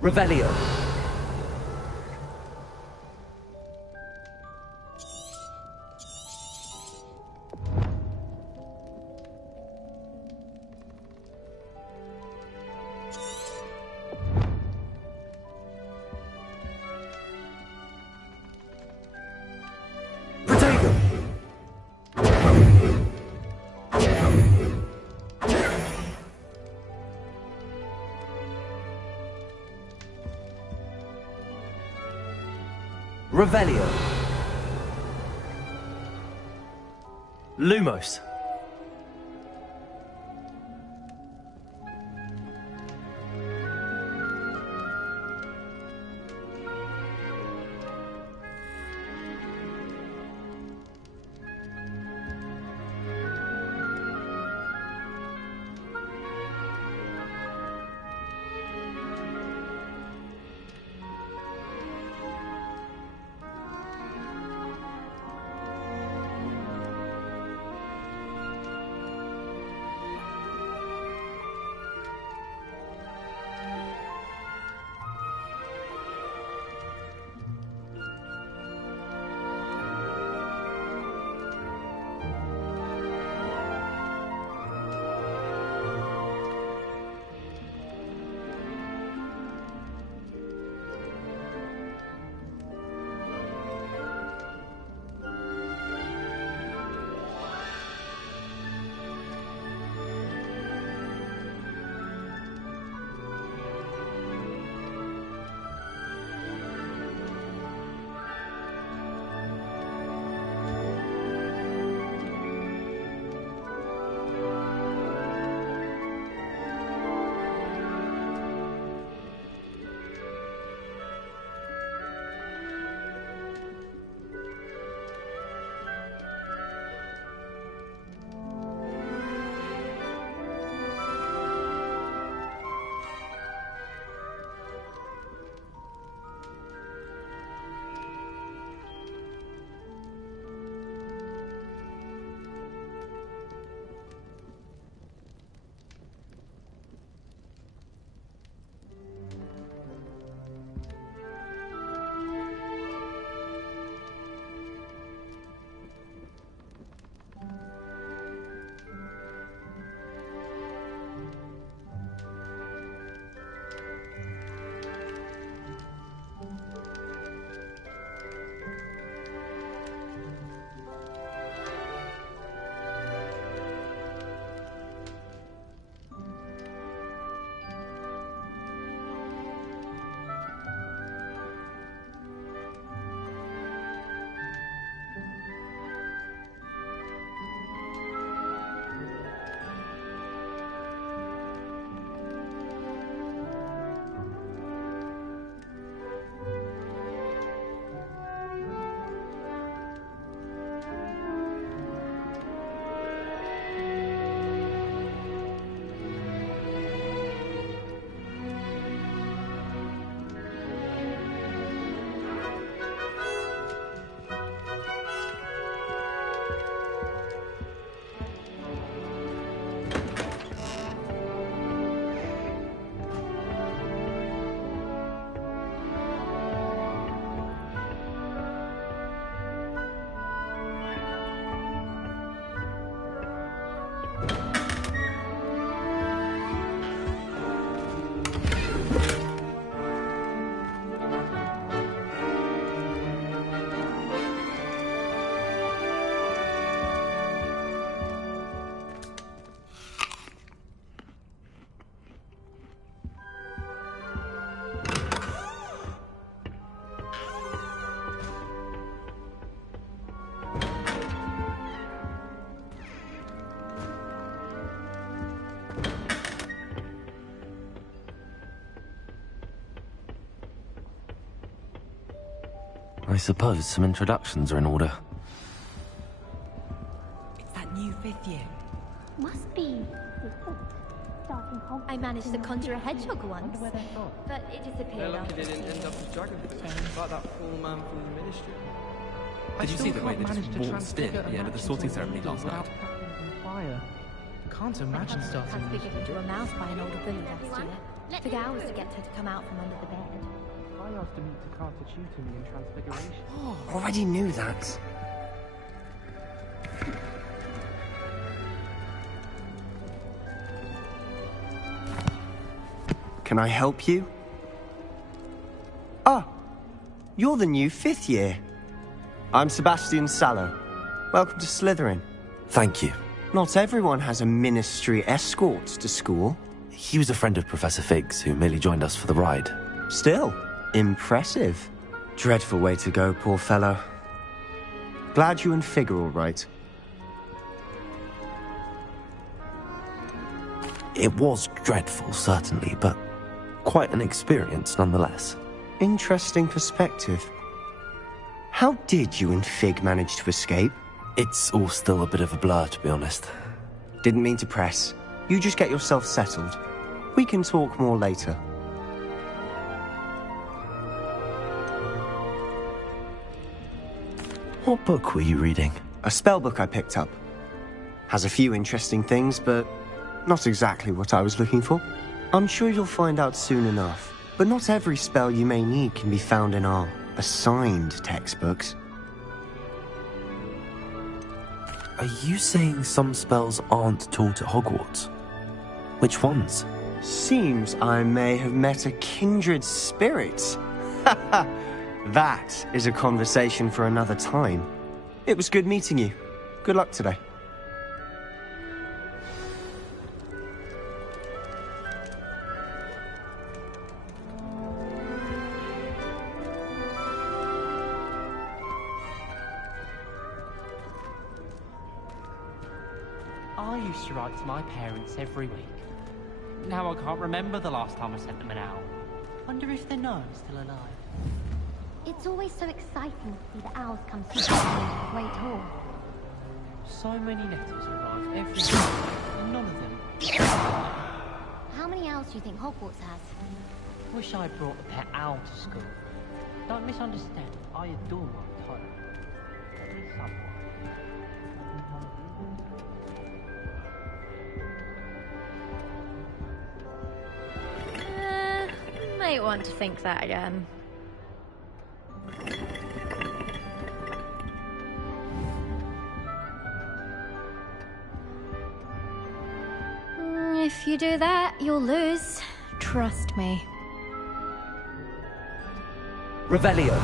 Revelio. Revelio. Lumos. I suppose some introductions are in order. It's that new fifth year. Must be. I managed to conjure a hedgehog once, but it disappeared They're lucky after they didn't 2 end up years. as dragonfish, like that poor man from the ministry. Did you see the way they just waltzed in at the end of the sorting ceremony last night? Can't imagine starting. Transfigured into a mouse by an older bully last year. Took hours to get her to come out from under the bed. I asked him to cast a tutor me in Transfiguration. Already knew that. Can I help you? Ah, you're the new 5th year. I'm Sebastian Sallow. Welcome to Slytherin. Thank you. Not everyone has a ministry escort to school. He was a friend of Professor Fig's who merely joined us for the ride. Still, impressive. Dreadful way to go, poor fellow. Glad you and Fig are all right. It was dreadful, certainly, but quite an experience nonetheless. Interesting perspective. How did you and Fig manage to escape? It's all still a bit of a blur, to be honest. Didn't mean to press. You just get yourself settled. We can talk more later. What book were you reading? A spell book I picked up. Has a few interesting things, but not exactly what I was looking for. I'm sure you'll find out soon enough. But not every spell you may need can be found in our assigned textbooks. Are you saying some spells aren't taught at Hogwarts? Which ones? Seems I may have met a kindred spirit. That is a conversation for another time. It was good meeting you. Good luck today. I used to write to my parents every week. Now I can't remember the last time I sent them an owl. Wonder if they're still alive. It's always so exciting to see the owls come swooping into the Great Hall. So many letters arrive every week, and none of them. How many owls do you think Hogwarts has? Wish I brought a pet owl to school. Don't misunderstand. I adore my Tyler. At least somewhat. Might want to think that again. If you do that, you'll lose. Trust me. Revelio.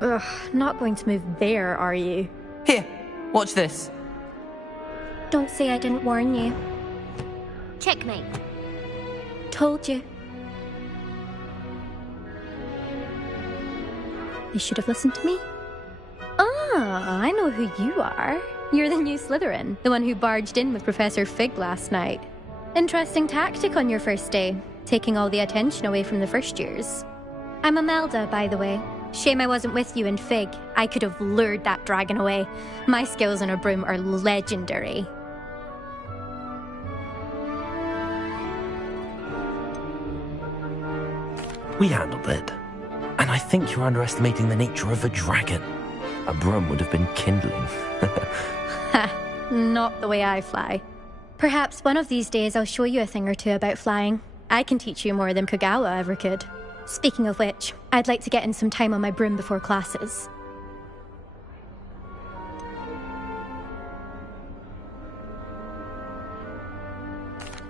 Ugh, not going to move there, are you? Here, watch this. Don't say I didn't warn you. Checkmate. Told you. You should have listened to me. Ah, I know who you are. You're the new Slytherin, the one who barged in with Professor Fig last night. Interesting tactic on your first day, taking all the attention away from the first years. I'm Imelda, by the way. Shame I wasn't with you and Fig. I could have lured that dragon away. My skills on a broom are legendary. We handled it. And I think you're underestimating the nature of a dragon. A broom would have been kindling. Ha, not the way I fly. Perhaps one of these days I'll show you a thing or two about flying. I can teach you more than Kogawa ever could. Speaking of which, I'd like to get in some time on my broom before classes.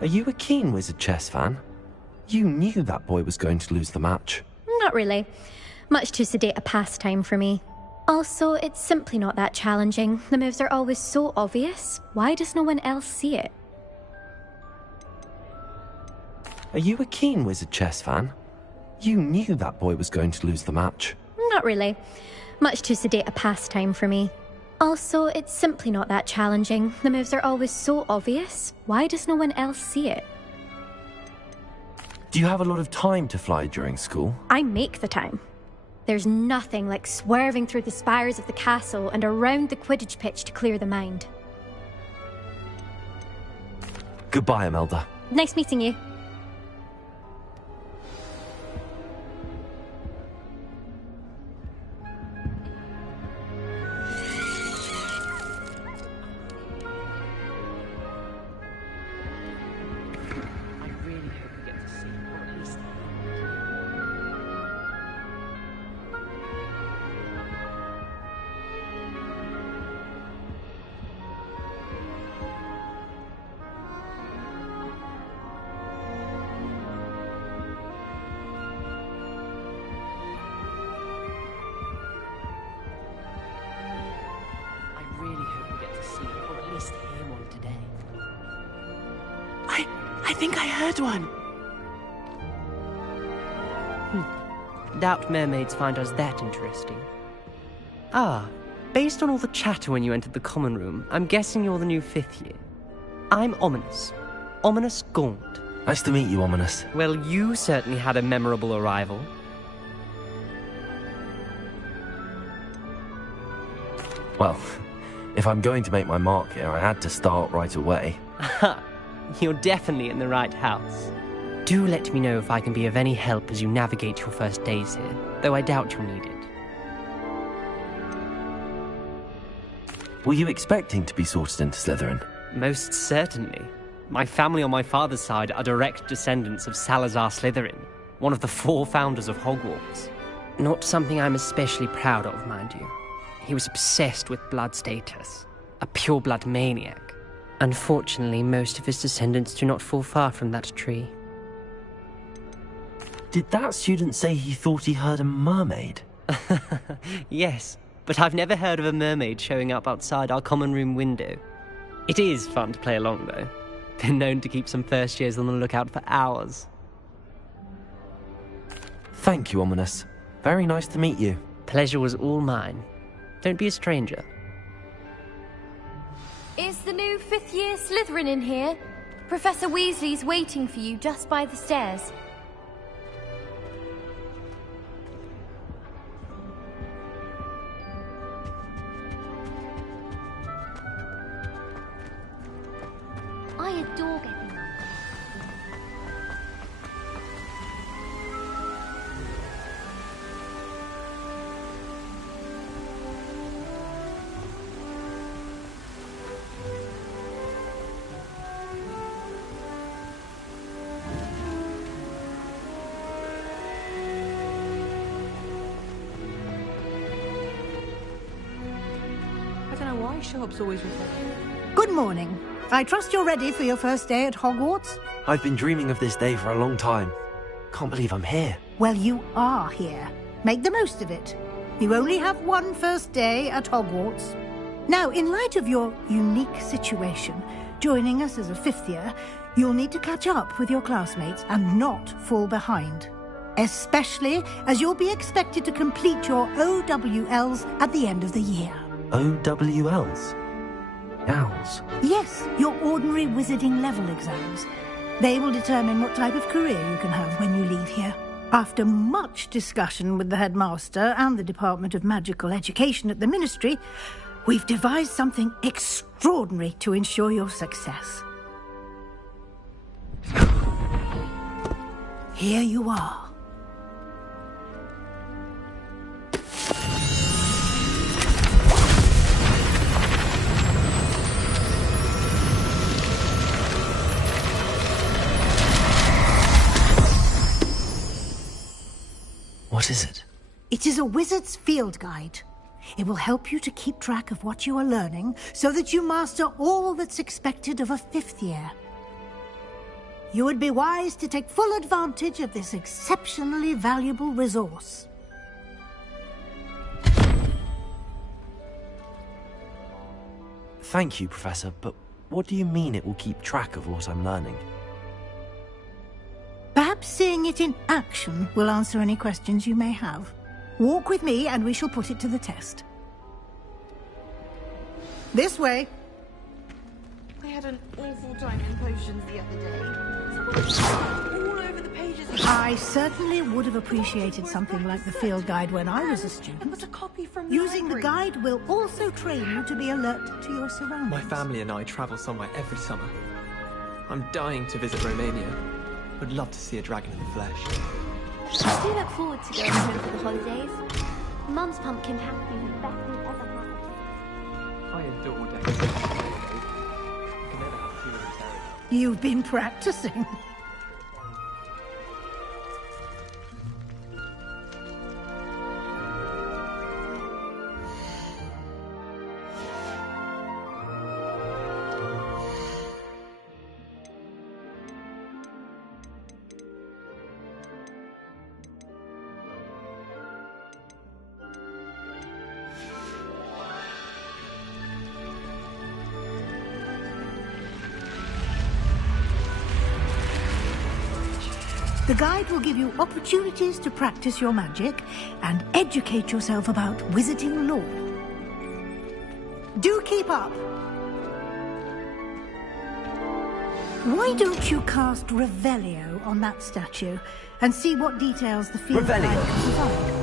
Are you a keen Wizard chess fan? You knew that boy was going to lose the match. Not really. Much too sedate a pastime for me. Also, it's simply not that challenging. The moves are always so obvious. Why does no one else see it? Are you a keen Wizard chess fan? You knew that boy was going to lose the match. Not really. Much too sedate a pastime for me. Also, it's simply not that challenging. The moves are always so obvious. Why does no one else see it? Do you have a lot of time to fly during school? I make the time. There's nothing like swerving through the spires of the castle and around the Quidditch pitch to clear the mind. Goodbye, Imelda. Nice meeting you. must hear one today. I think I heard one. Doubt mermaids find us that interesting. Ah, based on all the chatter when you entered the common room, I'm guessing you're the new 5th year. I'm Ominous. Ominous Gaunt. Nice to meet you, Ominous. Well, you certainly had a memorable arrival. Well, if I'm going to make my mark here, I had to start right away. Aha, you're definitely in the right house. Do let me know if I can be of any help as you navigate your first days here, though I doubt you'll need it. Were you expecting to be sorted into Slytherin? Most certainly. My family on my father's side are direct descendants of Salazar Slytherin, one of the 4 founders of Hogwarts. Not something I'm especially proud of, mind you. He was obsessed with blood status, a pure-blood maniac. Unfortunately, most of his descendants do not fall far from that tree. Did that student say he thought he heard a mermaid? Yes, but I've never heard of a mermaid showing up outside our common room window. It is fun to play along, though. Been known to keep some first years on the lookout for hours. Thank you, Ominous. Very nice to meet you. Pleasure was all mine. Don't be a stranger. Is the new 5th year Slytherin in here? Professor Weasley's waiting for you just by the stairs. I adore getting up. I don't know why Sharp's always reflecting. Good morning. I trust you're ready for your first day at Hogwarts? I've been dreaming of this day for a long time. Can't believe I'm here. Well, you are here. Make the most of it. You only have one first day at Hogwarts. Now, in light of your unique situation, joining us as a 5th year, you'll need to catch up with your classmates and not fall behind. Especially as you'll be expected to complete your OWLs at the end of the year. OWLs? Owls? Yes, your ordinary wizarding level exams. They will determine what type of career you can have when you leave here. After much discussion with the headmaster and the Department of Magical Education at the Ministry, we've devised something extraordinary to ensure your success. Here you are. What is it? It is a wizard's field guide. It will help you to keep track of what you are learning so that you master all that's expected of a 5th year. You would be wise to take full advantage of this exceptionally valuable resource. Thank you, Professor, but what do you mean it will keep track of what I'm learning? Perhaps seeing it in action will answer any questions you may have. Walk with me and we shall put it to the test. This way. I had an awful time in potions the other day. Someone all over the pages. I certainly would have appreciated something like the field guide when I was a student. But a copy from Using the library. guide will also train you to be alert to your surroundings. My family and I travel somewhere every summer. I'm dying to visit Romania. Would love to see a dragon in the flesh. I do look forward to going home for the holidays. Mum's pumpkin has been the best we've ever had. I adore decorating holidays. I can never have too many fairy. You've been practicing. The guide will give you opportunities to practice your magic and educate yourself about wizarding lore. Do keep up! Why don't you cast Revelio on that statue and see what details the field guide can provide?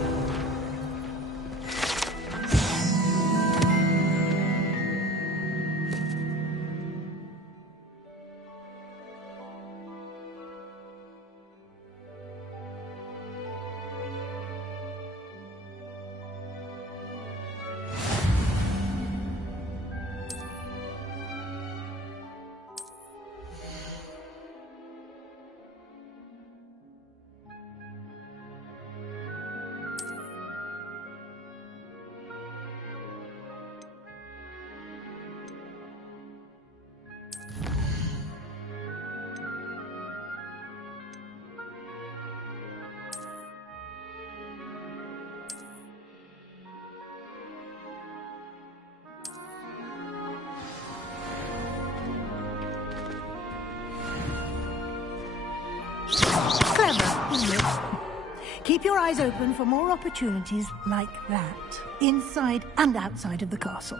Clever, isn't it? Keep your eyes open for more opportunities like that, inside and outside of the castle.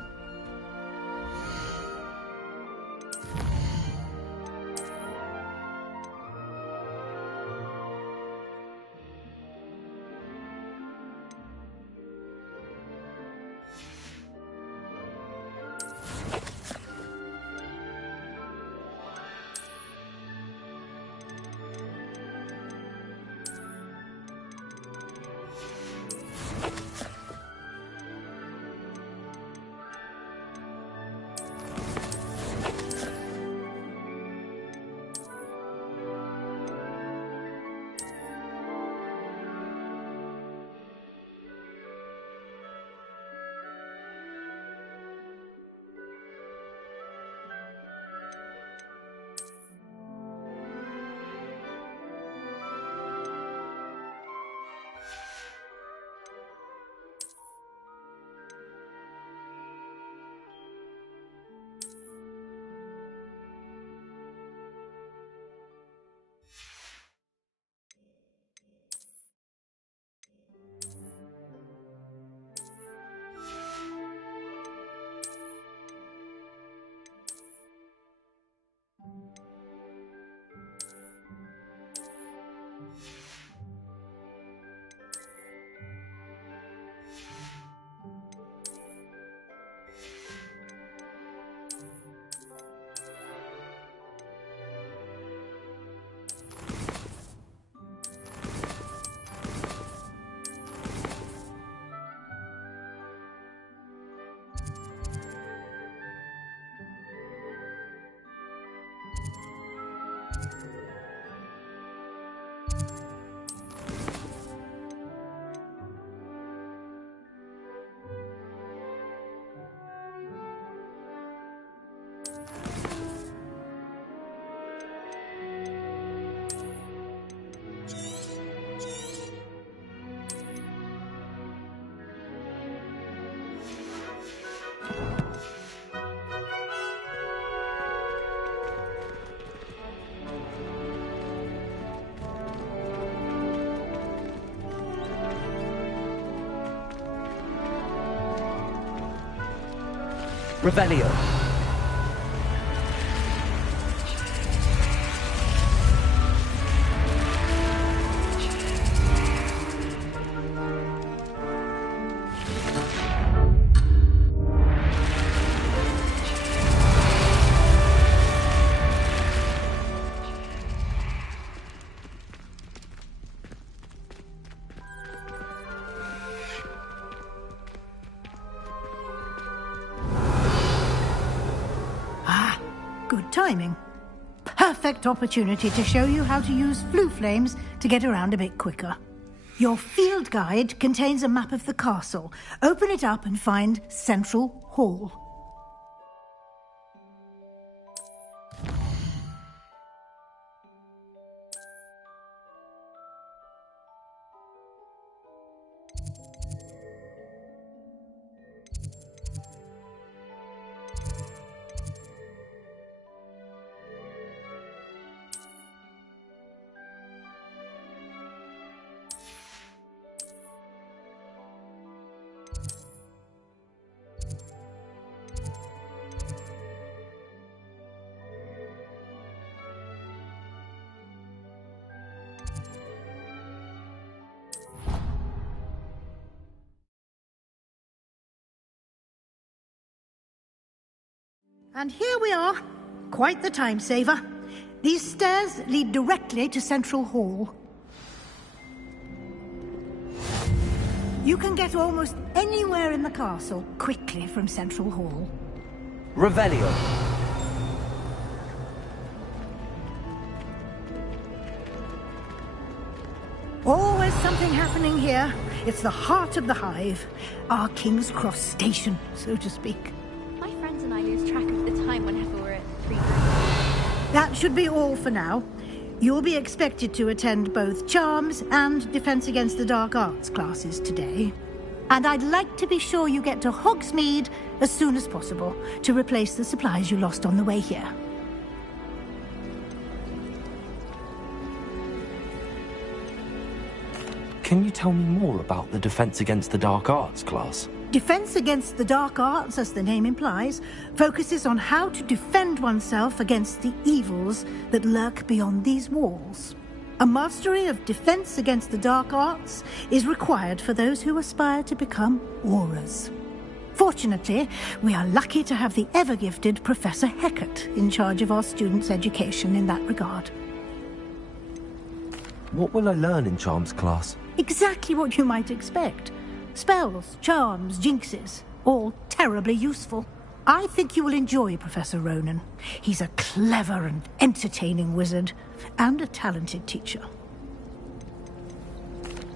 Revelio. Good timing. Perfect opportunity to show you how to use flue flames to get around a bit quicker. Your field guide contains a map of the castle. Open it up and find Central Hall. And here we are. Quite the time saver. These stairs lead directly to Central Hall. You can get almost anywhere in the castle quickly from Central Hall. Revelio. Always something happening here. It's the heart of the hive. Our King's Cross station, so to speak. My friends and I lose track of the time whenever we're at 3 groups. That should be all for now. You'll be expected to attend both Charms and Defense Against the Dark Arts classes today. And I'd like to be sure you get to Hogsmeade as soon as possible to replace the supplies you lost on the way here. Can you tell me more about the Defense Against the Dark Arts class? Defense Against the Dark Arts, as the name implies, focuses on how to defend oneself against the evils that lurk beyond these walls. A mastery of Defense Against the Dark Arts is required for those who aspire to become Aurors. Fortunately, we are lucky to have the ever-gifted Professor Hecat in charge of our students' education in that regard. What will I learn in Charms class? Exactly what you might expect. Spells, charms, jinxes, all terribly useful. I think you will enjoy Professor Ronan. He's a clever and entertaining wizard, and a talented teacher.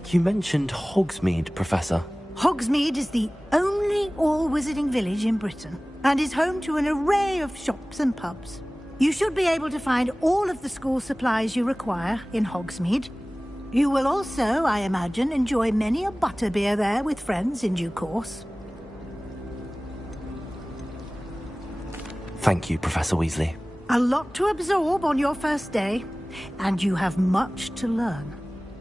You mentioned Hogsmeade, Professor. Hogsmeade is the only all-wizarding village in Britain, and is home to an array of shops and pubs. You should be able to find all of the school supplies you require in Hogsmeade. You will also, I imagine, enjoy many a butterbeer there with friends in due course. Thank you, Professor Weasley. A lot to absorb on your first day, and you have much to learn.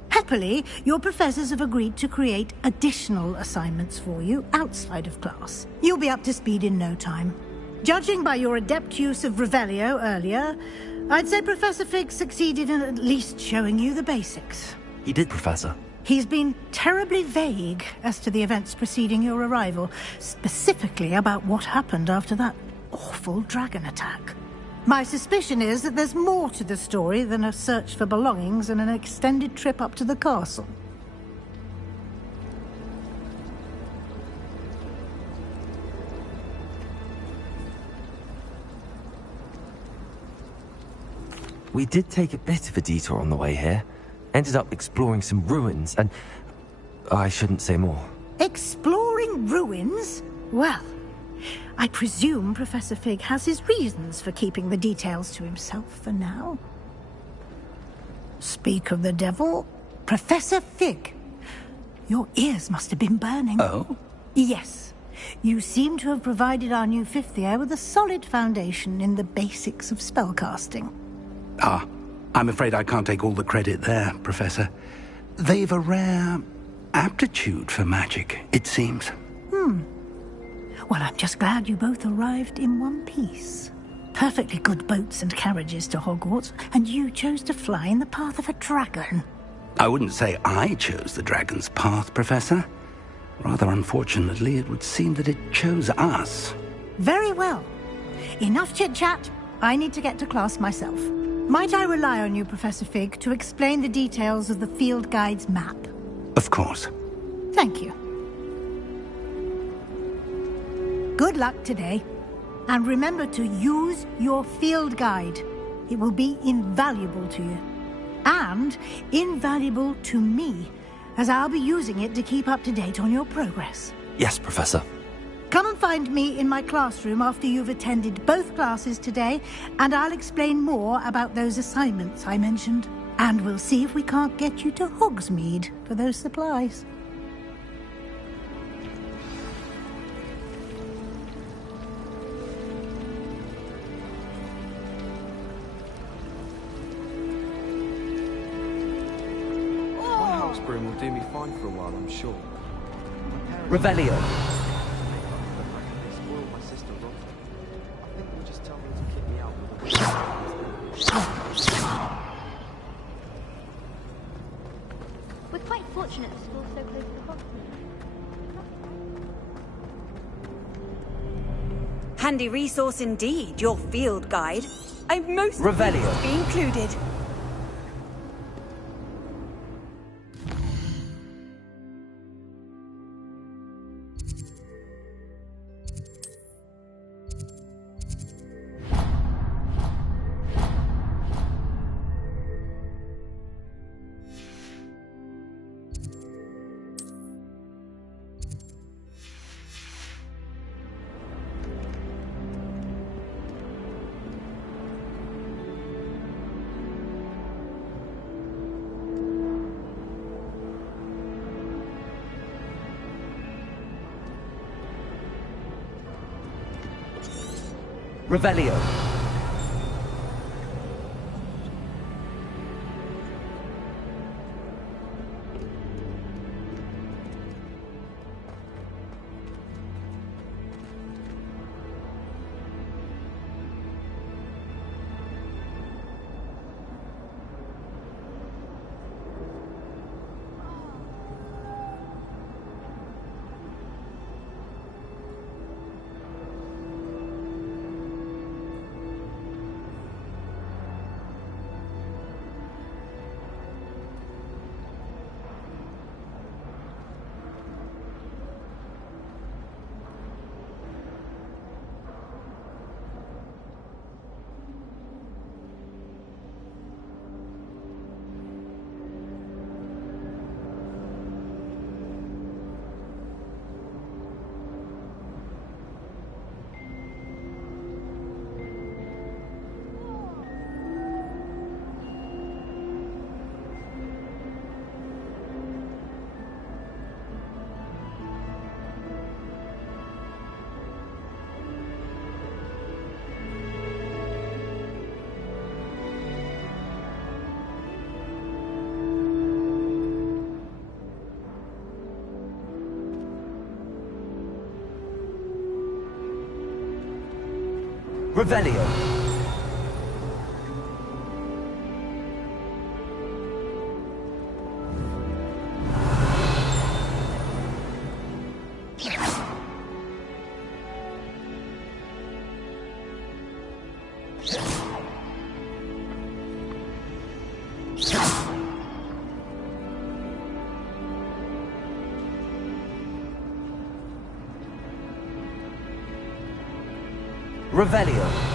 Happily, your professors have agreed to create additional assignments for you outside of class. You'll be up to speed in no time. Judging by your adept use of Revelio earlier, I'd say Professor Fig succeeded in at least showing you the basics. He did, Professor. He's been terribly vague as to the events preceding your arrival, specifically about what happened after that awful dragon attack. My suspicion is that there's more to the story than a search for belongings and an extended trip up to the castle. We did take a bit of a detour on the way here. Ended up exploring some ruins and... I shouldn't say more. Exploring ruins? Well, I presume Professor Fig has his reasons for keeping the details to himself for now. Speak of the devil, Professor Fig. Your ears must have been burning. Oh? Yes. You seem to have provided our new fifth year with a solid foundation in the basics of spellcasting. Ah, I'm afraid I can't take all the credit there, Professor. They've a rare aptitude for magic, it seems. Well, I'm just glad you both arrived in one piece. Perfectly good boats and carriages to Hogwarts, and you chose to fly in the path of a dragon. I wouldn't say I chose the dragon's path, Professor. Rather unfortunately, it would seem that it chose us. Very well. Enough chit-chat. I need to get to class myself. Might I rely on you, Professor Fig, to explain the details of the field guide's map? Of course. Thank you. Good luck today. And remember to use your field guide. It will be invaluable to you. And invaluable to me, as I'll be using it to keep up to date on your progress. Yes, Professor. Come and find me in my classroom after you've attended both classes today, and I'll explain more about those assignments I mentioned. And we'll see if we can't get you to Hogsmeade for those supplies. My house broom will do me fine for a while, I'm sure. Revelio. They spoiled my sister rotten. I think they'll just tell me to kick me out with a We're quite fortunate the school's so close to Hogsmeade. Handy resource indeed, your field guide. I'm most Revelio. pleased to be included. Revelio. Revelio. Revelio.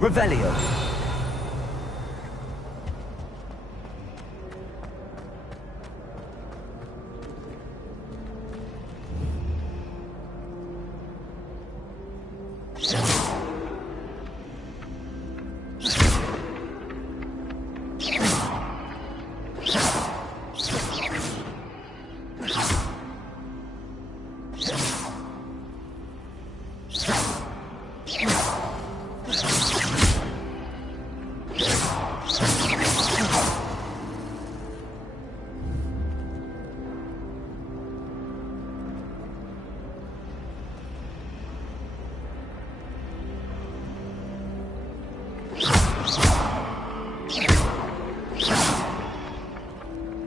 Revelio.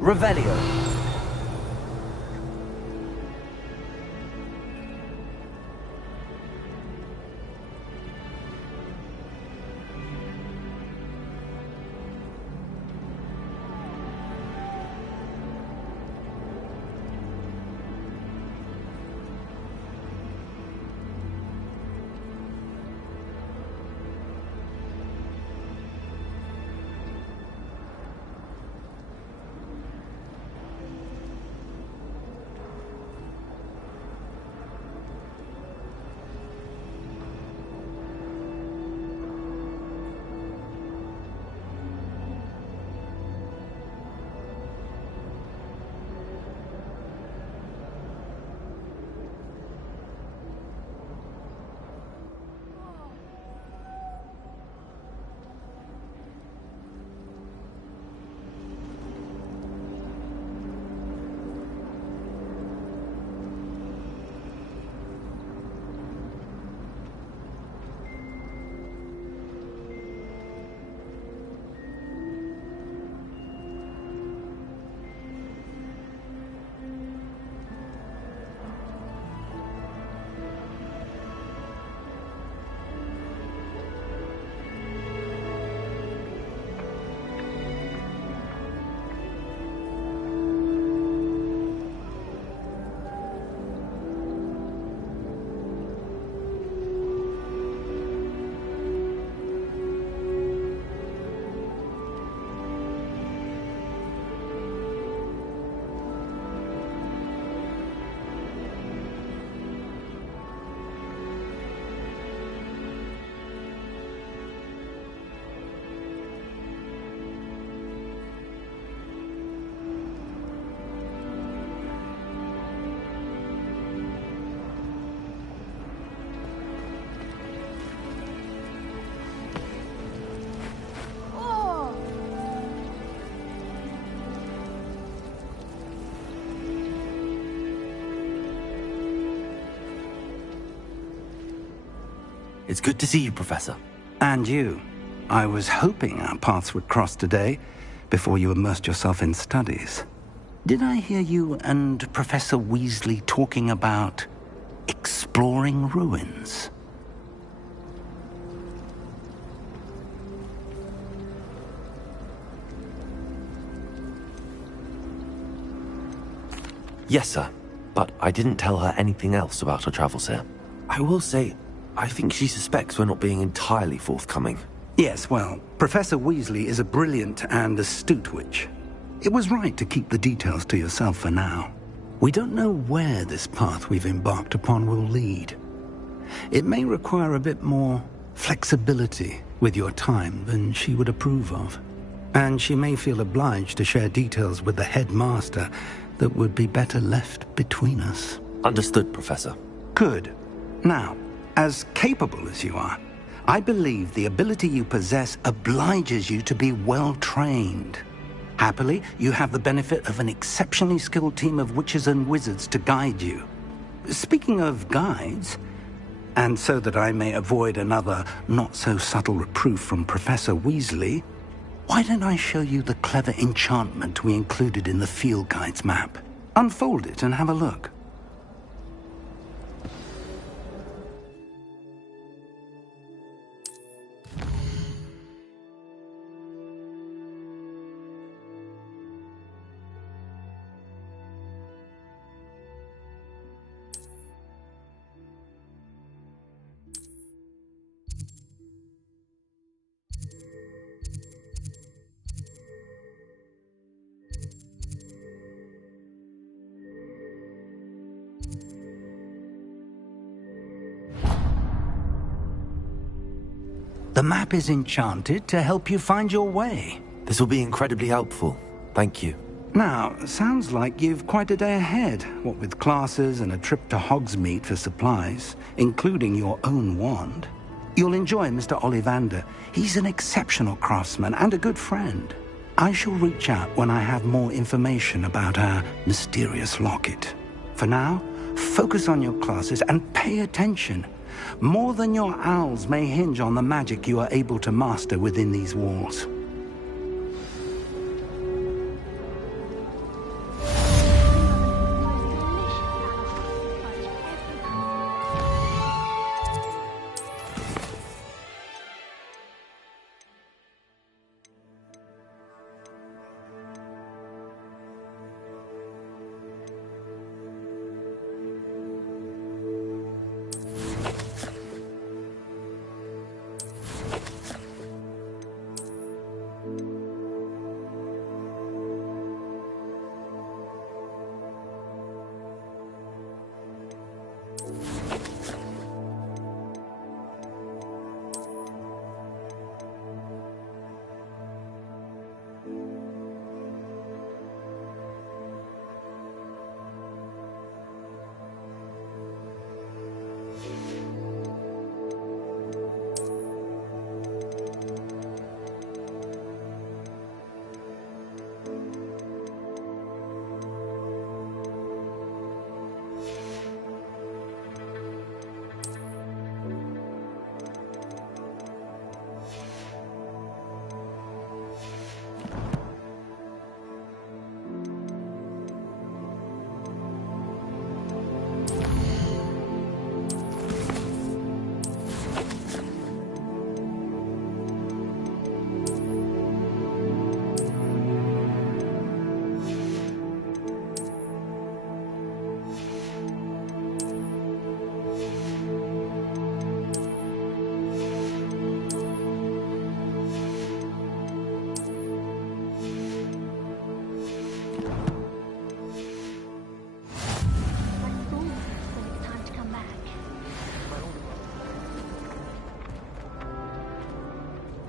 Revelio. It's good to see you, Professor. And you. I was hoping our paths would cross today, before you immersed yourself in studies. Did I hear you and Professor Weasley talking about exploring ruins? Yes, sir. But I didn't tell her anything else about her travels here. I will say, I think she suspects we're not being entirely forthcoming. Yes, well, Professor Weasley is a brilliant and astute witch. It was right to keep the details to yourself for now. We don't know where this path we've embarked upon will lead. It may require a bit more flexibility with your time than she would approve of. And she may feel obliged to share details with the headmaster that would be better left between us. Understood, Professor. Good. Now, as capable as you are, I believe the ability you possess obliges you to be well-trained. Happily, you have the benefit of an exceptionally skilled team of witches and wizards to guide you. Speaking of guides, and so that I may avoid another not-so-subtle reproof from Professor Weasley, why don't I show you the clever enchantment we included in the field guide's map? Unfold it and have a look. The map is enchanted to help you find your way. This will be incredibly helpful. Thank you. Now, sounds like you've quite a day ahead, what with classes and a trip to Hogsmeade for supplies, including your own wand. You'll enjoy Mr. Ollivander. He's an exceptional craftsman and a good friend. I shall reach out when I have more information about our mysterious locket. For now, focus on your classes and pay attention. More than your owls may hinge on the magic you are able to master within these walls.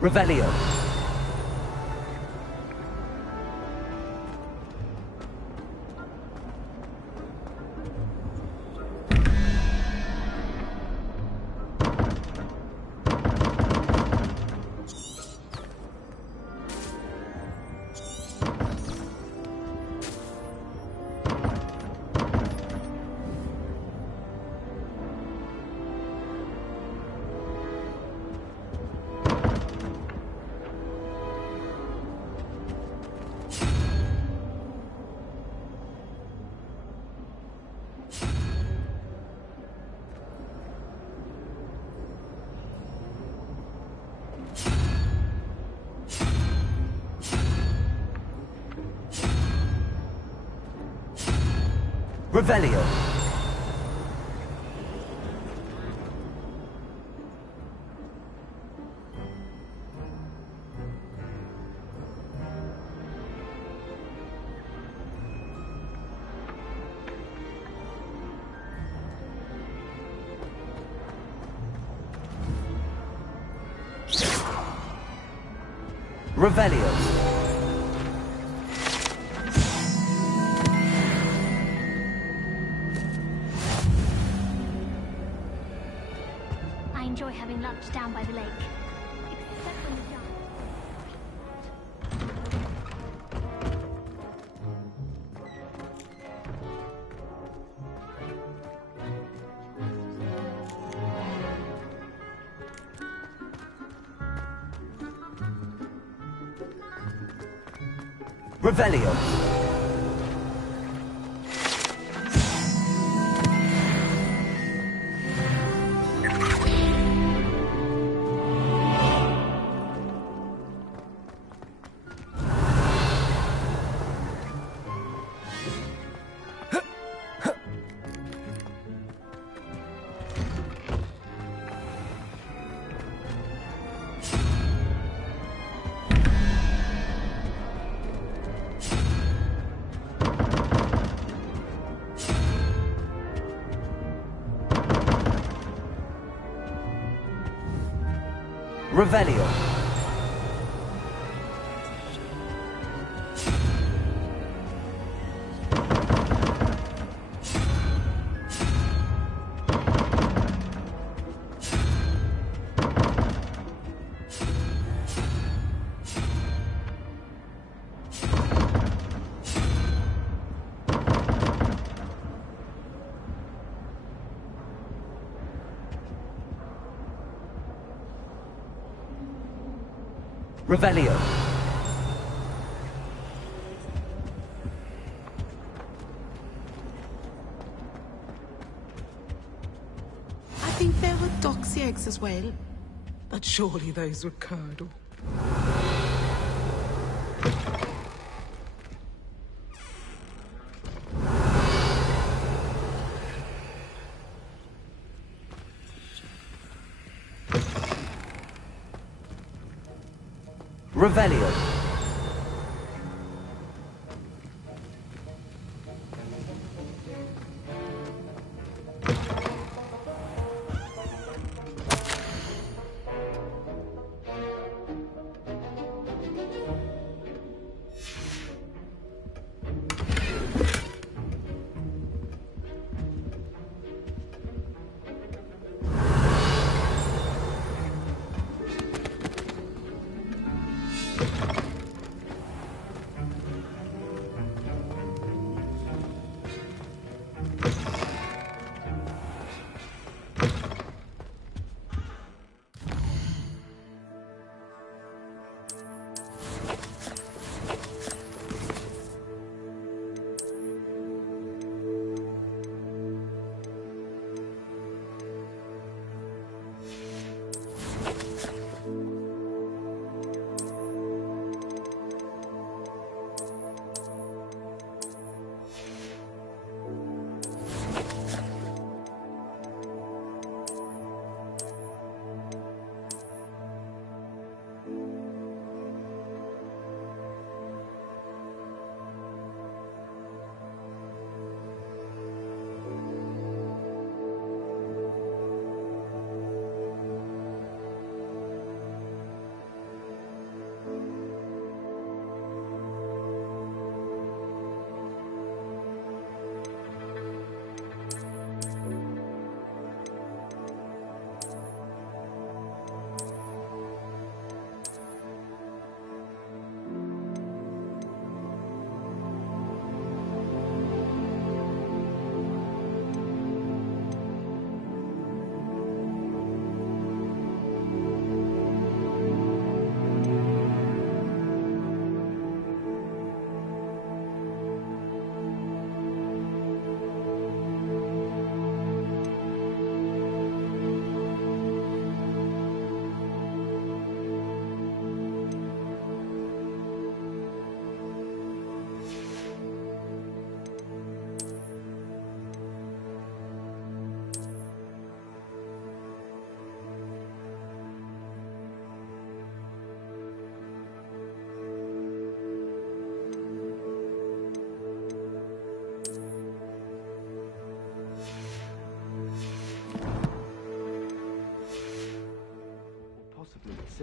Revelio. Revelio. Revelio. I enjoy having lunch down by the lake. Except when you dance. Revelio. Revelio. Revelio. I think there were doxy eggs as well, but surely those would curdle. Revelio.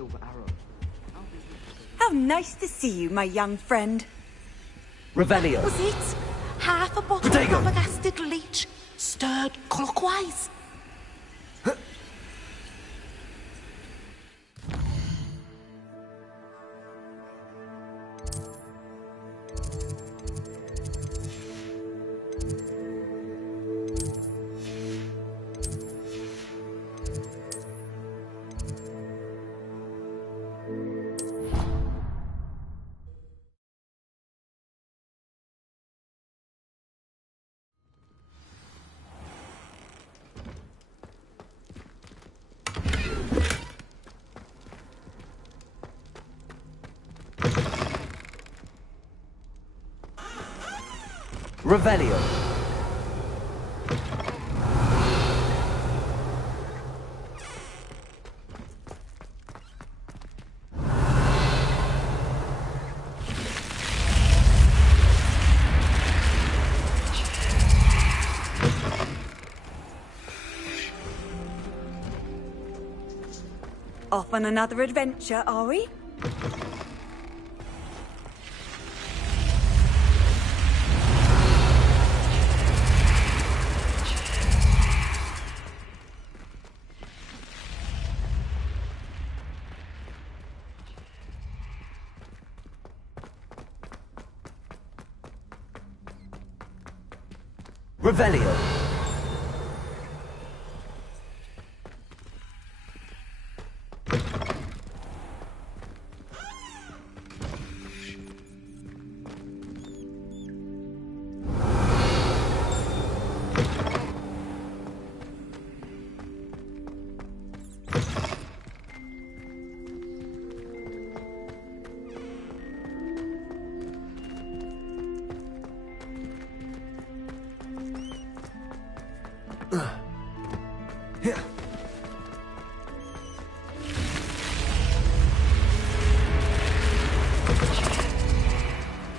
silver arrow. How nice to see you, my young friend. Revelio. Was it? Half a bottle of flabbergasted leech, stirred clockwise. Revelio. Off on another adventure, are we? Revelio.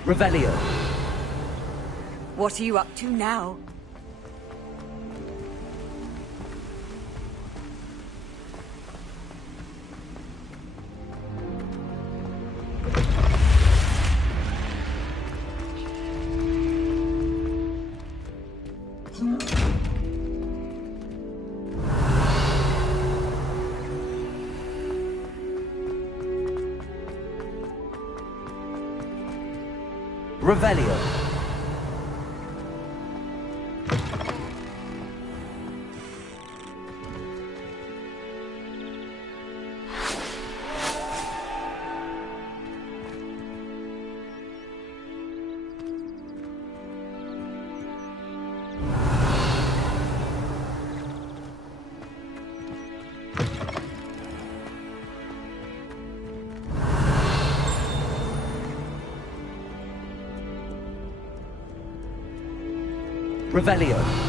Revelio. What are you up to now? Revelio. Revelio.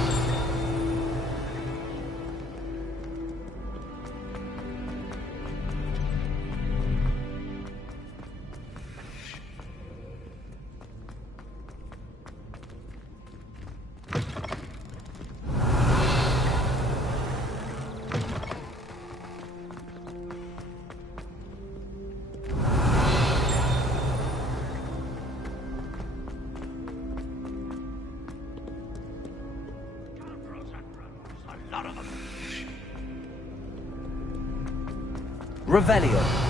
Revelio.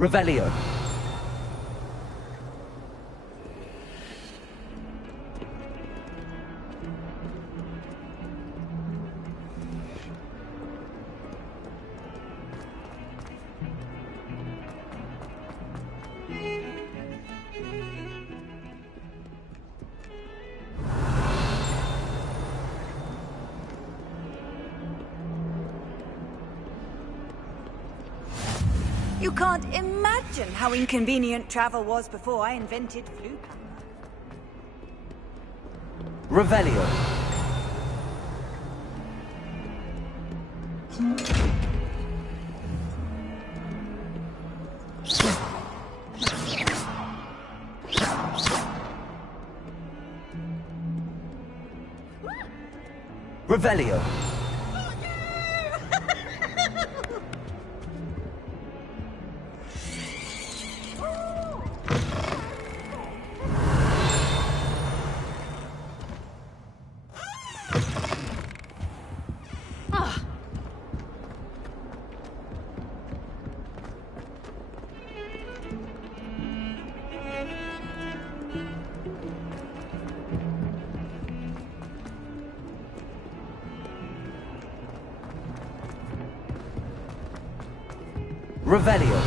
Revelio. You can't imagine imagine how inconvenient travel was before I invented flu power. Revelio. Revelio. Revelio.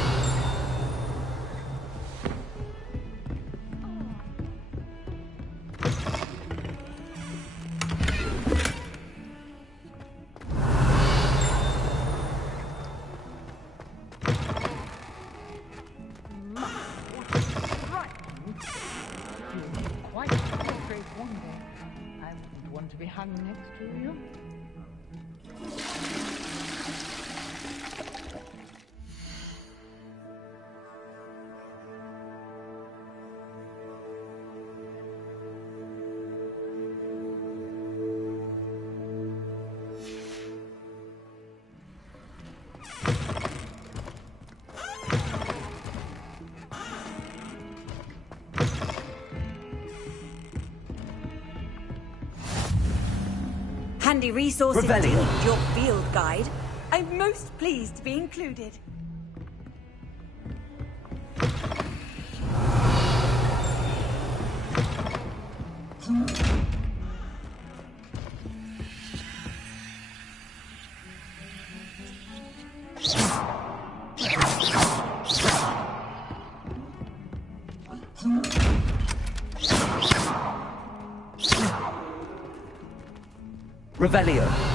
Quite a great wonder. I wouldn't want to be hung next to you. Handy resource Revelio. indeed, your field guide. I'm most pleased to be included. Revelio.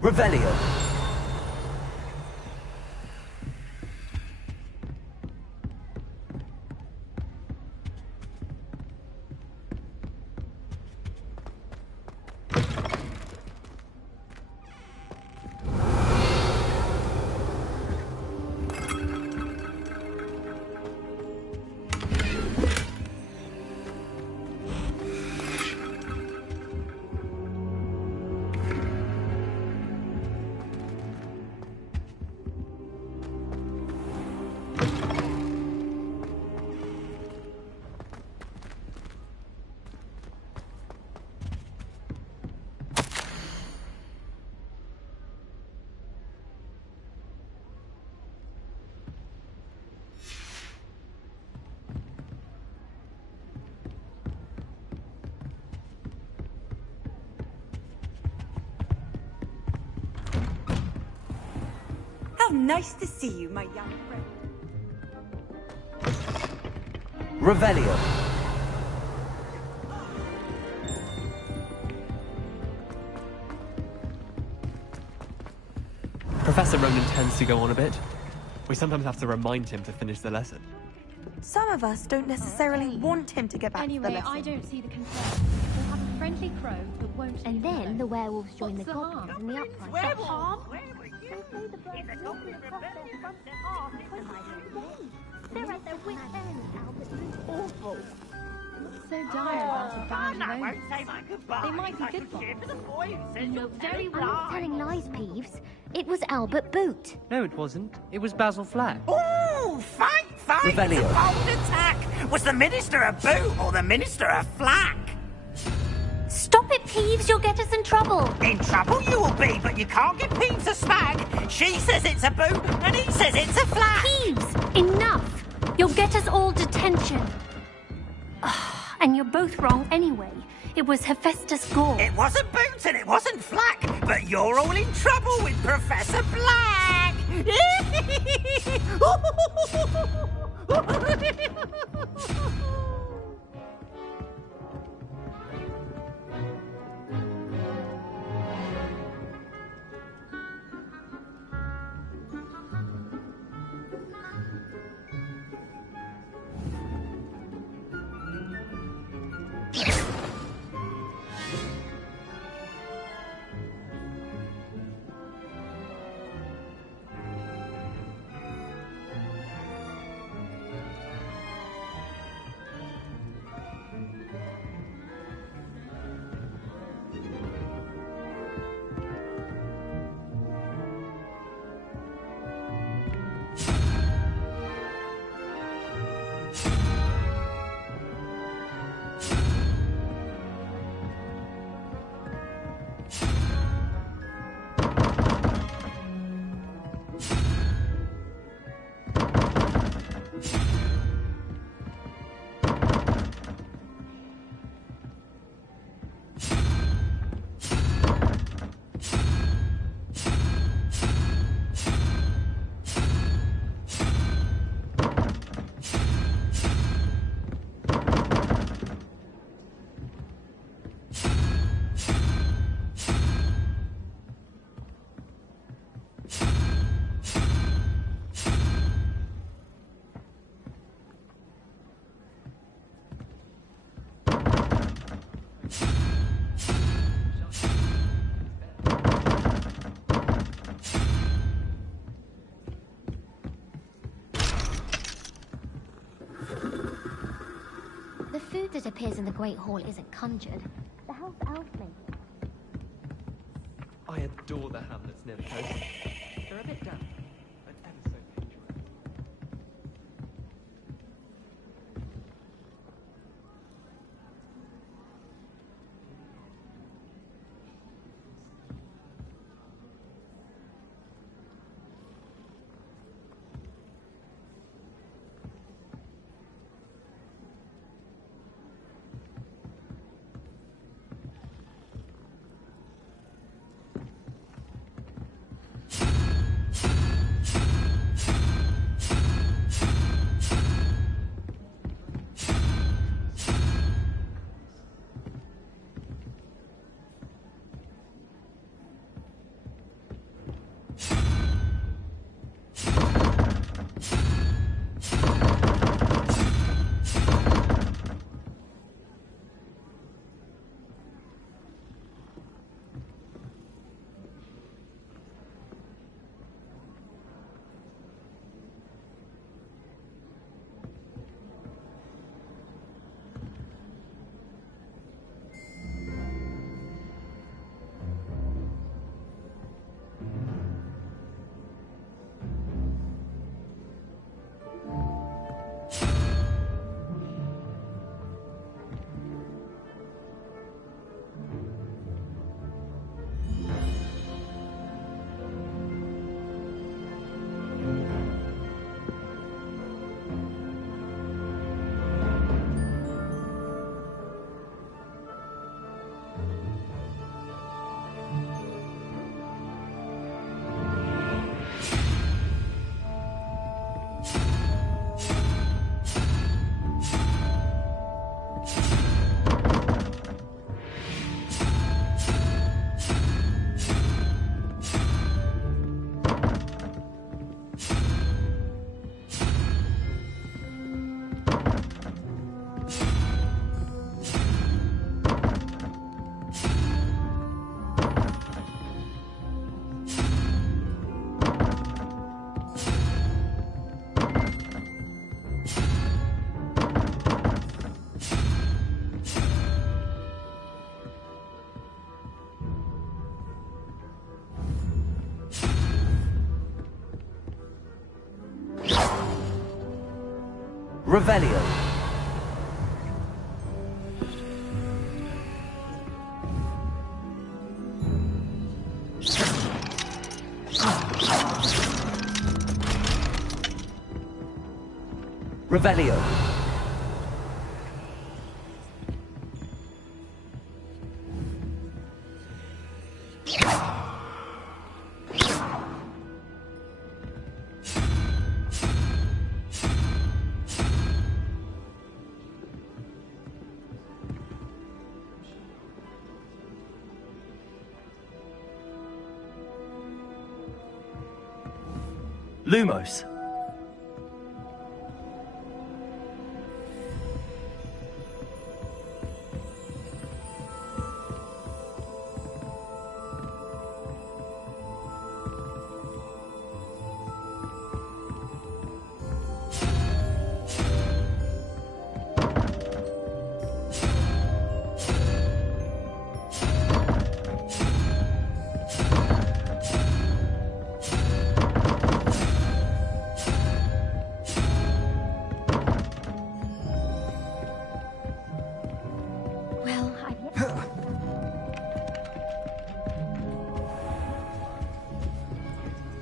Revelio. How nice to see you, my young friend. Revelio. Professor Ronan tends to go on a bit. We sometimes have to remind him to finish the lesson. Some of us don't necessarily want him to get back to the Anyway, lesson. I don't see the concern. We'll have a friendly crow that won't. And then the werewolves join the goblins in the uprising. Werewolves? They're at their wits' end, Albert. Awful. So dire about a band of owners. They might be good for you know very well. I'm not telling lies, Peeves. It was Albert Boot. No, it wasn't. It was Basil Flack. Ooh, fight! Revelio. It's a bold attack! Was the Minister a boot or the Minister a flack? Stop it Peeves, you'll get us in trouble. In trouble you will be, but you can't get Peeves a smack. She says it's a boot, and he says it's a flat. Peeves, enough. You'll get us all detention. And you're both wrong anyway. It was Hephaestus Gore. It wasn't Boots and it wasn't Flack, but you're all in trouble with Professor Black. The food that appears in the Great Hall isn't conjured. The house elf made it. I adore the hamlets near the coast. They're a bit damp, but ever so picturesque. Revelio. Revelio. Lumos.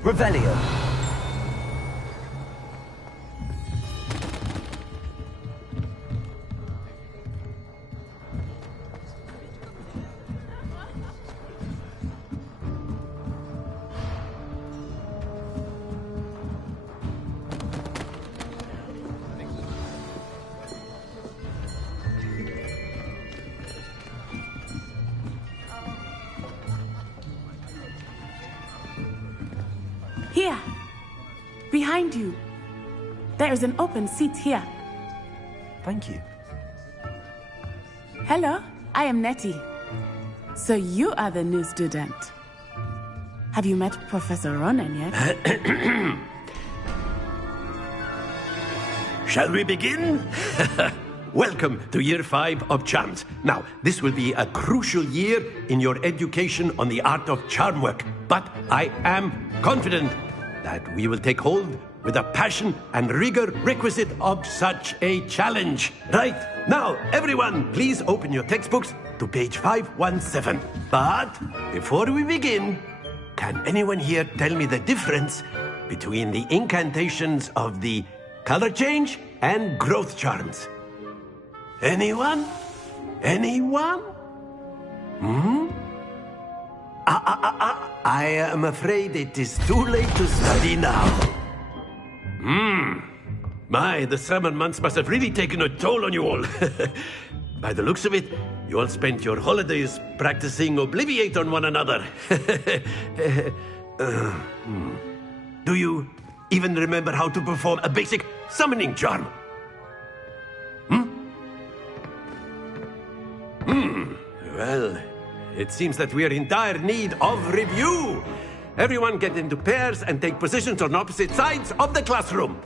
Revelio. Here, behind you. There is an open seat here. Thank you. Hello, I am Nettie. So you are the new student. Have you met Professor Ronan yet? Shall we begin? Welcome to Year 5 of Charms. Now, this will be a crucial year in your education on the art of charm work, but I am confident that we will take hold with the passion and rigor requisite of such a challenge. Right, now, everyone, please open your textbooks to page 517. But before we begin, can anyone here tell me the difference between the incantations of the color change and growth charms? Anyone? Anyone? I am afraid it is too late to study now. My, the summer months must have really taken a toll on you all. By the looks of it, you all spent your holidays practicing Obliviate on one another. Do you even remember how to perform a basic summoning charm? Well, it seems that we are in dire need of review. Everyone get into pairs and take positions on opposite sides of the classroom.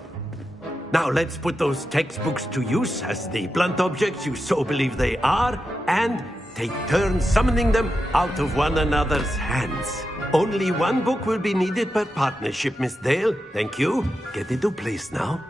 Now let's put those textbooks to use as the blunt objects you so believe they are, and take turns summoning them out of one another's hands. Only one book will be needed per partnership, Miss Dale. Thank you. Get into place now.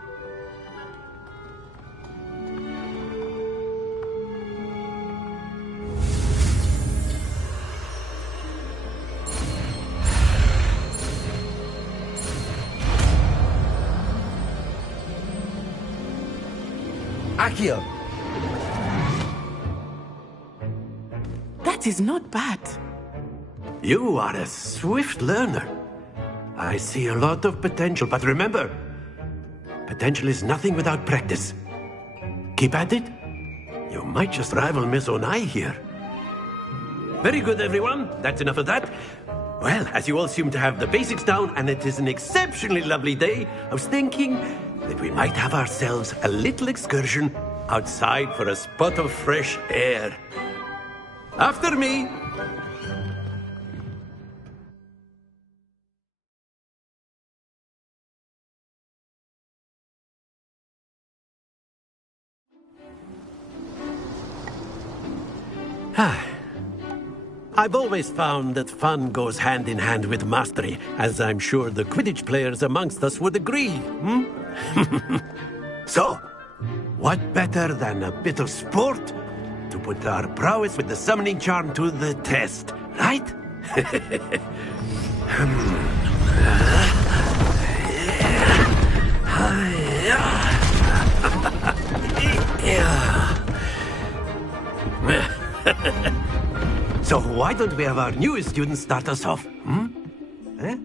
Accio. That is not bad. You are a swift learner. I see a lot of potential, but remember, potential is nothing without practice. Keep at it. You might just rival Miss Onai here. Very good, everyone. That's enough of that. Well, as you all seem to have the basics down, and it is an exceptionally lovely day, I was thinking that we might have ourselves a little excursion outside for a spot of fresh air. After me. I've always found that fun goes hand in hand with mastery, as I'm sure the Quidditch players amongst us would agree. So, what better than a bit of sport to put our prowess with the summoning charm to the test, right? So why don't we have our newest student start us off? Eh?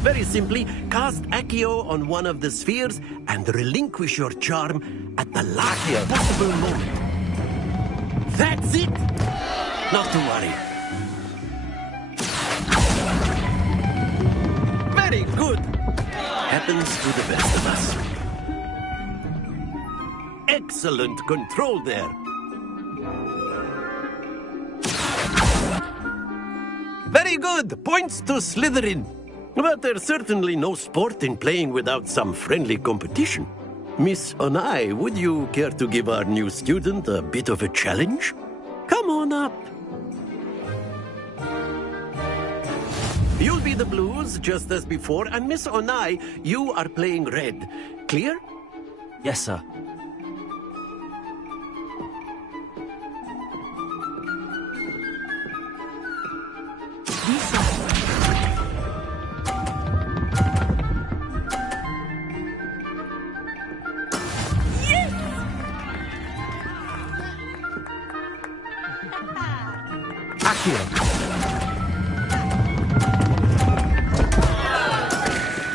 Very simply, cast Accio on one of the spheres and relinquish your charm at the last possible moment. That's it! Not to worry. Very good! Happens to the best of us. Excellent control there. Very good! Points to Slytherin. But there's certainly no sport in playing without some friendly competition. Miss Onai, would you care to give our new student a bit of a challenge? Come on up. You'll be the blues, just as before, and Miss Onai, you are playing red. Clear? Yes, sir.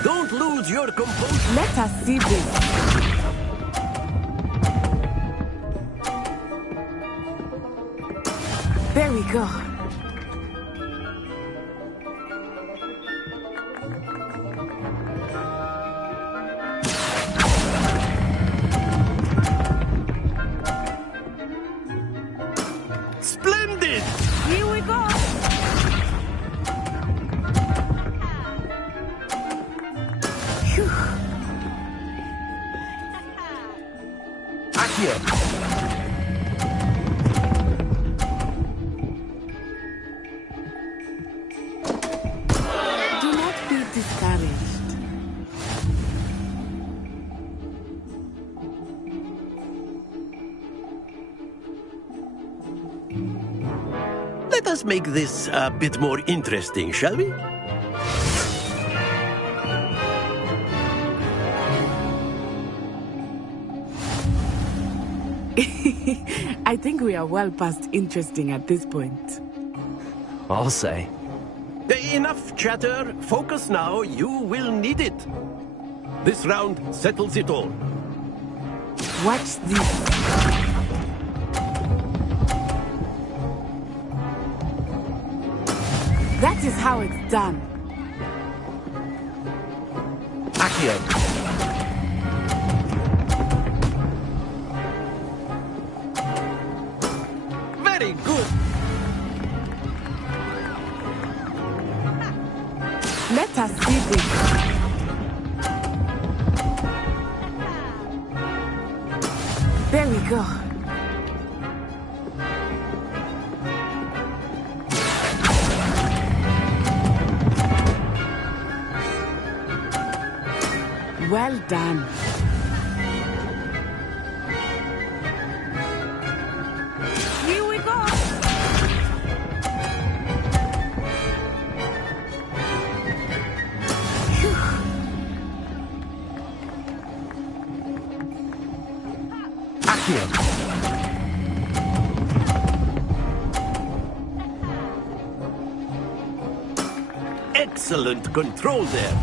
Don't lose your composure. Let us see this. There we go. Splendid! Here we go. Accio. Do not be discouraged. Let us make this a bit more interesting, shall we? I think we are well past interesting at this point. I'll say. Enough chatter. Focus now. You will need it. This round settles it all. Watch this. That is how it's done. Accio. Very good. Let us see this. There we go. Well done. Here we go. Accio. Excellent control there.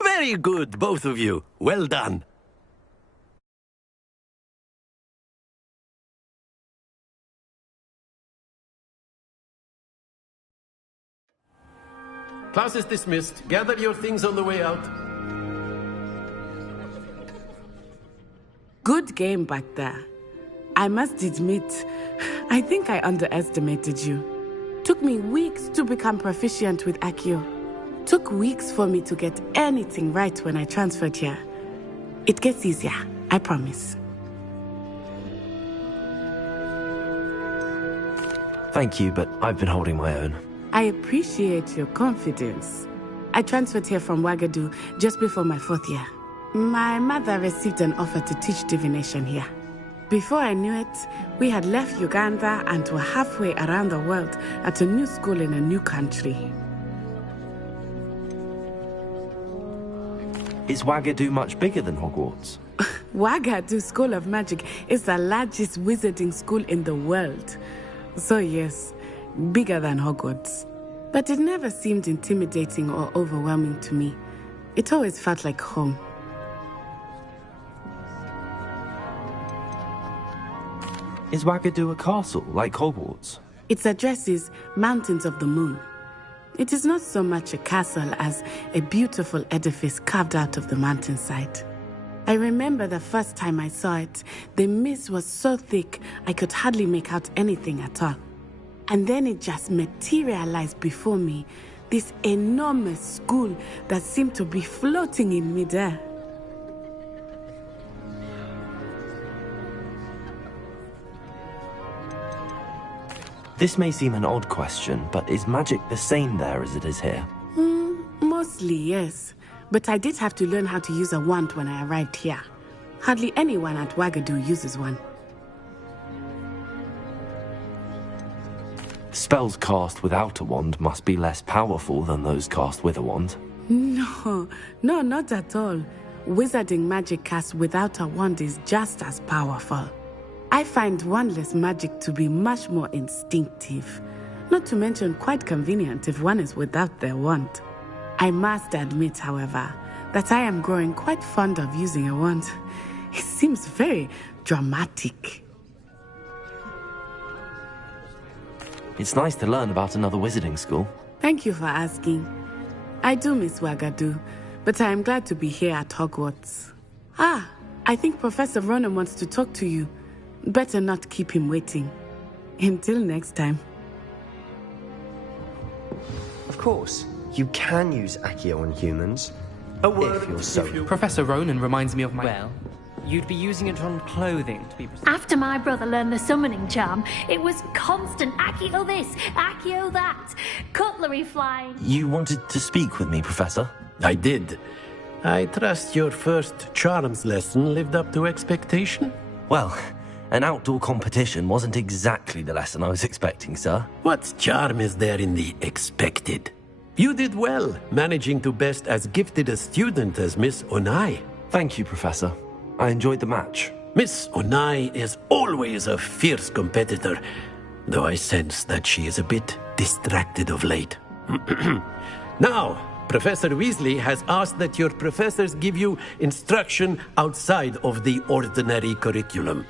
Very good, both of you. Well done. Class is dismissed. Gather your things on the way out. Good game back there. I must admit, I think I underestimated you. Took me weeks to become proficient with Accio. Took weeks for me to get anything right when I transferred here. It gets easier, I promise. Thank you, but I've been holding my own. I appreciate your confidence. I transferred here from Wagadu just before my 4th year. My mother received an offer to teach divination here. Before I knew it, we had left Uganda and were halfway around the world at a new school in a new country. Is Wagadu much bigger than Hogwarts? Wagadu School of Magic is the largest wizarding school in the world. So yes, bigger than Hogwarts. But it never seemed intimidating or overwhelming to me. It always felt like home. Is Wagadu a castle, like Hogwarts? Its address is Mountains of the Moon. It is not so much a castle as a beautiful edifice carved out of the mountainside. I remember the first time I saw it, the mist was so thick I could hardly make out anything at all. And then it just materialized before me, this enormous school that seemed to be floating in midair. This may seem an odd question, but is magic the same there as it is here? Mostly, yes. But I did have to learn how to use a wand when I arrived here. Hardly anyone at Wagadu uses one. Spells cast without a wand must be less powerful than those cast with a wand. No, not at all. Wizarding magic cast without a wand is just as powerful. I find wandless magic to be much more instinctive. Not to mention quite convenient if one is without their wand. I must admit, however, that I am growing quite fond of using a wand. It seems very dramatic. It's nice to learn about another wizarding school. Thank you for asking. I do miss Wagadu, but I am glad to be here at Hogwarts. I think Professor Ronan wants to talk to you. Better not keep him waiting. Until next time. Of course, you can use Accio on humans. If you're so... Professor Ronan reminds me of my... Well, you'd be using it on clothing, to be precise. After my brother learned the summoning charm, it was constant Accio this, Accio that, cutlery flying. You wanted to speak with me, Professor? I did. I trust your first charms lesson lived up to expectation? Well, an outdoor competition wasn't exactly the lesson I was expecting, sir. What charm is there in the expected? You did well, managing to best as gifted a student as Miss Onai. Thank you, Professor. I enjoyed the match. Miss Onai is always a fierce competitor, though I sense that she is a bit distracted of late. Now, Professor Weasley has asked that your professors give you instruction outside of the ordinary curriculum.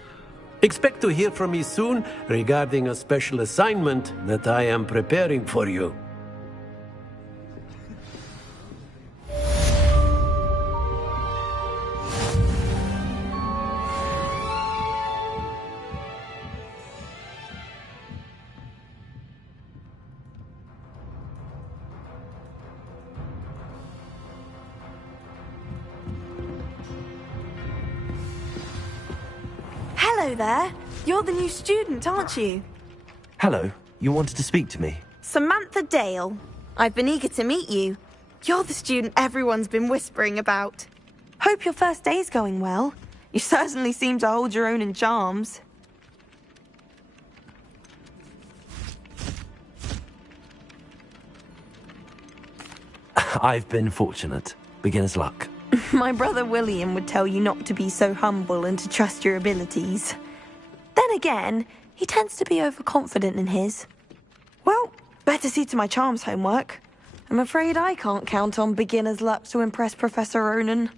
Expect to hear from me soon regarding a special assignment that I am preparing for you. Hello there. You're the new student, aren't you? Hello. You wanted to speak to me? Samantha Dale. I've been eager to meet you. You're the student everyone's been whispering about. Hope your first day's going well. You certainly seem to hold your own in charms. I've been fortunate. Beginner's luck. My brother William would tell you not to be so humble and to trust your abilities. Then again, he tends to be overconfident in his. Well, better see to my charms homework. I'm afraid I can't count on beginner's luck to impress Professor Ronan.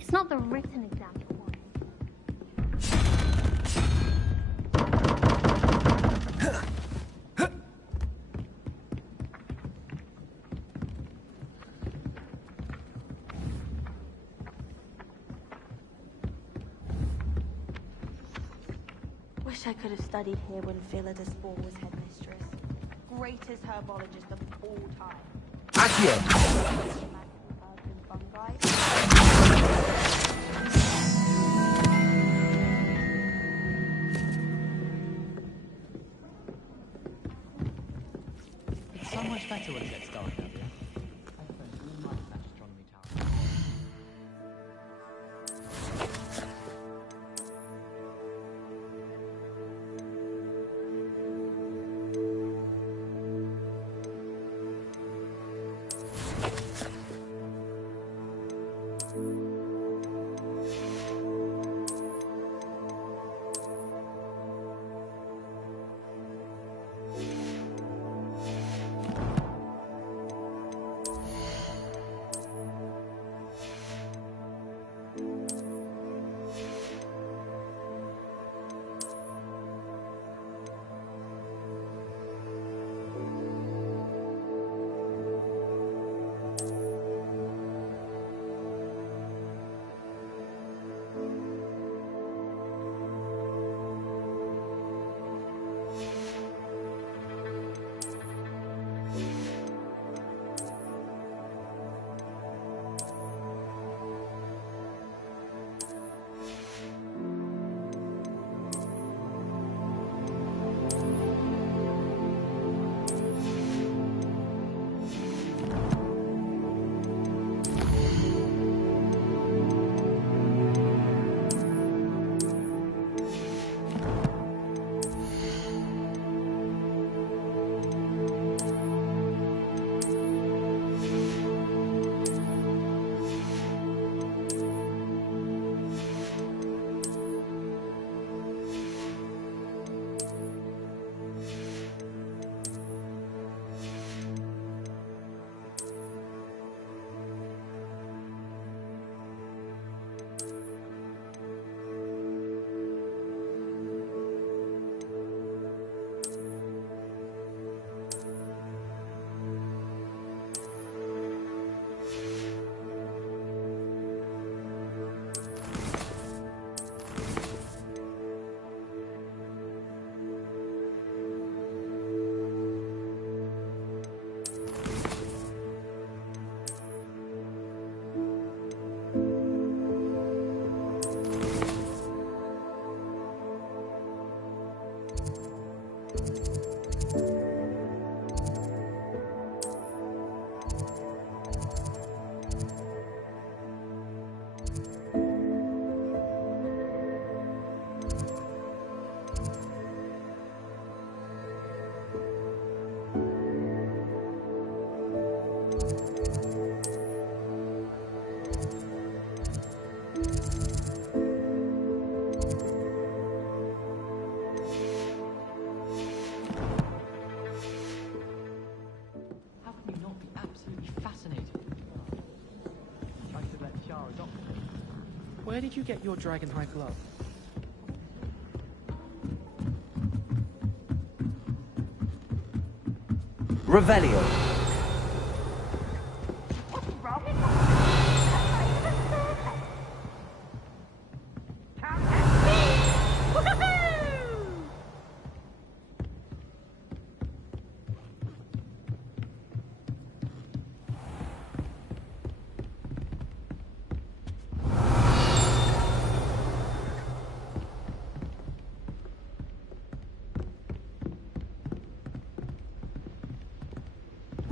It's not the written exam. Wish I could have studied here when Philida Spore was headmistress. Greatest herbologist of all time. Accio! so much better when it gets dark out here. I spent all night in that astronomy tower. Where did you get your dragon high glove? Revelio.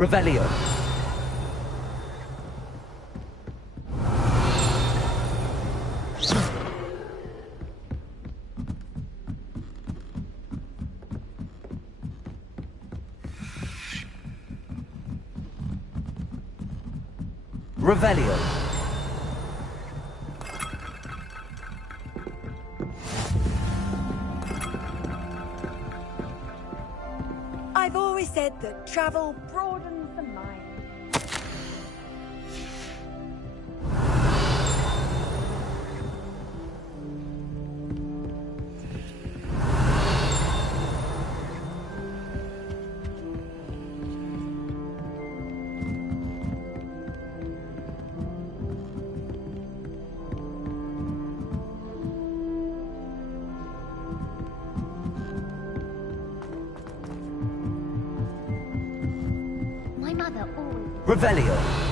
Revelio. Revelio. I've always said that travel broadens the mind. Revelio.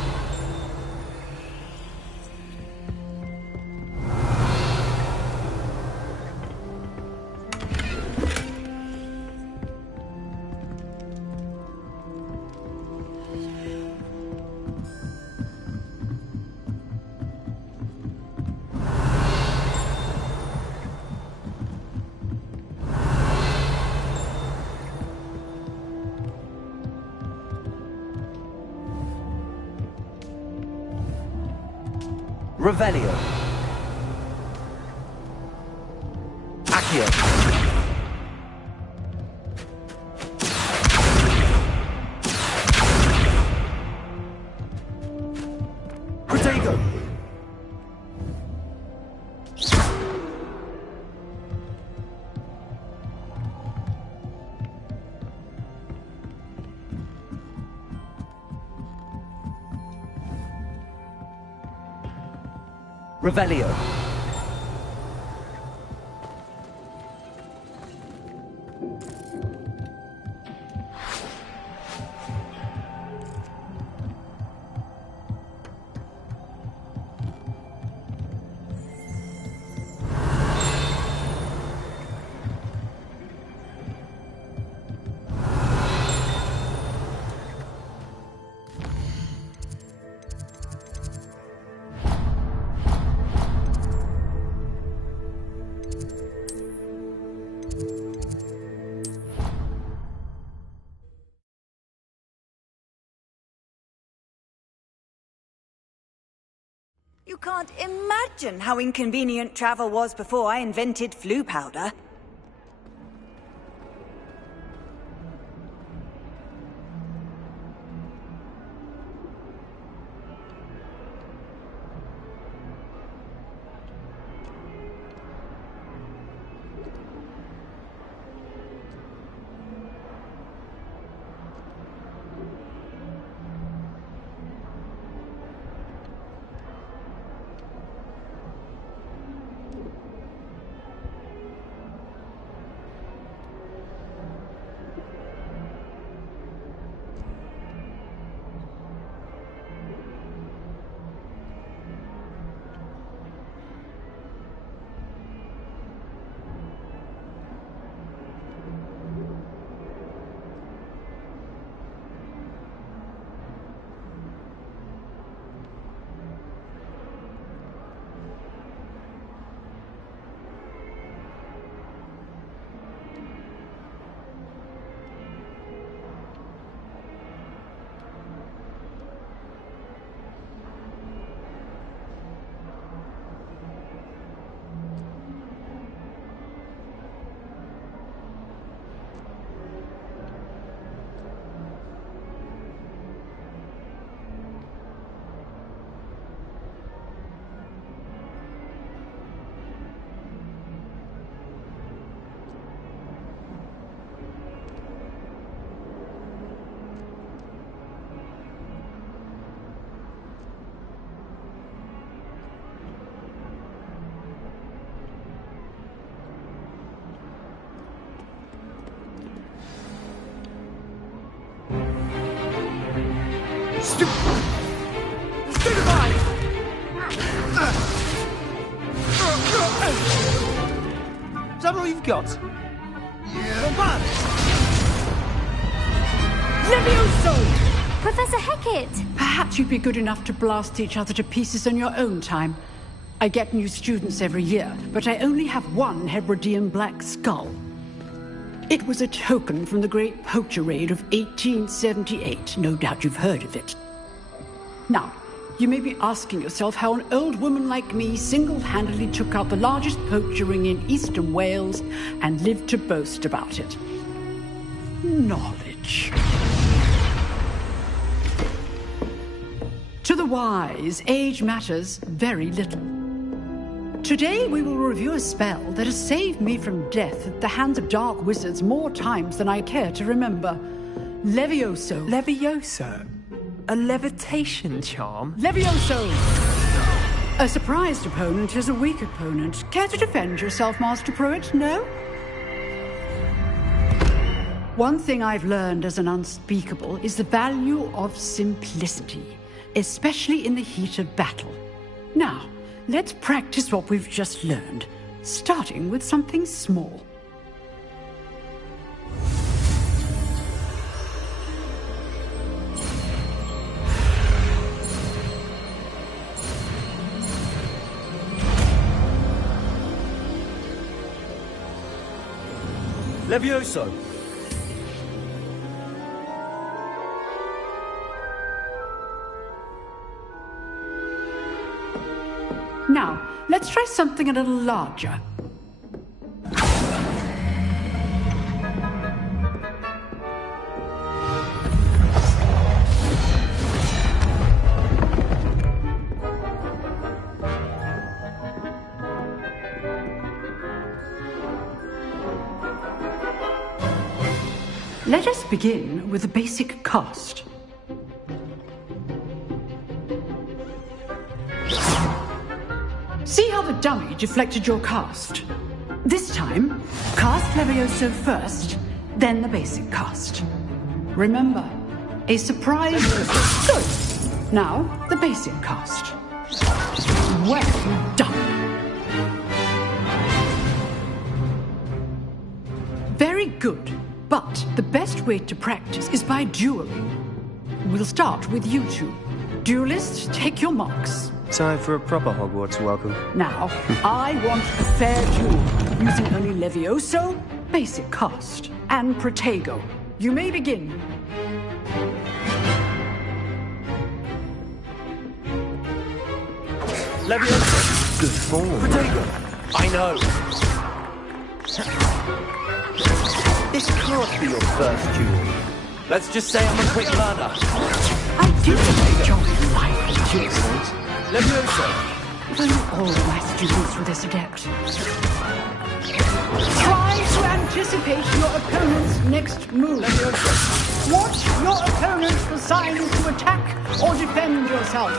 Revelio. Accio. Protego. Revelio. You can't imagine how inconvenient travel was before I invented flu powder. Is that all you've got? Yeah. Levioso! Professor Hecat! Perhaps you'd be good enough to blast each other to pieces on your own time. I get new students every year, but I only have one Hebridean black skull. It was a token from the Great Poacher Raid of 1878. No doubt you've heard of it. Now, you may be asking yourself how an old woman like me single-handedly took out the largest poacher ring in eastern Wales and lived to boast about it. Knowledge. To the wise, age matters very little. Today we will review a spell that has saved me from death at the hands of dark wizards more times than I care to remember. Levioso. Levioso? A levitation charm? Levioso! A surprised opponent is a weak opponent. Care to defend yourself, Master Pruitt? No? One thing I've learned as an unspeakable is the value of simplicity, especially in the heat of battle. Now, let's practice what we've just learned, starting with something small. Levioso! Now, let's try something a little larger. Let us begin with the basic cast. See how the dummy deflected your cast? This time, cast Levioso first, then the basic cast. Remember, a surprise is good. Now, the basic cast. Well done. Very good. But the best way to practice is by dueling. We'll start with you two. Duelists, take your marks. Time for a proper Hogwarts welcome. Now, I want a fair duel, using only Levioso, basic cast, and Protego. You may begin. Levioso. Good form. Protego. I know. This can't be your first duel. Let's just say I'm a quick learner. I do enjoy life with duels. Levioso. Though all my students were this adept. Try to anticipate your opponent's next move. Levioso. Watch your opponent for signs to attack or defend yourself.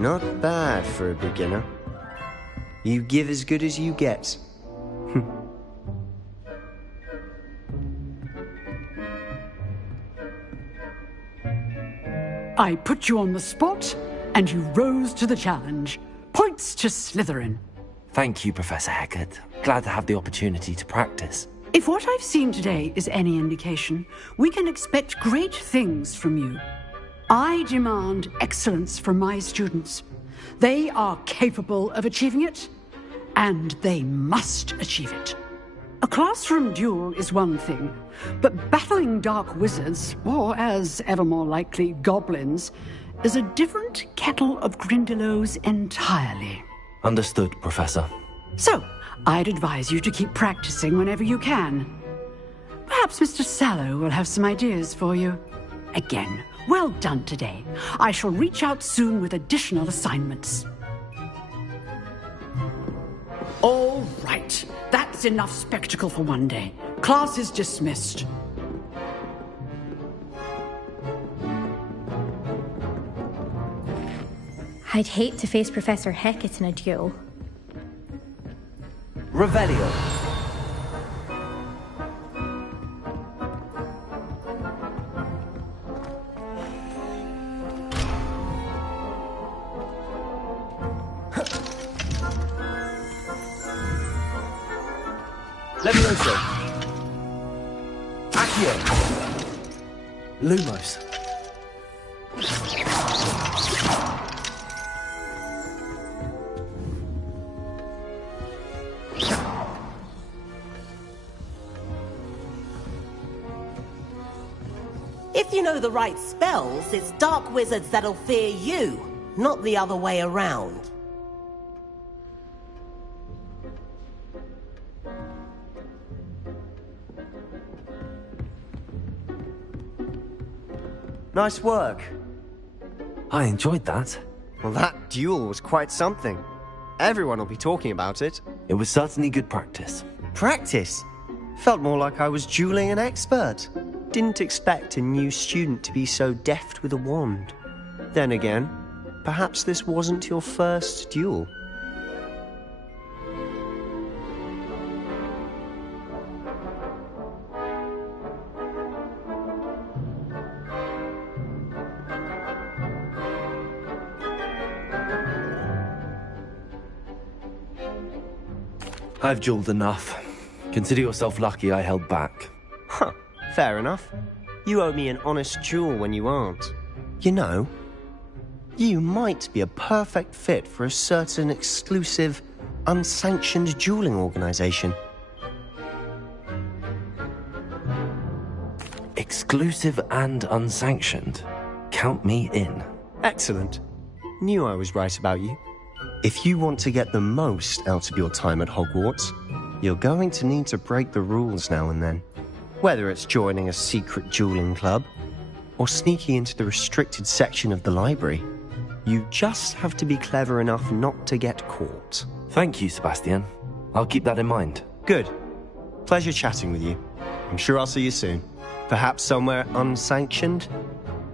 Not bad for a beginner. You give as good as you get. I put you on the spot, and you rose to the challenge. Points to Slytherin. Thank you, Professor Hecat. Glad to have the opportunity to practice. If what I've seen today is any indication, we can expect great things from you. I demand excellence from my students. They are capable of achieving it, and they must achieve it. A classroom duel is one thing, but battling dark wizards, or as ever more likely, goblins, is a different kettle of Grindylows entirely. Understood, Professor. So, I'd advise you to keep practicing whenever you can. Perhaps Mr. Sallow will have some ideas for you. Again, well done today. I shall reach out soon with additional assignments. All right. That's enough spectacle for one day. Class is dismissed. I'd hate to face Professor Hecat in a duel. Revelio. Levioso. Accio. Lumos. If you know the right spells, it's dark wizards that'll fear you, not the other way around. Nice work. I enjoyed that. Well, that duel was quite something. Everyone will be talking about it. It was certainly good practice. Practice? Felt more like I was dueling an expert. Didn't expect a new student to be so deft with a wand. Then again, perhaps this wasn't your first duel. I've dueled enough. Consider yourself lucky I held back. Huh, fair enough. You owe me an honest duel when you aren't. You know, you might be a perfect fit for a certain exclusive, unsanctioned dueling organization. Exclusive and unsanctioned? count me in. Excellent. Knew I was right about you. If you want to get the most out of your time at Hogwarts, you're going to need to break the rules now and then. Whether it's joining a secret dueling club, or sneaking into the restricted section of the library, you just have to be clever enough not to get caught. Thank you, Sebastian. I'll keep that in mind. Good. Pleasure chatting with you. I'm sure I'll see you soon. Perhaps somewhere unsanctioned?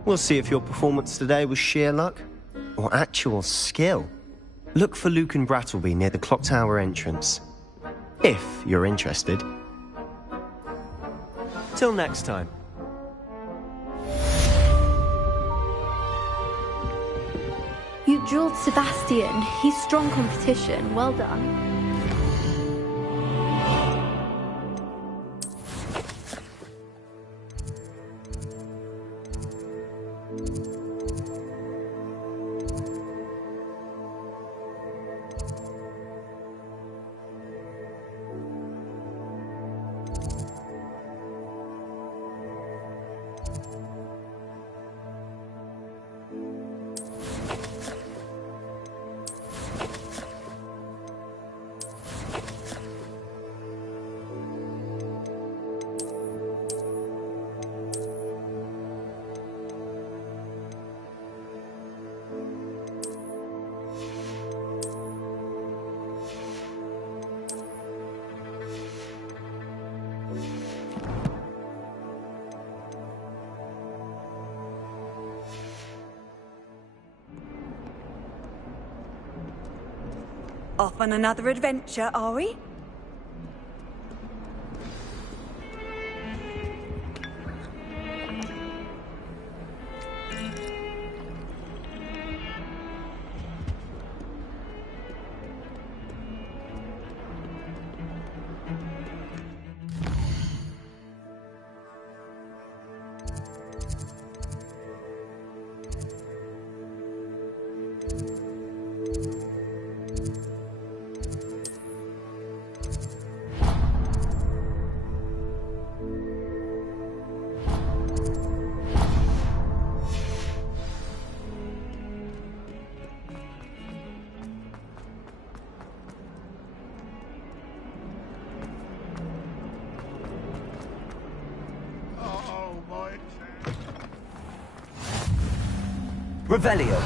We'll see if your performance today was sheer luck or actual skill. Look for Luke and Brattleby near the clock tower entrance, if you're interested. Till next time. You drilled Sebastian. He's strong competition. Well done. Off on another adventure, are we? Revelio.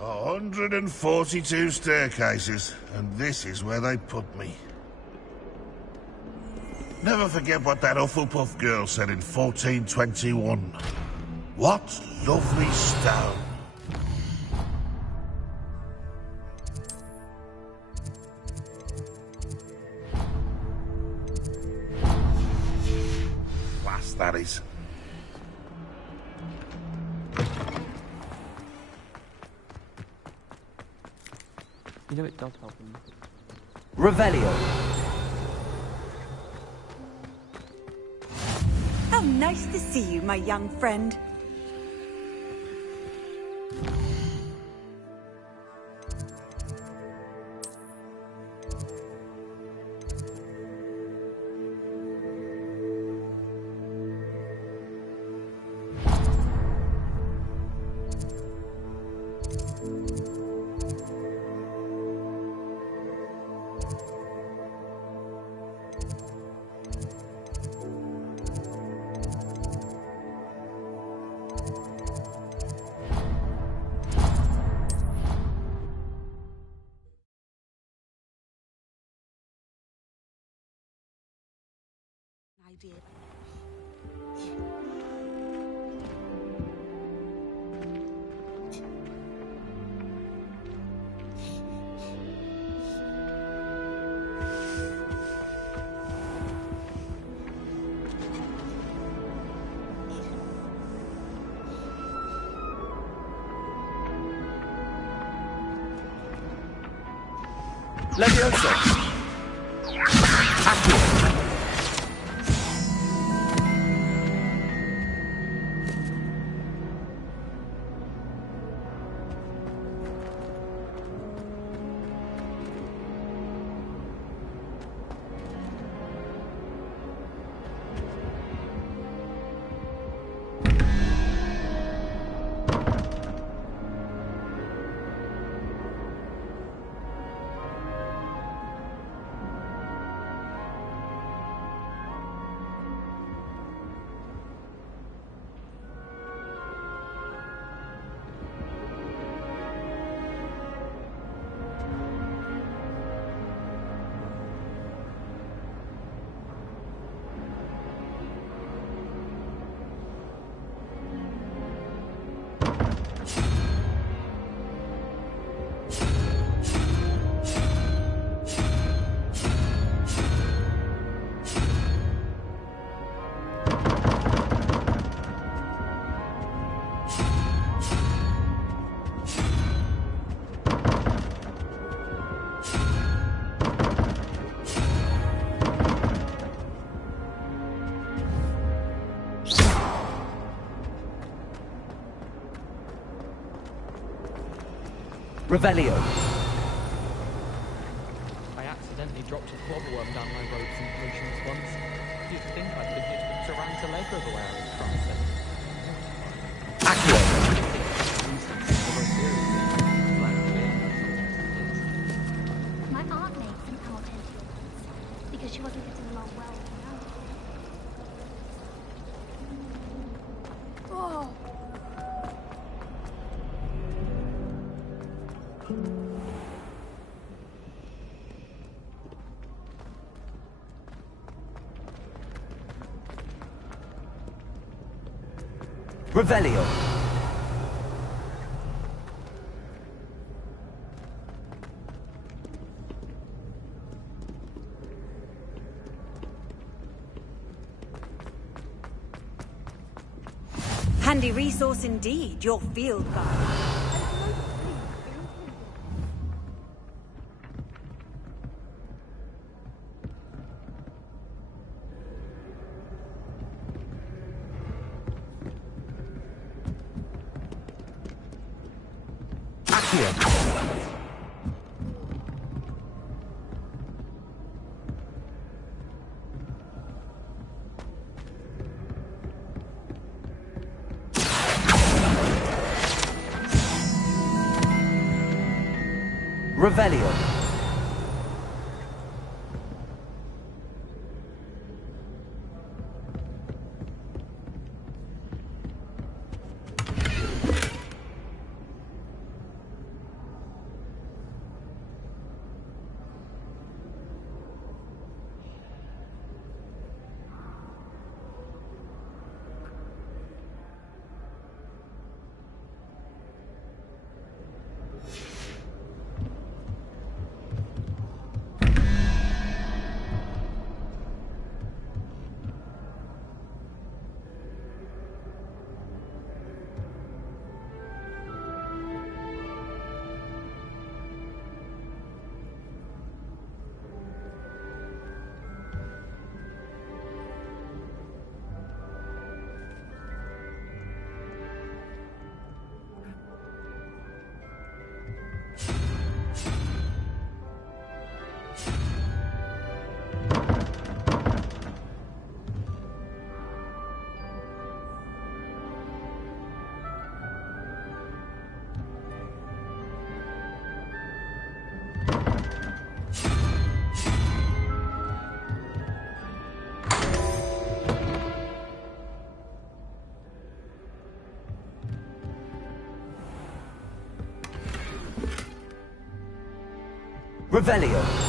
A 142 staircases, and this is where they put me. Never forget what that Hufflepuff girl said in 1421. What lovely stone. Class, that is. You know it does help him. Revelio. How nice to see you, my young friend. Levioso. Revelio. I accidentally dropped a clobberworm down my robes and potions once. You'd think I'd been hit with Tarantallegra the way I was prancing. My aunt made some out once because she wasn't getting along well with me. Oh. Revelio. Handy resource indeed, your field guide. Revelio. Revelio.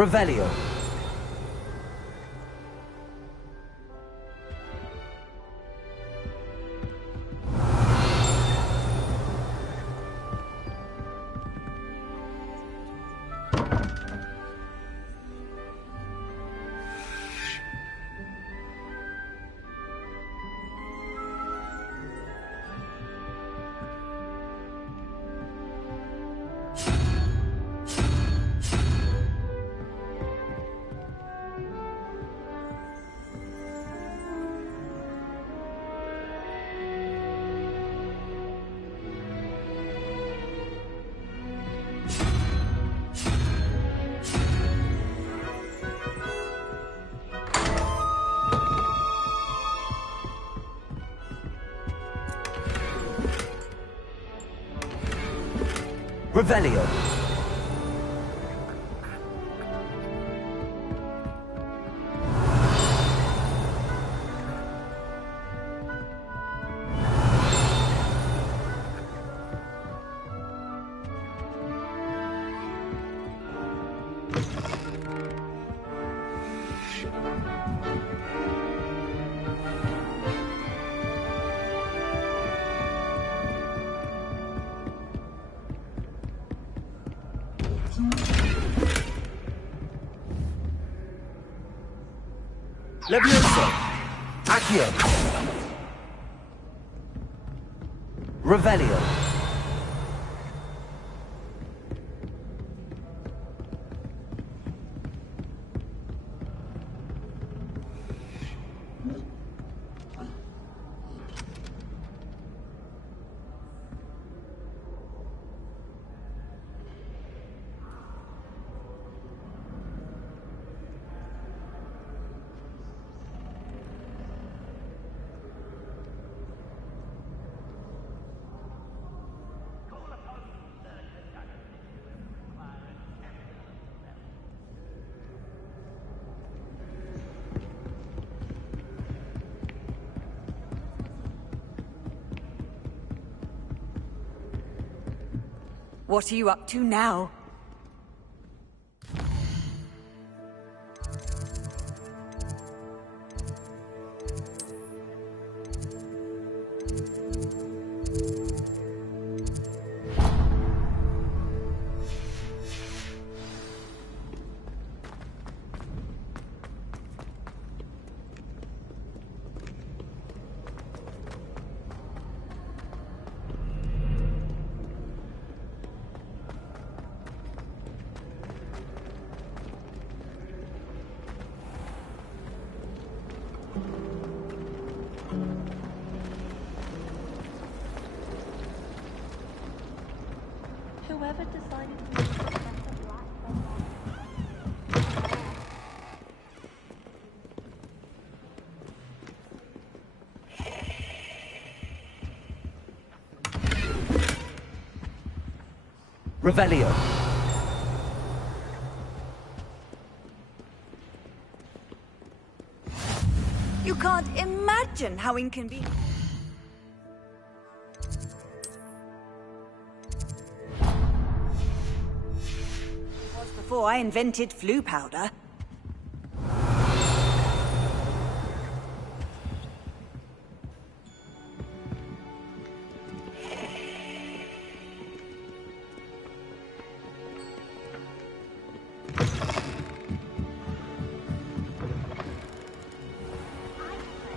Revelio. Revelio. Levioso. Accio. Revelio. What are you up to now? Whoever decided to make the black Revelio. You can't imagine how inconvenient. Before I invented flu powder.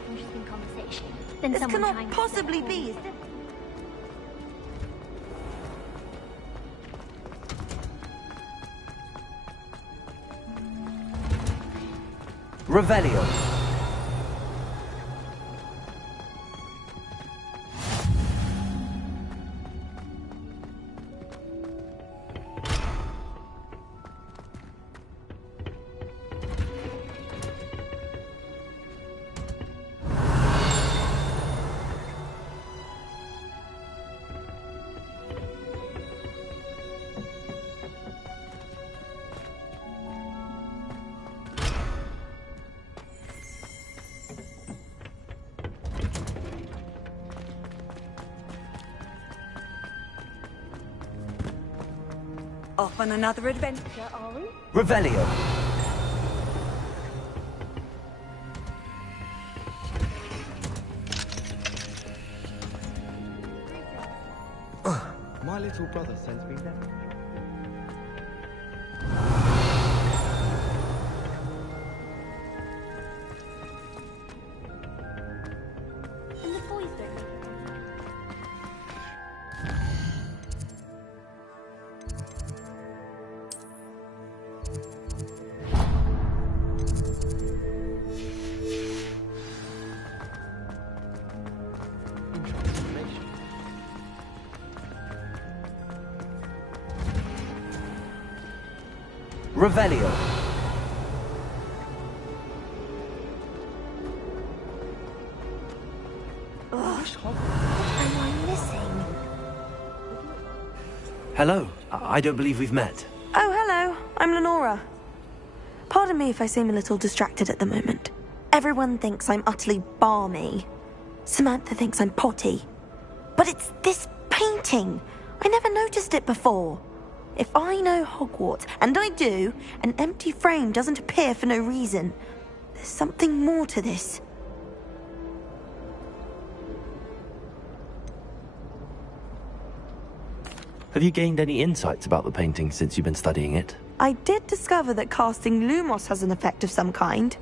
interesting conversation. Then This someone cannot trying to possibly set be. forward. Revelio. Off on another adventure, are we? Revelio. My little brother sends me them. And the boys don't make Revelio. Ugh, what am I missing? Hello. I don't believe we've met. Oh, hello. I'm Lenora. Pardon me if I seem a little distracted at the moment. Everyone thinks I'm utterly balmy. Samantha thinks I'm potty. But it's this painting. I never noticed it before. If I know Hogwarts, and I do, an empty frame doesn't appear for no reason. There's something more to this. Have you gained any insights about the painting since you've been studying it? I did discover that casting Lumos has an effect of some kind.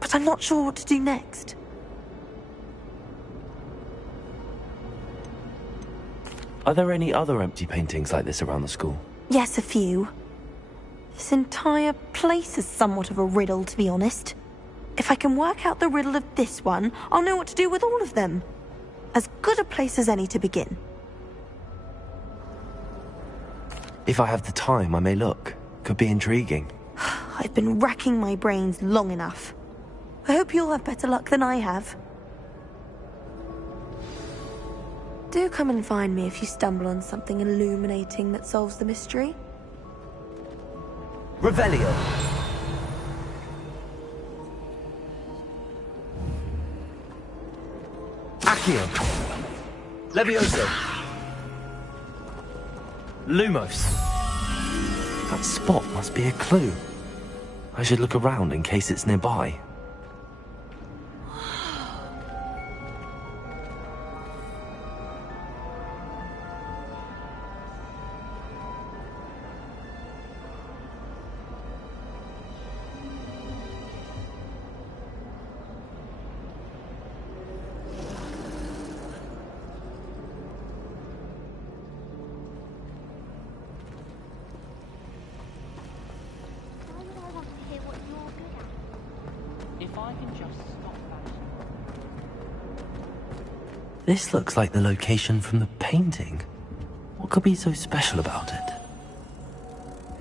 But I'm not sure what to do next. Are there any other empty paintings like this around the school? Yes, a few. This entire place is somewhat of a riddle, to be honest. If I can work out the riddle of this one, I'll know what to do with all of them. As good a place as any to begin. If I have the time, I may look. Could be intriguing. I've been racking my brains long enough. I hope you'll have better luck than I have. Do come and find me if you stumble on something illuminating that solves the mystery. Revelio. Accio. Levioso. Lumos. That spot must be a clue. I should look around in case it's nearby. This looks like the location from the painting. What could be so special about it?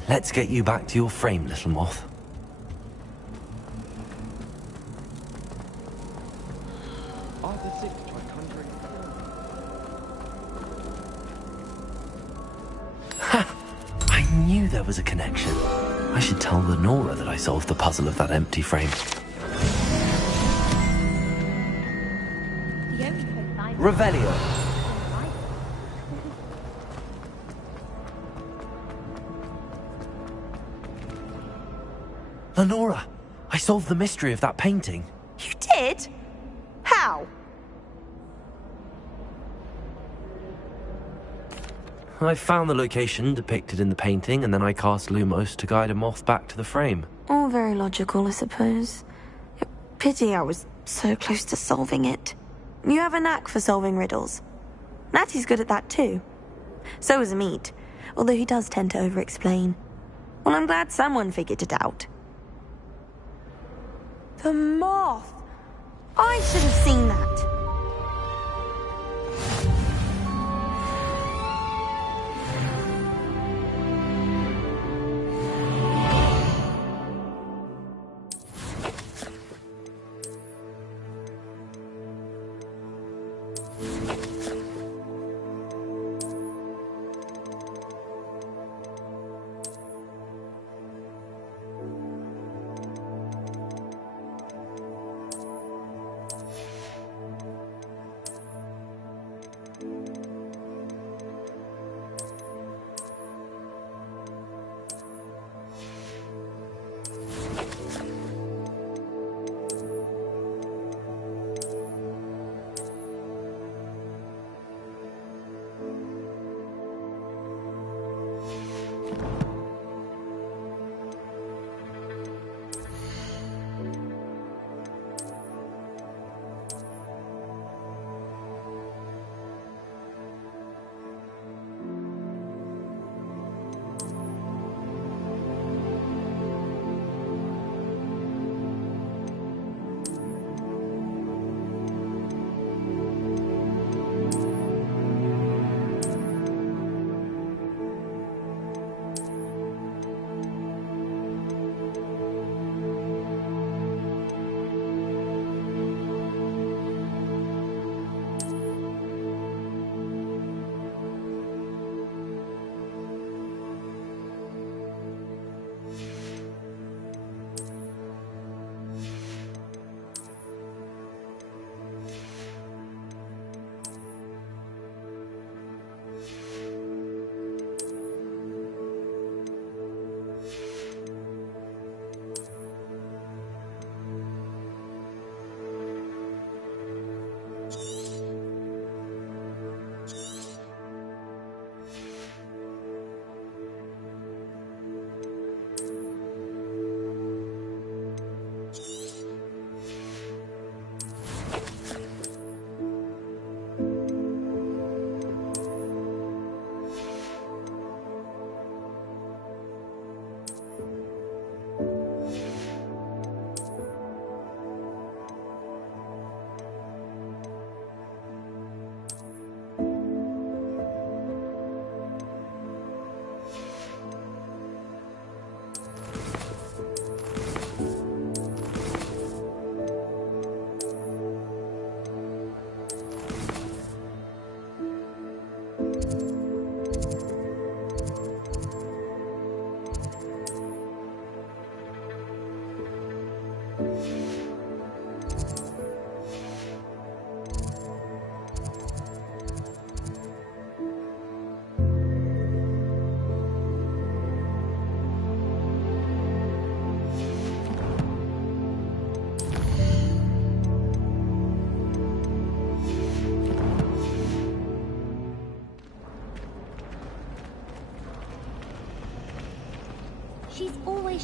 Let's get you back to your frame, little moth. Arthur 6 tried conjuring. Ha! I knew there was a connection. I should tell Lenora that I solved the puzzle of that empty frame. Revelio. Lenora, I solved the mystery of that painting. You did? How? I found the location depicted in the painting, and then I cast Lumos to guide a moth back to the frame. All very logical, I suppose. Pity I was so close to solving it. You have a knack for solving riddles. Natty's good at that too. So is Amit, although he does tend to over-explain. Well, I'm glad someone figured it out. The moth! I should have seen that.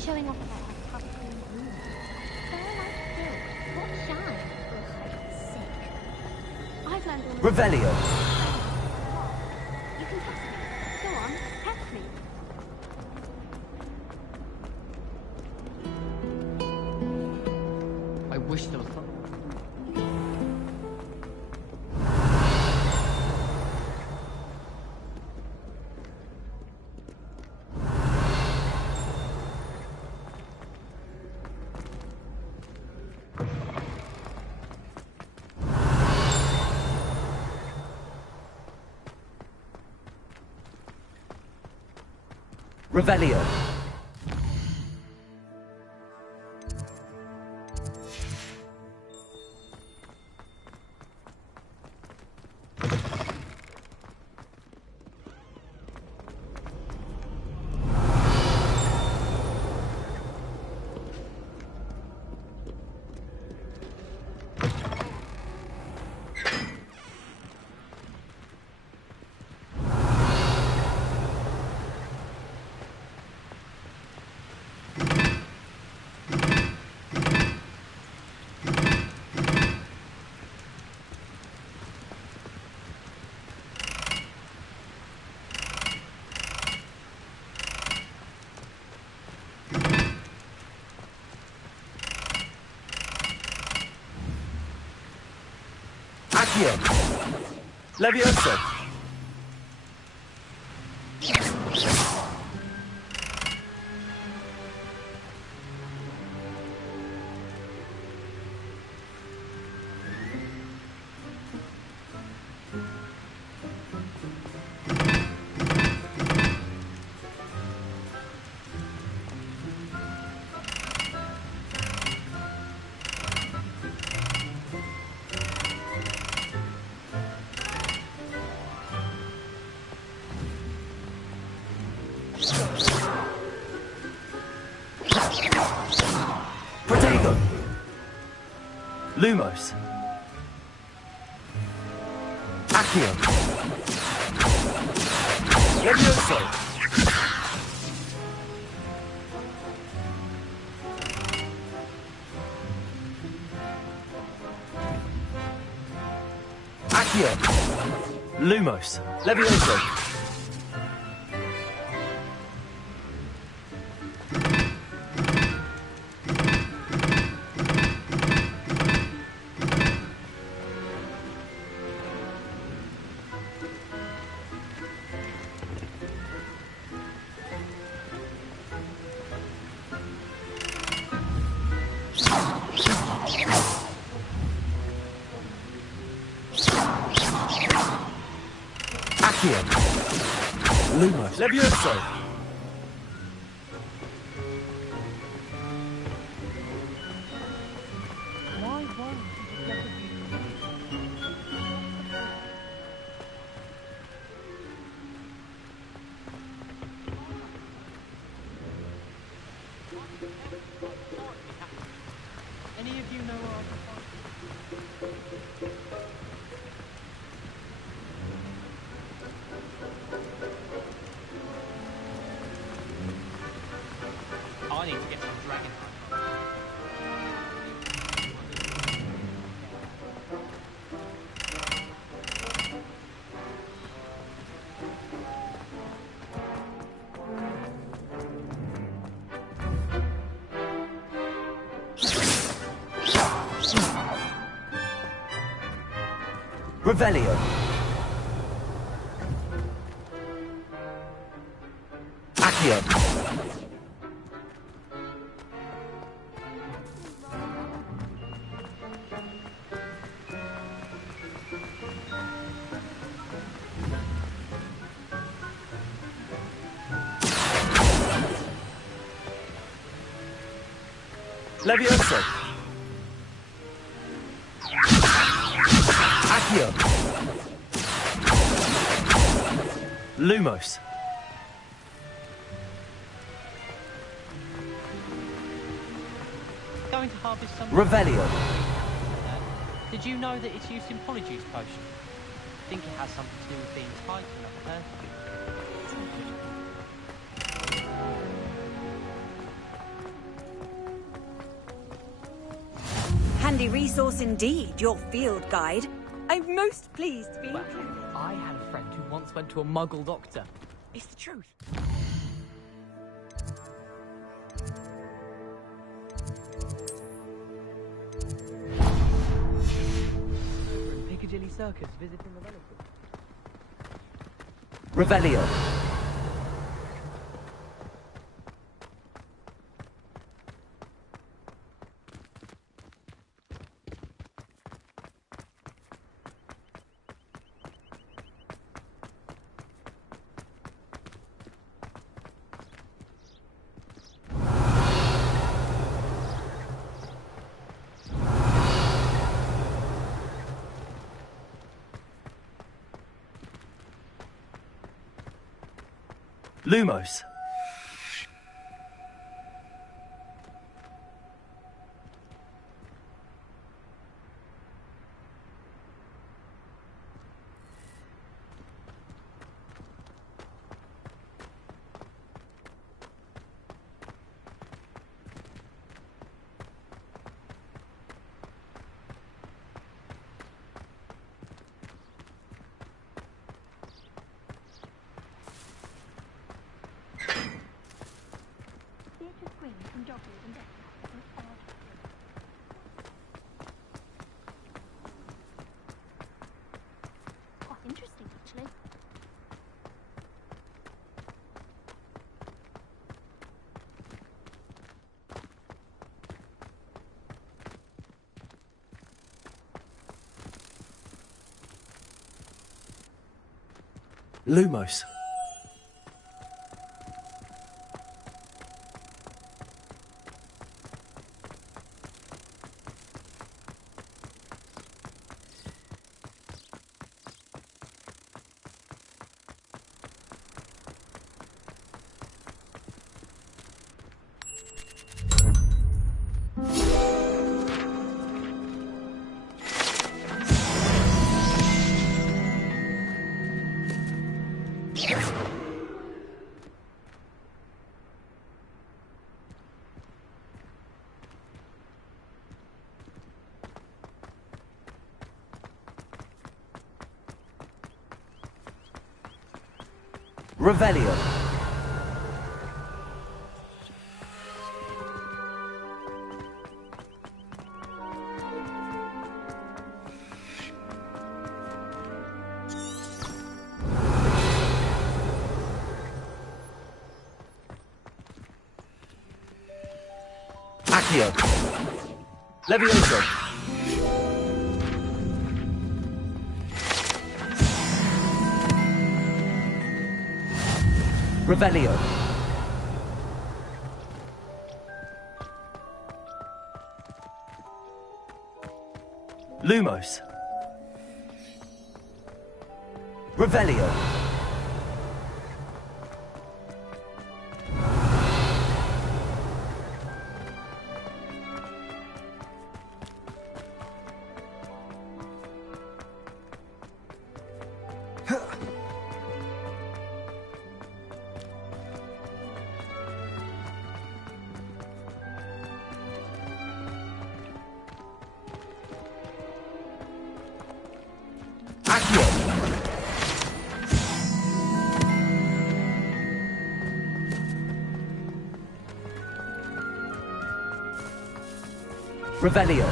showing off about her puff cream room. They're like Bill, not shy. Ugh, sick. I've learned all Revelio. You can test me. Go on, test me. I wish there was something. Revelio. Accio. Levioso. Protego. Lumos. Accio. Levioso. Accio. Lumos. Levioso. Accio. Lumos. Levioso. Why won't you just let it be? Any of you know where I can find I need to get some dragon. Revelio. Accio. Levioso. Accio. Lumos. Going to harvest some. Revelio. Did you know that it's used in Polyjuice potion? I think it has something to do with being tight enough perfect. handy resource indeed, your field guide. I'm most pleased to be included. I had a friend who once went to a muggle doctor. It's the truth. We're in Piccadilly Circus visiting the relatives. Revelio. Lumos. Quite interesting, actually. Lumos. Revelio. Accio. Levioso. Revelio. Lumos. Revelio. Revelio.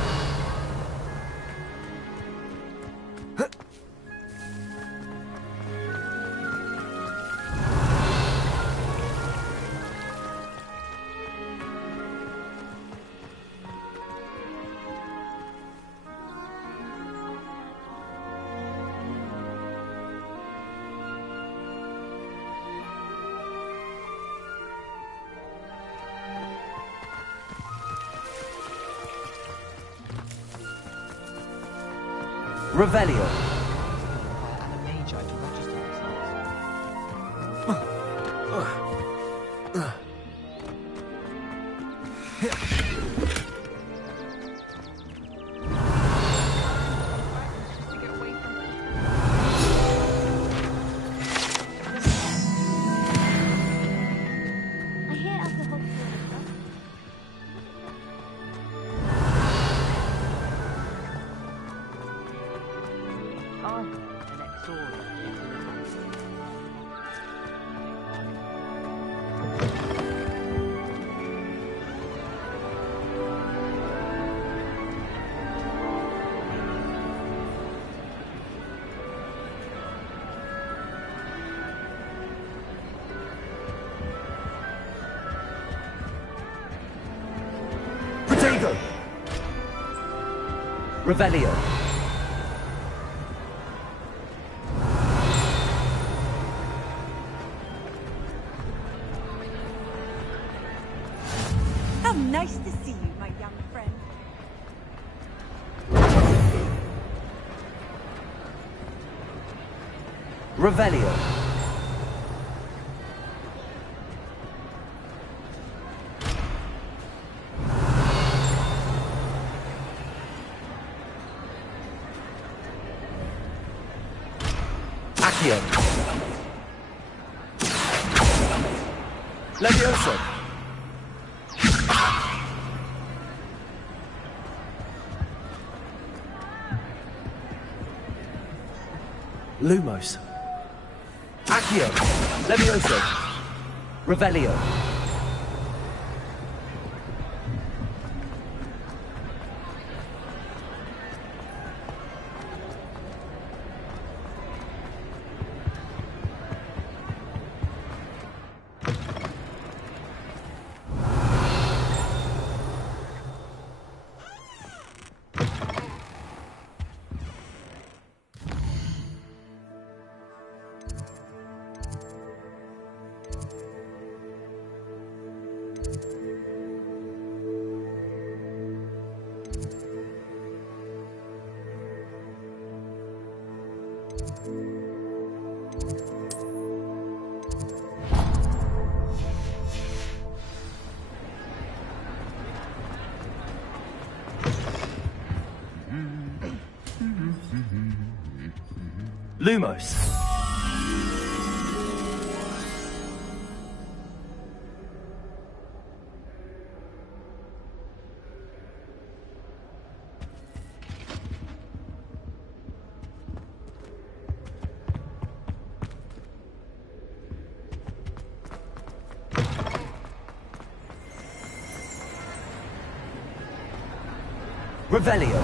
Revelio. And a mage to register I hear at the Hogwarts armor and Exora into the Protego! Revelio. How nice to see you, my young friend. Revelio. Accio. Levioso. Lumos. Accio. Levioso. Revelio. Lumos. Revelio.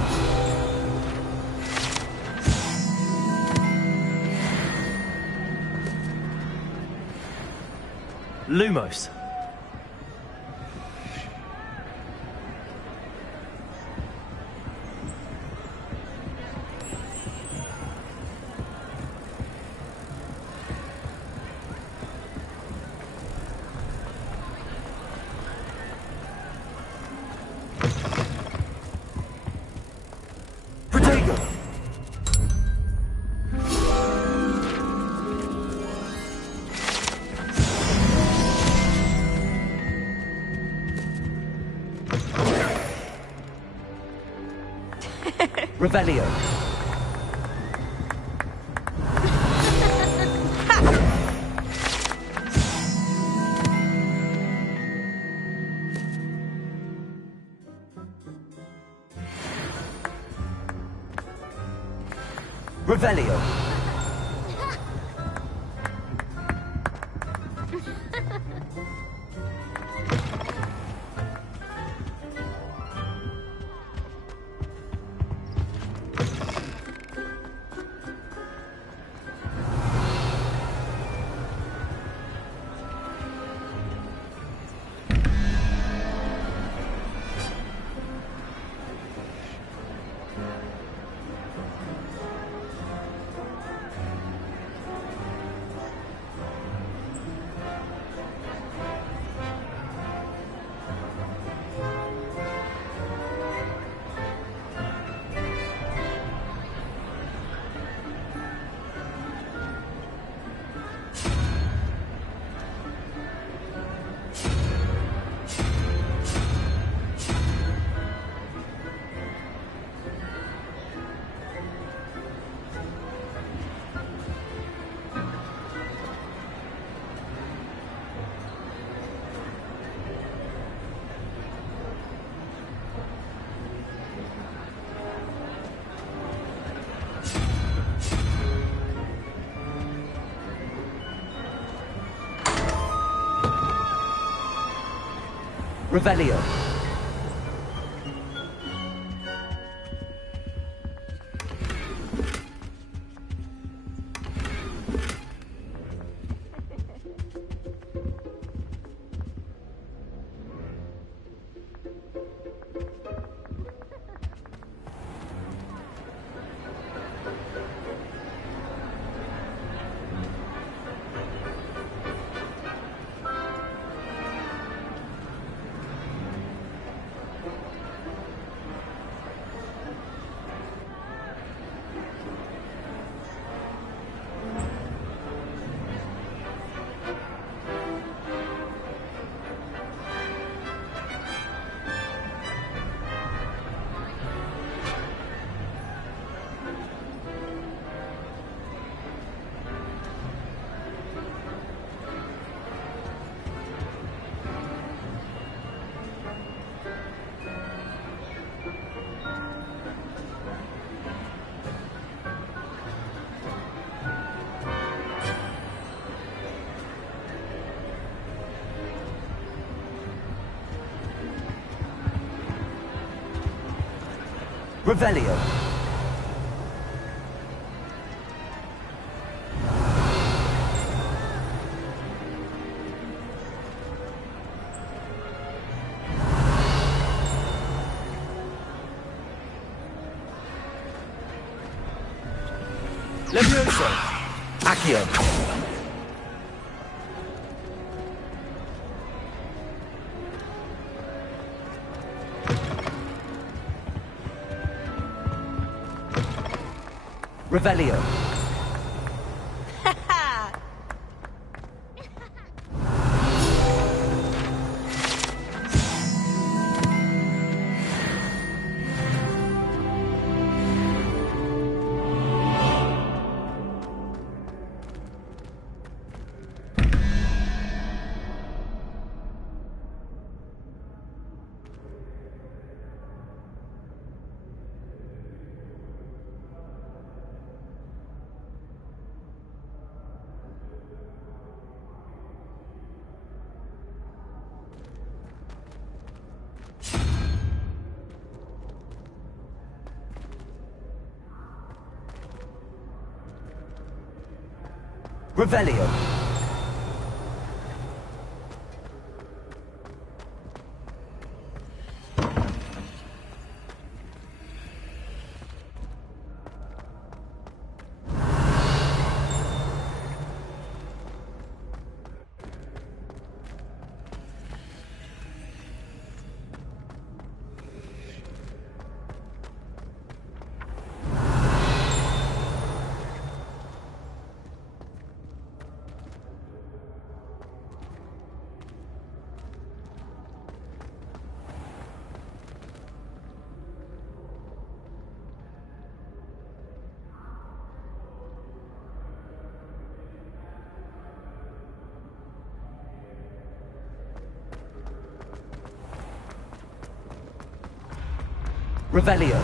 Lumos. Protego. Revelio. Revelio. Revelio. Revelio. Levioso. Accio. Revelio. Revelio. Revelio.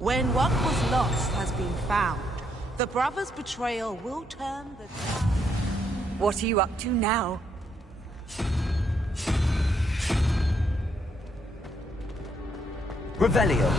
When what was lost has been found, the brothers' betrayal will turn the tide. What are you up to now? Revelio.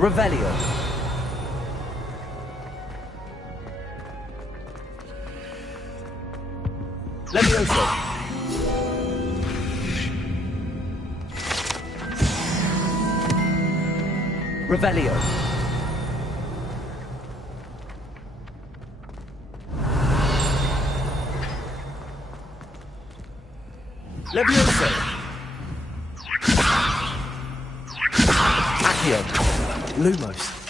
Revelio. Levioso. Revelio. Levioso. Accio. Lumos.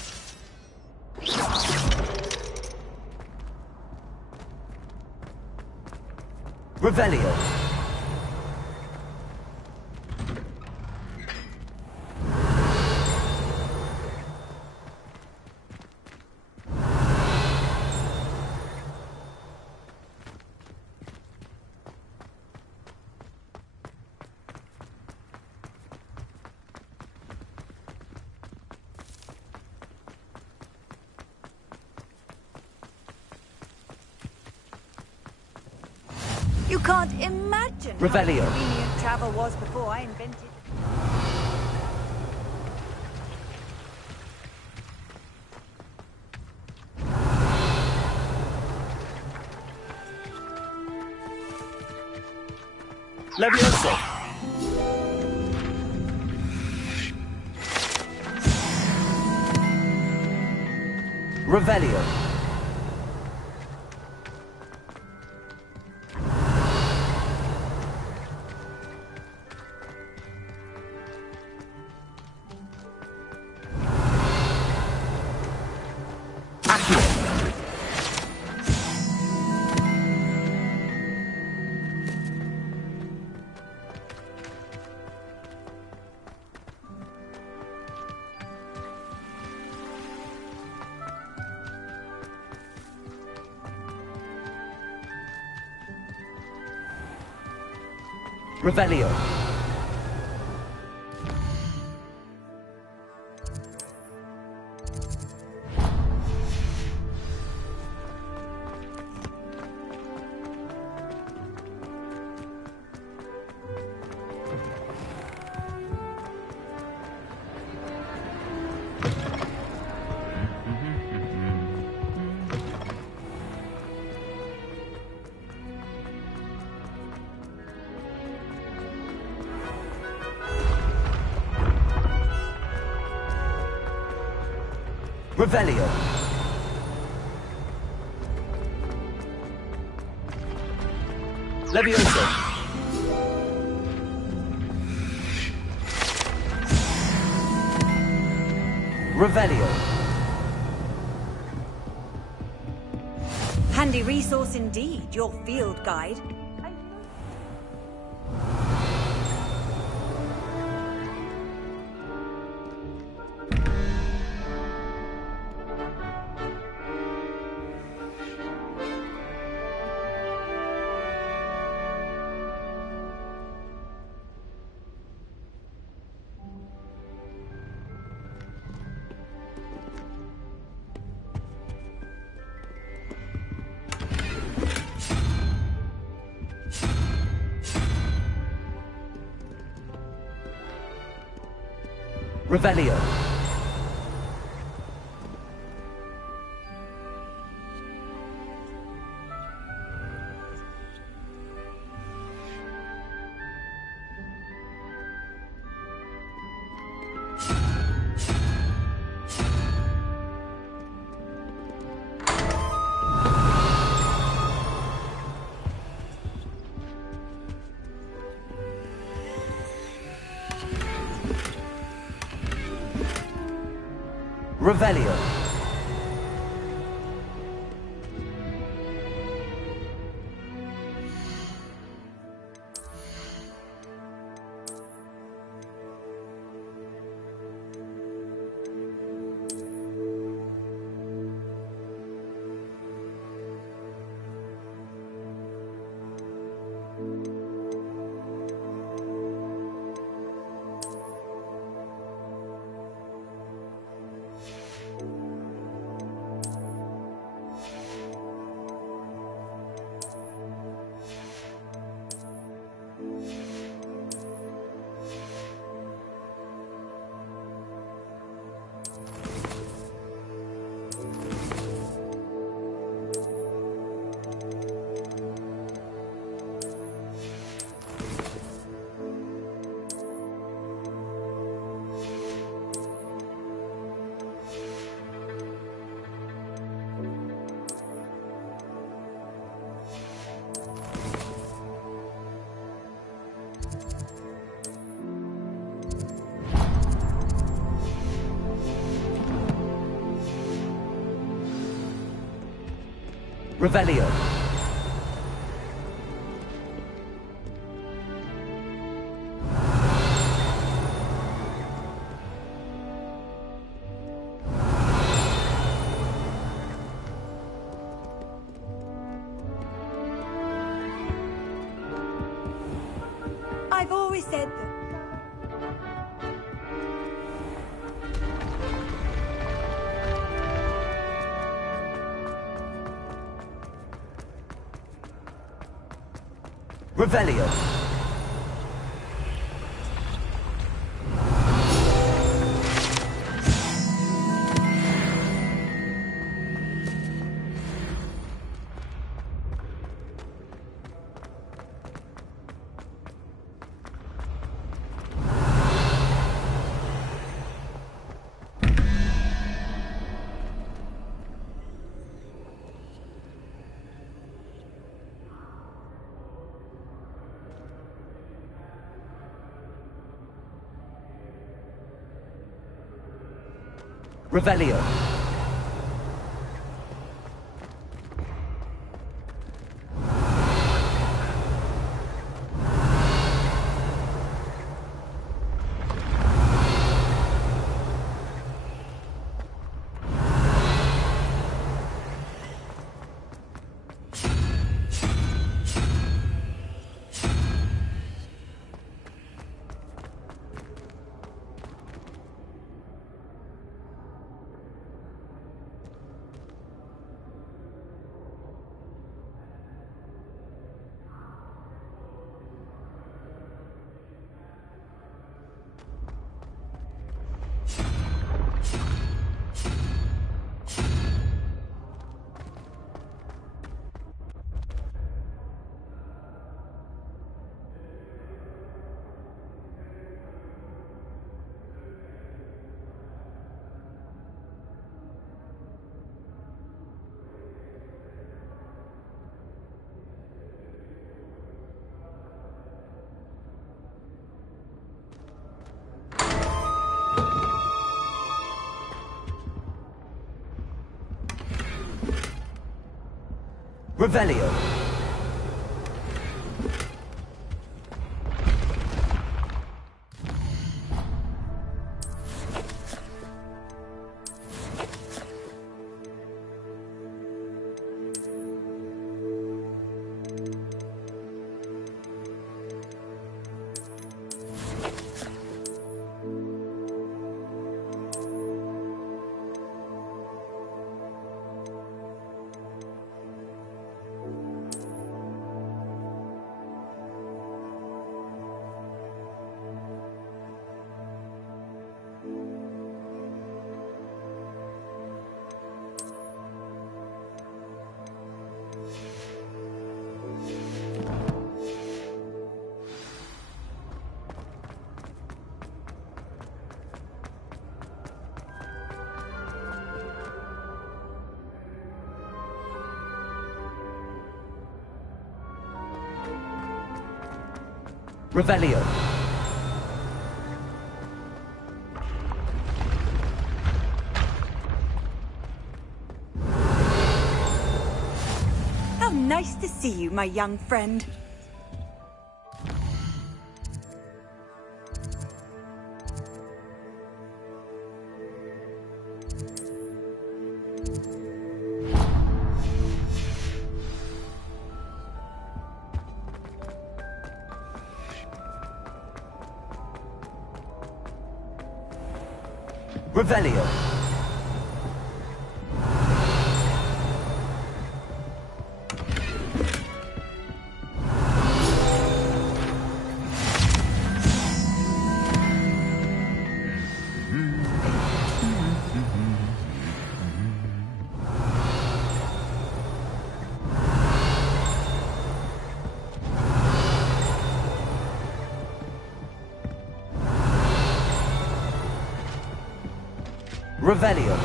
Revelio. You can't imagine Revelio. how convenient travel was before I invented... Levioso. Revelio. Revelio. Revelio. Levioso. Revelio. Handy resource indeed, your field guide. Revelio. Revelio. Revelio. I've always said that. Revelio. Revelio. Revelio. Revelio. How nice to see you, my young friend. Revelio. Revelio.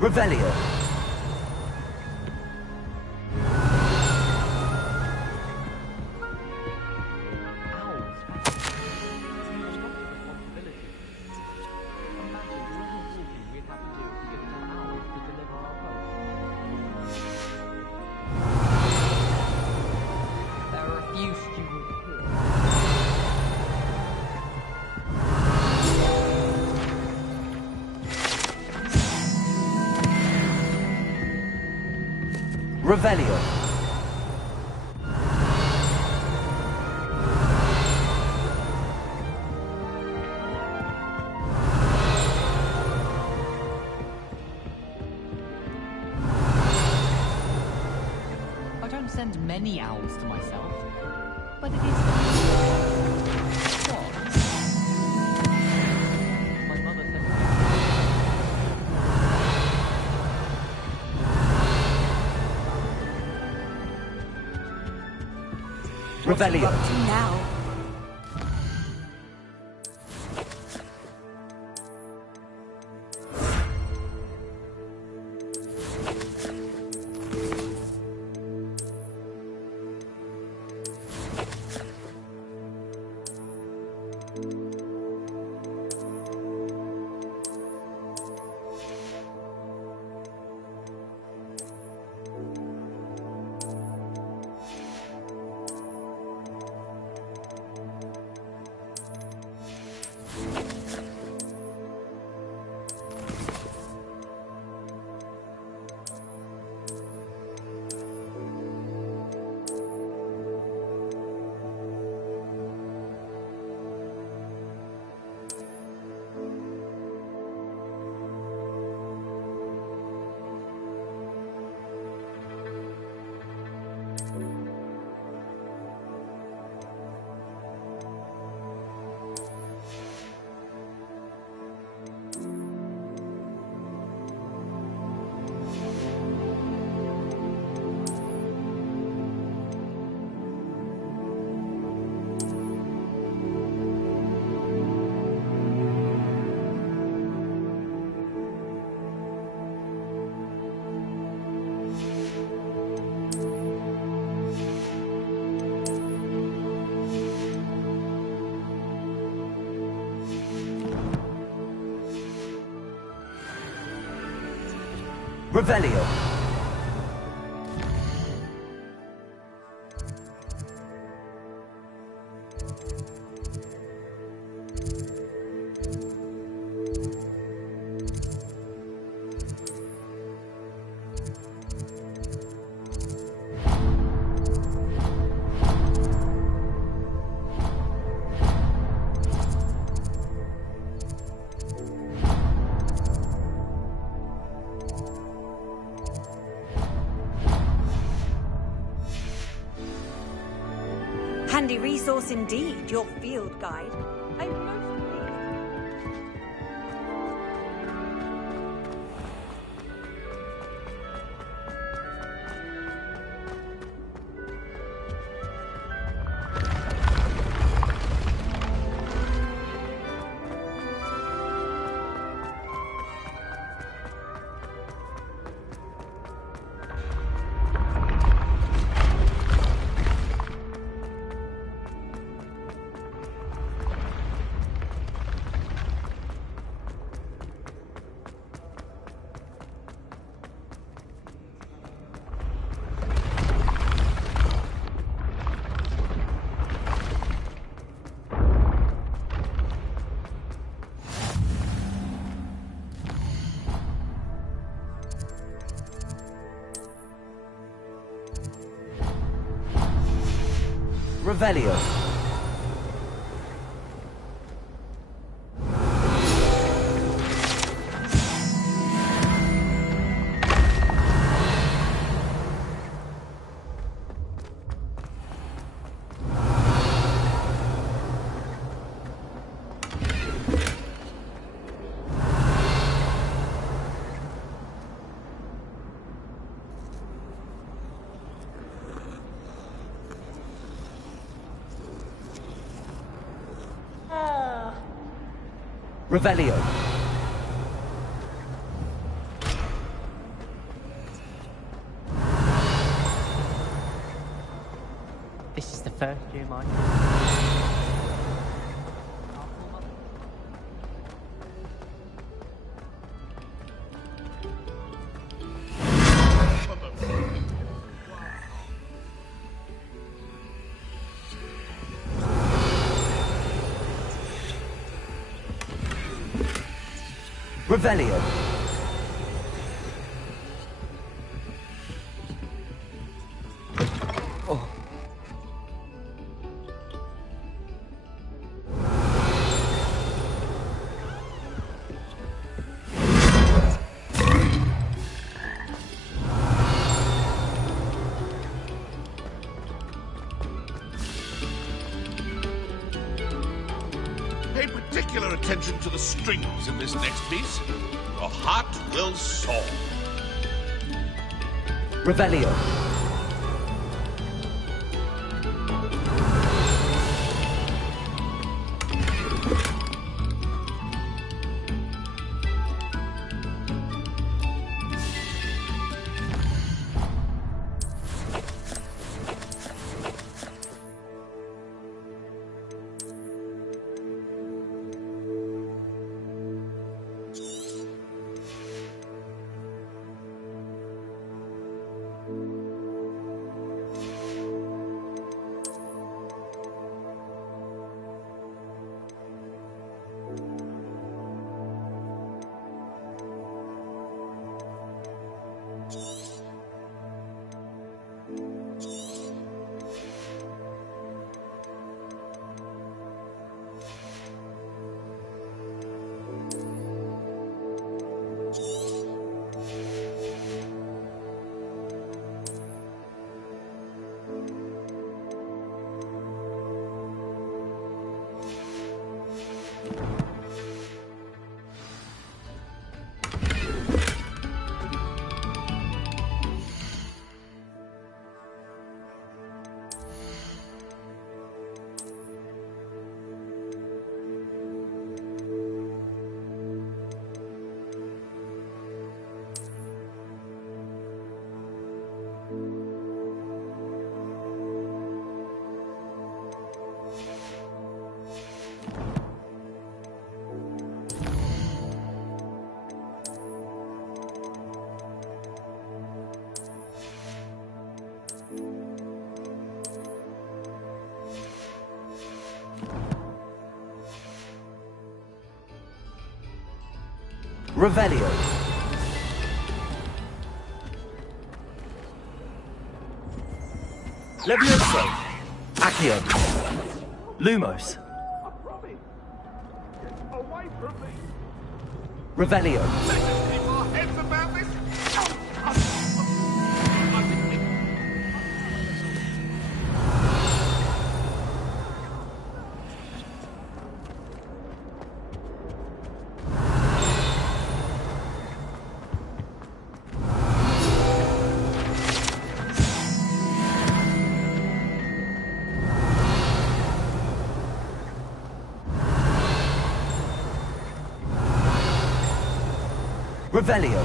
Revelio. Revelio. I don't send many owls to myself, but it is... What? My mother said... Revelio. Up to now. Revelio. Handy resource indeed, your field guide. I'm most pleased. Revelio. Revelio. This is the first year, Mike. Revelio. Oh. Pay particular attention to the strings in this next piece. Your heart will soar. Revelio. Revelio. Levioso. Accio. Lumos. Away from me! Revelio. Let's keep our heads about this! Revelio.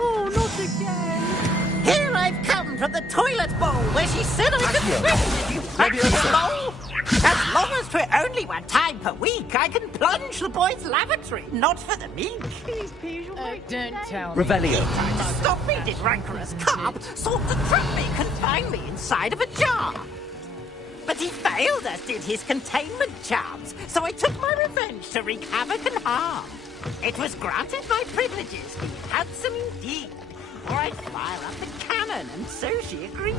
Oh, not again! Here I've come from the toilet bowl where she said I could swim! You practical mole! As long as 'twere only one time per week, I can plunge the boys' lavatory, not for the meek. Don't tell Revelio. He tried to stop me, this rancorous carp, sought to trap me, confine me inside of a jar. But he failed us, did his containment charms, so I took my revenge to wreak havoc and harm. It was granted my privileges, be handsome indeed, or I'd fire up the cannon, and so she agreed.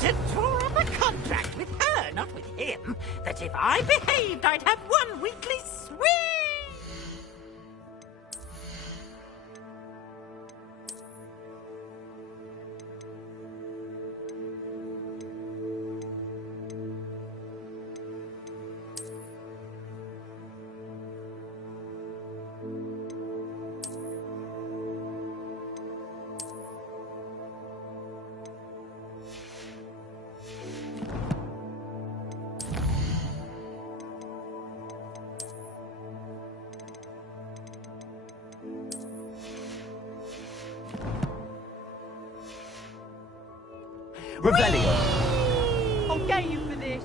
To draw up a contract with her, not with him, that if I behaved, I'd have one weekly swing. Revelio! I'll get you for this.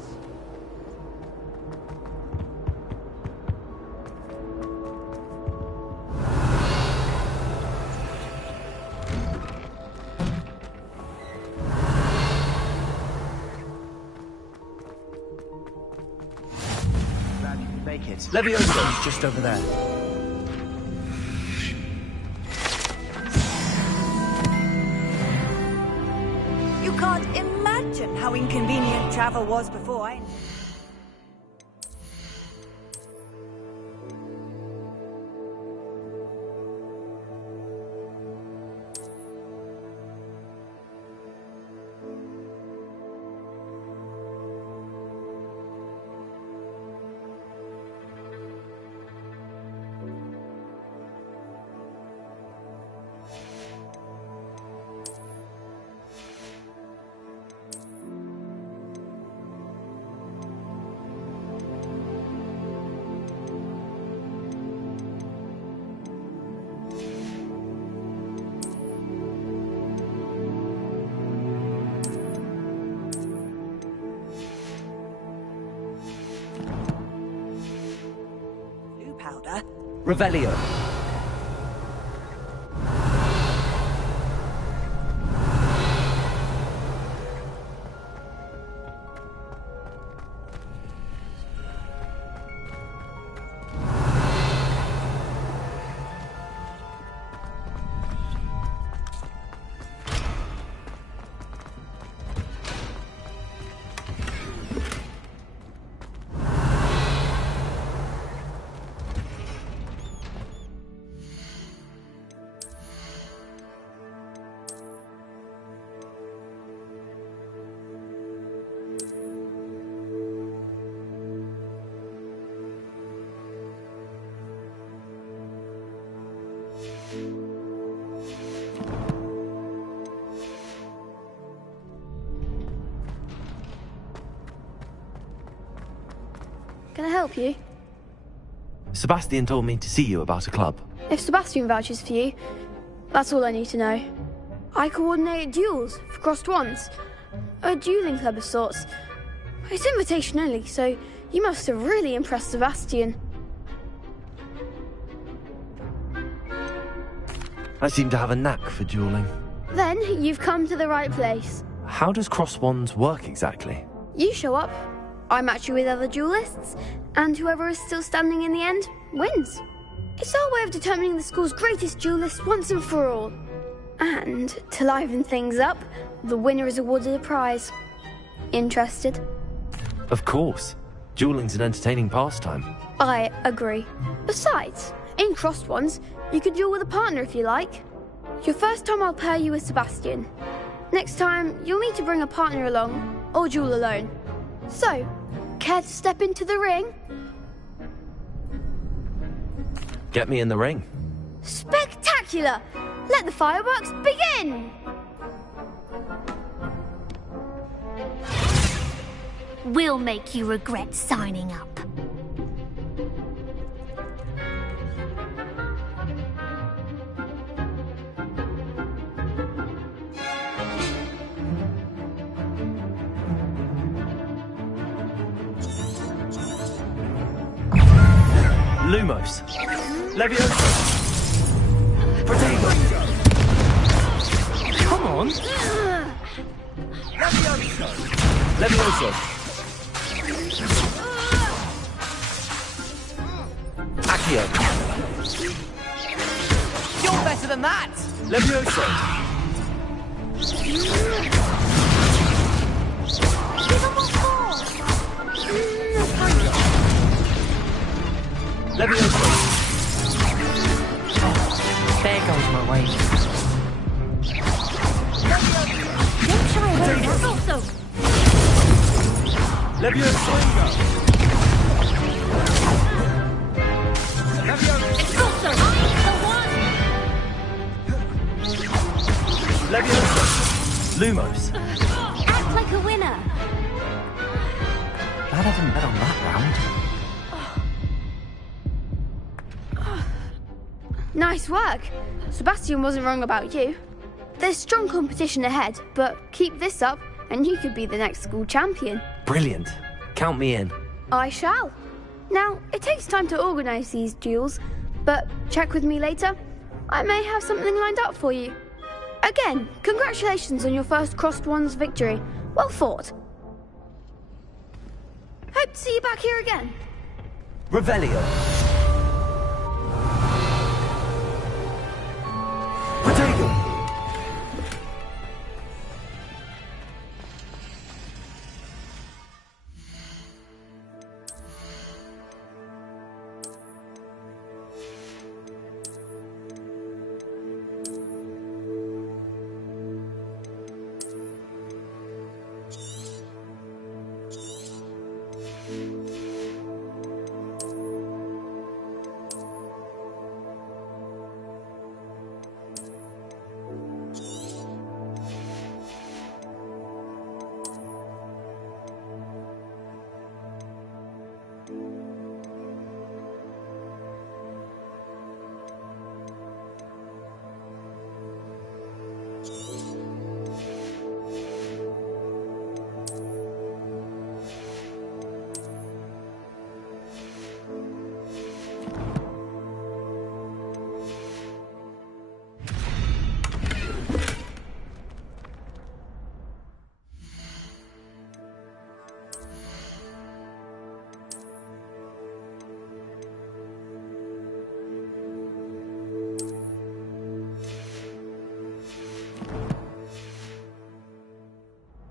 Glad you could make it. Levioso's just over there. You can't imagine how inconvenient travel was before I... powder. Revelio. Can I help you? Sebastian told me to see you about a club. If Sebastian vouches for you, that's all I need to know. I coordinate duels for crossed wands. A dueling club of sorts. It's invitation only, so you must have really impressed Sebastian. I seem to have a knack for dueling. Then you've come to the right place. How does cross wands work exactly? You show up, I match you with other duelists, and whoever is still standing in the end wins. It's our way of determining the school's greatest duelist once and for all. And to liven things up, the winner is awarded a prize. Interested? Of course. Dueling's an entertaining pastime. I agree. Besides, in crossed ones, you could duel with a partner if you like. Your first time I'll pair you with Sebastian. Next time, you'll need to bring a partner along, or duel alone. So, care to step into the ring? Get me in the ring. Spectacular! Let the fireworks begin! We'll make you regret signing up. Lumos. Levioso. Protego. Come on. Levioso. Levioso. better than that! Levioso! Even more force! Levioso! There goes my way. Don't shy away, that's also! Levioso! It's also the one! Levioso! Lumos! Act like a winner! Glad I didn't bet on that round. Nice work. Sebastian wasn't wrong about you. There's strong competition ahead, but keep this up and you could be the next school champion. Brilliant. Count me in. I shall. Now, it takes time to organise these duels, but check with me later. I may have something lined up for you. Again, congratulations on your first Crossed Wands victory. Well fought. Hope to see you back here again. Revelio. Protego.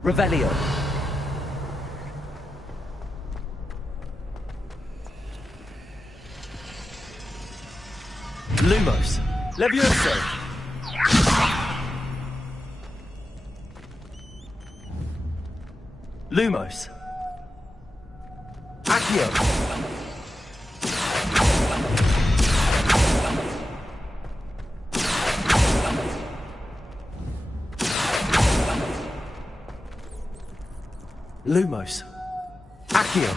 Revelio. Lumos. Levioso. Lumos. Accio. Lumos. Accio.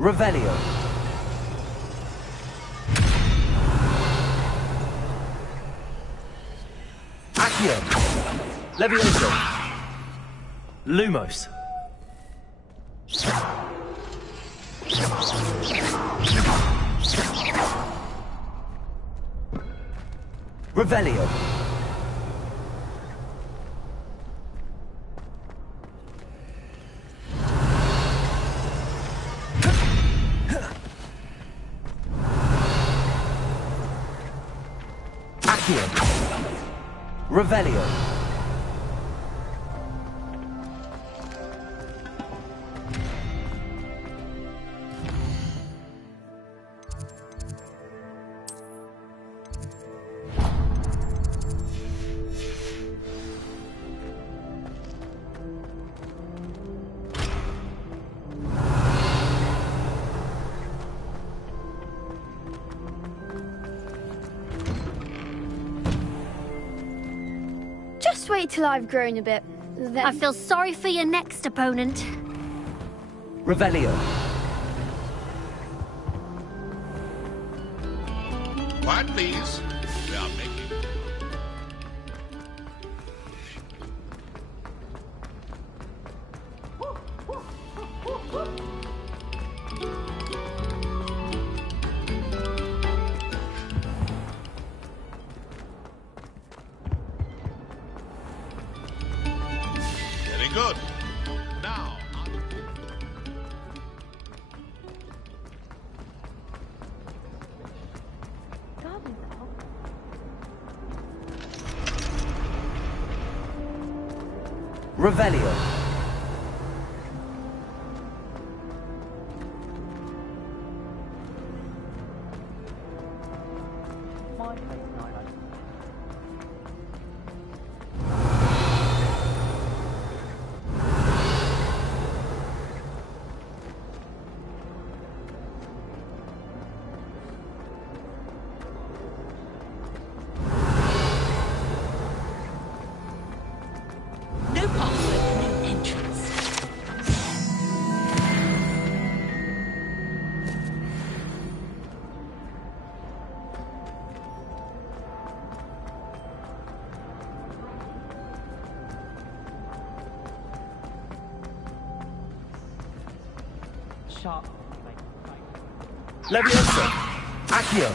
Revelio. Accio. Levioso. Lumos. Revelio. Revelio. Just wait till I've grown a bit. then... I feel sorry for your next opponent. Revelio. Quiet, please. We are making... Very good. Now... Revelio. No password, no entrance. Sharp. Leviosa. Accio.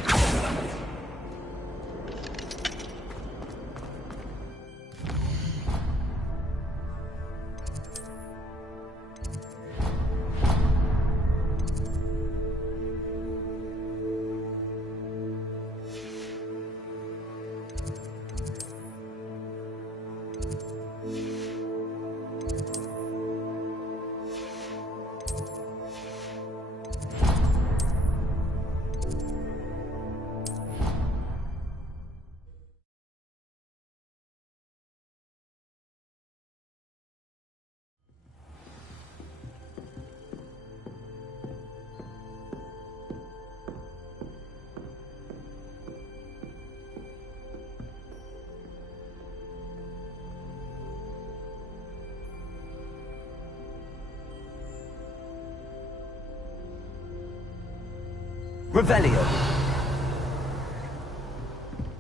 Revelio.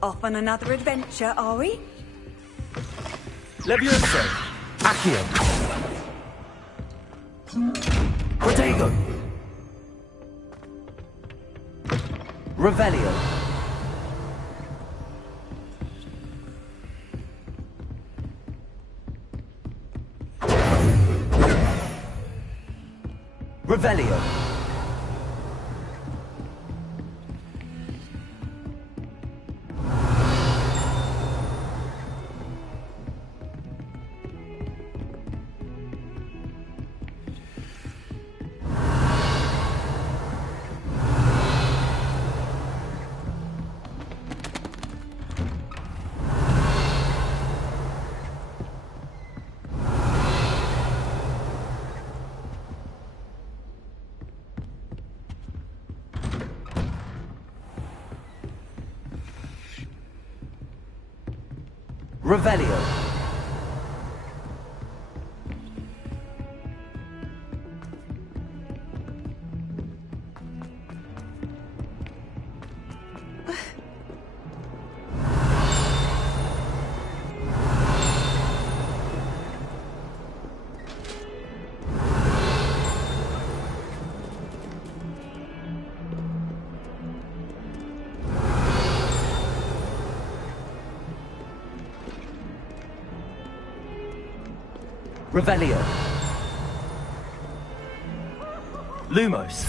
Off on another adventure, are we? Leviosa. Accio. Protego. Revelio. Revelio. Revelio. Revelio. Lumos.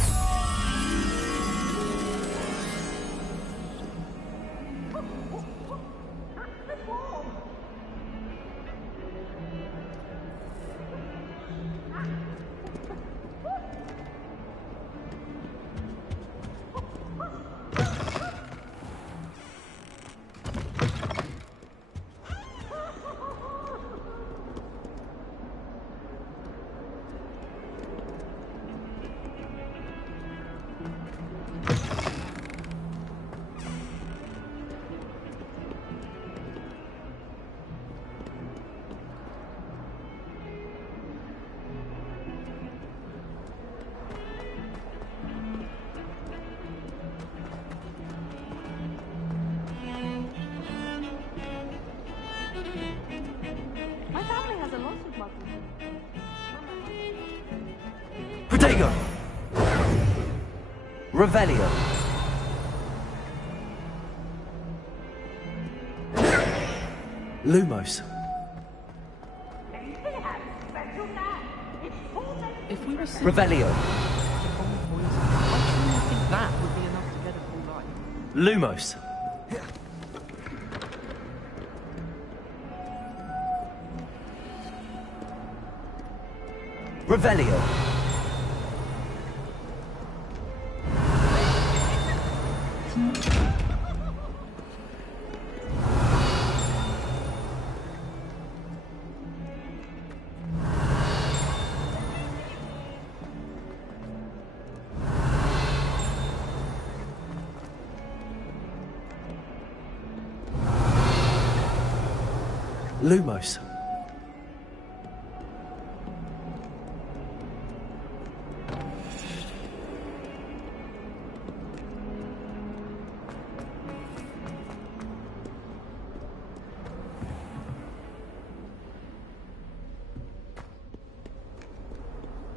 Protego! Revelio! Lumos! If we were Revelio! I think that would be enough to get a full life. Lumos! Revelio! Lumos.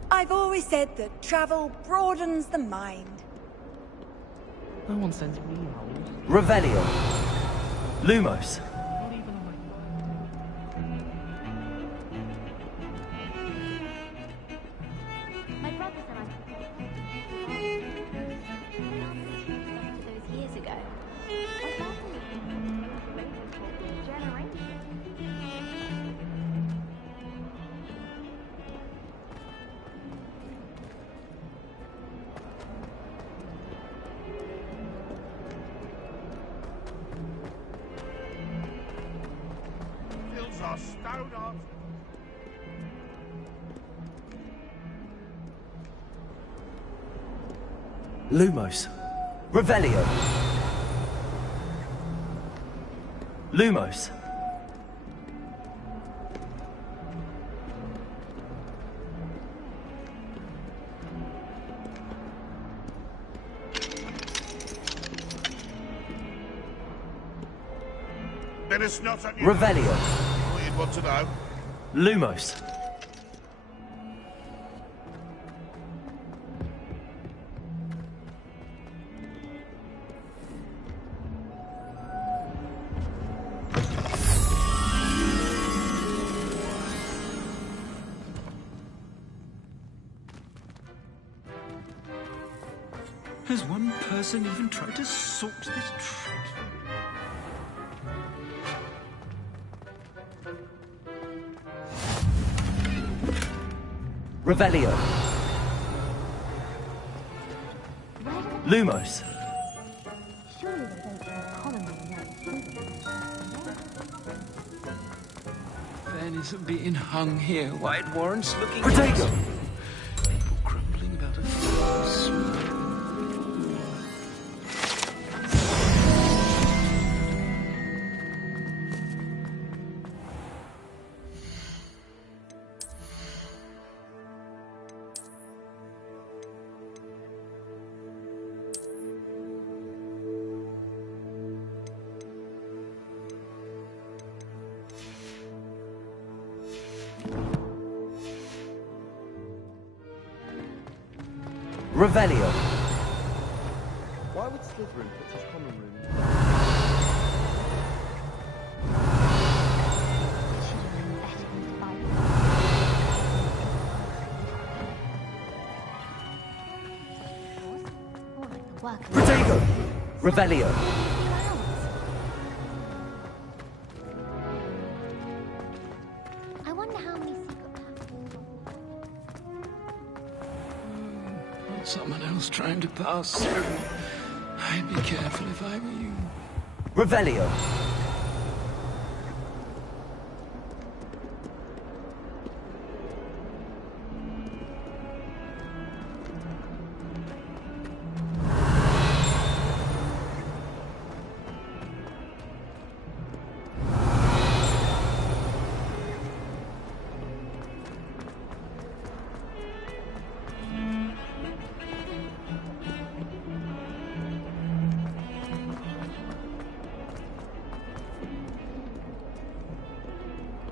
I've always said that travel broadens the mind. No one sends me home. Revelio. Lumos. My brother said I could those years ago. I felt Hills are stone art. Lumos. Revelio. Lumos. Then it's not unusual. Revelio. All you'd want to know. Lumos. Has one person even tried to sort this transfer? Revelio. Lumos. Surely they don't have a colony Ben isn't being hung here. Why, it warrants looking... Protego! People grumbling about a smell. Revelio. Why would Slytherin put his common room in? Protego. Revelio. I wonder how many secret Someone else trying to pass through. I'd be careful if I were you. Revelio.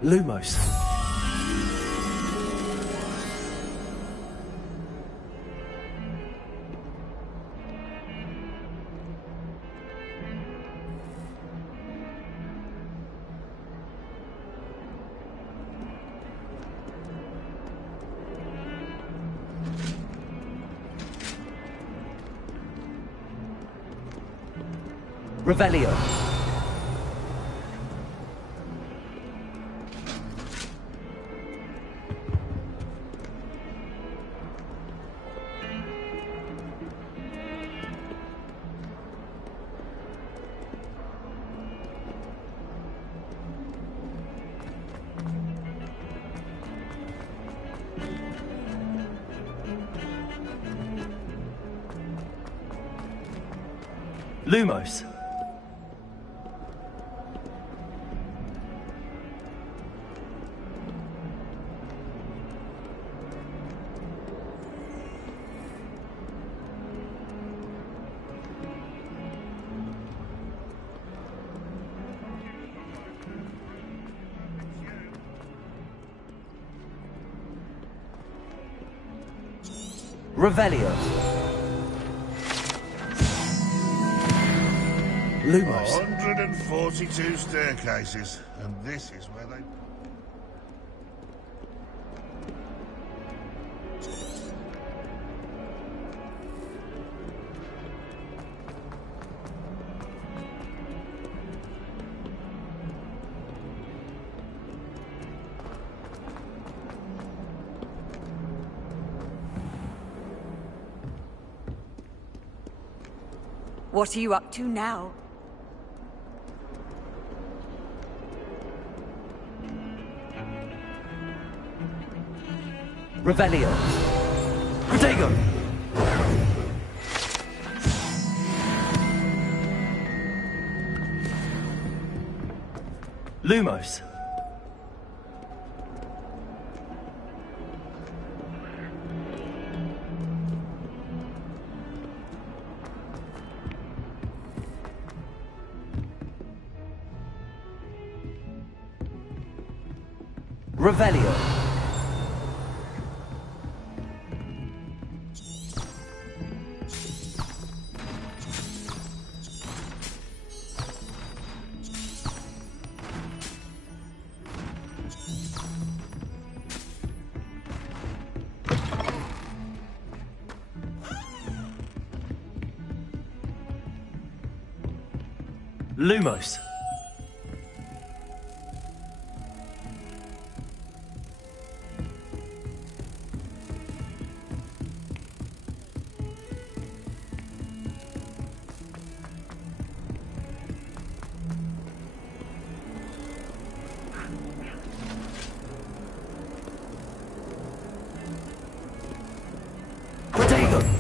Lumos. Revelio. Lumos. Revelio. Lumos. 142 staircases, and this is where they... What are you up to now? Revelio. Protego. Lumos. Revelio. Lumos. Protego.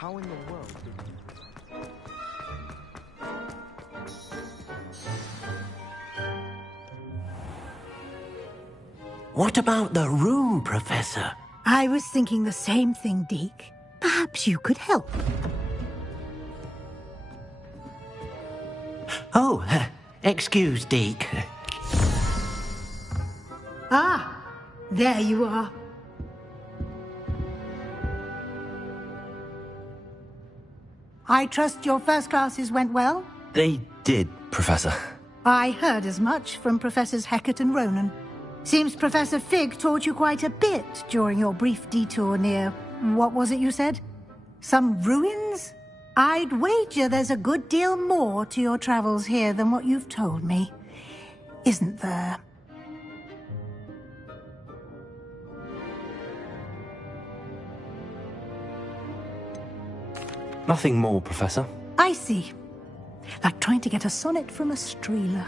How in the world did you... What about the room, Professor? I was thinking the same thing, Deke. Perhaps you could help. Oh, excuse, Deke. Ah, there you are. I trust your first classes went well? They did, Professor. I heard as much from Professors Hecat and Ronan. Seems Professor Fig taught you quite a bit during your brief detour near... what was it you said? Some ruins? I'd wager there's a good deal more to your travels here than what you've told me. Isn't there? Nothing more, Professor. I see. Like trying to get a sonnet from a streeler.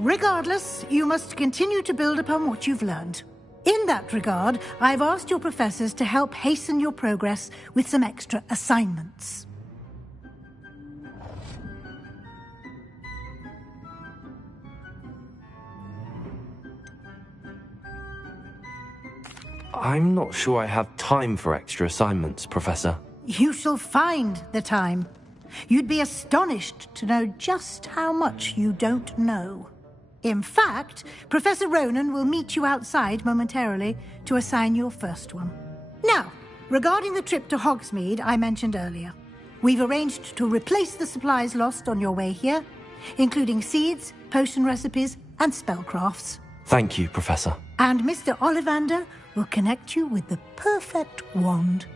Regardless, you must continue to build upon what you've learned. In that regard, I've asked your professors to help hasten your progress with some extra assignments. I'm not sure I have time for extra assignments, Professor. You shall find the time. You'd be astonished to know just how much you don't know. In fact, Professor Ronan will meet you outside momentarily to assign your first one. Now, regarding the trip to Hogsmeade I mentioned earlier, we've arranged to replace the supplies lost on your way here, including seeds, potion recipes, and spellcrafts. Thank you, Professor. And Mr. Ollivander will connect you with the perfect wand.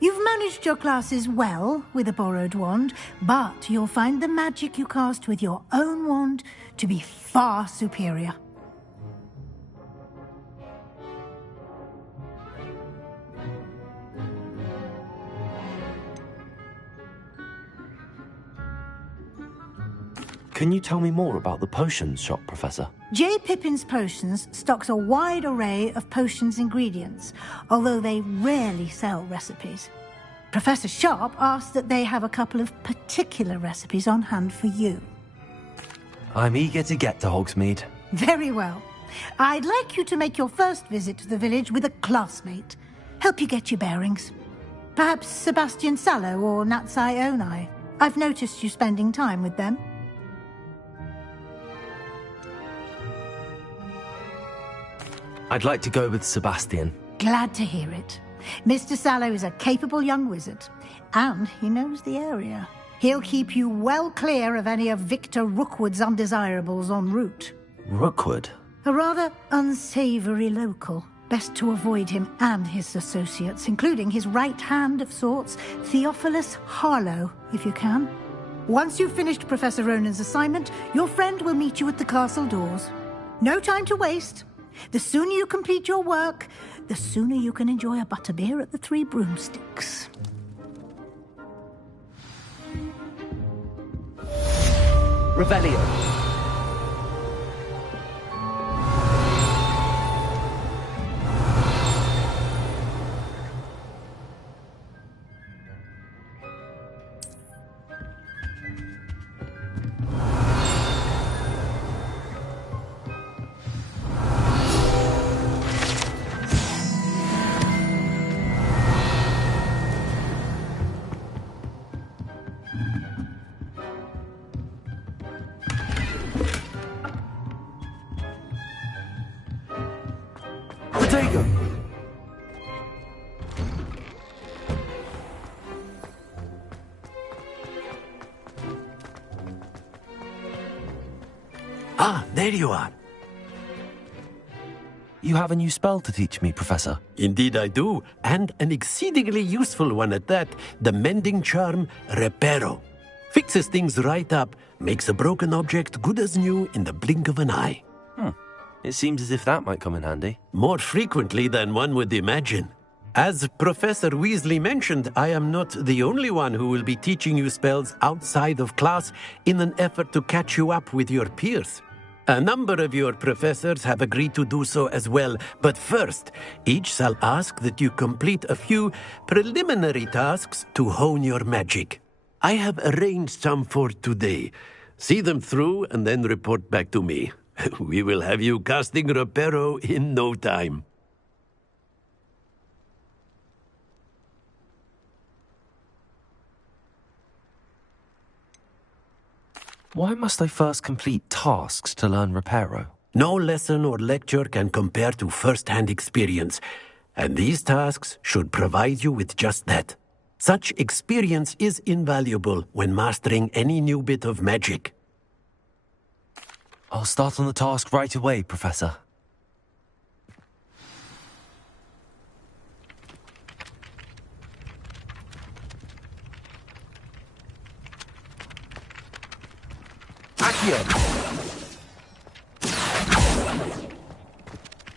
You've managed your classes well with a borrowed wand, but you'll find the magic you cast with your own wand to be far superior. Can you tell me more about the potions shop, Professor? J. Pippin's Potions stocks a wide array of potions ingredients, although they rarely sell recipes. Professor Sharp asked that they have a couple of particular recipes on hand for you. I'm eager to get to Hogsmeade. Very well. I'd like you to make your first visit to the village with a classmate. Help you get your bearings. Perhaps Sebastian Sallow or Natsai Onai. I've noticed you spending time with them. I'd like to go with Sebastian. Glad to hear it. Mr. Sallow is a capable young wizard, and he knows the area. He'll keep you well clear of any of Victor Rookwood's undesirables en route. Rookwood? A rather unsavoury local. Best to avoid him and his associates, including his right hand of sorts, Theophilus Harlow, if you can. Once you've finished Professor Ronan's assignment, your friend will meet you at the castle doors. No time to waste. The sooner you complete your work, the sooner you can enjoy a butterbeer at the Three Broomsticks. Revelio. Ah, there you are. You have a new spell to teach me, Professor. Indeed I do, and an exceedingly useful one at that. The mending charm, Reparo. Fixes things right up, makes a broken object good as new in the blink of an eye. It seems as if that might come in handy. More frequently than one would imagine. As Professor Weasley mentioned, I am not the only one who will be teaching you spells outside of class in an effort to catch you up with your peers. A number of your professors have agreed to do so as well, but first, each shall ask that you complete a few preliminary tasks to hone your magic. I have arranged some for today. See them through and then report back to me. We will have you casting Reparo in no time. Why must I first complete tasks to learn Reparo? No lesson or lecture can compare to first-hand experience, and these tasks should provide you with just that. Such experience is invaluable when mastering any new bit of magic. I'll start on the task right away, Professor.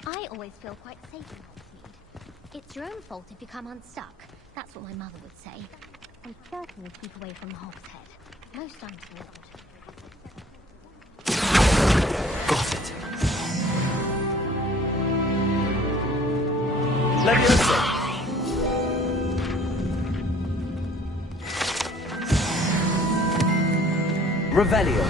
I always feel quite safe in Hogsmeade. It's your own fault if you come unstuck. That's what my mother would say. And certainly keep away from the Hog's Head. Most untoward. Got it. Leviosa. Revelio.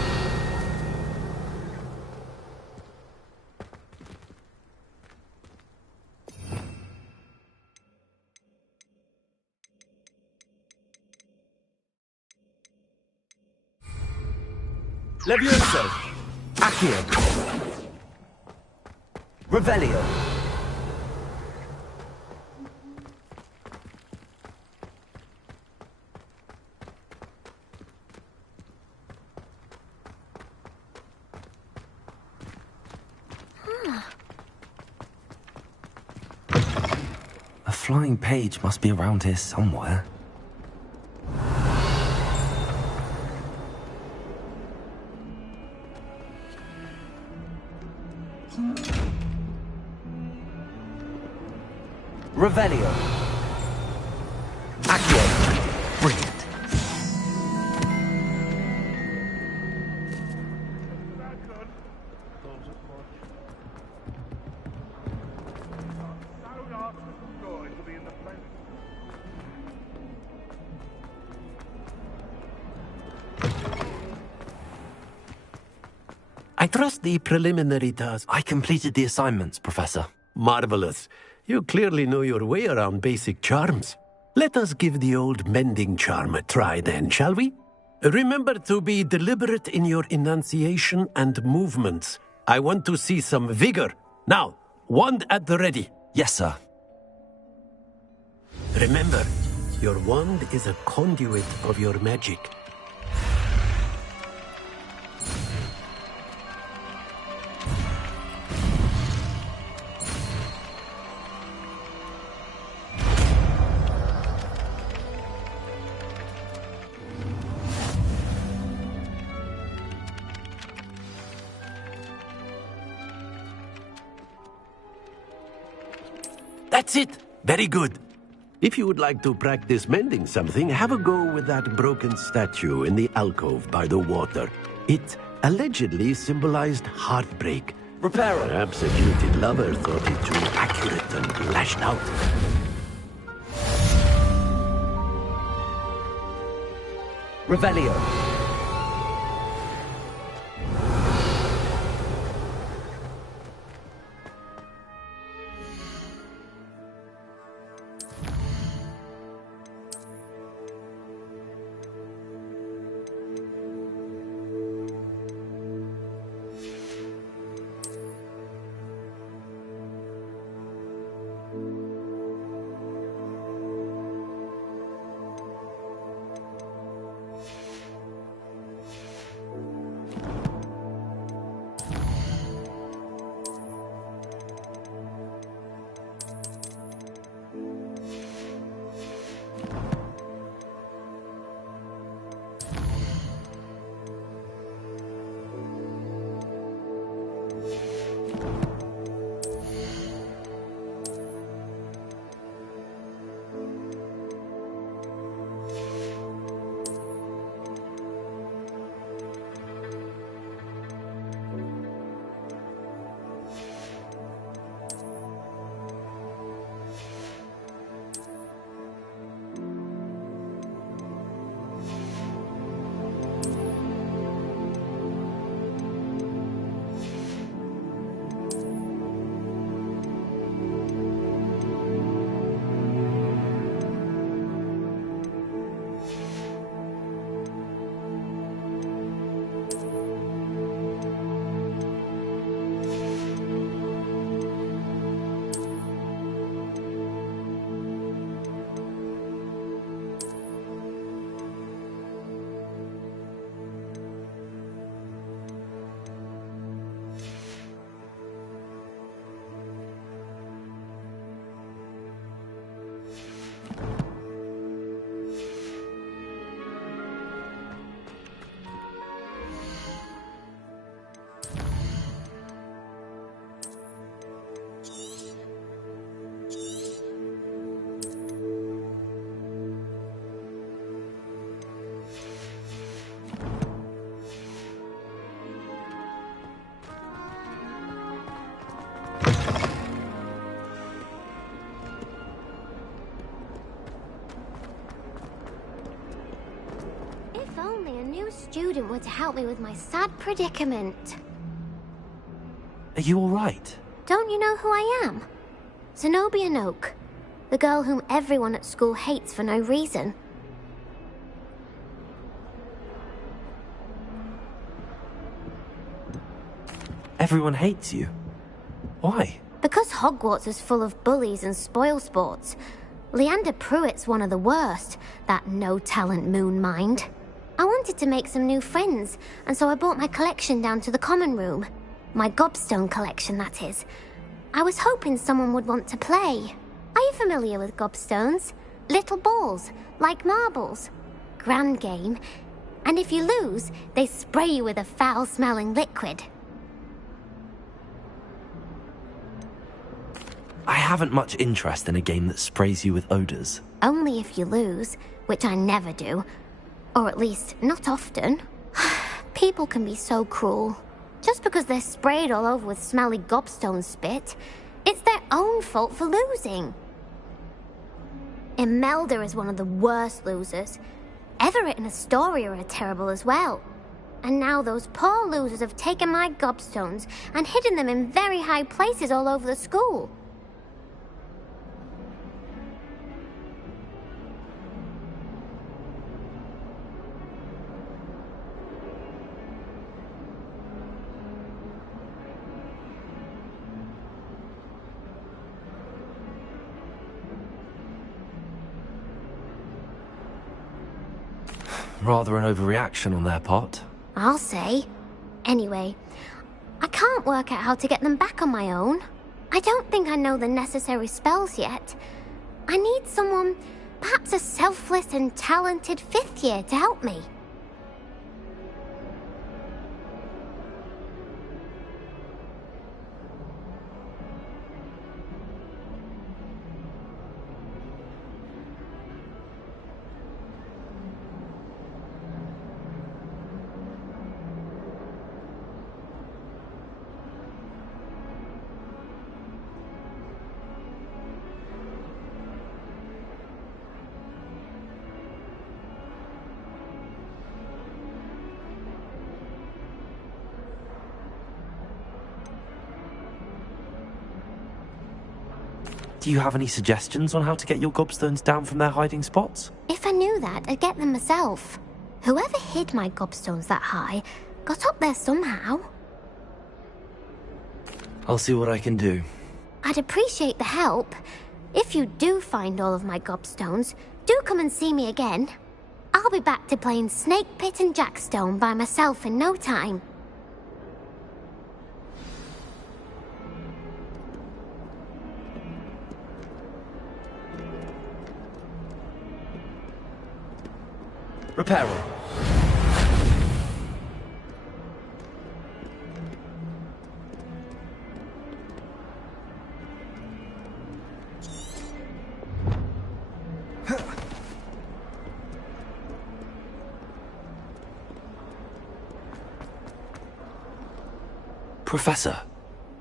Levioso! Accio! Revelio! A flying page must be around here somewhere. Revelio. Accio. Brilliant. I trust the preliminary task. I completed the assignments, Professor. Marvelous. You clearly know your way around basic charms. Let us give the old mending charm a try then, shall we? Remember to be deliberate in your enunciation and movements. I want to see some vigor. Now, wand at the ready. Yes, sir. Remember, your wand is a conduit of your magic. That's it. Very good. If you would like to practice mending something, have a go with that broken statue in the alcove by the water. It allegedly symbolized heartbreak. Reparo. Perhaps a jilted lover thought it too accurate and lashed out. Revelio. Student were to help me with my sad predicament. Are you all right? Don't you know who I am? Zenobia Noak, the girl whom everyone at school hates for no reason. Everyone hates you. Why? Because Hogwarts is full of bullies and spoilsports. Leander Pruitt's one of the worst, that no-talent moon mind. I wanted to make some new friends, and so I brought my collection down to the common room. My gobstone collection, that is. I was hoping someone would want to play. Are you familiar with gobstones? Little balls, like marbles. Grand game. And if you lose, they spray you with a foul-smelling liquid. I haven't much interest in a game that sprays you with odors. Only if you lose, which I never do. Or at least, not often. People can be so cruel. Just because they're sprayed all over with smelly gobstone spit, it's their own fault for losing. Imelda is one of the worst losers. Everett and Astoria are terrible as well. And now those poor losers have taken my gobstones and hidden them in very high places all over the school. Rather an overreaction on their part. I'll say. Anyway, I can't work out how to get them back on my own. I don't think I know the necessary spells yet. I need someone, perhaps a selfless and talented fifth year to help me. Do you have any suggestions on how to get your gobstones down from their hiding spots? If I knew that, I'd get them myself. Whoever hid my gobstones that high got up there somehow. I'll see what I can do. I'd appreciate the help. If you do find all of my gobstones, do come and see me again. I'll be back to playing Snake Pit and Jackstone by myself in no time. Reparo. Professor,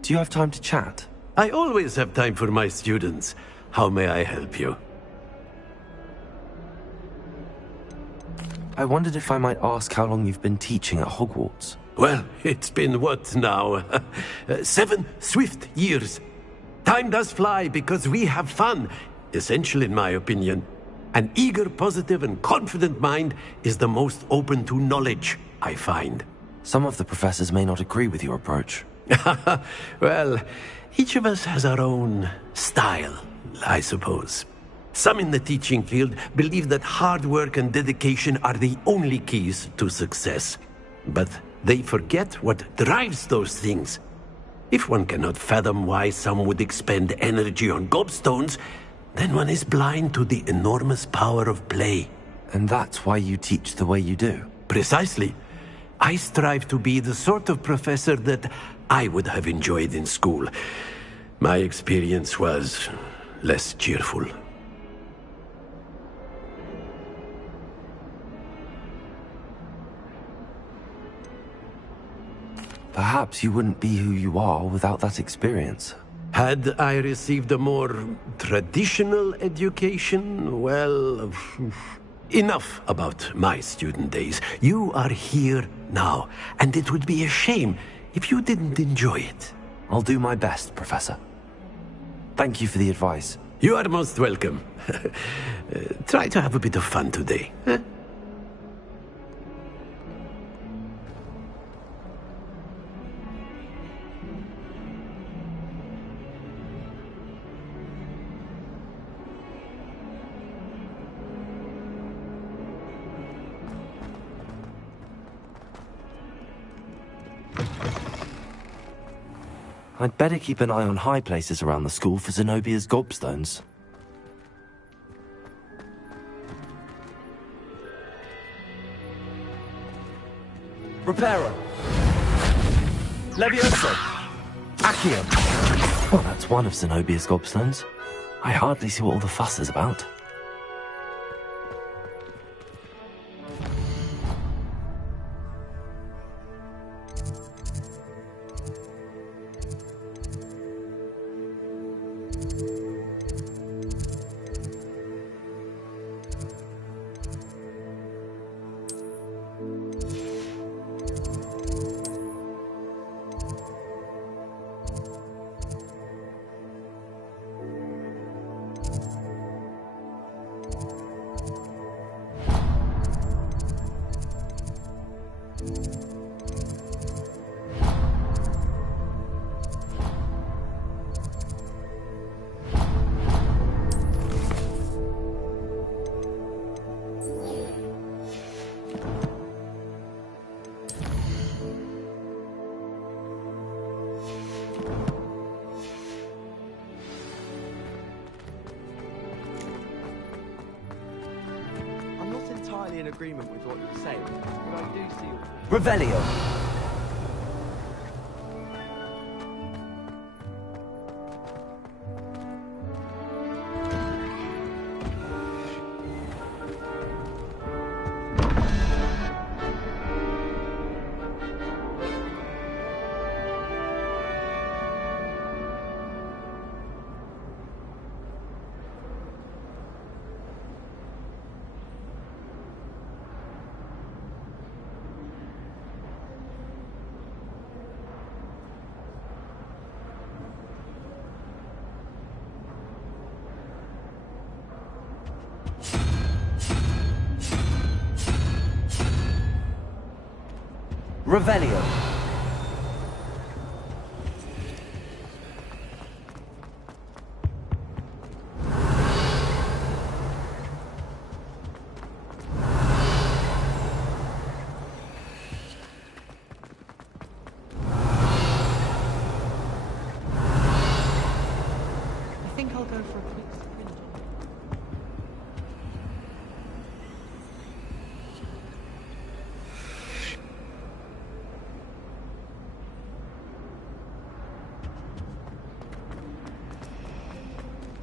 do you have time to chat? I always have time for my students. How may I help you? I wondered if I might ask how long you've been teaching at Hogwarts. Well, it's been what now? 7 swift years. Time does fly because we have fun. Essential in my opinion. An eager, positive and confident mind is the most open to knowledge, I find. Some of the professors may not agree with your approach. Well, each of us has our own style, I suppose. Some in the teaching field believe that hard work and dedication are the only keys to success. But they forget what drives those things. If one cannot fathom why some would expend energy on gobstones, then one is blind to the enormous power of play. And that's why you teach the way you do? Precisely. I strive to be the sort of professor that I would have enjoyed in school. My experience was less cheerful. Perhaps you wouldn't be who you are without that experience. Had I received a more traditional education, well, enough about my student days. You are here now, and it would be a shame if you didn't enjoy it. I'll do my best, Professor. Thank you for the advice. You are most welcome. Try to have a bit of fun today. Huh? I'd better keep an eye on high places around the school for Zenobia's gobstones. Reparo. Levioso. Accio. Well, that's one of Zenobia's gobstones. I hardly see what all the fuss is about. I'm not entirely in agreement with what you're saying, but I do see... Revelio. Revelio. I think I'll go for a quick sprint.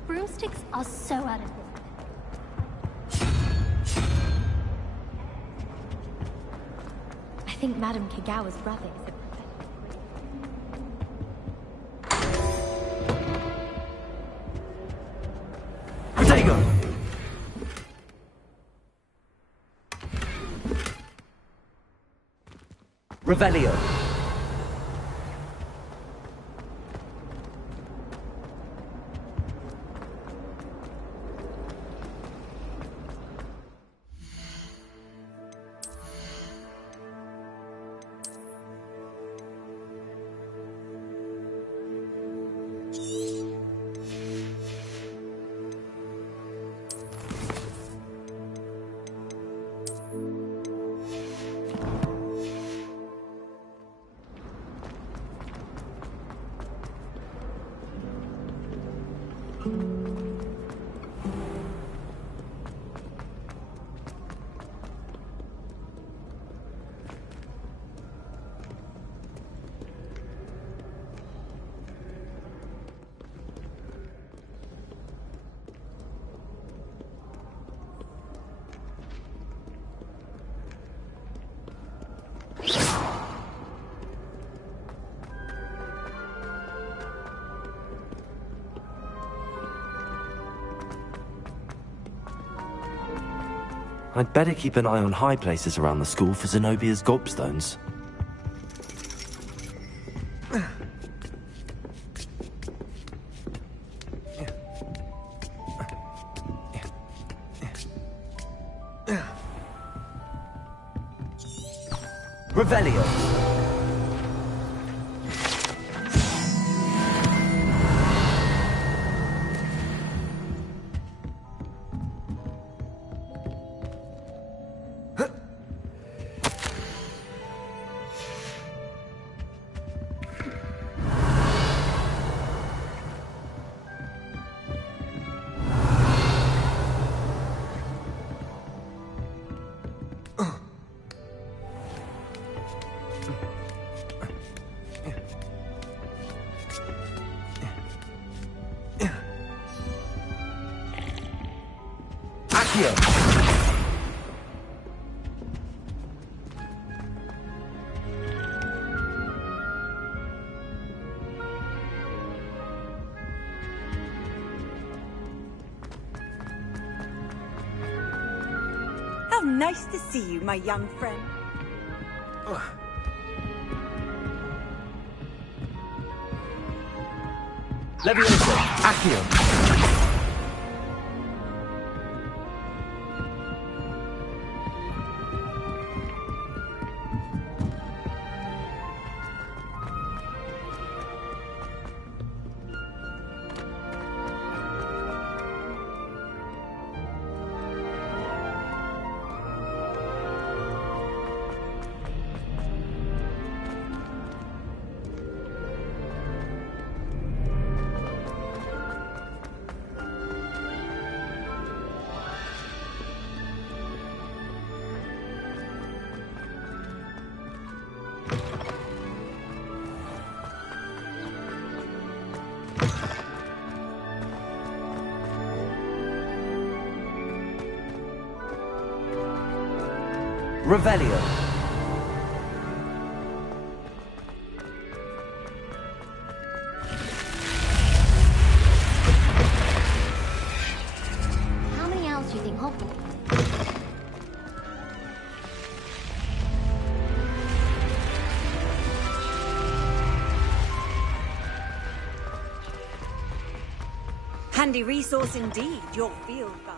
Broomsticks are so out of this. I think Madame Kagawa's brother is a Protego. Revelio. I'd better keep an eye on high places around the school for Zenobia's gobstones. Revelio. How nice to see you, my young friend. Levioso, Accio. Revelio. How many owls do you think Hogwarts? Handy resource indeed, your field guide.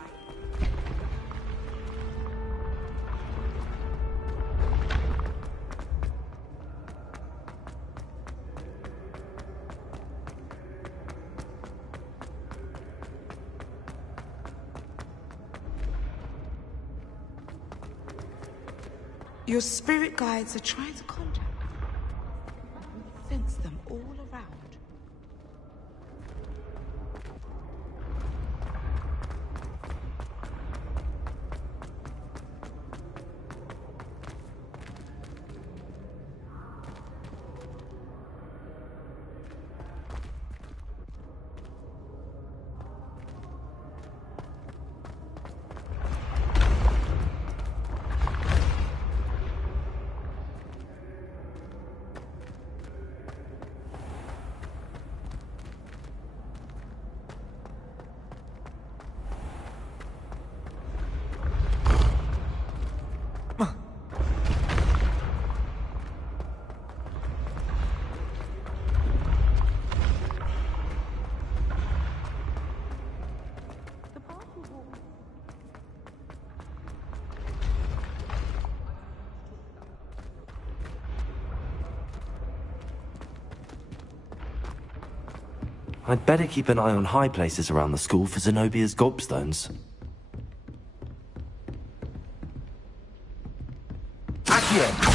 Your spirit guides are trying to contact you. I can sense them all around. I'd better keep an eye on high places around the school for Zenobia's gobstones. Accio!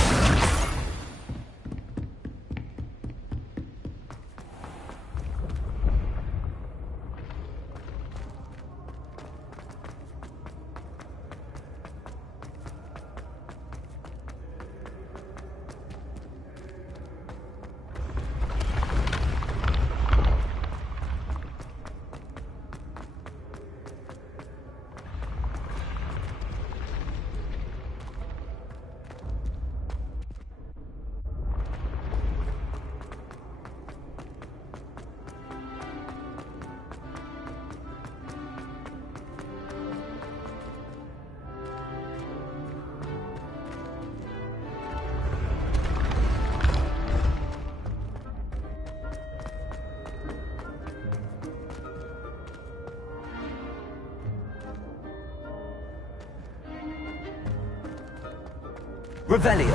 Revelio.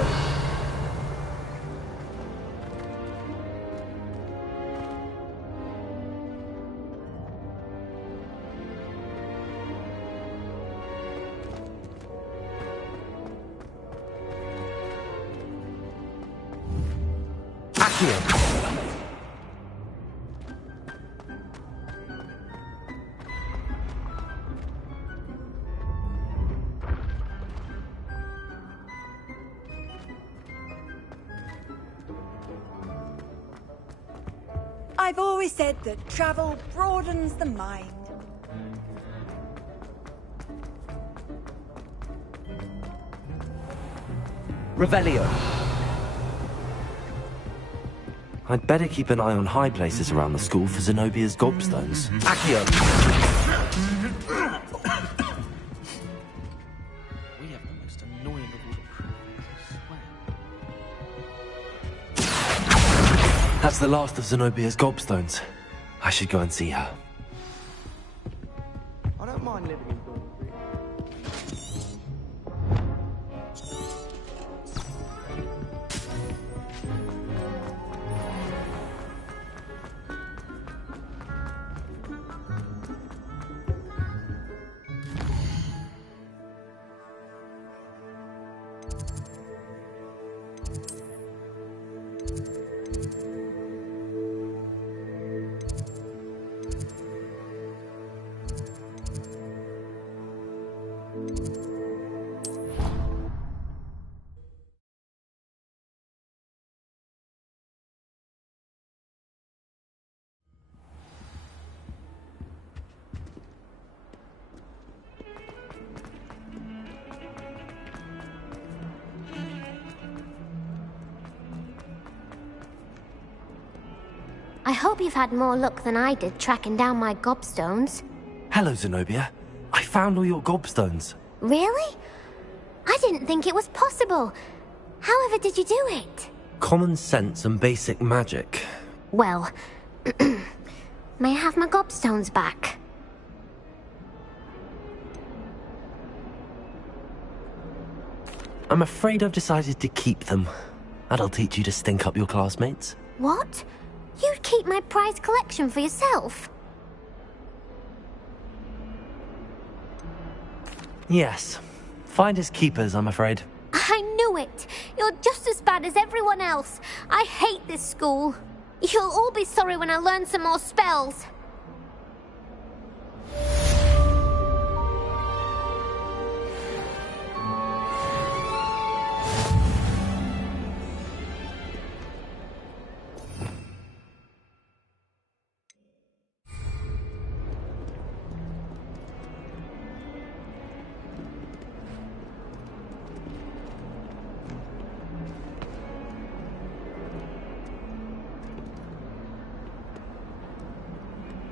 Accio. I've always said that travel broadens the mind. Revelio. I'd better keep an eye on high places around the school for Zenobia's gobstones. Accio. We have the most annoying of all the crew, I swear. That's the last of Zenobia's gobstones. I should go and see her. I don't mind living in dormitory. I hope you've had more luck than I did tracking down my gobstones. Hello, Zenobia. I found all your gobstones. Really? I didn't think it was possible. However did you do it? Common sense and basic magic. Well, may I have my gobstones back? I'm afraid I've decided to keep them. That'll teach you to stink up your classmates. What? You'd keep my prized collection for yourself? Yes. Finders keepers, I'm afraid. I knew it! You're just as bad as everyone else. I hate this school. You'll all be sorry when I learn some more spells.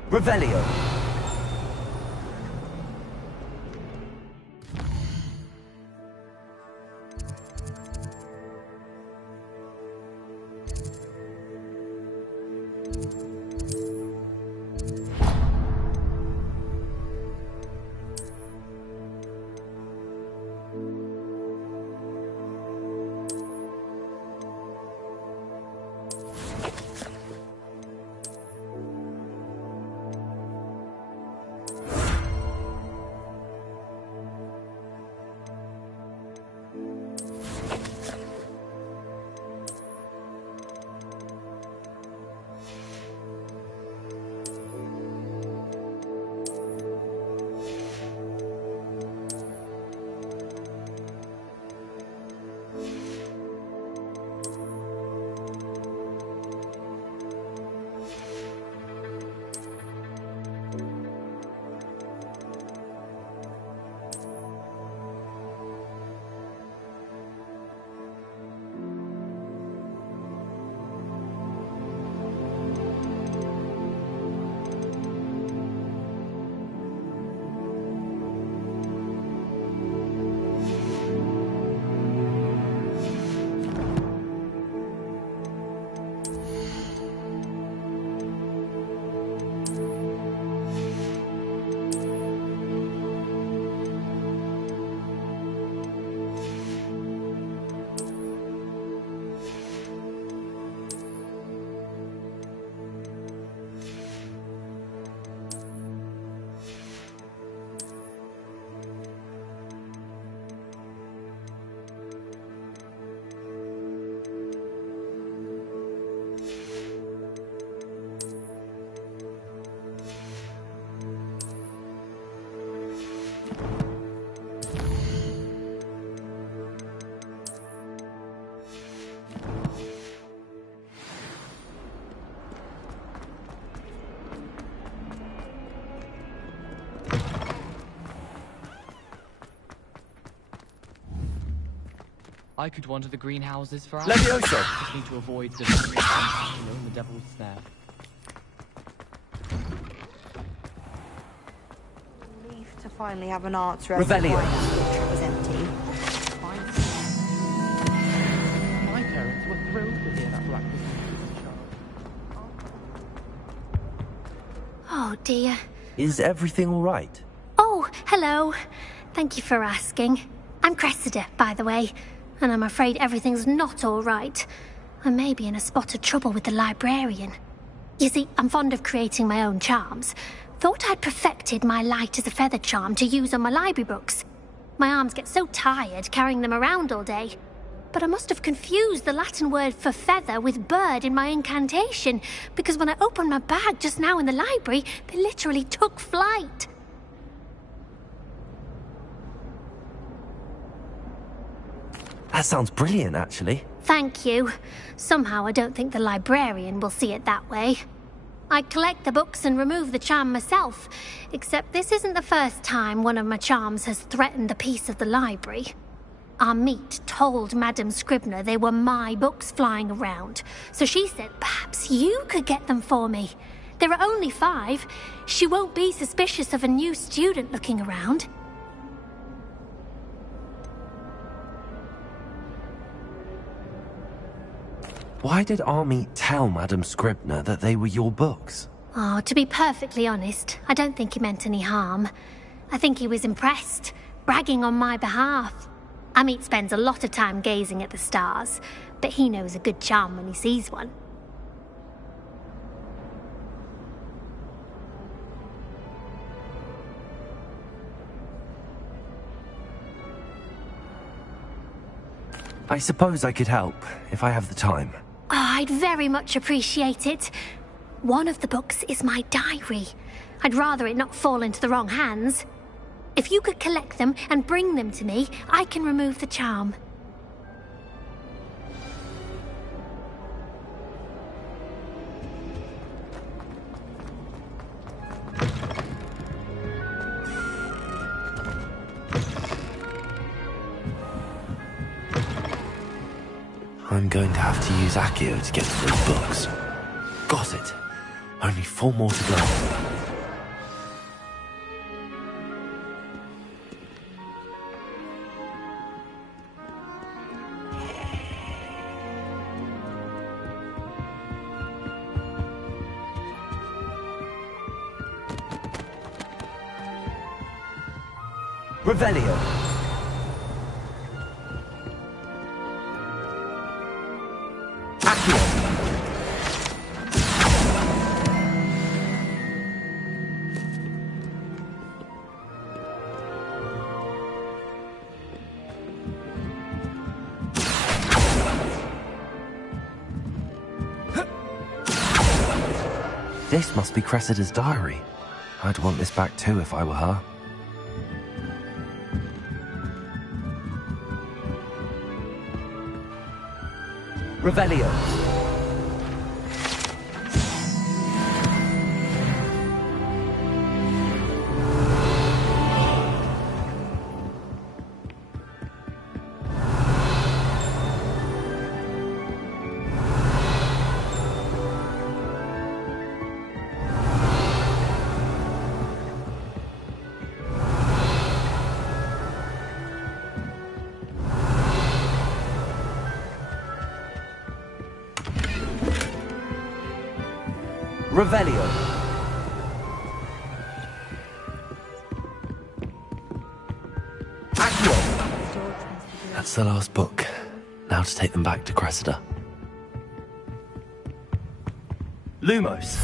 Revelio. I could wander the greenhouses for hours. Levioso! Just need to avoid the tentacular and the devil's snare. Relief to finally have an answer as to Revelio. why that picture was empty. My parents were thrilled to hear that Black was Oh dear. Is everything all right? Oh, hello. Thank you for asking. I'm Cressida, by the way, and I'm afraid everything's not all right. I may be in a spot of trouble with the librarian. You see, I'm fond of creating my own charms. Thought I'd perfected my light as a feather charm to use on my library books. My arms get so tired carrying them around all day. But I must have confused the Latin word for feather with bird in my incantation, because when I opened my bag just now in the library, they literally took flight. That sounds brilliant, actually. Thank you. Somehow I don't think the librarian will see it that way. I collect the books and remove the charm myself, except this isn't the first time one of my charms has threatened the peace of the library. Our meet told Madame Scribner they were my books flying around, so she said perhaps you could get them for me. There are only 5. She won't be suspicious of a new student looking around. Why did Army tell Madame Scribner that they were your books? Oh, to be perfectly honest, I don't think he meant any harm. I think he was impressed, bragging on my behalf. Amit spends a lot of time gazing at the stars, but he knows a good charm when he sees one. I suppose I could help, if I have the time. Oh, I'd very much appreciate it. One of the books is my diary. I'd rather it not fall into the wrong hands. If you could collect them and bring them to me, I can remove the charm. I'm going to have to use Accio to get to those books. Got it. Only 4 more to go. Revelio. This must be Cressida's diary. I'd want this back too if I were her. Revelio. Revelio. That's the last book. Now to take them back to Cressida. Lumos.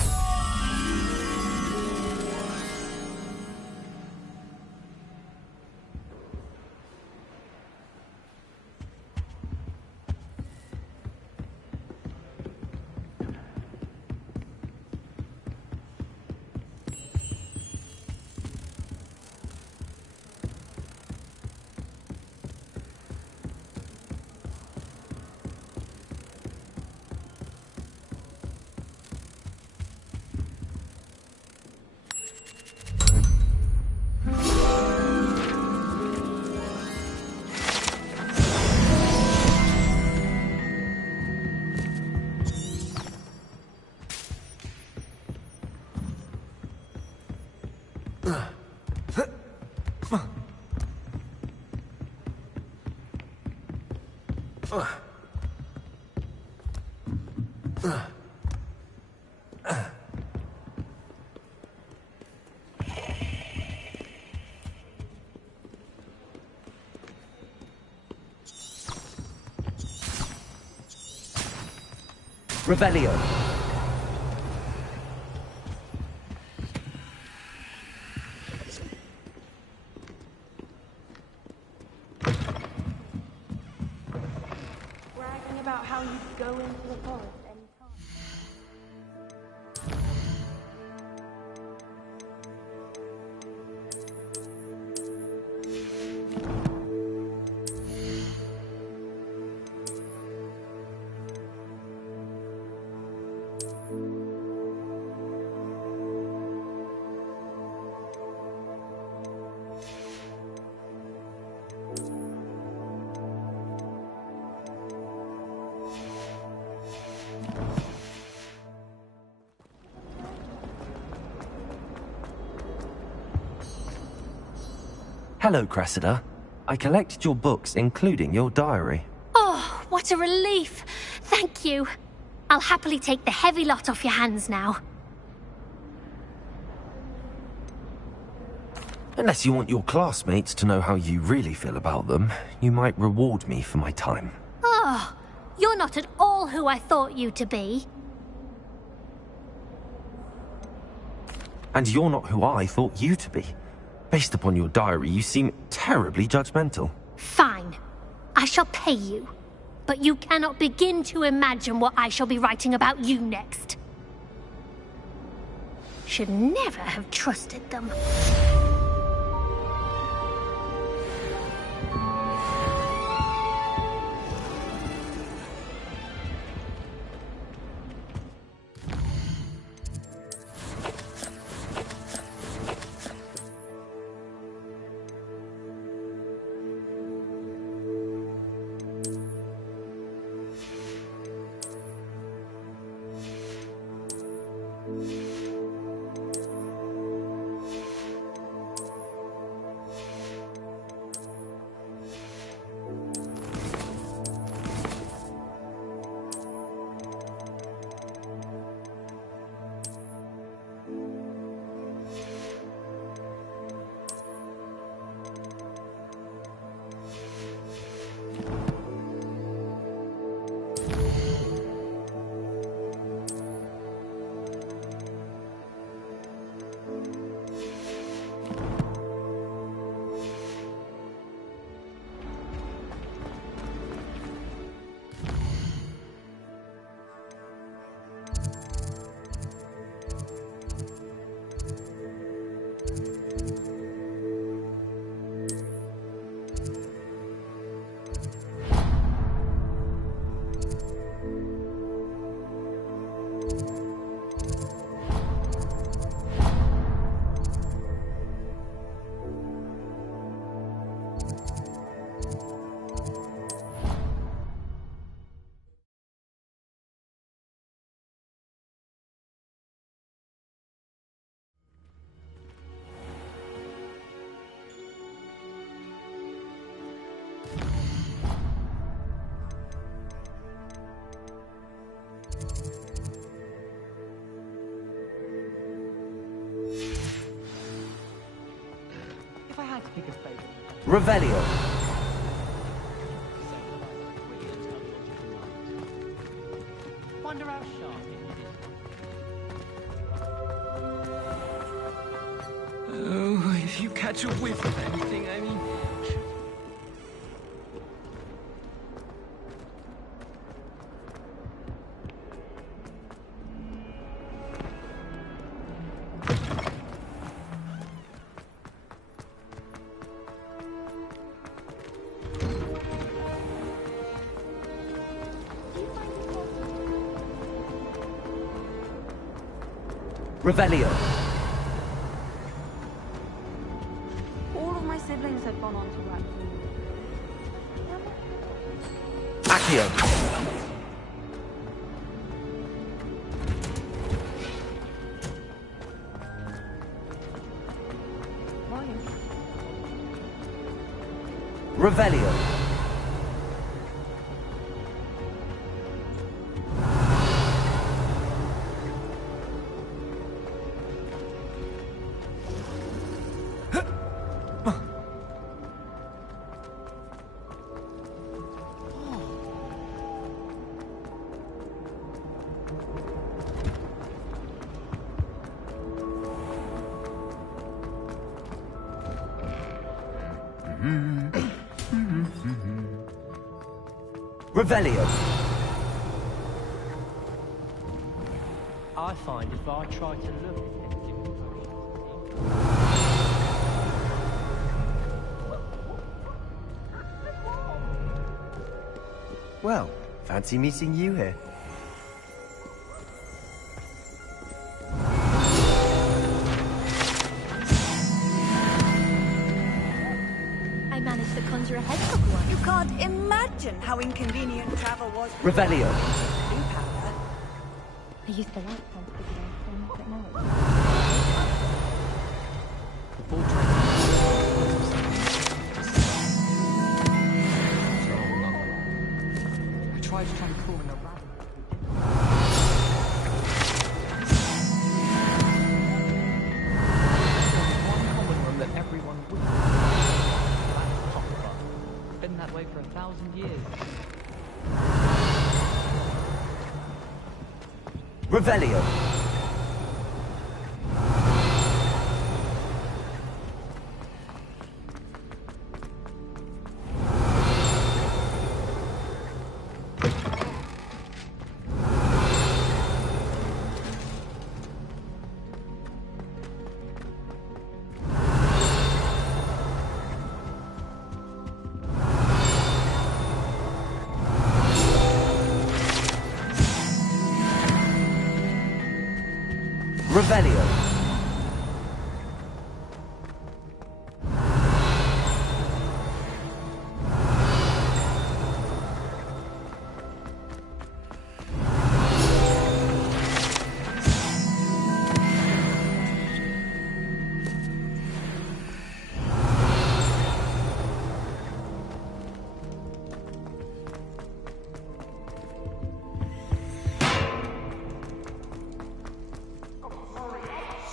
Revelio. Bragging about how you go into the forest anytime. Hello, Cressida. I collected your books, including your diary. Oh, what a relief. Thank you. I'll happily take the heavy lot off your hands now. Unless you want your classmates to know how you really feel about them, you might reward me for my time. Oh, you're not at all who I thought you to be. And you're not who I thought you to be. Based upon your diary, you seem terribly judgmental. Fine. I shall pay you. But you cannot begin to imagine what I shall be writing about you next. Should never have trusted them. If I had to pick a favourite... Revelio. Wonder how sharp it is. Oh, if you catch a whiff of anything, I mean... Revelio. All of my siblings had gone on to work for you. Accio. Revelio. Revelio. I find if I try to look at anything Well, fancy meeting you here. I managed to conjure a hedgehog once. You can't imagine how inconvenient travel was. Revelio. Blue powder. I used the light configuration, but now I tried calling a rabbit. One common room that everyone would. That's Hogwarts. Been that way for 1,000 years. Revelio. Revelio.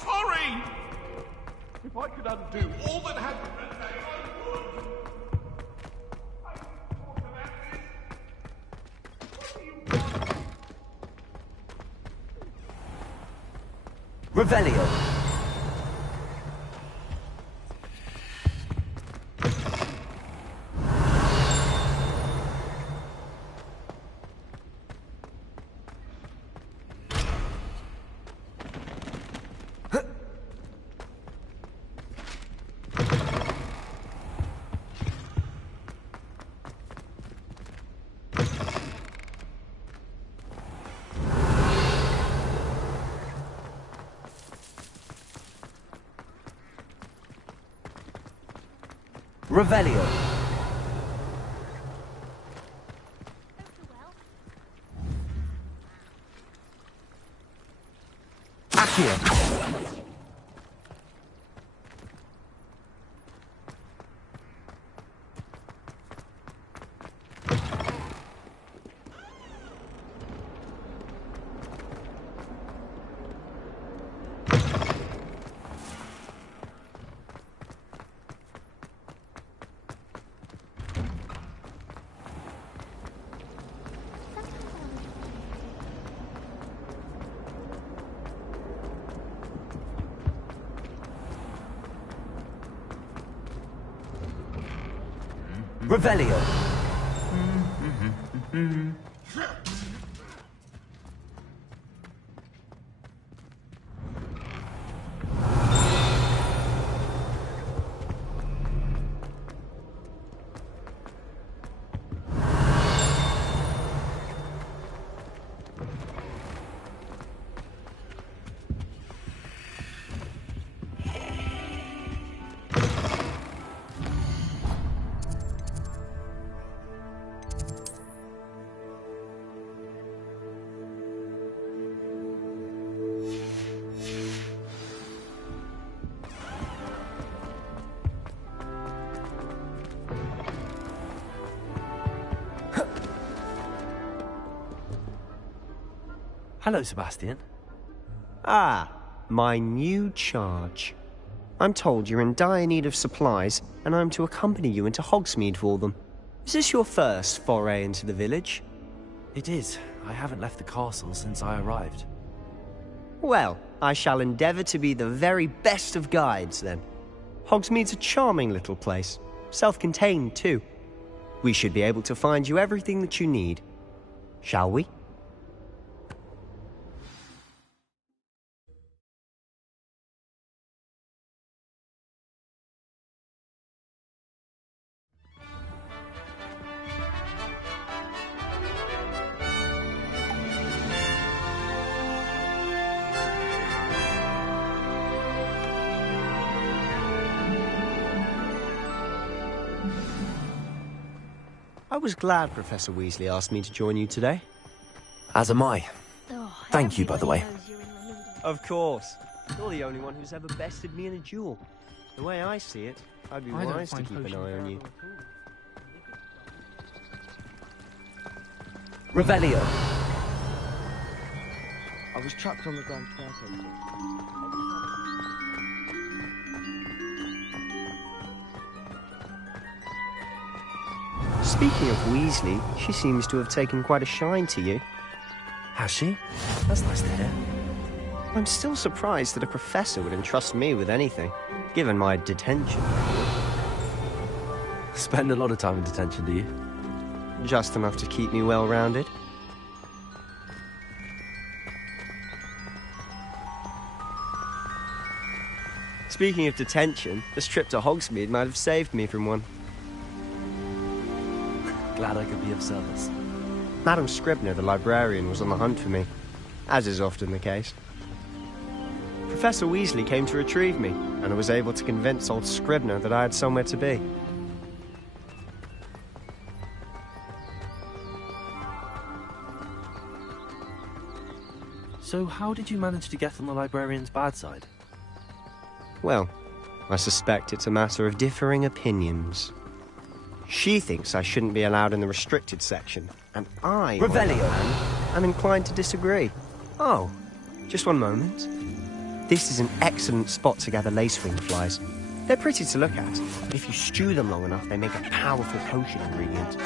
Sorry! If I could undo all that happened that day, I would! I talk about this. What do you want? Revelio. Revelio. Accio. Revelio. Hello, Sebastian. Ah, my new charge. I'm told you're in dire need of supplies, and I'm to accompany you into Hogsmeade for them. Is this your first foray into the village? It is. I haven't left the castle since I arrived. Well, I shall endeavour to be the very best of guides, then. Hogsmeade's a charming little place. Self-contained, too. We should be able to find you everything that you need. Shall we? I was glad Professor Weasley asked me to join you today. As am I. Thank you, by the way. Of course. You're the only one who's ever bested me in a duel. The way I see it, I'd be wise to keep an eye on you. Revelio. I was trapped on the grand staircase. Speaking of Weasley, she seems to have taken quite a shine to you. Has she? That's nice to hear. I'm still surprised that a professor would entrust me with anything, given my detention record. Spend a lot of time in detention, do you? Just enough to keep me well-rounded. Speaking of detention, this trip to Hogsmeade might have saved me from one. Glad I could be of service. Madam Scribner, the librarian, was on the hunt for me, as is often the case. Professor Weasley came to retrieve me, and I was able to convince old Scribner that I had somewhere to be. So how did you manage to get on the librarian's bad side? Well, I suspect it's a matter of differing opinions. She thinks I shouldn't be allowed in the restricted section, and I, Revelio, am inclined to disagree. Oh, just one moment. This is an excellent spot to gather lacewing flies. They're pretty to look at. If you stew them long enough, they make a powerful potion ingredient.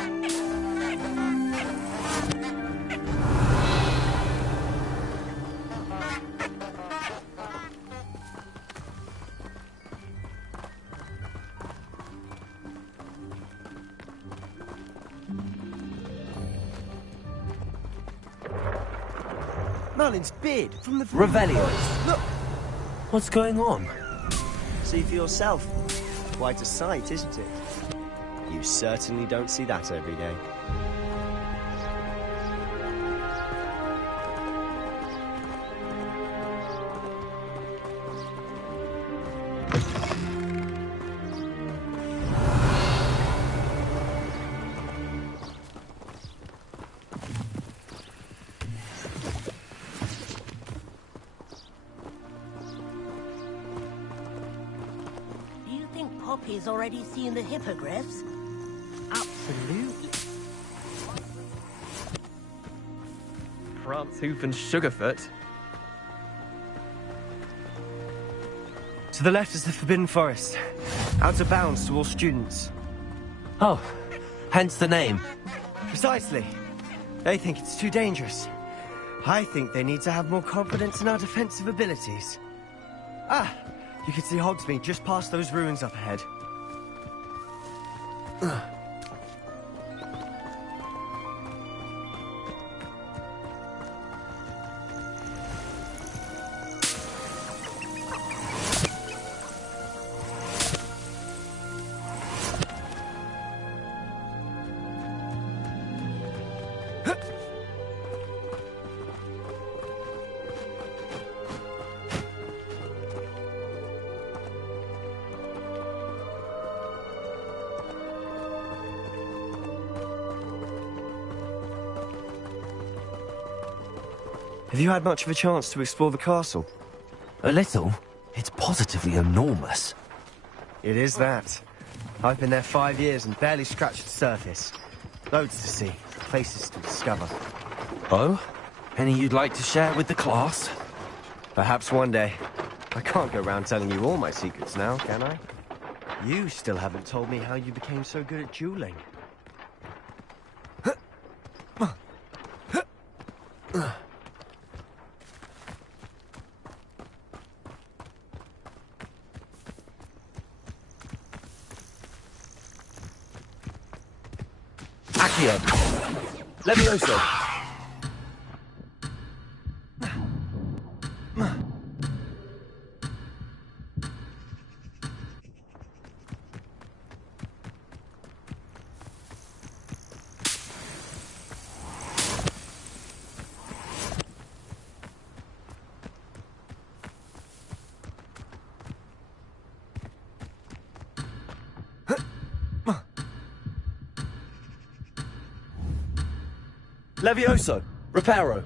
Merlin's beard from the... Revelio. Look! What's going on? See for yourself. Quite a sight, isn't it? You certainly don't see that every day. Poppy's already seen the hippogriffs? Absolutely. Prance, Hoof, and Sugarfoot. To the left is the Forbidden Forest. Out of bounds to all students. Oh, hence the name. Precisely. They think it's too dangerous. I think they need to have more confidence in our defensive abilities. Ah! You can see Hogsmeade just past those ruins up ahead. Have you had much of a chance to explore the castle? A little. It's positively enormous. It is that. I've been there 5 years and barely scratched the surface. Loads to see, places to discover. Oh? Any you'd like to share with the class? Perhaps one day. I can't go around telling you all my secrets now, can I? You still haven't told me how you became so good at dueling. Accio. Levioso. Levioso. Reparo.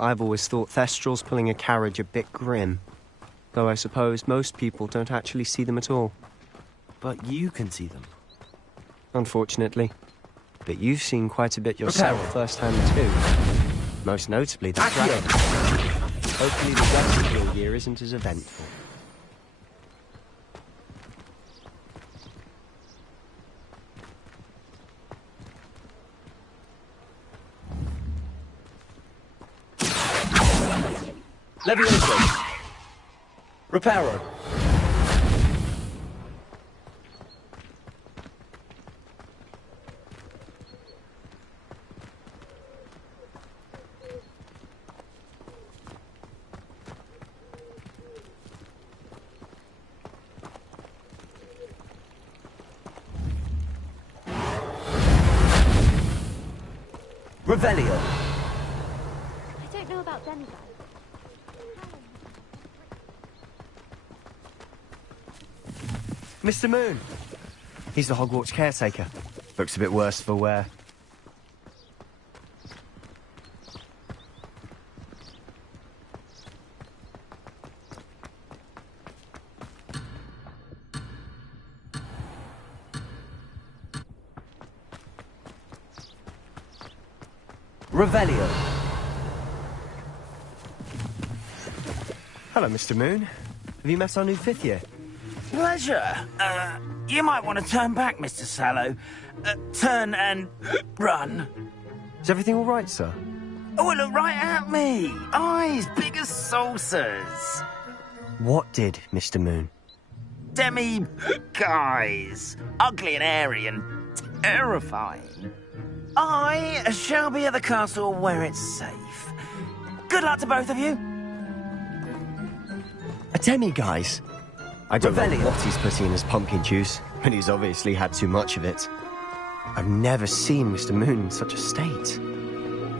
I've always thought Thestrals pulling a carriage a bit grim. Though I suppose most people don't actually see them at all. But you can see them. Unfortunately. But you've seen quite a bit yourself firsthand too. Most notably the dragon. Hopefully the rest of your year isn't as eventful. Levioso. Reparo. Revelio. I don't know about them guys. Mr. Moon! He's the Hogwarts caretaker. Looks a bit worse for wear. Revelio. Hello, Mr. Moon. Have you met our new fifth year? Pleasure. You might want to turn back, Mr. Sallow. Turn and run. Is everything all right, sir? Oh, look right at me. Eyes big as saucers. What did, Mr. Moon? Guys. Ugly and airy and terrifying. I shall be at the castle where it's safe. Good luck to both of you. A demi-guise? I don't know what he's putting in his pumpkin juice, but he's obviously had too much of it. I've never seen Mr. Moon in such a state.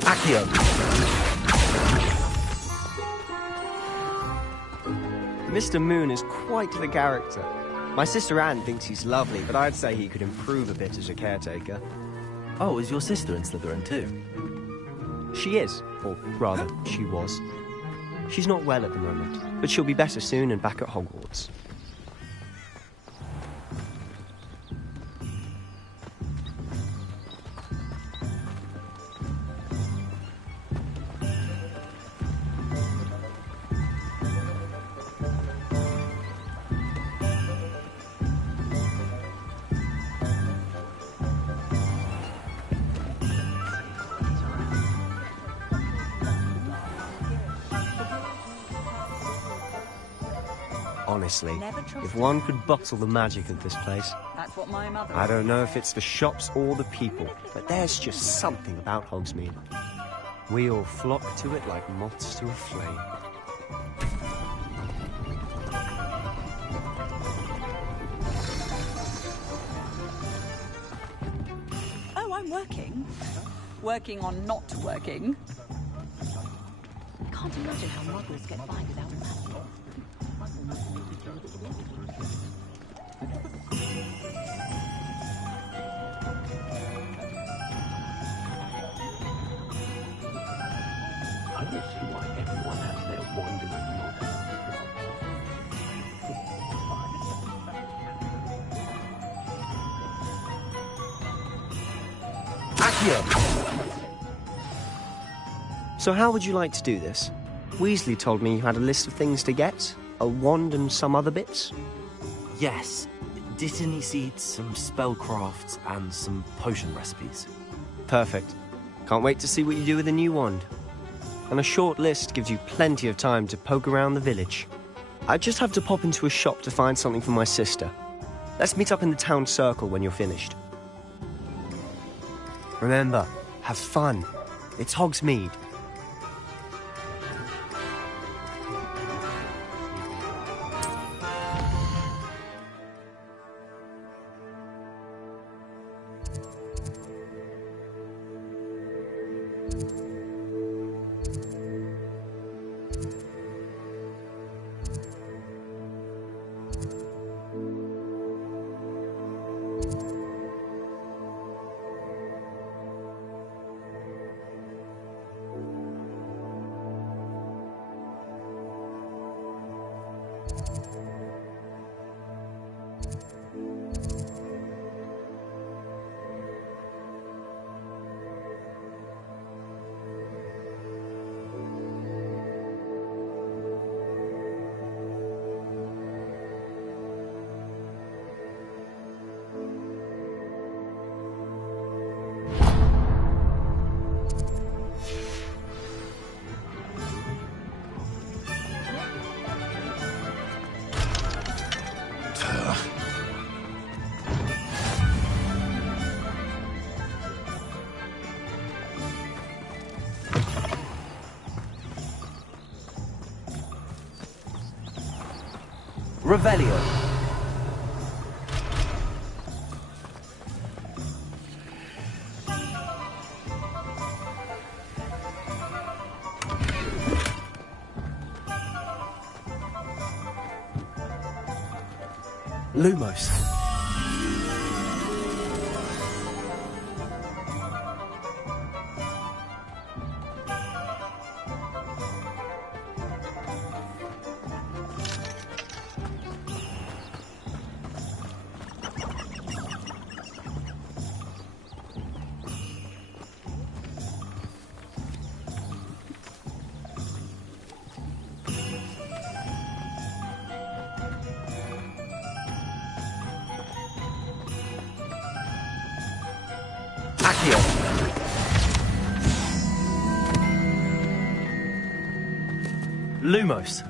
Accio. Mr. Moon is quite the character. My sister Anne thinks he's lovely, but I'd say he could improve a bit as a caretaker. Oh, is your sister in Slytherin too? She is, or rather, she was. She's not well at the moment, but she'll be better soon and back at Hogwarts. Honestly, if one could bottle the magic of this place. That's what my mother I don't know if it's the shops or the people, but there's just something about Hogsmeade. We all flock to it like moths to a flame. Oh, I'm working. Working on not working. Can't imagine how muggles get by without magic. I don't see why everyone has their wandering Accio! So how would you like to do this? Weasley told me you had a list of things to get, a wand and some other bits. Yes. Dittany seeds, some spellcrafts, and some potion recipes. Perfect. Can't wait to see what you do with the new wand. And a short list gives you plenty of time to poke around the village. I just have to pop into a shop to find something for my sister. Let's meet up in the town circle when you're finished. Remember, have fun. It's Hogsmeade. Revelio. Lumos. Accio. Lumos.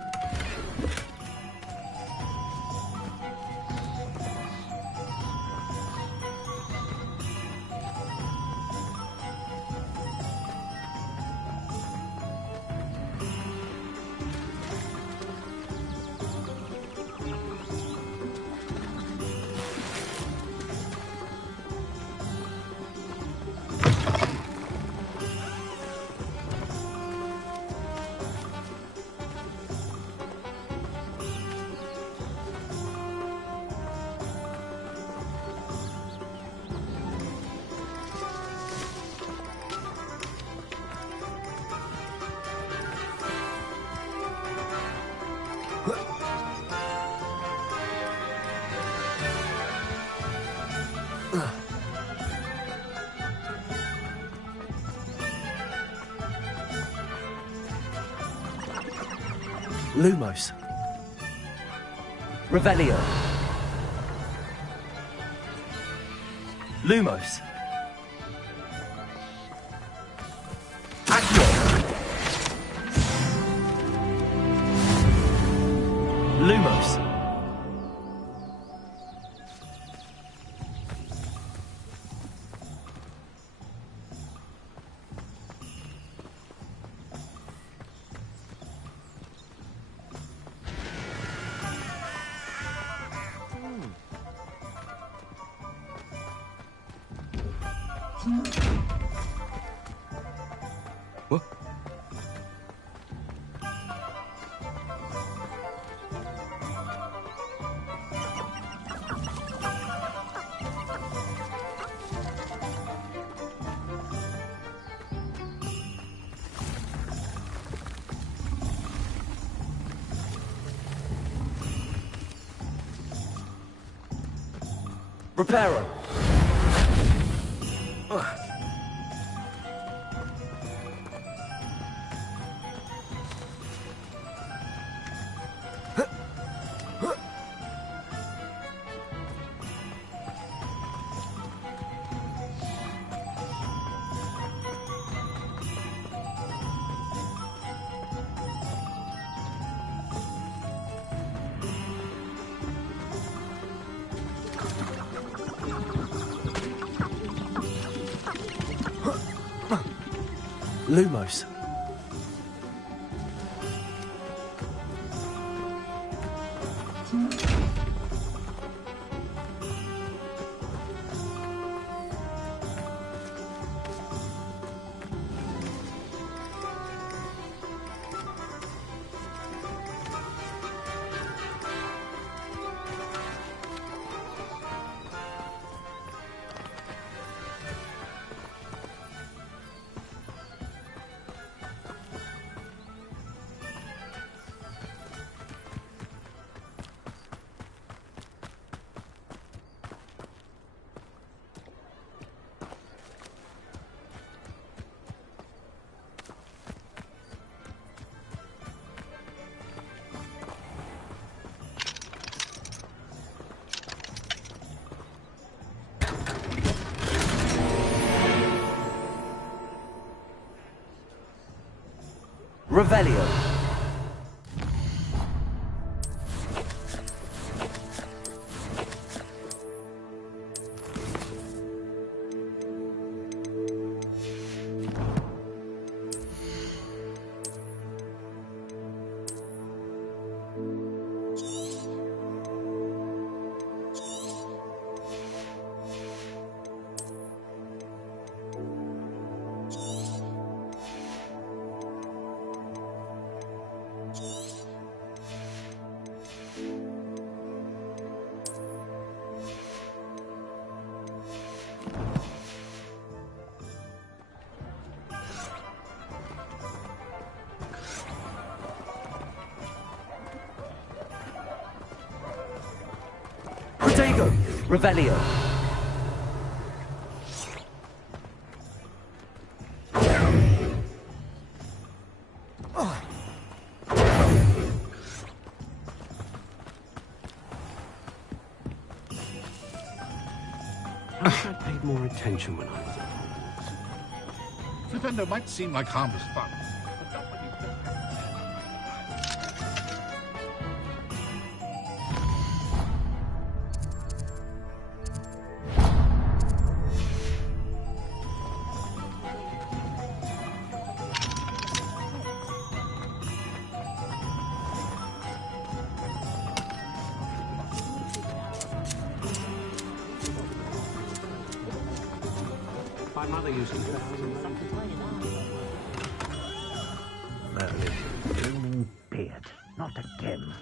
Lumos. Revelio. Lumos. Accio. Lumos. What? Reparo. Lumos. Revelio. Protego. Revelio. I wish I'd paid more attention when I was at Hogwarts. Flippendo might seem like harmless fun, but not when you've got... My mother used to Blooming beard, not again.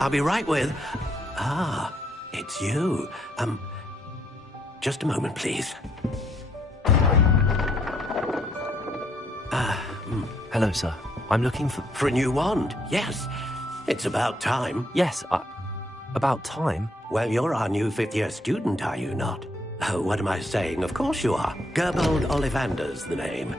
I'll be right with... Ah, it's you. Just a moment, please. Hello, sir. I'm looking for... For a new wand, yes. It's about time. Yes, about time? Well, you're our new fifth-year student, are you not? Oh, what am I saying? Of course you are. Gerbold Ollivander's the name.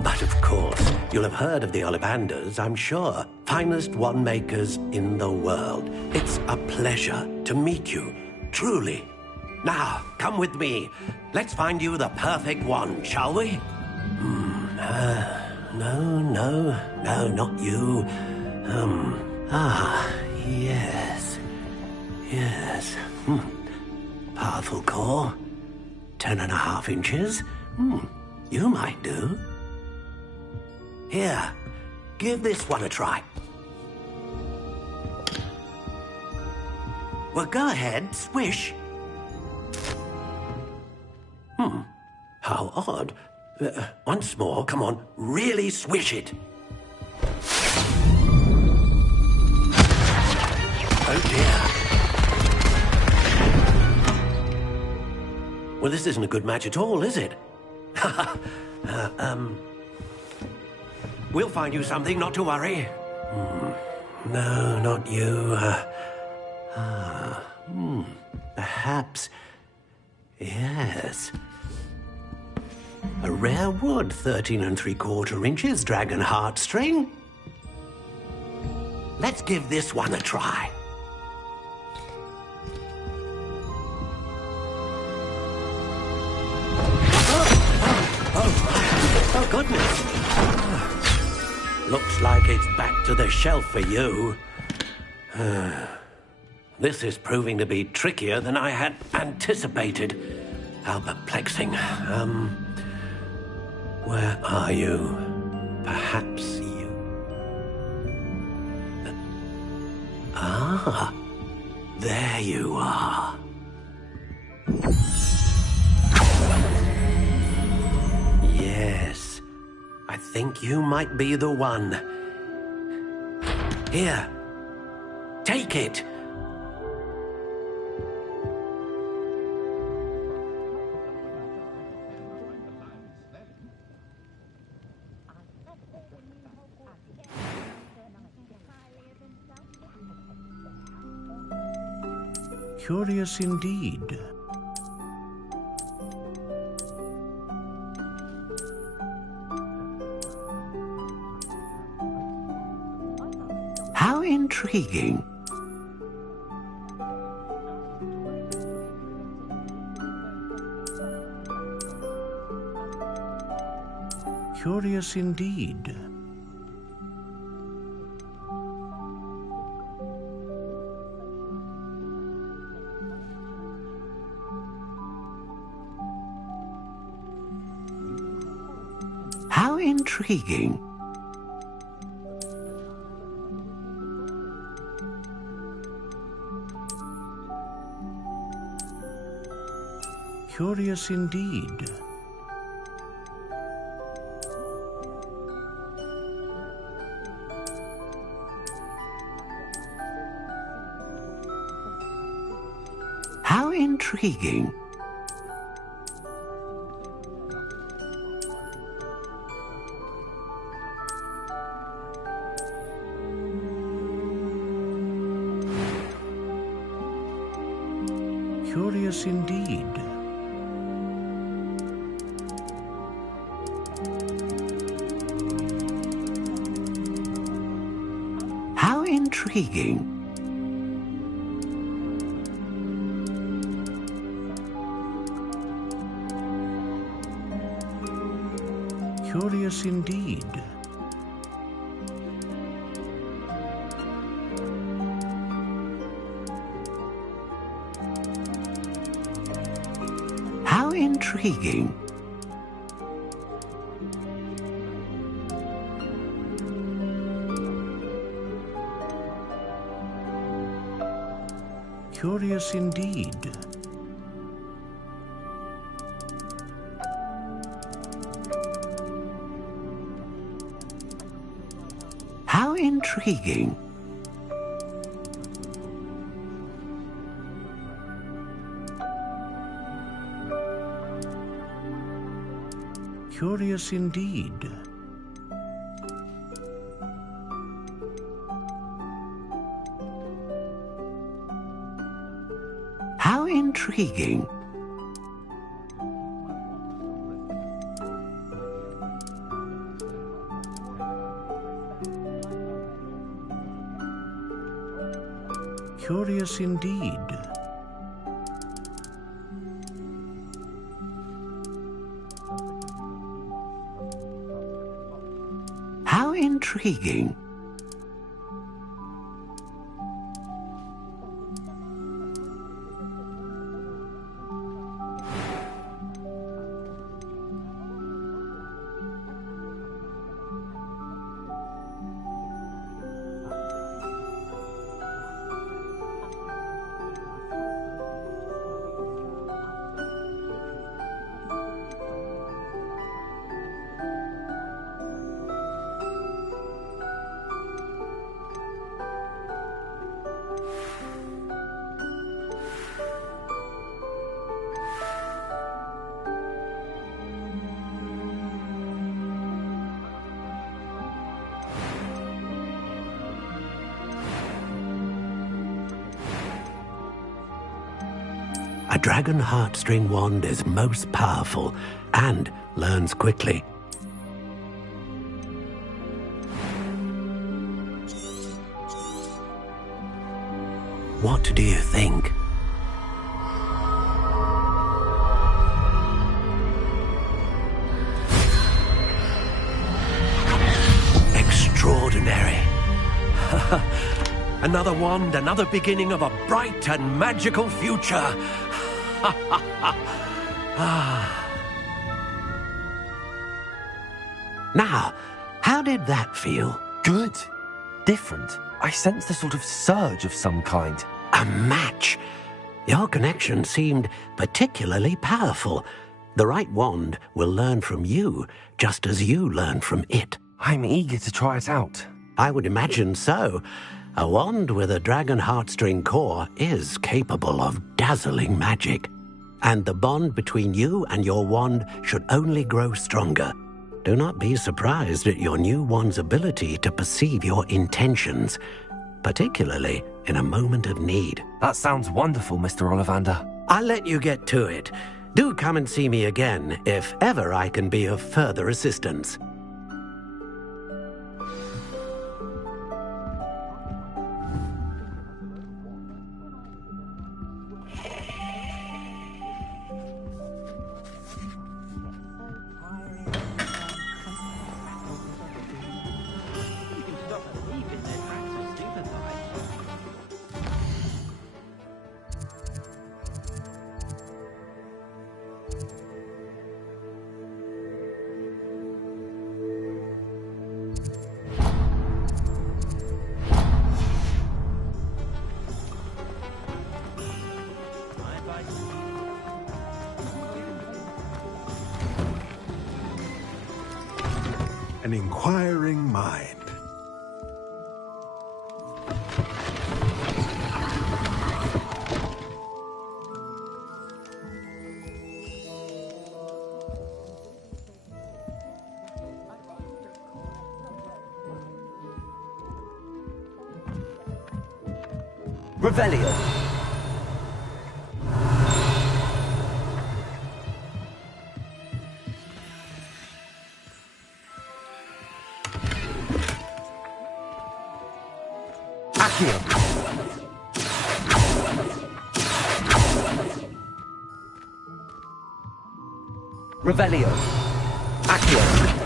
But of course, you'll have heard of the Ollivanders, I'm sure. Finest wand makers in the world. It's a pleasure to meet you, truly. Now, come with me. Let's find you the perfect wand, shall we? No, not you. Yes. Powerful core. 10.5 inches. You might do. Here, give this one a try. Well, go ahead, swish. How odd. Once more, come on, really swish it. Oh dear. Well, this isn't a good match at all, is it? We'll find you something, not to worry. No, not you. Perhaps. Yes. A rare wood, 13 3/4 inches, dragon heartstring. Let's give this one a try. Oh, goodness. Looks like it's back to the shelf for you. This is proving to be trickier than I had anticipated. How perplexing. Where are you? Perhaps you... there you are. Yes, I think you might be the one. Here, take it. Curious indeed. How intriguing. Curious indeed. How intriguing. Curious indeed. How intriguing. Curious indeed. How intriguing. Curious indeed. How intriguing. Curious indeed. How intriguing. Curious indeed. How intriguing. Curious indeed. How intriguing. A dragon heartstring wand is most powerful and learns quickly. What do you think? Extraordinary. Another wand, another beginning of a bright and magical future. Now, how did that feel? Good. Different. I sensed a sort of surge of some kind. A match. Your connection seemed particularly powerful. The right wand will learn from you, just as you learn from it. I'm eager to try it out. I would imagine so. A wand with a dragon heartstring core is capable of dazzling magic. And the bond between you and your wand should only grow stronger. Do not be surprised at your new wand's ability to perceive your intentions, particularly in a moment of need. That sounds wonderful, Mr. Ollivander. I'll let you get to it. Do come and see me again if ever I can be of further assistance. An inquiring mind. Revelio. Accio. Revelio. Accio.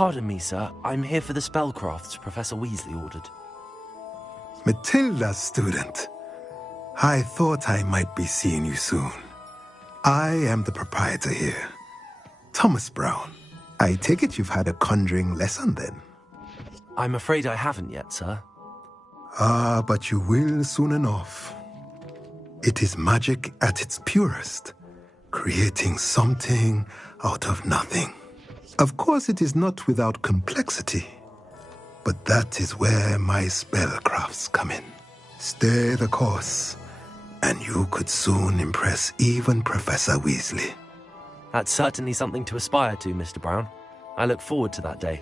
Pardon me, sir. I'm here for the spellcrafts Professor Weasley ordered. Matilda's student. I thought I might be seeing you soon. I am the proprietor here, Thomas Brown. I take it you've had a conjuring lesson then? I'm afraid I haven't yet, sir. Ah, but you will soon enough. It is magic at its purest, creating something out of nothing. Of course, it is not without complexity, but that is where my spellcrafts come in. Stay the course, and you could soon impress even Professor Weasley. That's certainly something to aspire to, Mr. Brown. I look forward to that day.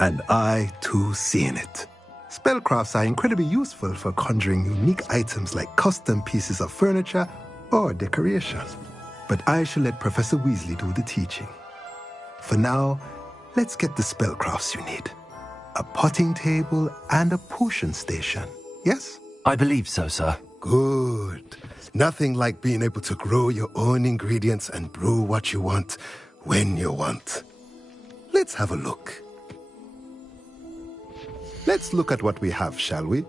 And I, too, seeing it. Spellcrafts are incredibly useful for conjuring unique items like custom pieces of furniture or decoration. But I shall let Professor Weasley do the teaching. For now, let's get the spellcrafts you need. A potting table and a potion station, yes? I believe so, sir. Good. Nothing like being able to grow your own ingredients and brew what you want when you want. Let's have a look. Let's look at what we have, shall we?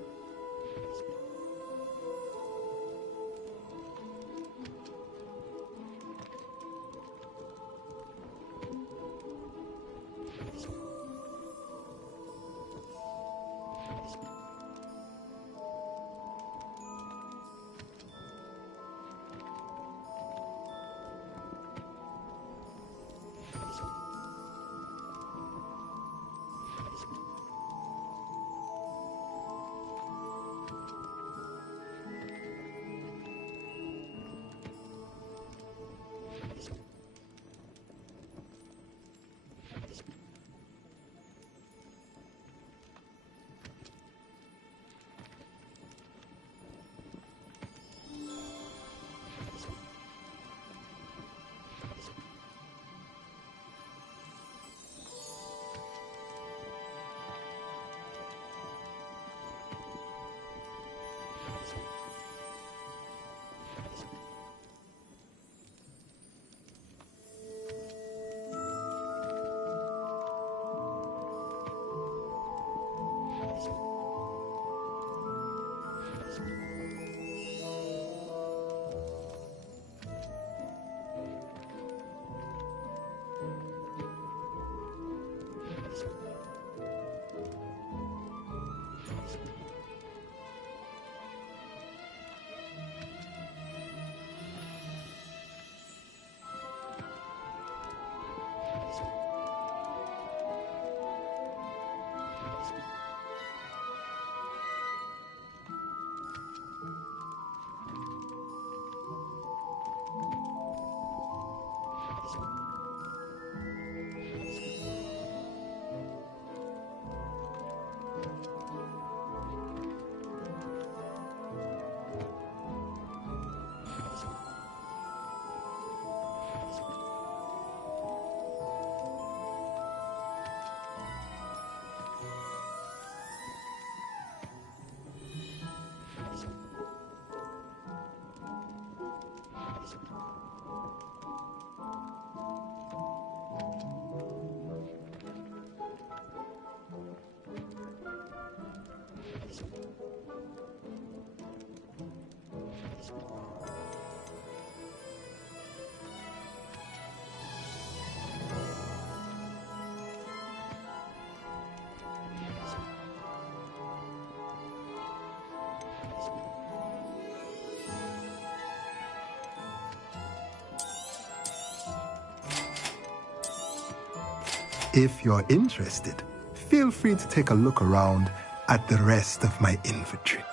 If you're interested, feel free to take a look around at the rest of my inventory.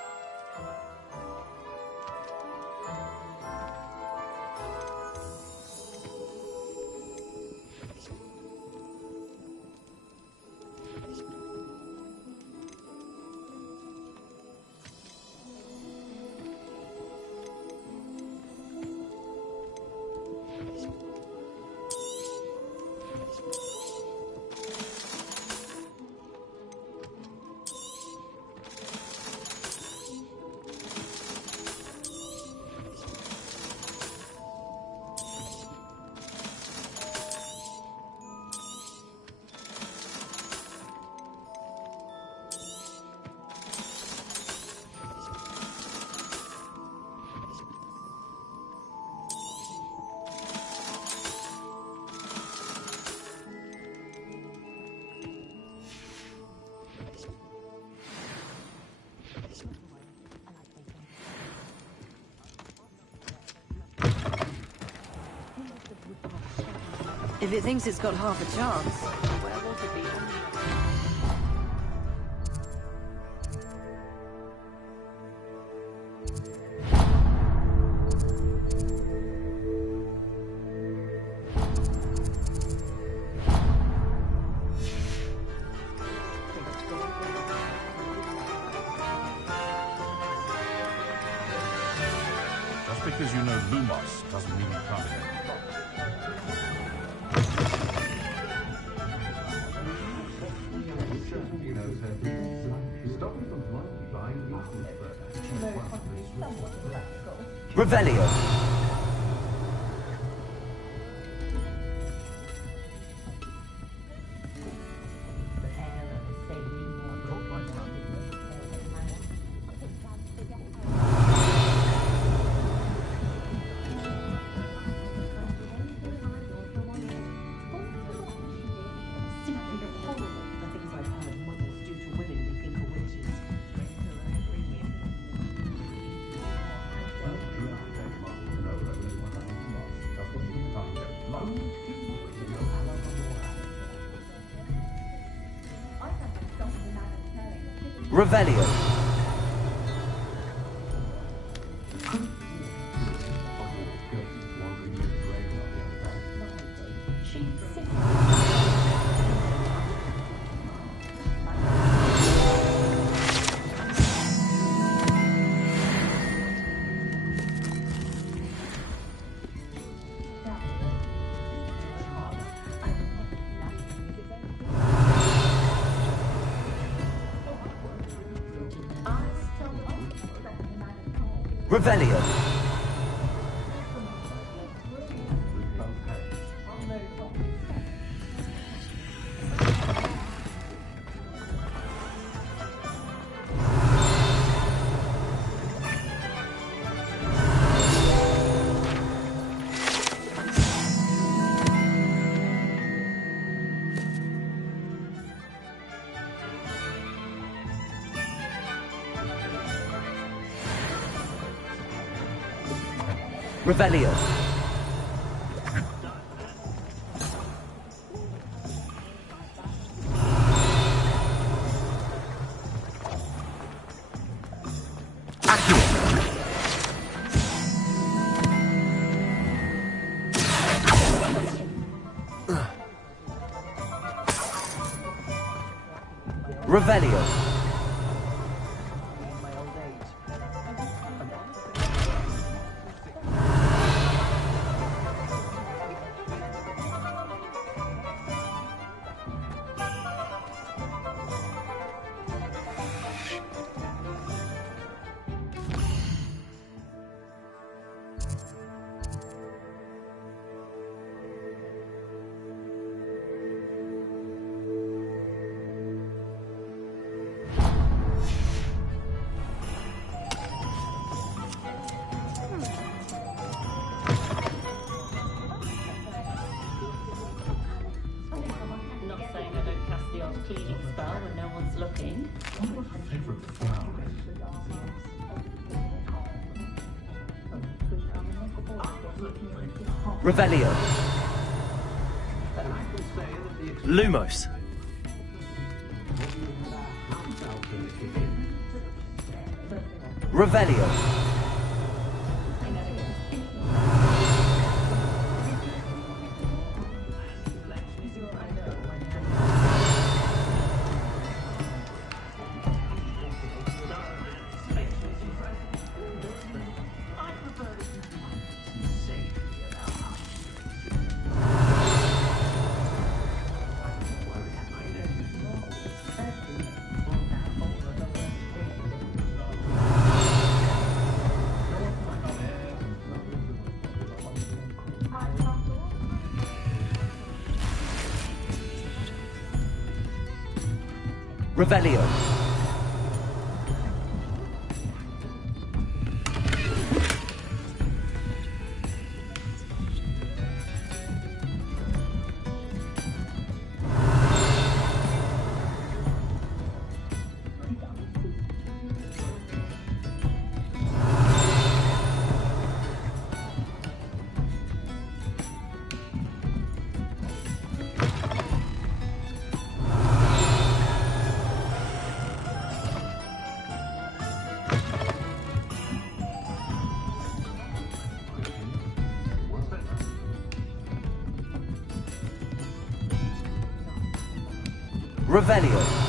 If it thinks it's got half a chance, where will it be? Just because you know Lumos doesn't mean you can't get Revelio. Revelio. Revelio. Revelio. Revelio. Revelio. Lumos. Revelio. Revelio. Revelio.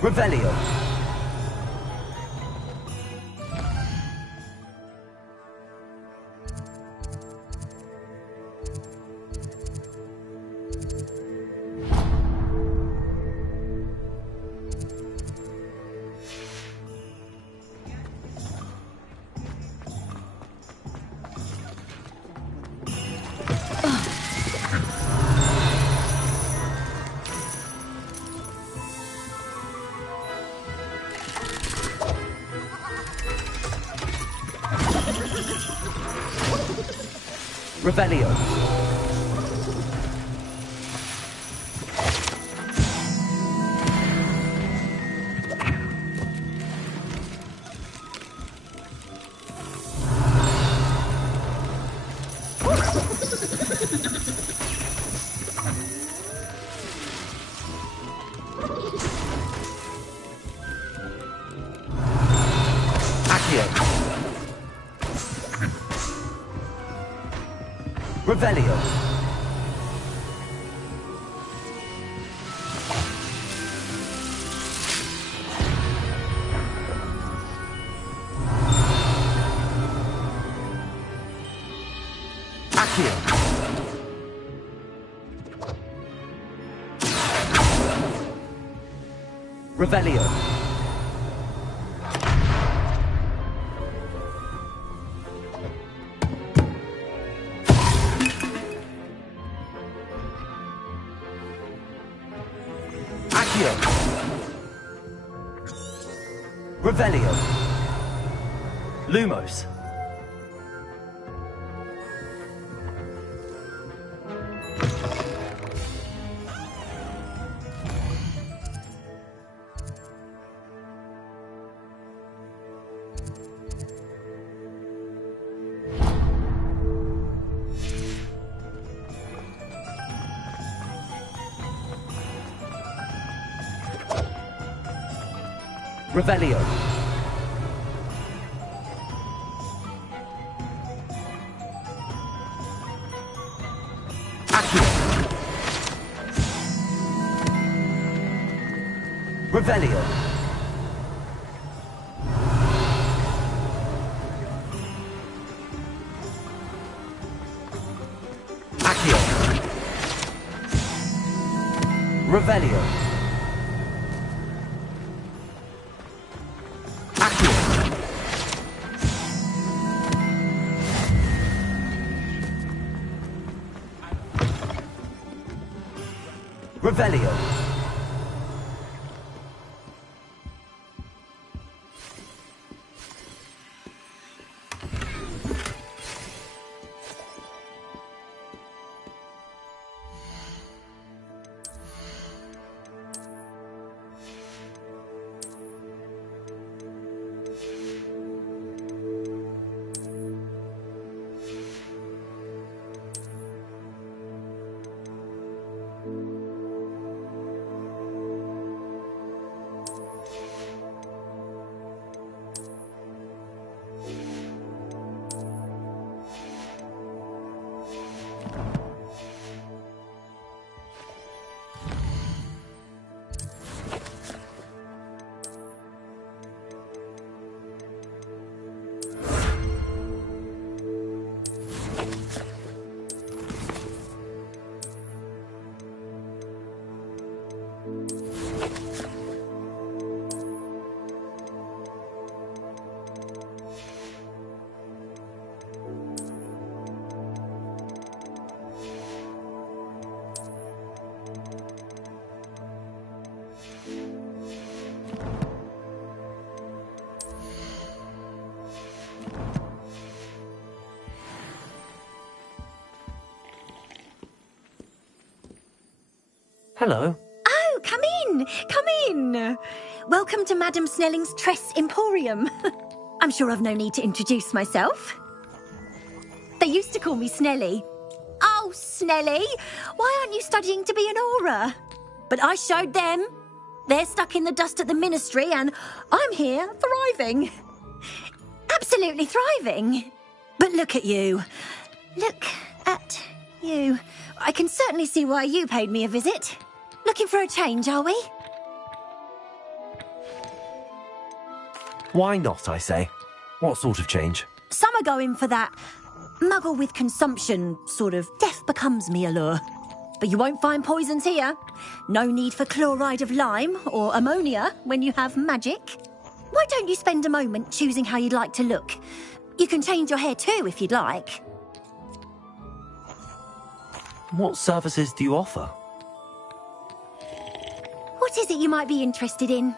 Revelio. Revelio. Revelio. Accio. Revelio. Revelio. Lumos. Revelio. Accio. Revelio. Accio. Revelio. Revelio. Hello. Oh, come in! Come in! Welcome to Madame Snelling's Tress Emporium. I'm sure I've no need to introduce myself. They used to call me Snelly. Oh, Snelly, why aren't you studying to be an aura? But I showed them. They're stuck in the dust at the ministry and I'm here thriving. Absolutely thriving. But look at you. Look at you. I can certainly see why you paid me a visit. Looking for a change, are we? Why not, I say? What sort of change? Some are going for that muggle with consumption, sort of death becomes me allure. But you won't find poisons here. No need for chloride of lime or ammonia when you have magic. Why don't you spend a moment choosing how you'd like to look? You can change your hair too if you'd like. What services do you offer? What is it you might be interested in?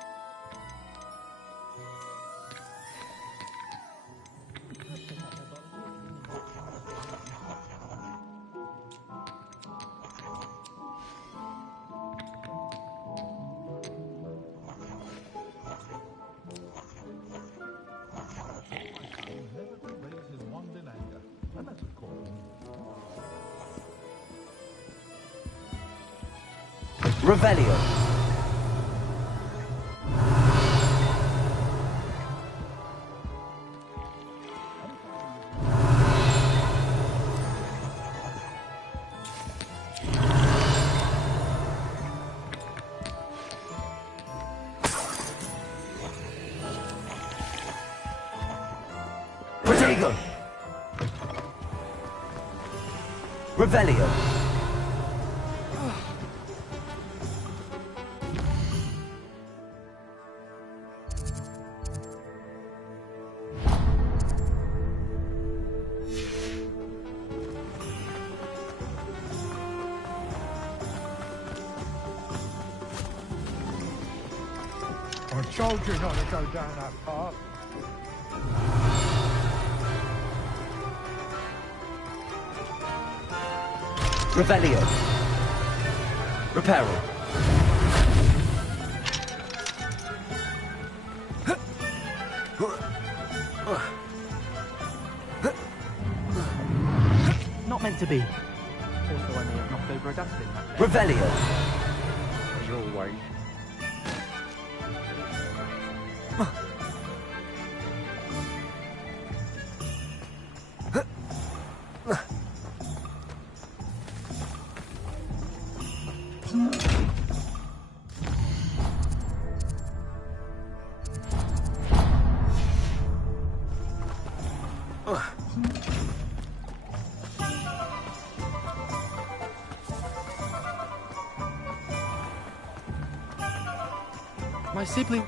Revelio. Protego. Revelio. I told you not to go down that path. Revelio. Reparo. Not meant to be. Also, I may have knocked over a dustbin back there. Revelio. As always. My sibling.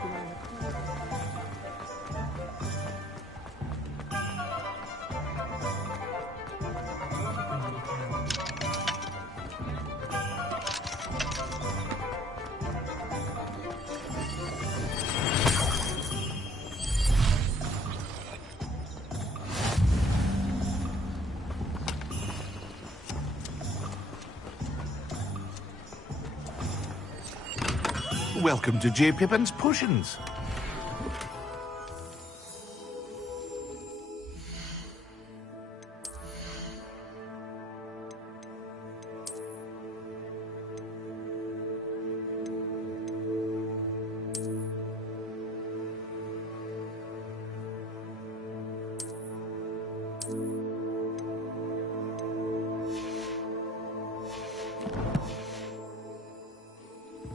Welcome to J. Pippin's Potions.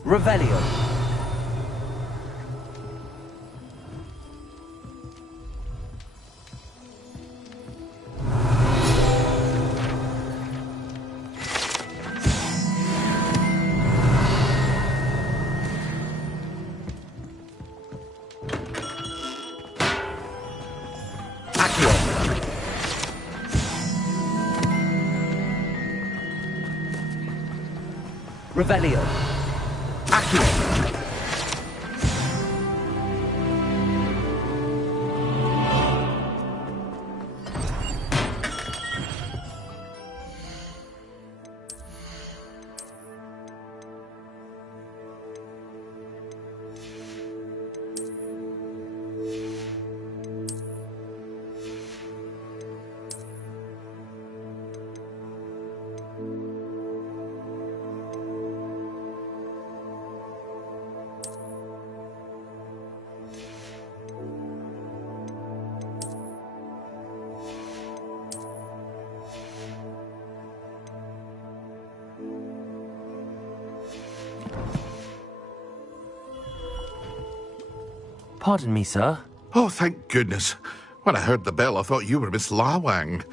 Revelio. Revelio. Accio. Pardon me, sir. Oh, thank goodness. When I heard the bell, I thought you were Miss Lawang.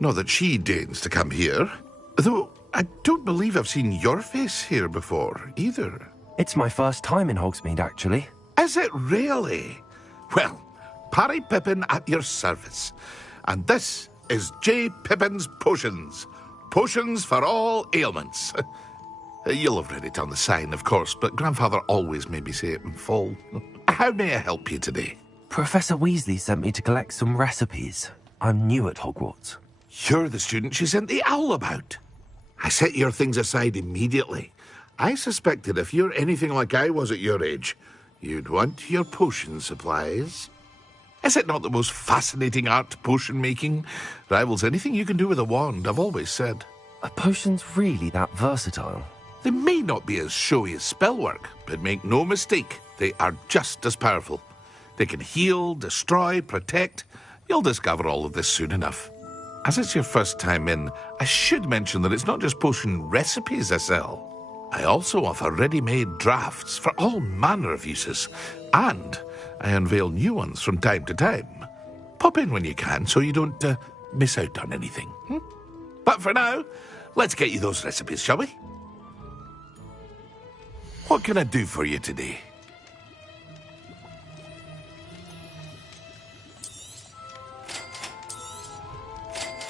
Not that she deigns to come here. Though I don't believe I've seen your face here before, either. It's my first time in Hogsmeade, actually. Is it really? Well, Parry Pippin at your service. And this is J. Pippin's Potions. Potions for all ailments. You'll have read it on the sign, of course, but Grandfather always made me say it in full. How may I help you today? Professor Weasley sent me to collect some recipes. I'm new at Hogwarts. You're the student she sent the owl about. I set your things aside immediately. I suspected if you're anything like I was at your age, you'd want your potion supplies. Is it not the most fascinating art, potion making? Rivals anything you can do with a wand, I've always said. Are potions really that versatile? They may not be as showy as spellwork, but make no mistake, they are just as powerful. They can heal, destroy, protect. You'll discover all of this soon enough. As it's your first time in, I should mention that it's not just potion recipes I sell. I also offer ready-made drafts for all manner of uses, and I unveil new ones from time to time. Pop in when you can so you don't miss out on anything. But for now, let's get you those recipes, shall we? What can I do for you today?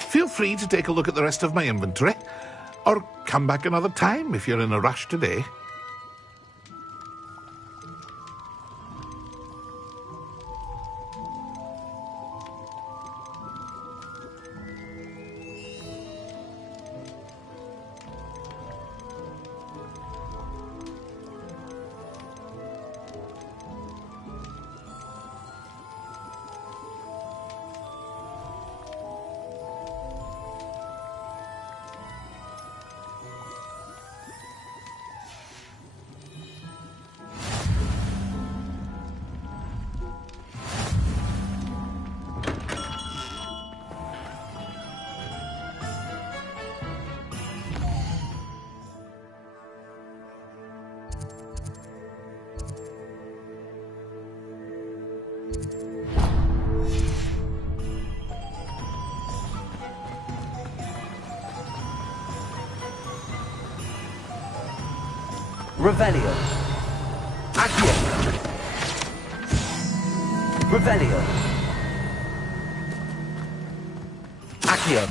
Feel free to take a look at the rest of my inventory, or come back another time if you're in a rush today. Revelio. Accio. Revelio. Accio.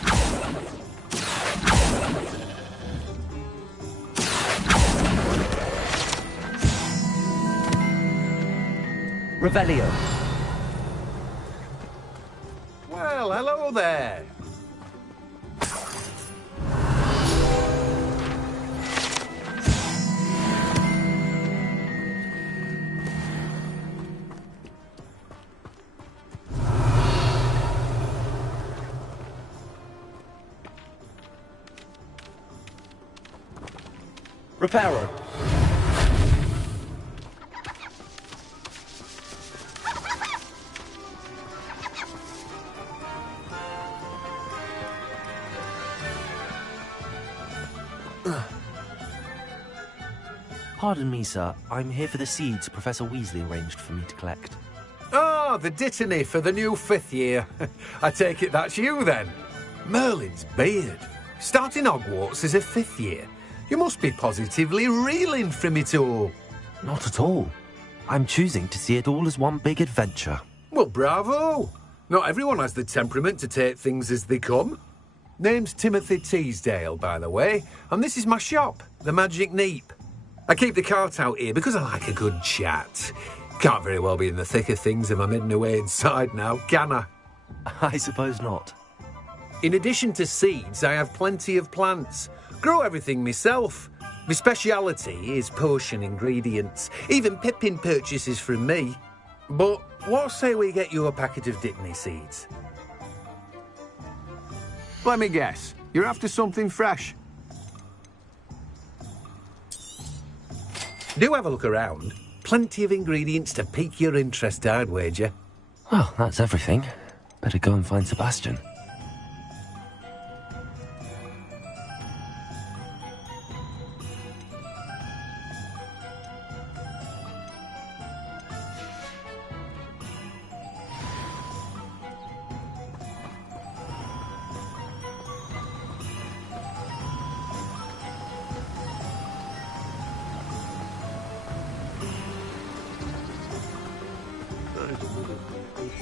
Revelio. Well, hello there. Reparo. Pardon me, sir. I'm here for the seeds Professor Weasley arranged for me to collect. Ah, the dittany for the new 5th year. I take it that's you, then. Merlin's beard. Starting Hogwarts as a 5th year. You must be positively reeling from it all. Not at all. I'm choosing to see it all as one big adventure. Well, bravo. Not everyone has the temperament to take things as they come. Name's Timothy Teasdale, by the way, and this is my shop, the Magic Neep. I keep the cart out here because I like a good chat. Can't very well be in the thick of things if I'm hidden away inside now, can I? I suppose not. In addition to seeds, I have plenty of plants. Grow everything myself. My speciality is potion ingredients. Even Pippin purchases from me. But what say we get you a packet of Dittany seeds? Let me guess. You're after something fresh. Do have a look around. Plenty of ingredients to pique your interest, I'd wager. Well, that's everything. Better go and find Sebastian.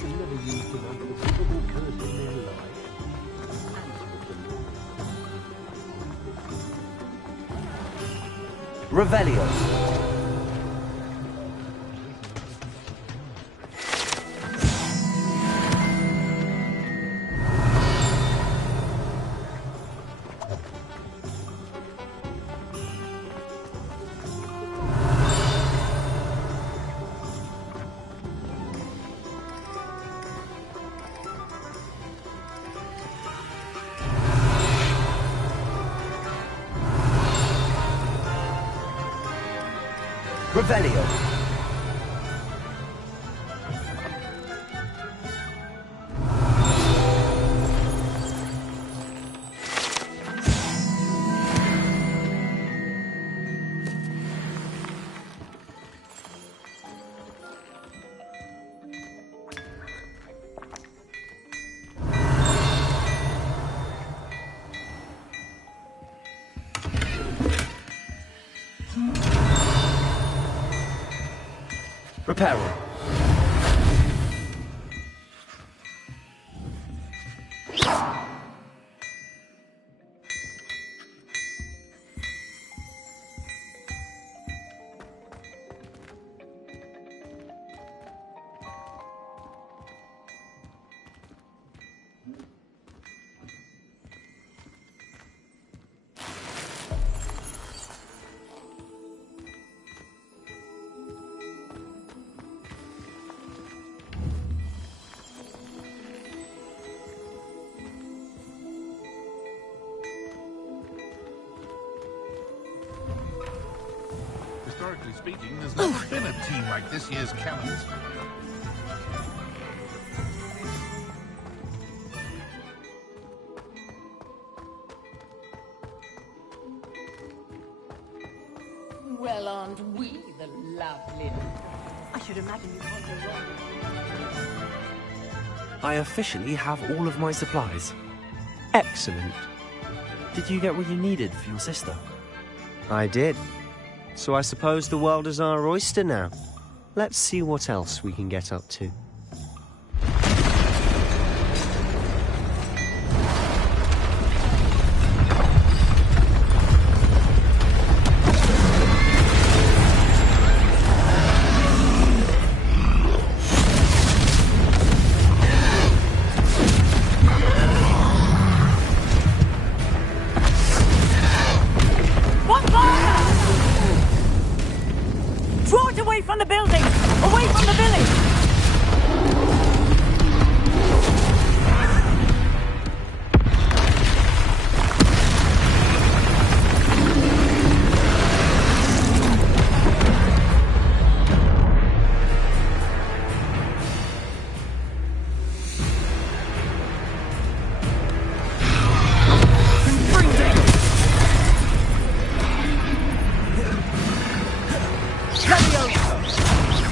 never used an unforgivable curse in their life. Revelio. Revelio. Reparo. Historically speaking, there's never been a tea like this year's Callum's. Well, aren't we the lovely? I should imagine you can't go wrong. I officially have all of my supplies. Excellent. Did you get what you needed for your sister? I did. So I suppose the world is our oyster now. Let's see what else we can get up to. From the building! Away from the village!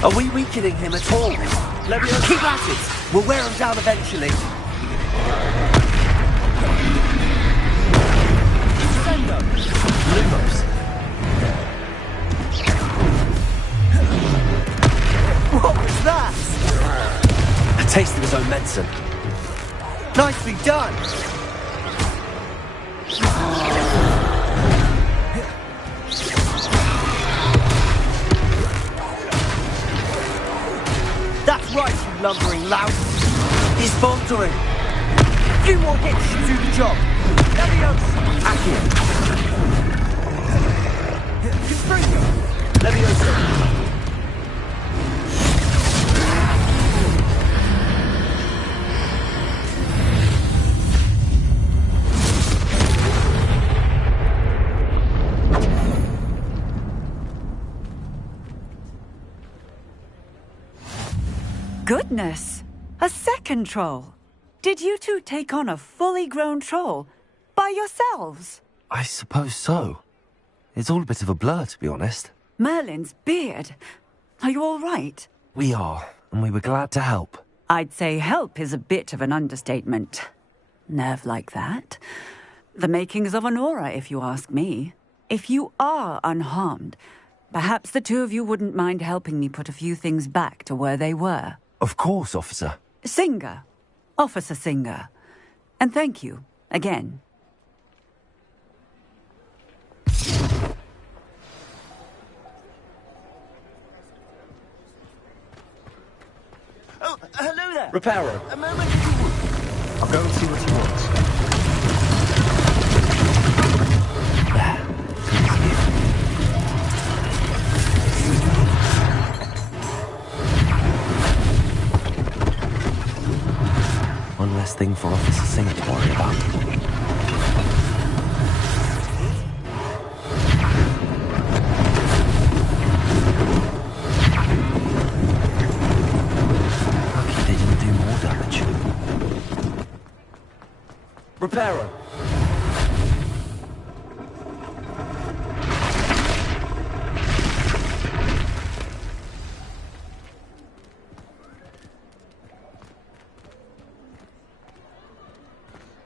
Are we weakening him at all? Levio, keep at it! We'll wear him down eventually. Sendo! Lumos! What was that? A taste of his own medicine. Nicely done! That's right, you lumbering lout. He's faltering. A few more hits should do the job. Leviosa! Accio. Confringo! Leviosa! Goodness! A second troll! Did you two take on a fully grown troll? By yourselves? I suppose so. It's all a bit of a blur, to be honest. Merlin's beard. Are you all right? We are, and we were glad to help. I'd say help is a bit of an understatement. Nerve like that. The makings of an aura, if you ask me. If you are unharmed, perhaps the two of you wouldn't mind helping me put a few things back to where they were. Of course, officer. Singer. Officer Singer. And thank you, again. Oh, hello there. Reparo. A moment, if you would. I'll go and see what he wants. One less thing for Officer Singer to worry about. Lucky they didn't do more damage. Reparo.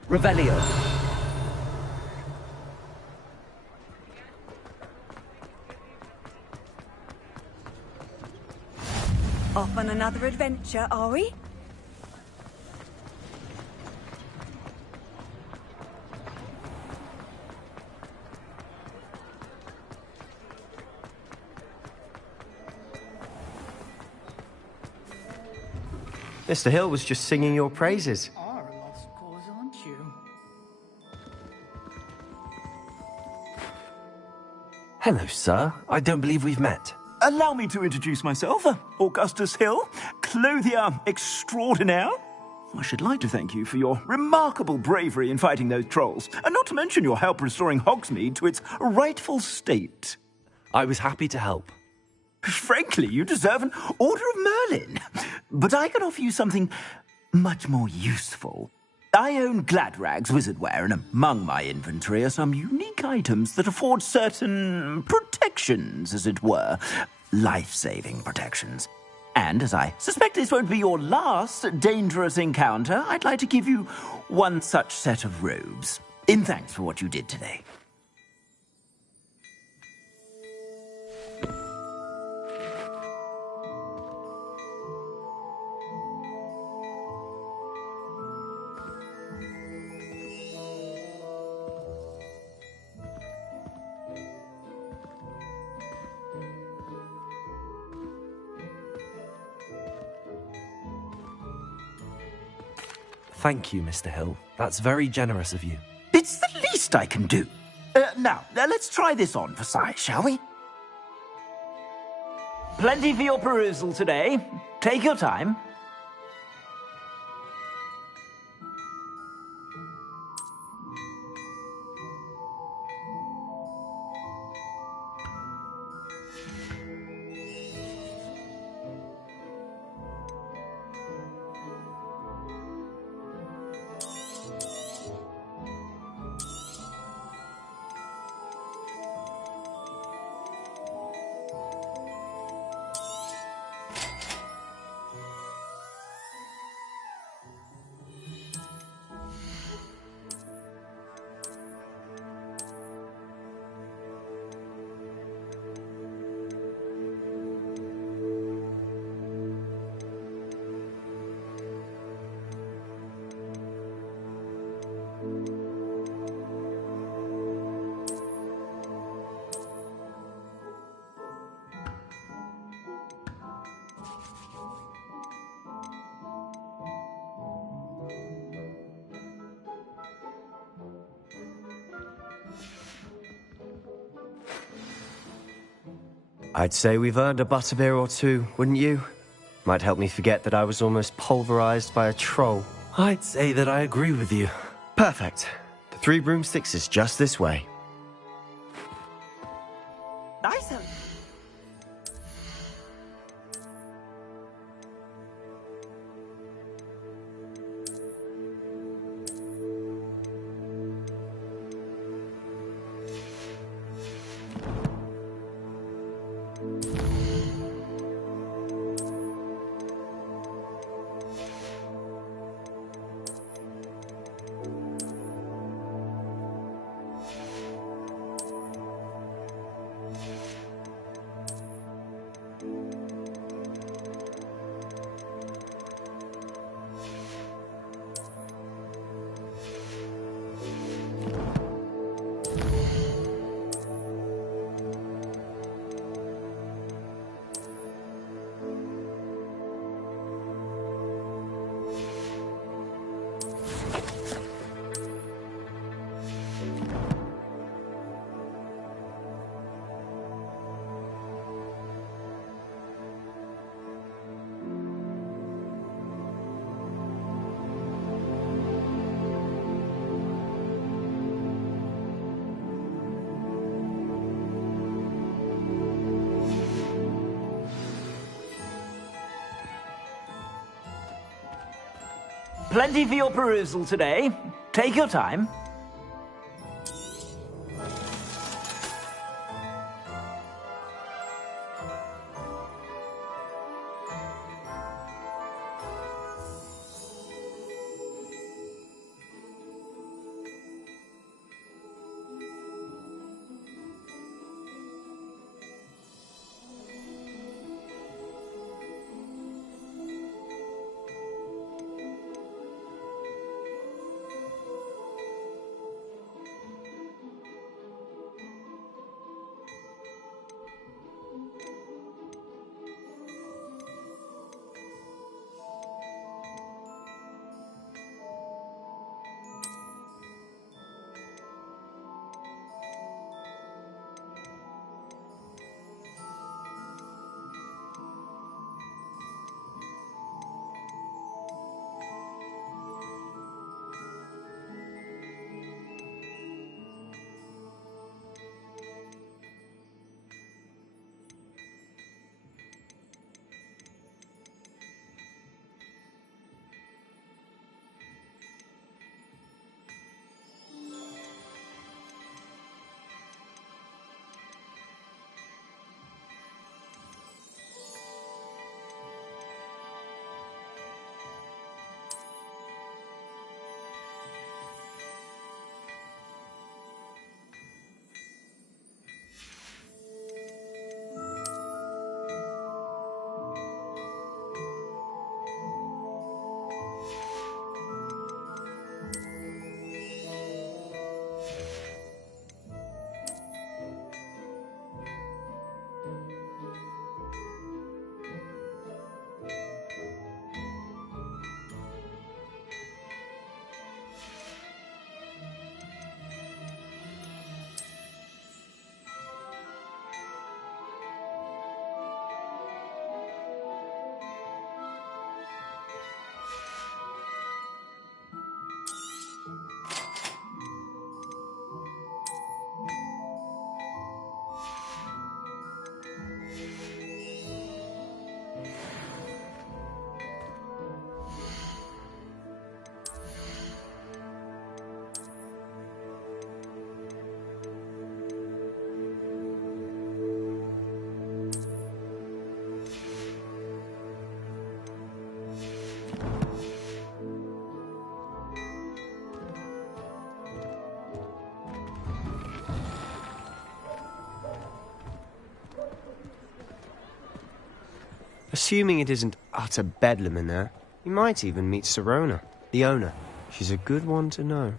Revelio. Off on another adventure, are we? Mr. Hill was just singing your praises. Are a lost cause, aren't you? Hello, sir. I don't believe we've met. Allow me to introduce myself, Augustus Hill, clothier extraordinaire. I should like to thank you for your remarkable bravery in fighting those trolls, and not to mention your help restoring Hogsmeade to its rightful state. I was happy to help. Frankly, you deserve an Order of Merlin. But I can offer you something much more useful. I own Gladrag's wizardware, and among my inventory are some unique items that afford certain protections, as it were. Life-saving protections. And as I suspect this won't be your last dangerous encounter, I'd like to give you one such set of robes, in thanks for what you did today. Thank you, Mr. Hill. That's very generous of you. It's the least I can do. Now, let's try this on for size, shall we? Plenty for your perusal today. Take your time. I'd say we've earned a butterbeer or two, wouldn't you? Might help me forget that I was almost pulverized by a troll. I'd say that I agree with you. Perfect. The Three Broomsticks is just this way. Nice. Plenty for your perusal today. Take your time. Assuming it isn't utter bedlam in there, you might even meet Sirona, the owner. She's a good one to know.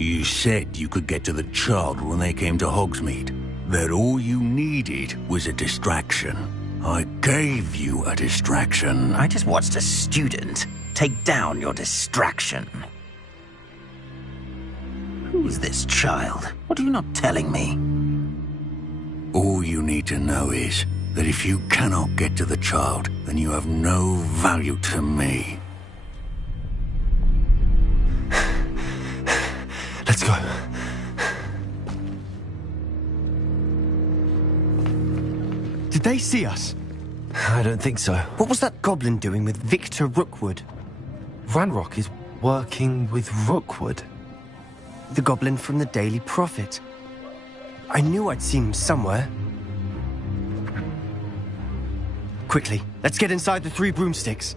You said you could get to the child when they came to Hogsmeade. That all you needed was a distraction. I gave you a distraction. I just watched a student take down your distraction. Who's this child? What are you not telling me? All you need to know is that if you cannot get to the child, then you have no value to me. Let's go. Did they see us? I don't think so. What was that goblin doing with Victor Rookwood? Ranrock is working with Rookwood. The goblin from the Daily Prophet. I knew I'd seen him somewhere. Quickly, let's get inside the 3 broomsticks.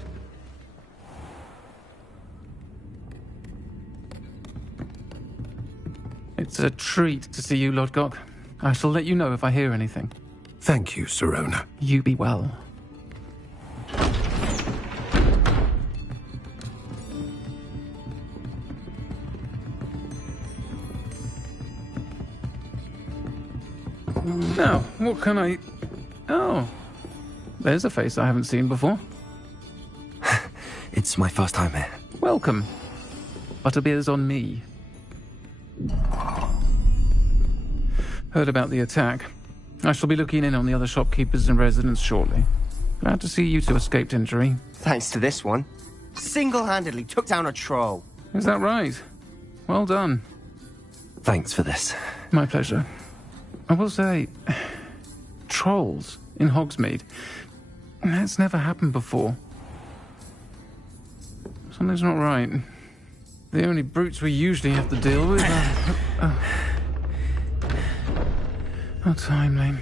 It's a treat to see you, Lodgok. I shall let you know if I hear anything. Thank you, Sirona. You be well. Now, what can I... Oh, there's a face I haven't seen before. It's my first time here. Welcome. Butterbeer's on me. Heard about the attack. I shall be looking in on the other shopkeepers and residents shortly. Glad to see you two escaped injury. Thanks to this one. Single-handedly took down a troll. Is that right? Well done. Thanks for this. My pleasure. I will say, trolls in Hogsmeade. That's never happened before. Something's not right. The only brutes we usually have to deal with are... How timely.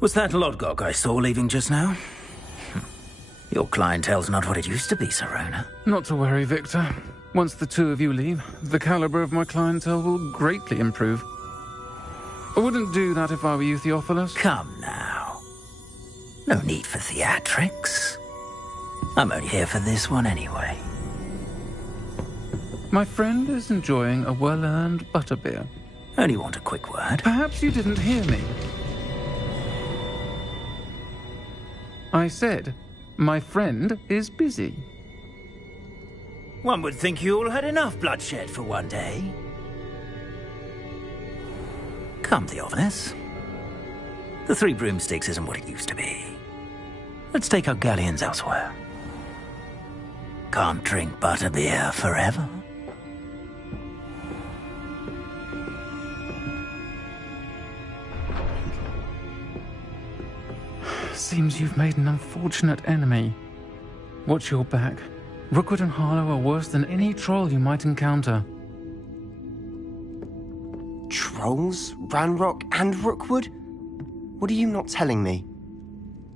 Was that Lodgok I saw leaving just now? Your clientele's not what it used to be, Serona. Not to worry, Victor. Once the two of you leave, the caliber of my clientele will greatly improve. I wouldn't do that if I were you, Theophilus. Come now. No need for theatrics. I'm only here for this one anyway. My friend is enjoying a well-earned butterbeer. Only want a quick word. Perhaps you didn't hear me. I said, my friend is busy. One would think you all had enough bloodshed for one day. Come, Theophilus. The Three Broomsticks isn't what it used to be. Let's take our galleons elsewhere. Can't drink butterbeer forever. Seems you've made an unfortunate enemy. Watch your back. Rookwood and Harlow are worse than any troll you might encounter. Trolls? Ranrock and Rookwood? What are you not telling me?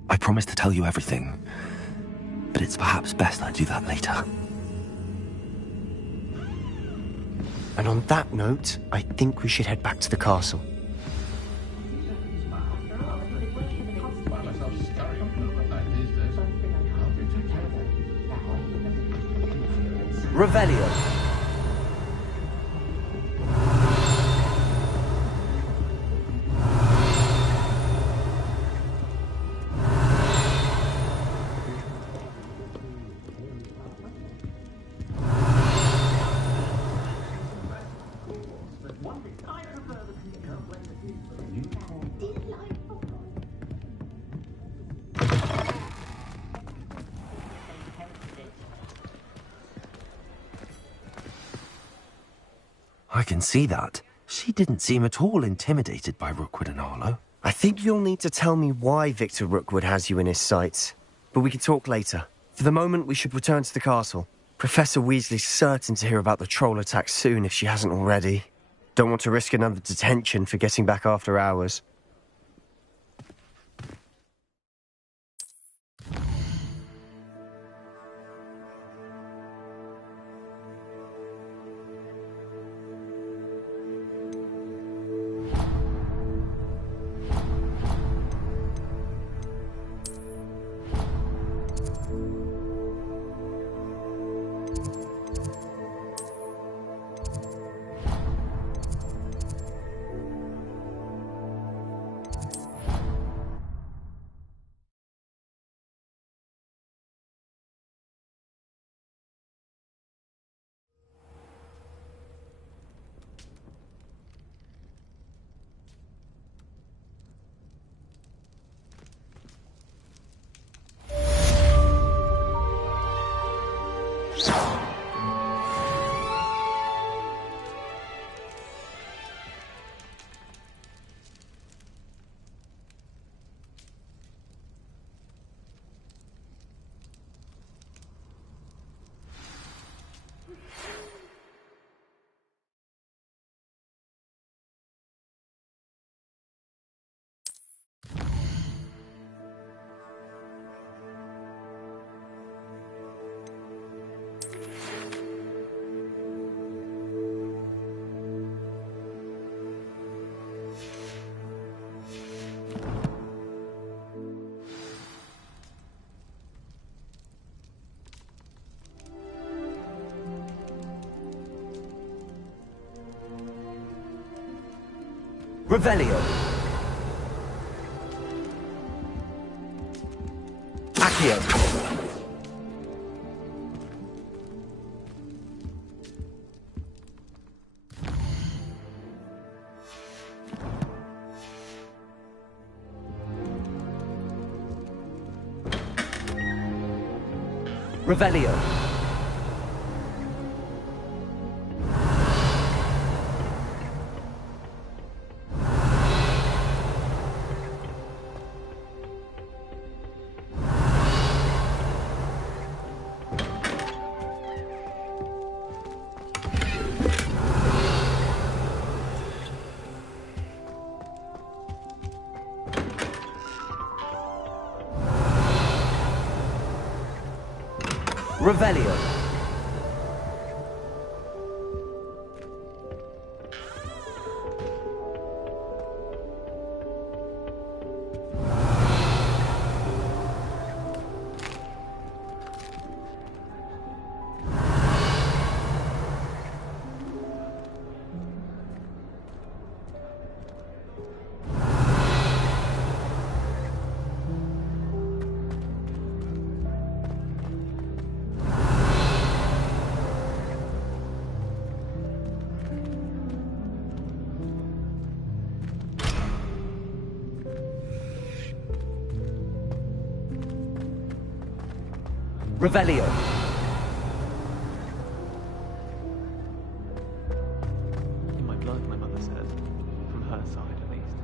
I promised to tell you everything, but it's perhaps best I do that later. And on that note, I think we should head back to the castle. Revelio. I can see that. She didn't seem at all intimidated by Rookwood and Harlow. I think you'll need to tell me why Victor Rookwood has you in his sights. But we can talk later. For the moment, we should return to the castle. Professor Weasley's certain to hear about the troll attack soon if she hasn't already. Don't want to risk another detention for getting back after hours. Revelio. Accio. Revelio. Revelio. Revelio. In my blood, my mother said. From her side, at least.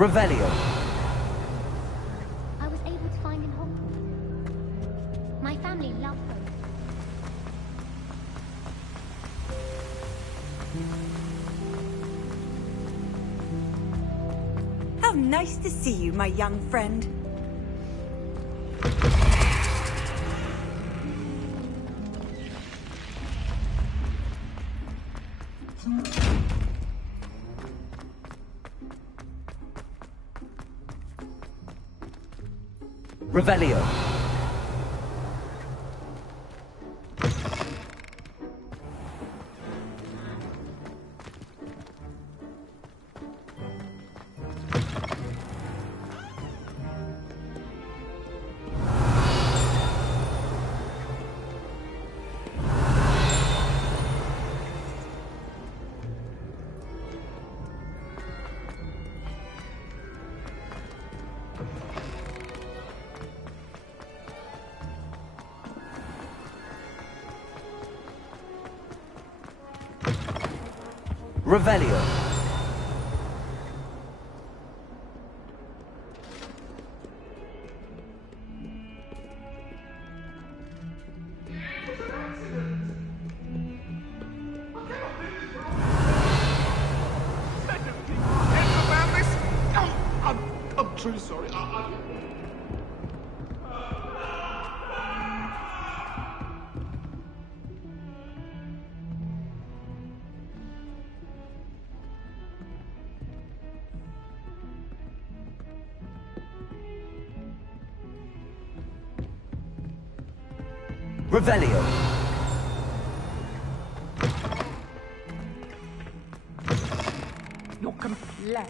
Revelio. I was able to find in Hogwarts. My family loved them. How nice to see you, my young friend. Revelio. Revelio. I'm truly sorry. Revelio. You're complete.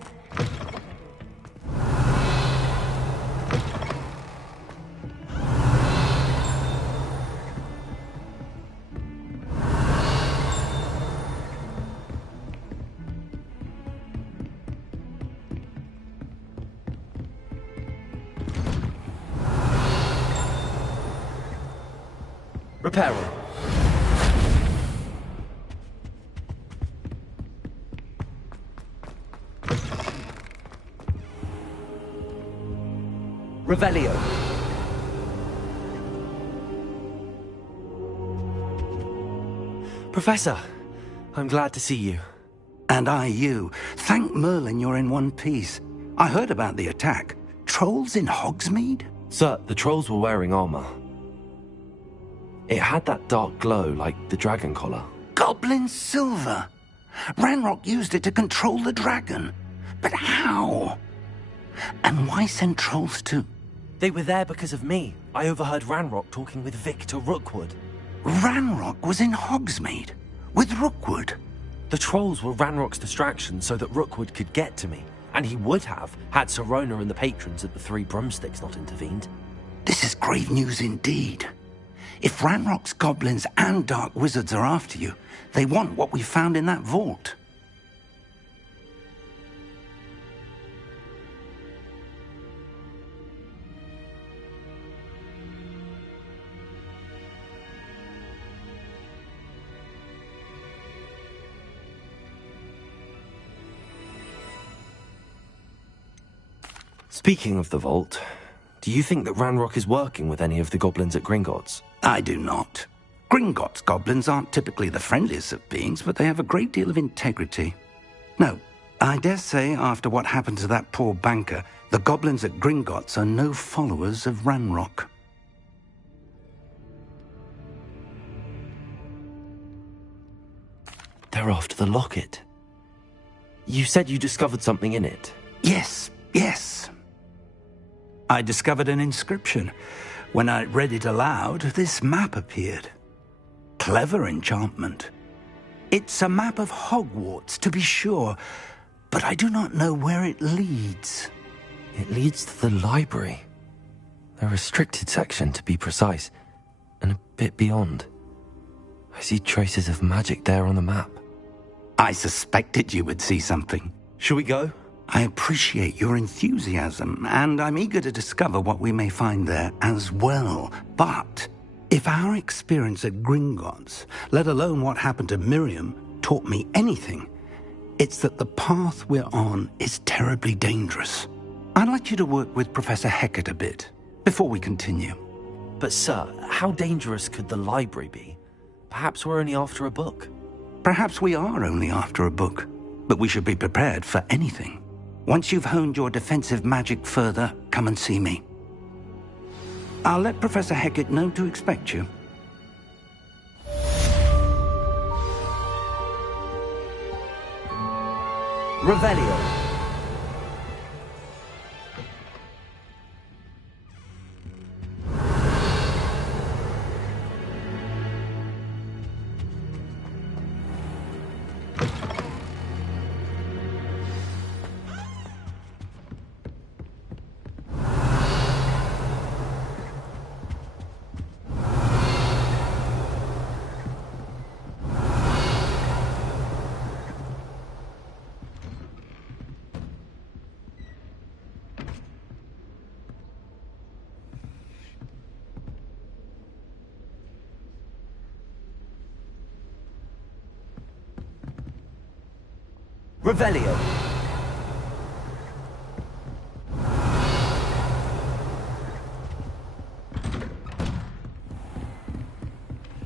Reparo. Revelio. Professor, I'm glad to see you. And I you. Thank Merlin you're in one piece. I heard about the attack. Trolls in Hogsmeade? Sir, the trolls were wearing armor. It had that dark glow like the dragon collar. Goblin silver! Ranrock used it to control the dragon. But how? And why send trolls too? They were there because of me. I overheard Ranrock talking with Victor Rookwood. Ranrock was in Hogsmeade? With Rookwood? The trolls were Ranrock's distraction so that Rookwood could get to me. And he would have, had Sirona and the patrons at the Three Broomsticks not intervened. This is grave news indeed. If Ranrock's goblins and dark wizards are after you, they want what we found in that vault. Speaking of the vault, do you think that Ranrock is working with any of the goblins at Gringotts? I do not. Gringotts goblins aren't typically the friendliest of beings, but they have a great deal of integrity. No, I dare say after what happened to that poor banker, the goblins at Gringotts are no followers of Ranrock. They're after the locket. You said you discovered something in it. Yes. I discovered an inscription. When I read it aloud, this map appeared. Clever enchantment. It's a map of Hogwarts, to be sure, but I do not know where it leads. It leads to the library. A restricted section, to be precise, and a bit beyond. I see traces of magic there on the map. I suspected you would see something. Shall we go? I appreciate your enthusiasm, and I'm eager to discover what we may find there as well. But if our experience at Gringotts, let alone what happened to Miriam, taught me anything, It's that the path we're on is terribly dangerous. I'd like you to work with Professor Hecat a bit before we continue. But sir, how dangerous could the library be? Perhaps we're only after a book. Perhaps we are only after a book, but we should be prepared for anything. Once you've honed your defensive magic further, come and see me. I'll let Professor Hecat know to expect you. Revelio. Revelio.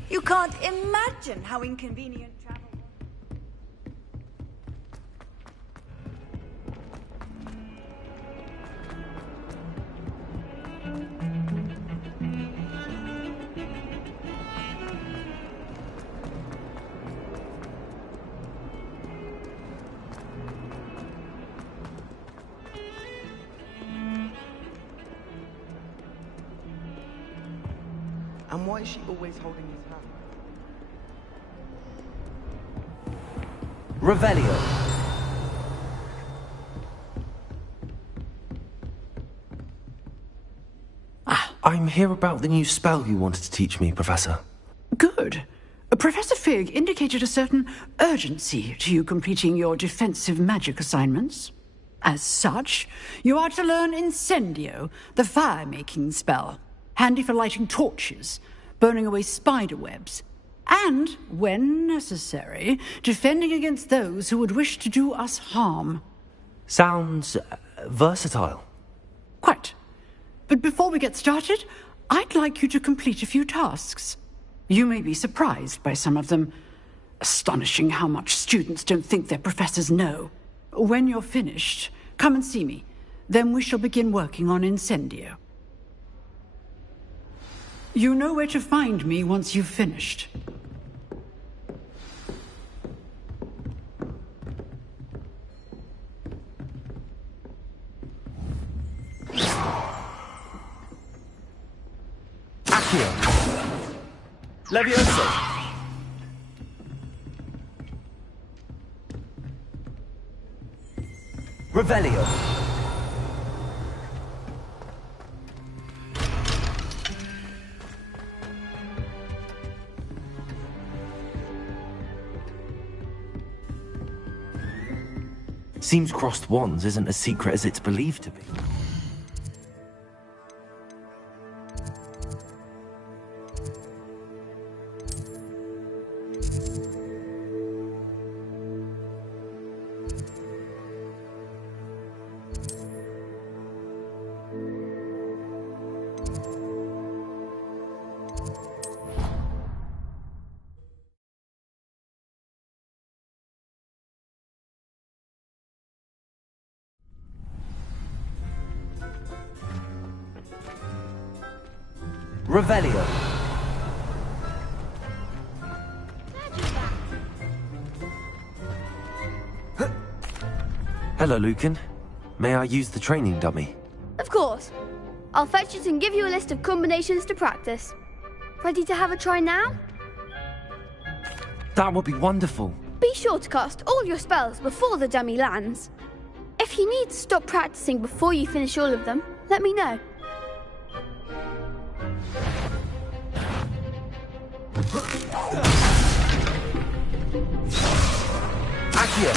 You can't imagine how inconvenient travel was. And why is she always holding his hand? Revelio. I'm here about the new spell you wanted to teach me, Professor. Good. Professor Fig indicated a certain urgency to you completing your defensive magic assignments. As such, you are to learn Incendio, the fire-making spell, handy for lighting torches, burning away spider webs, and, when necessary, defending against those who would wish to do us harm. Sounds versatile. Quite. But before we get started, I'd like you to complete a few tasks. You may be surprised by some of them. Astonishing how much students don't think their professors know. When you're finished, come and see me. Then we shall begin working on Incendio. You know where to find me once you've finished. Accio. Levioso. Revelio. Seems crossed wands isn't as secret as it's believed to be. Revelio. Hello, Lucan. May I use the training dummy? Of course. I'll fetch it and give you a list of combinations to practice. Ready to have a try now? That would be wonderful. Be sure to cast all your spells before the dummy lands. If you need to stop practicing before you finish all of them, let me know. Accio.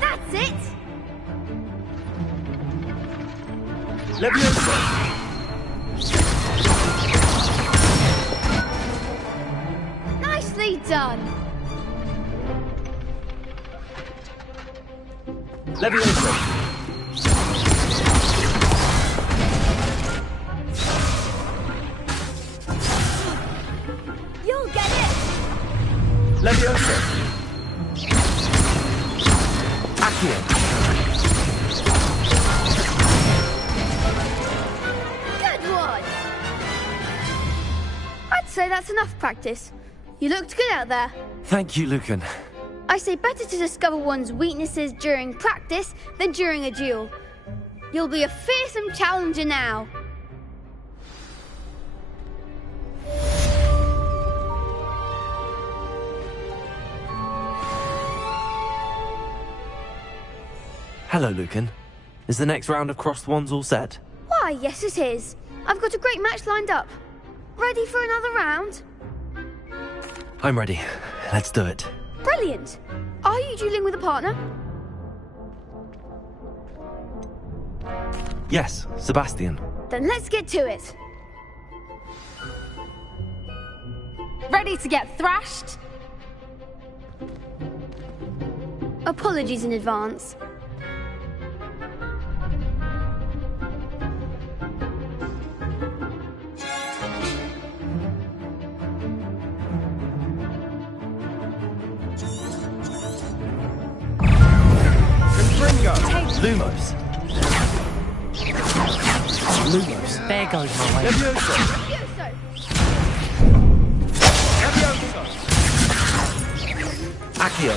That's it! Levioso. Levioso! You'll get it! Levioso! Accio! Good one! I'd say that's enough practice. You looked good out there. Thank you, Lucan. I say better to discover one's weaknesses during practice than during a duel. You'll be a fearsome challenger now. Hello, Lucan. Is the next round of Crossed Wands all set? Why, yes it is. I've got a great match lined up. Ready for another round? I'm ready. Let's do it. Brilliant. Are you dueling with a partner? Yes, Sebastian. Then let's get to it. Ready to get thrashed? Apologies in advance. Lumos. Lumos. There goes my way. Levioso. Levioso! Accio.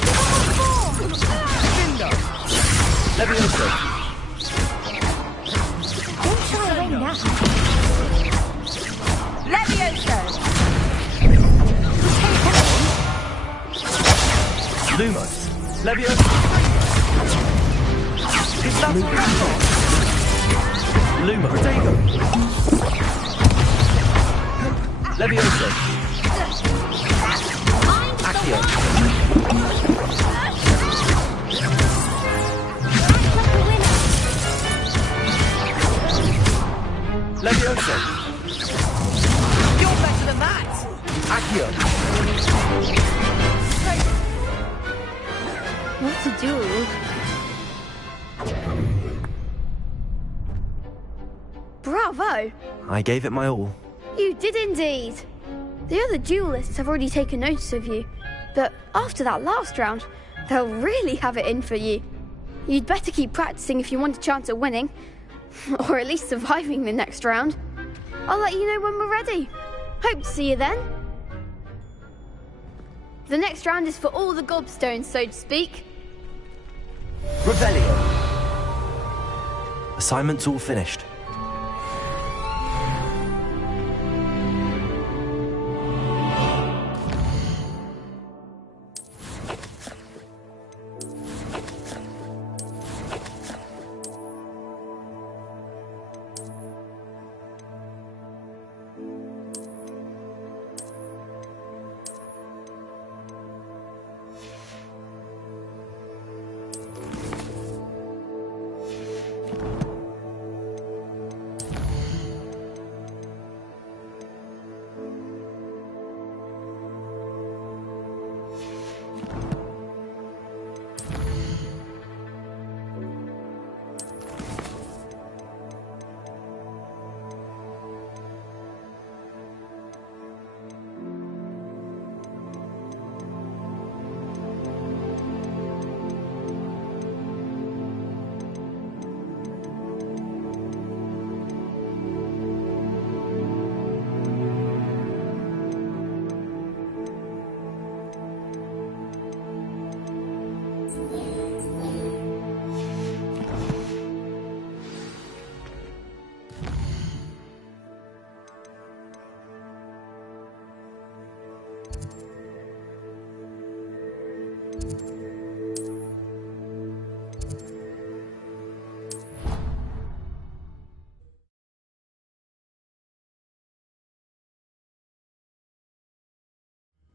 Levioso. Don't shy away now. Levioso! Lumos. Levioso. Luma. Protego. Levioso. Accio. Levioso. You're better than that! Accio. What a duel. Bravo! I gave it my all. You did indeed. The other duelists have already taken notice of you, but after that last round, they'll really have it in for you. You'd better keep practicing if you want a chance at winning, or at least surviving the next round. I'll let you know when we're ready. Hope to see you then. The next round is for all the gobstones, so to speak. Revelio. Assignment's all finished.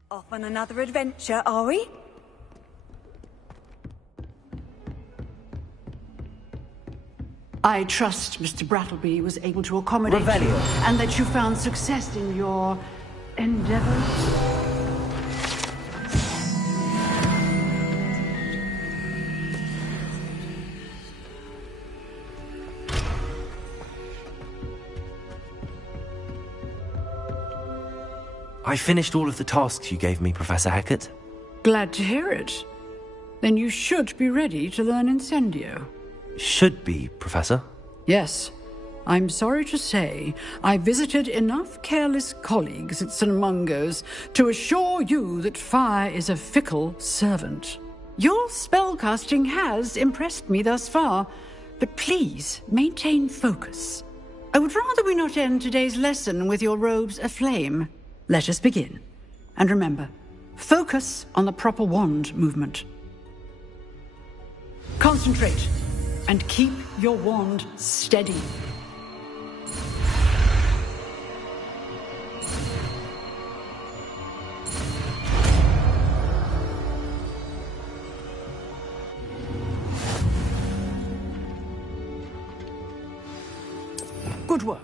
Off on another adventure, are we? I trust Mr. Brattleby was able to accommodate you, Revelio. and that you found success in your endeavors. I finished all of the tasks you gave me, Professor Hecat. Glad to hear it. Then you should be ready to learn Incendio. Should be, Professor. Yes. I'm sorry to say, I visited enough careless colleagues at St. Mungo's to assure you that fire is a fickle servant. Your spellcasting has impressed me thus far, but please maintain focus. I would rather we not end today's lesson with your robes aflame. Let us begin. And remember, focus on the proper wand movement. Concentrate, and keep your wand steady. Good work.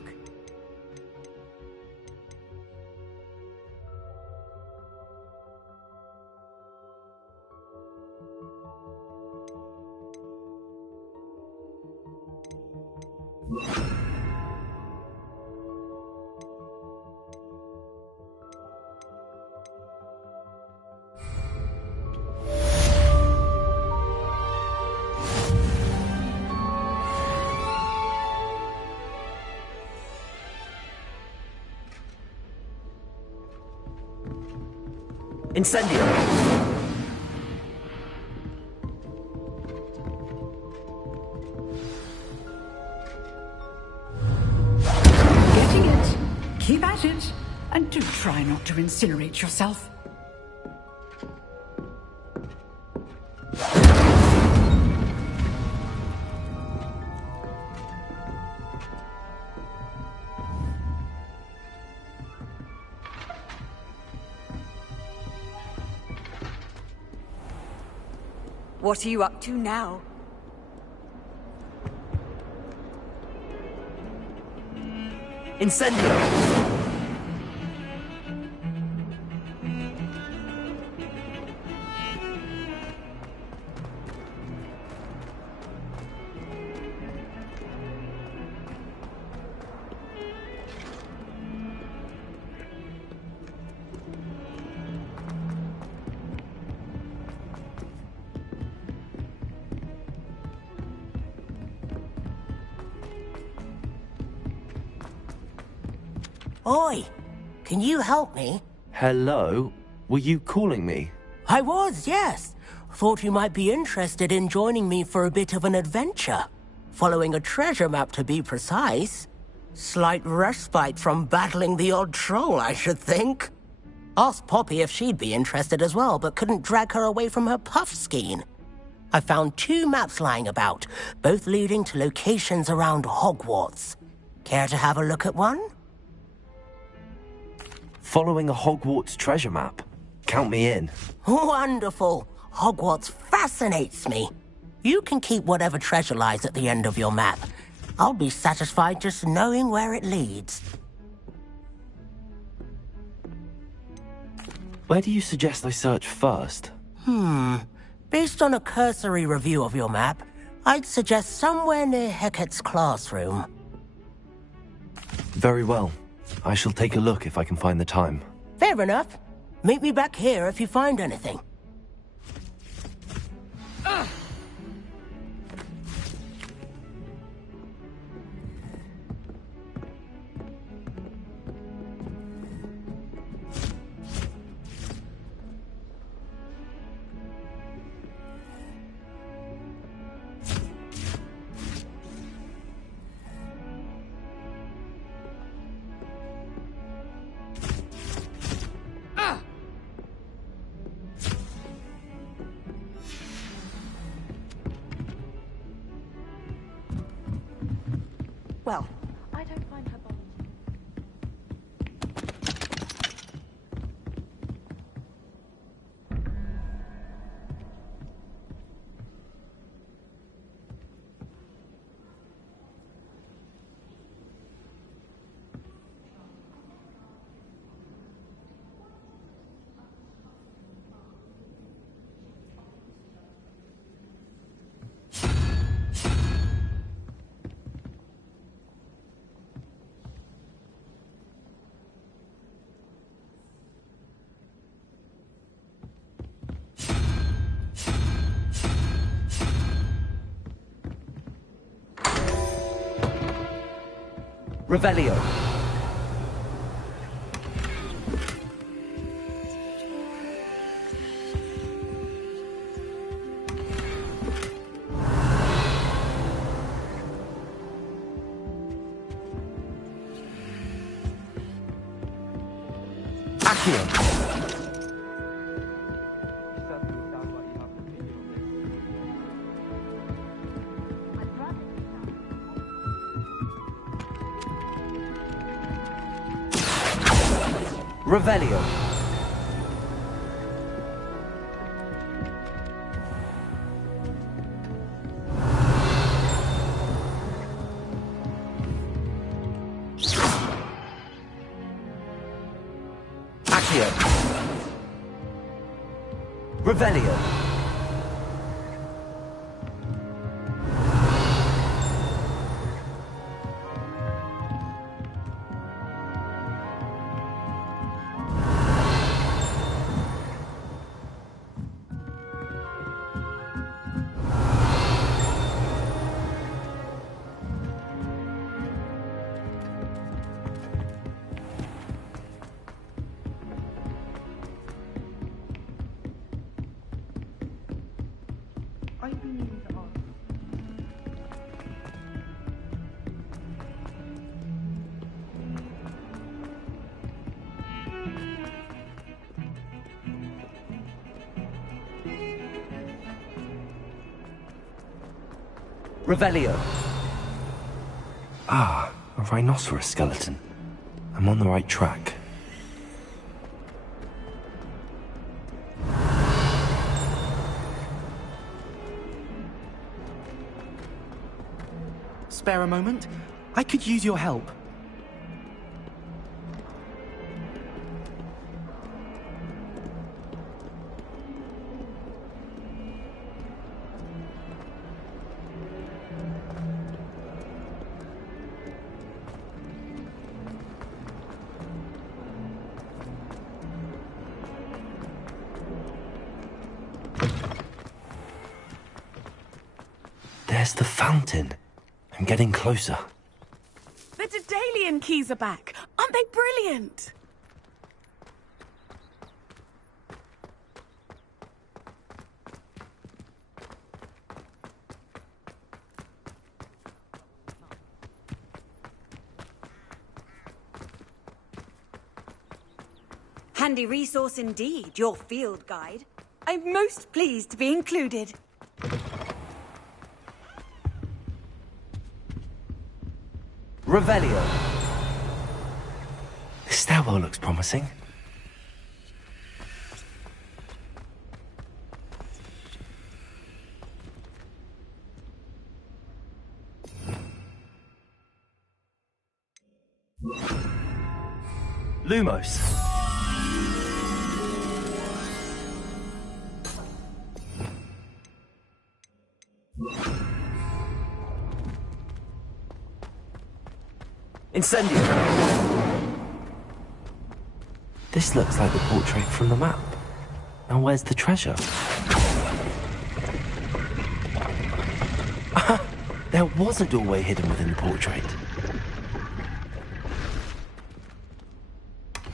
Incendio! Getting it. Keep at it. And do try not to incinerate yourself. What are you up to now? Incendio! Oi! Can you help me? Hello? Were you calling me? I was, yes. Thought you might be interested in joining me for a bit of an adventure. Following a treasure map, to be precise. Slight respite from battling the odd troll, I should think. Asked Poppy if she'd be interested as well, but couldn't drag her away from her puff skein. I found 2 maps lying about, both leading to locations around Hogwarts. Care to have a look at one? Following a Hogwarts treasure map. Count me in. Wonderful. Hogwarts fascinates me. You can keep whatever treasure lies at the end of your map. I'll be satisfied just knowing where it leads. Where do you suggest I search first? Based on a cursory review of your map, I'd suggest somewhere near Hecat's classroom. Very well. I shall take a look if I can find the time. Fair enough. Meet me back here if you find anything. Well, I don't find her body. Revelio. Revelio. Accio. Revelio. I've been meaning to ask. Revelio. Ah, a rhinoceros skeleton. I'm on the right track. Spare a moment? I could use your help. There's the fountain. I'm getting closer. The Daedalian keys are back. Aren't they brilliant? Handy resource indeed, your field guide. I'm most pleased to be included. Revelio. This stairwell looks promising. Lumos. Incendio. This looks like the portrait from the map. Now where's the treasure? There was a doorway hidden within the portrait.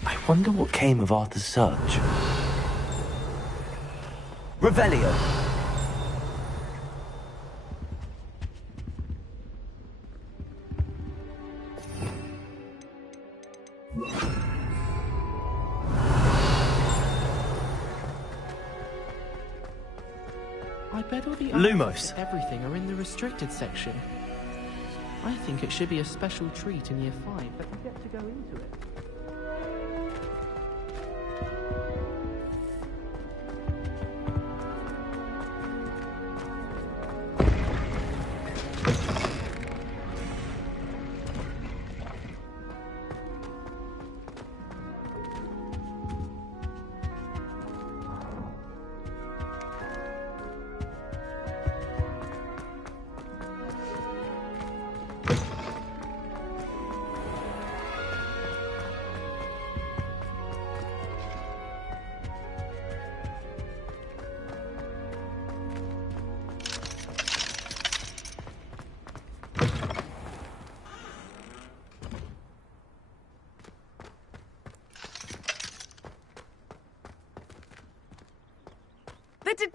I wonder what came of Arthur's search. Revelio. I bet all the Lumos. and everything are in the restricted section. I think it should be a special treat in Year 5 that we get to go into it.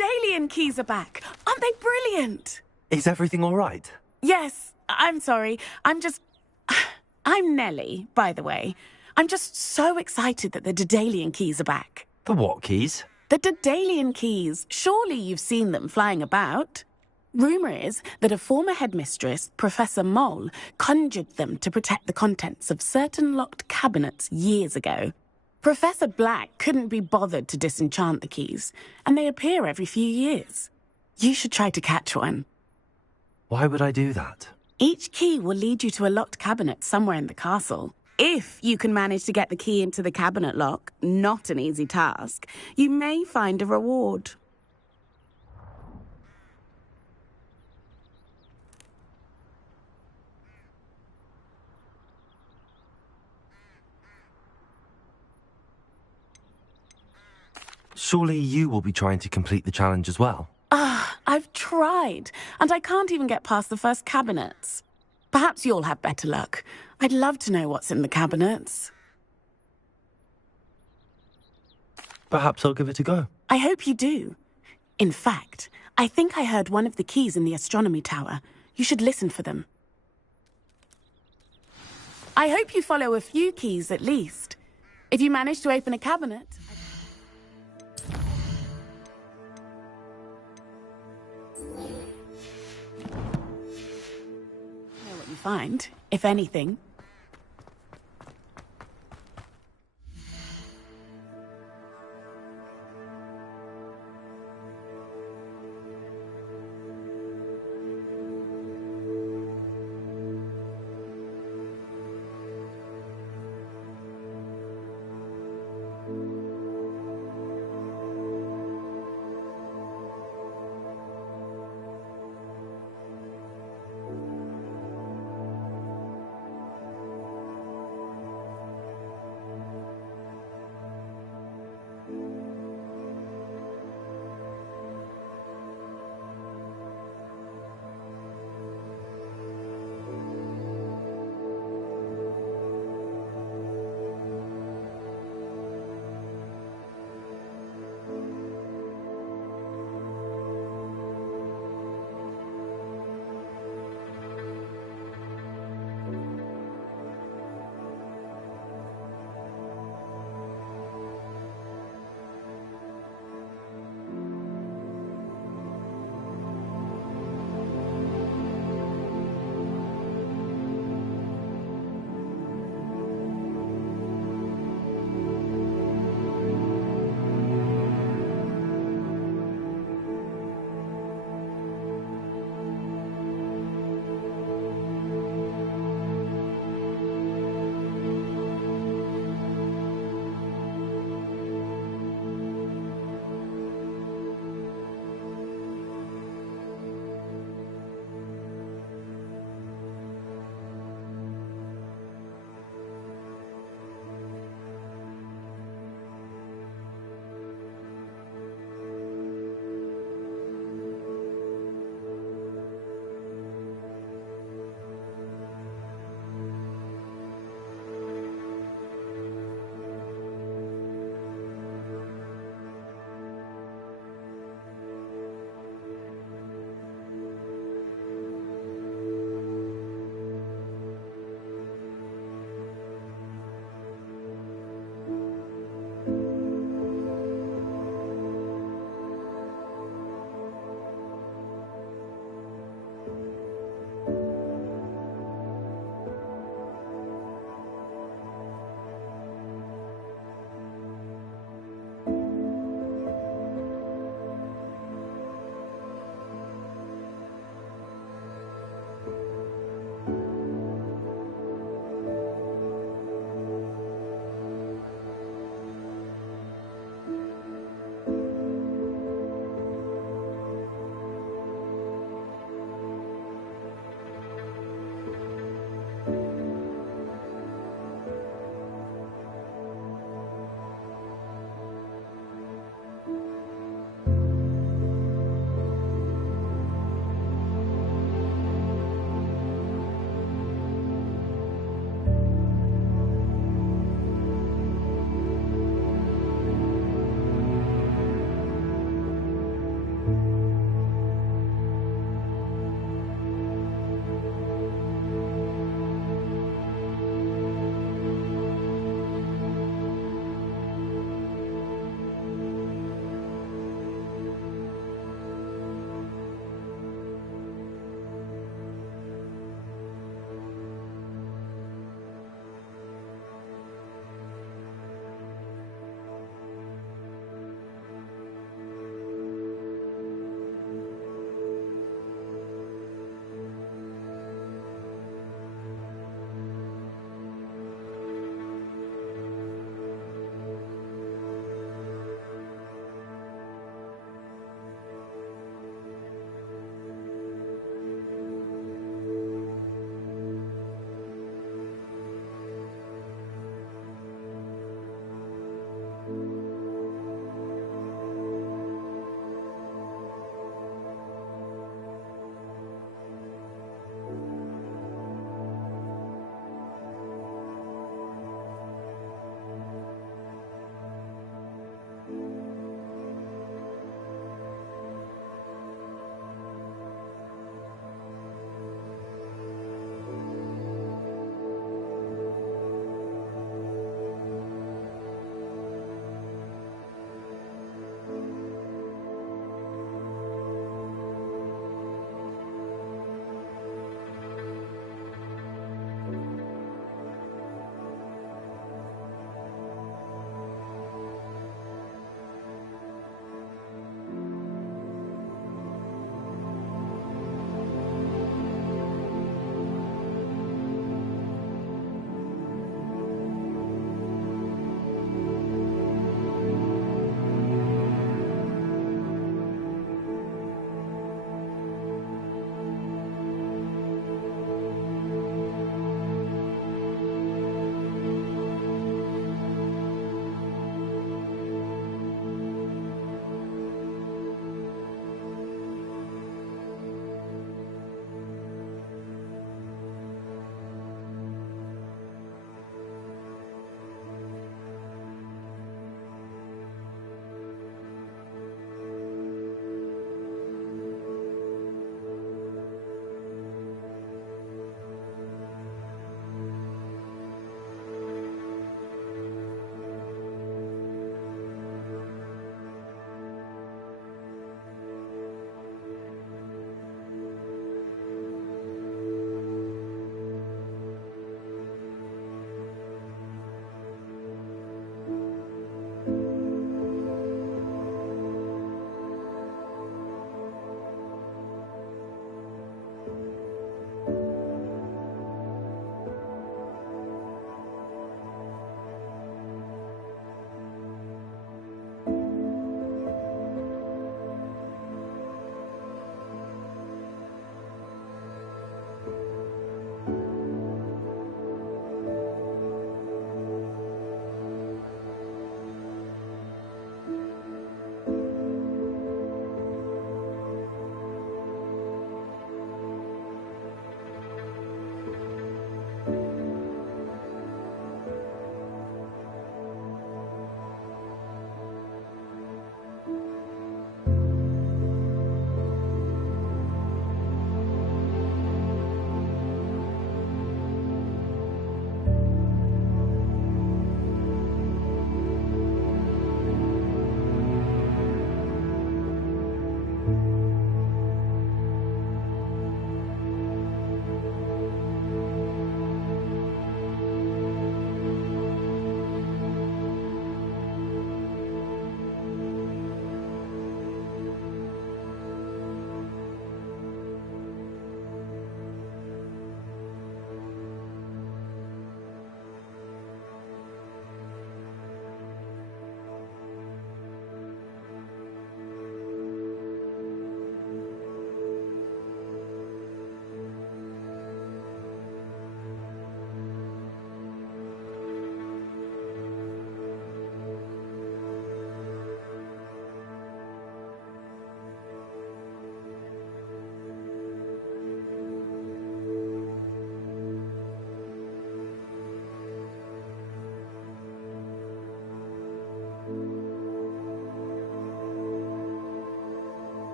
Daedalian keys are back. Aren't they brilliant? Is everything all right? Yes, I'm sorry. I'm Nellie, by the way. I'm just so excited that the Daedalian keys are back. The what keys? The Daedalian keys. Surely you've seen them flying about. Rumour is that a former headmistress, Professor Moll, conjured them to protect the contents of certain locked cabinets years ago. Professor Black couldn't be bothered to disenchant the keys, and they appear every few years. You should try to catch one. Why would I do that? Each key will lead you to a locked cabinet somewhere in the castle. If you can manage to get the key into the cabinet lock, not an easy task, you may find a reward. Surely you will be trying to complete the challenge as well. I've tried, and I can't even get past the first cabinets. Perhaps you'll have better luck. I'd love to know what's in the cabinets. Perhaps I'll give it a go. I hope you do. In fact, I think I heard one of the keys in the astronomy tower. You should listen for them. I hope you follow a few keys at least. If you manage to open a cabinet... know what you find, if anything.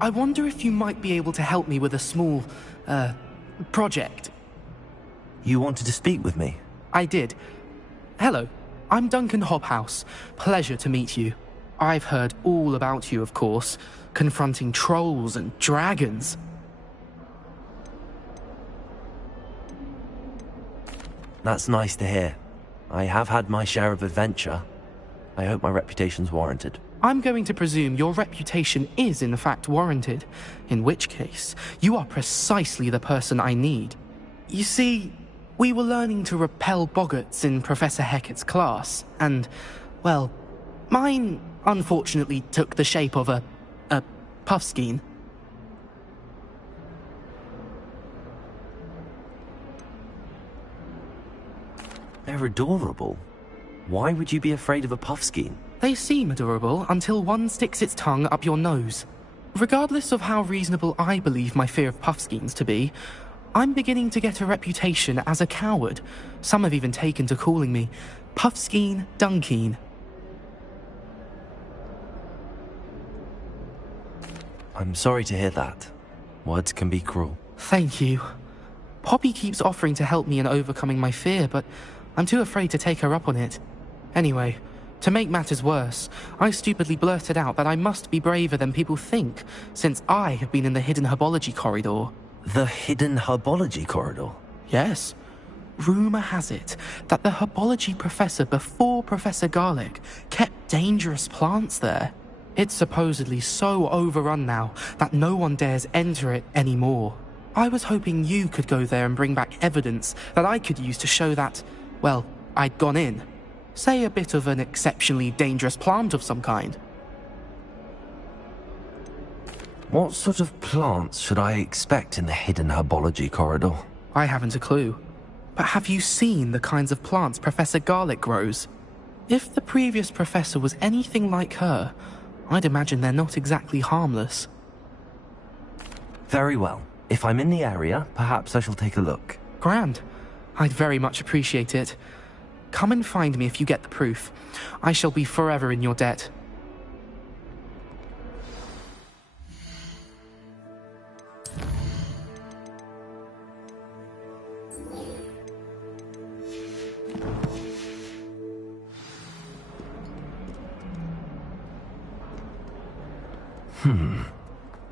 I wonder if you might be able to help me with a small, project. You wanted to speak with me? I did. Hello, I'm Duncan Hobhouse. Pleasure to meet you. I've heard all about you, of course, confronting trolls and dragons. That's nice to hear. I have had my share of adventure. I hope my reputation's warranted. I'm going to presume your reputation is in fact warranted, in which case, you are precisely the person I need. You see, we were learning to repel boggarts in Professor Hecat's class, and, well, mine unfortunately took the shape of a puffskein. They're adorable. Why would you be afraid of a puffskein? They seem adorable until one sticks its tongue up your nose. Regardless of how reasonable I believe my fear of puffskeins to be, I'm beginning to get a reputation as a coward. Some have even taken to calling me Puffskein Dunkeen. I'm sorry to hear that. Words can be cruel. Thank you. Poppy keeps offering to help me in overcoming my fear, but I'm too afraid to take her up on it. Anyway, to make matters worse, I stupidly blurted out that I must be braver than people think, since I have been in the hidden herbology corridor. The hidden herbology corridor? Yes. Rumour has it that the herbology professor before Professor Garlic kept dangerous plants there. It's supposedly so overrun now that no one dares enter it anymore. I was hoping you could go there and bring back evidence that I could use to show that, well, I'd gone in. Say a bit of an exceptionally dangerous plant of some kind. What sort of plants should I expect in the hidden herbology corridor? I haven't a clue. But have you seen the kinds of plants Professor Garlic grows? If the previous professor was anything like her, I'd imagine they're not exactly harmless. Very well. If I'm in the area, perhaps I shall take a look. Grand. I'd very much appreciate it. Come and find me if you get the proof. I shall be forever in your debt.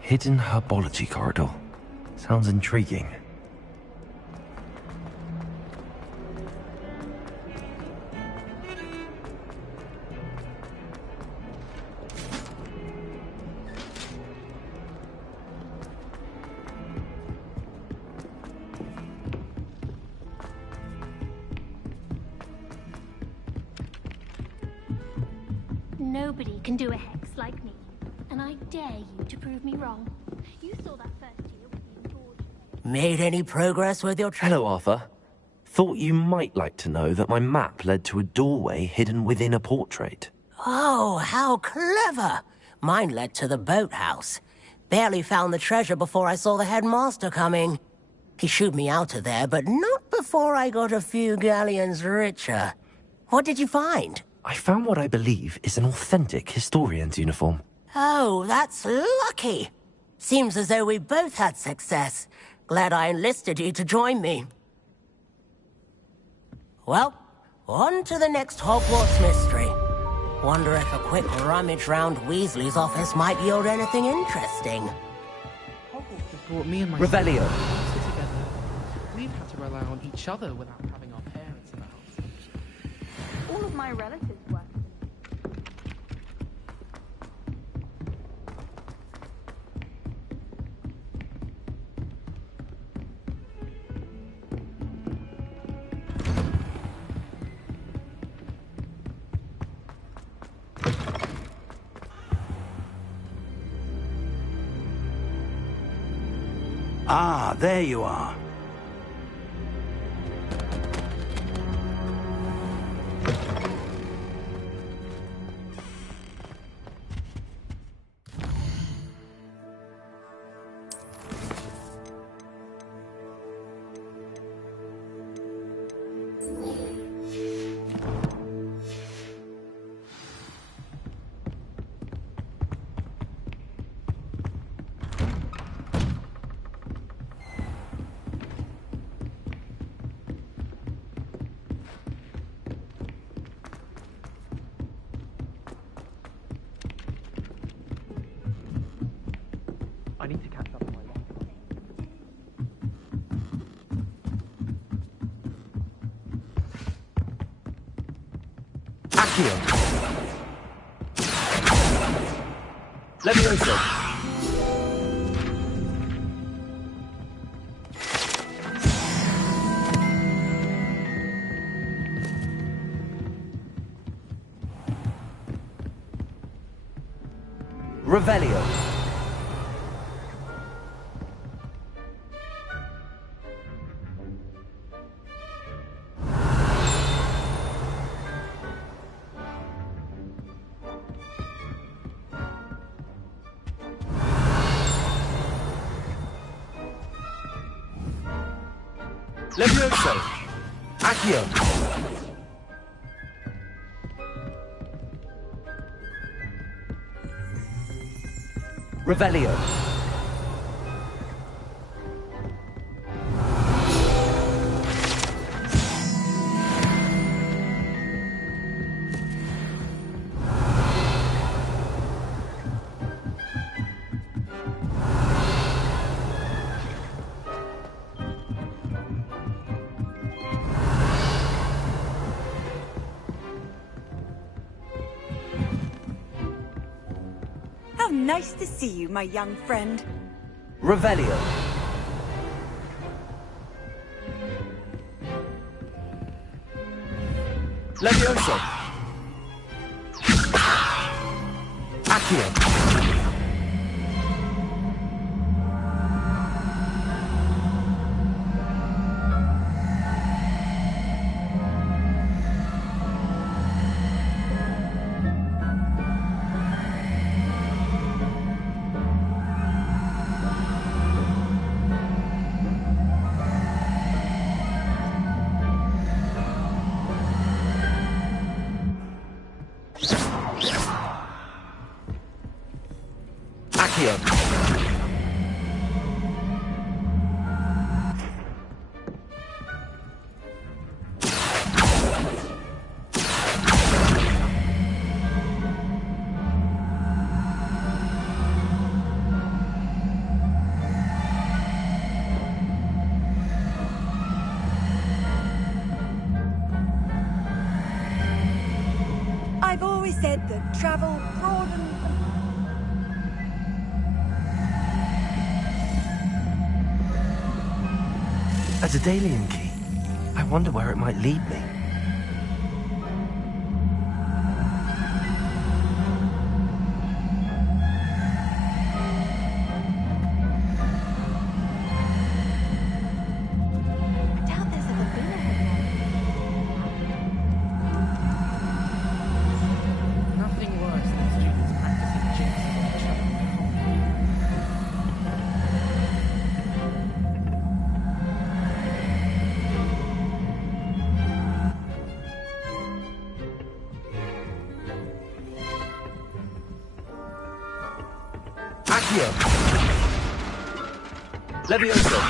Hidden herbology corridor. Sounds intriguing. Nobody can do a hex like me, and I dare you to prove me wrong. You saw that first year with the George. Made any progress with your... Hello, Arthur. Thought you might like to know that my map led to a doorway hidden within a portrait. Oh, how clever! Mine led to the boathouse. Barely found the treasure before I saw the headmaster coming. He shooed me out of there, but not before I got a few galleons richer. What did you find? I found what I believe is an authentic historian's uniform. Oh, that's lucky. Seems as though we both had success. Glad I enlisted you to join me. Well, on to the next Hogwarts mystery. Wonder if a quick rummage round Weasley's office might yield anything interesting. Hogwarts has brought me and my Revelio. sister together. We've had to rely on each other without having our parents in the house. All of my relatives were. Ah, there you are. I need to catch up on my life. Accio! Levioso! Revelio! Levioso! Accio! Revelio! How nice to see you, my young friend. Revelio! Levioso! Accio! Accio! I've always said that travel broadens. A Daedalian key. I wonder where it might lead me. I doubt there's ever been a Nothing worse than students practicing jinxes on each other. Accio. Levioso.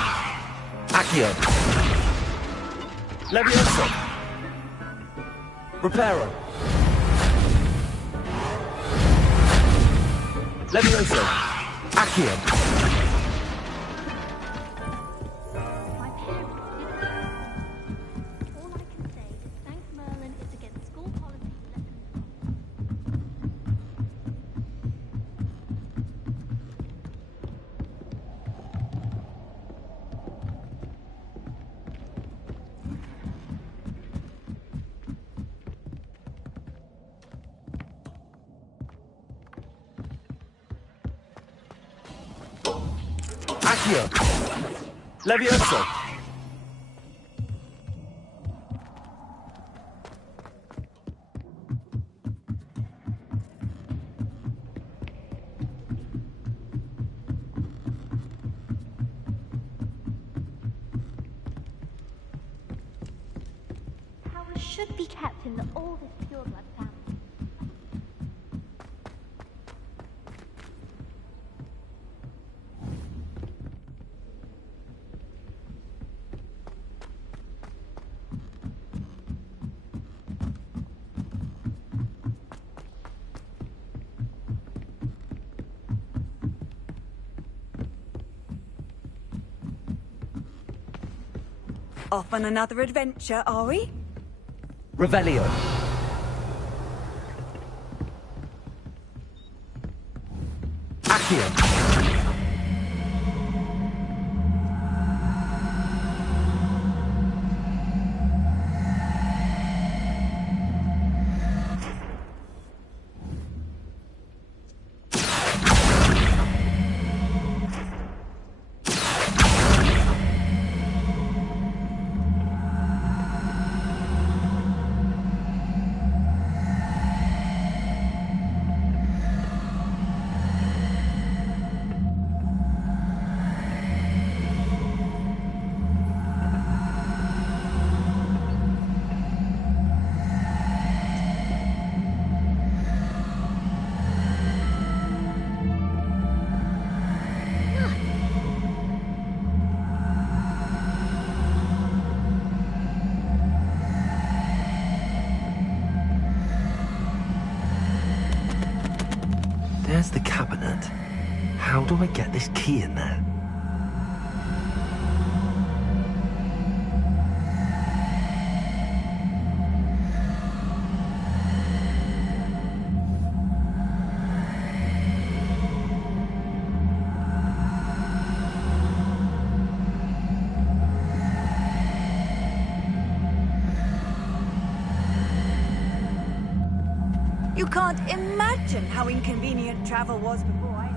Accio. Levioso. Reparo. Levioso. Accio. Accio. Levioso. Power should be kept in the oldest pureblood family. Off on another adventure, are we? Revelio. Accio. There's the cabinet. How do I get this key in there? You can't imagine how inconvenient travel was before I...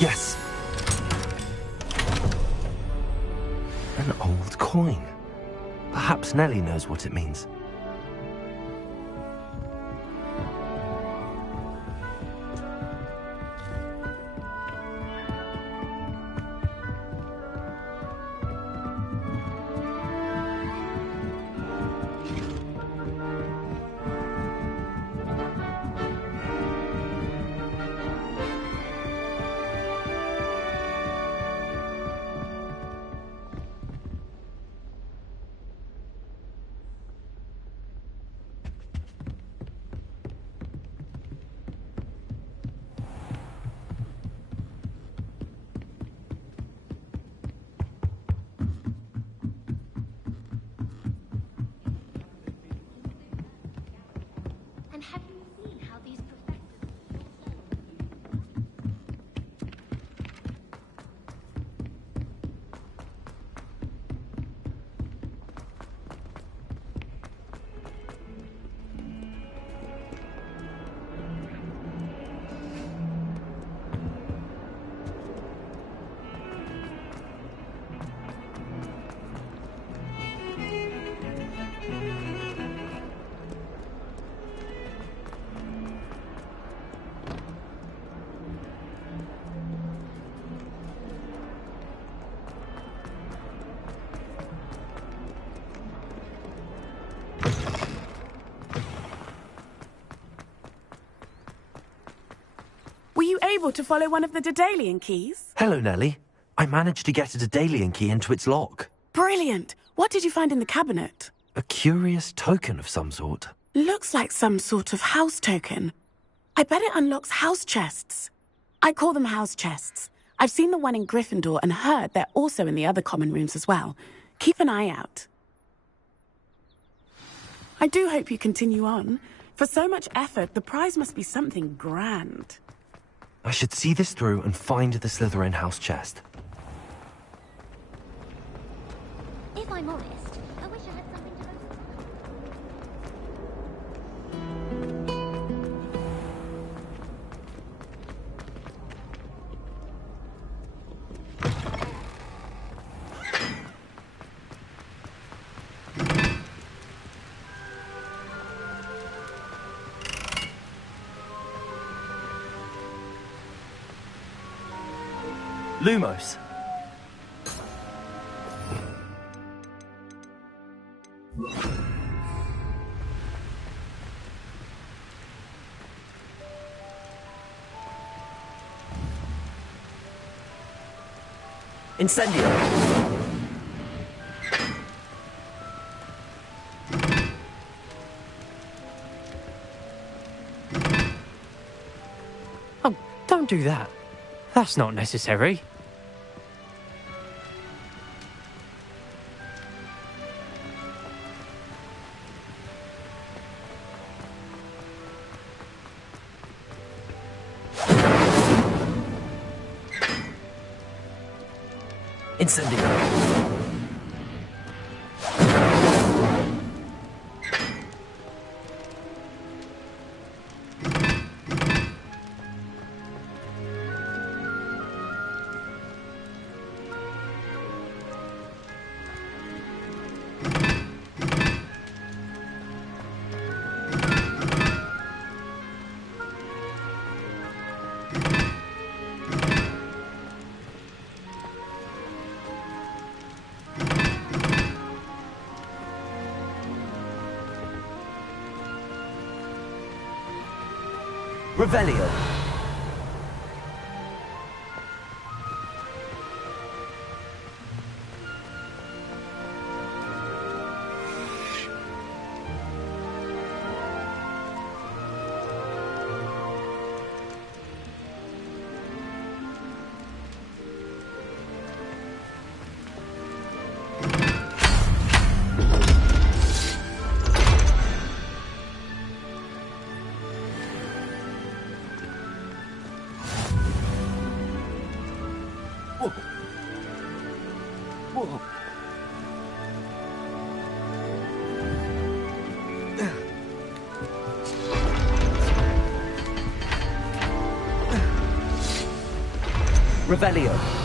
Yes. An old coin. Perhaps Nellie knows what it means. And have you seen how these professors... Were you able to follow one of the Daedalian keys? Hello, Nellie. I managed to get a Daedalian key into its lock. Brilliant! What did you find in the cabinet? A curious token of some sort. Looks like some sort of house token. I bet it unlocks house chests. I call them house chests. I've seen the one in Gryffindor and heard they're also in the other common rooms as well. Keep an eye out. I do hope you continue on. For so much effort, the prize must be something grand. I should see this through and find the Slytherin house chest. If I'm honest, I wish I had something to Lumos. Incendio. Oh, don't do that. That's not necessary. Incendio. Revelio. Whoa. Revelio.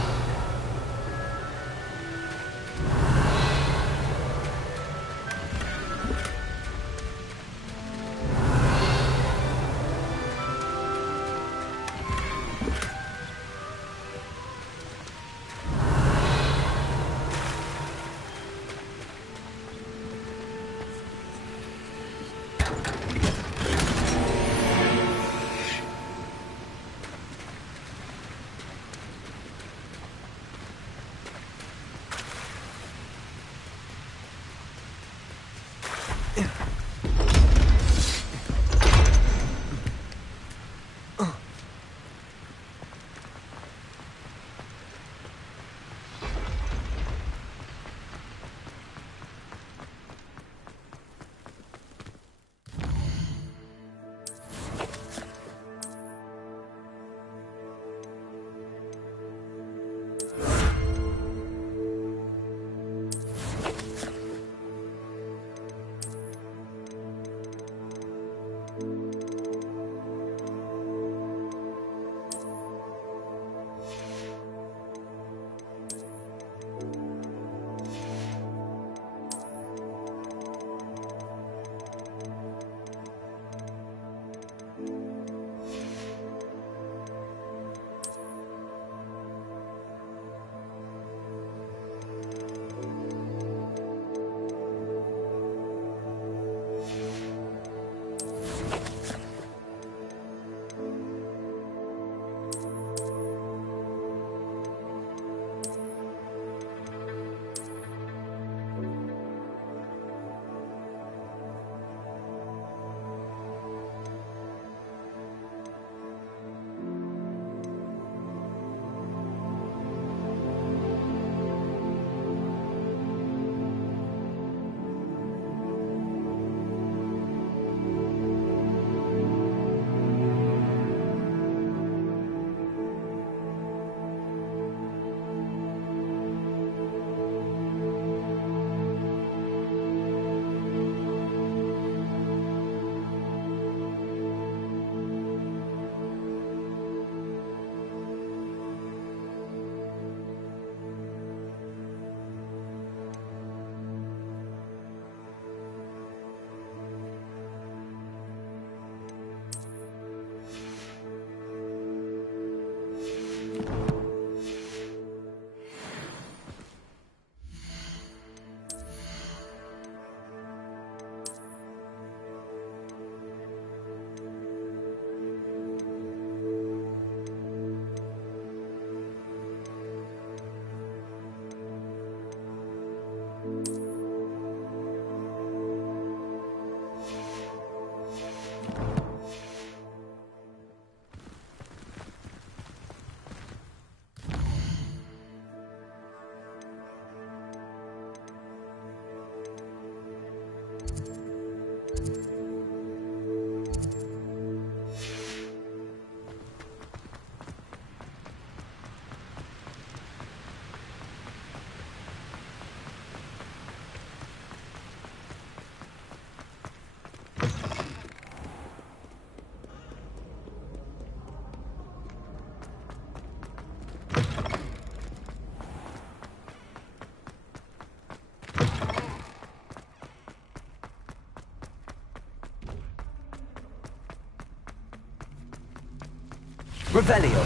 Revelio.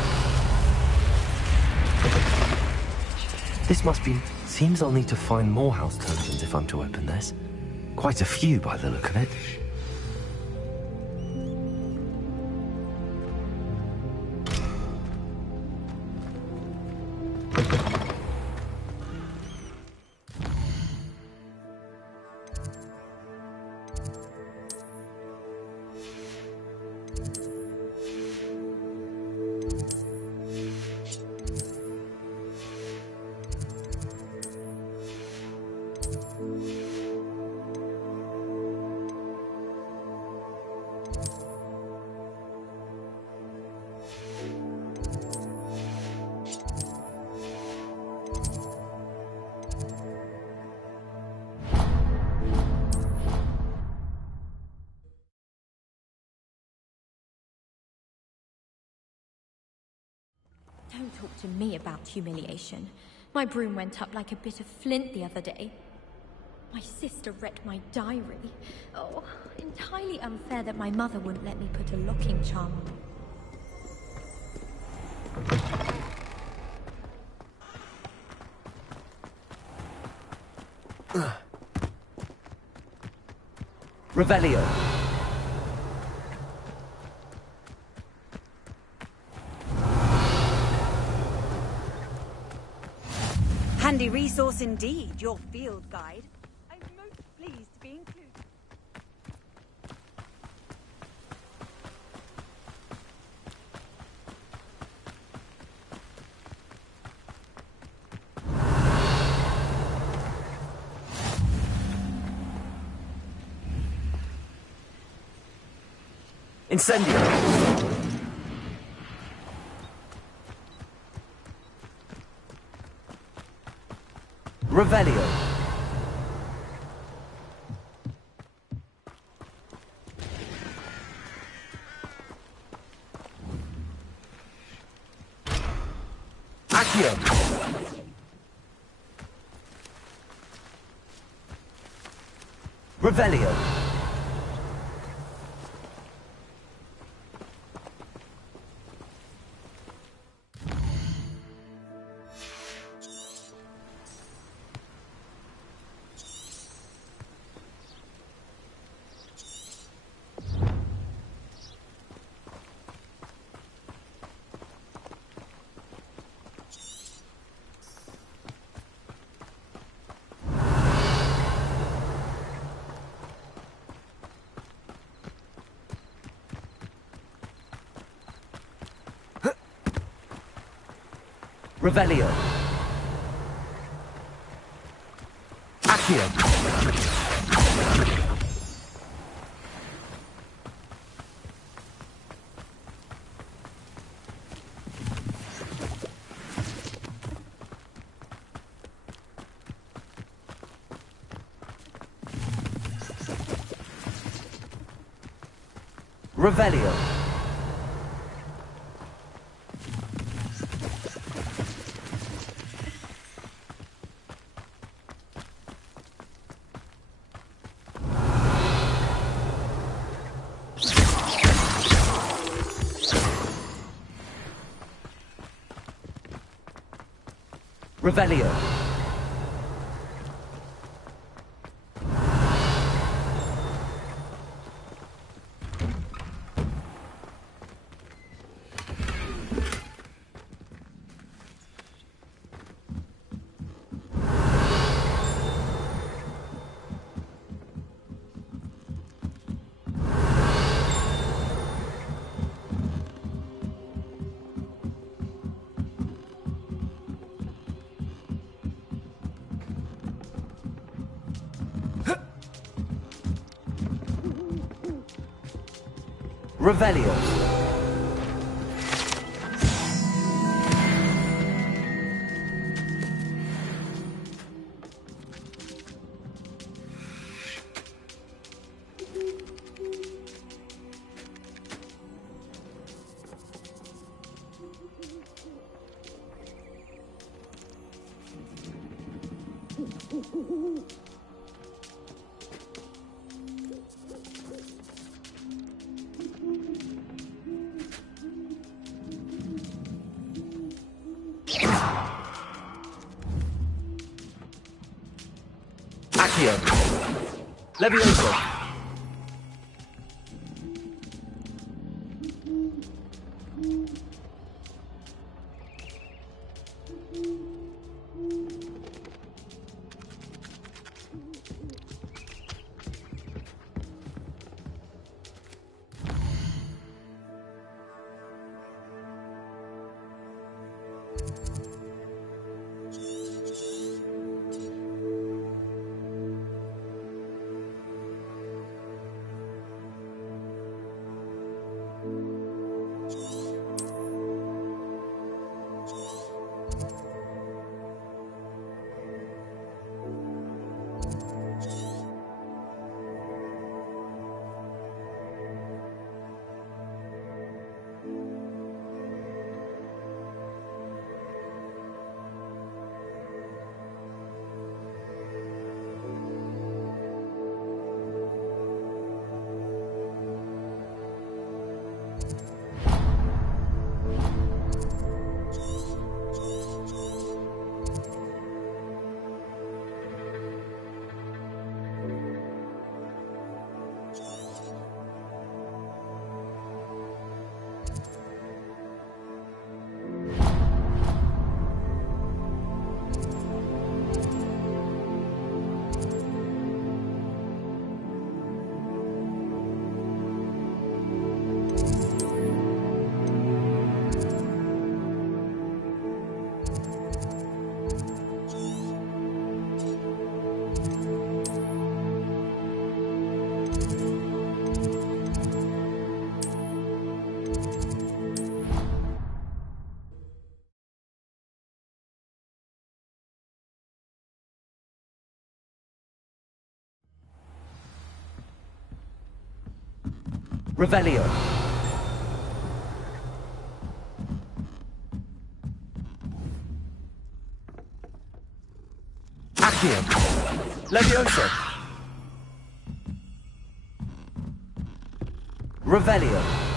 This must be... Seems I'll need to find more house tokens if I'm to open this. Quite a few by the look of it. Don't talk to me about humiliation. My broom went up like a bit of flint the other day. My sister read my diary. Oh, entirely unfair that my mother wouldn't let me put a locking charm on it. Revelio. Handy resource indeed, your field guide. I'm most pleased to be included. Incendio. Revelio. Accio. Revelio. Revelio. Accio. Revelio. Revelio. Revelio. Accio. Levioso. Revelio. Accio. Levioso. Revelio.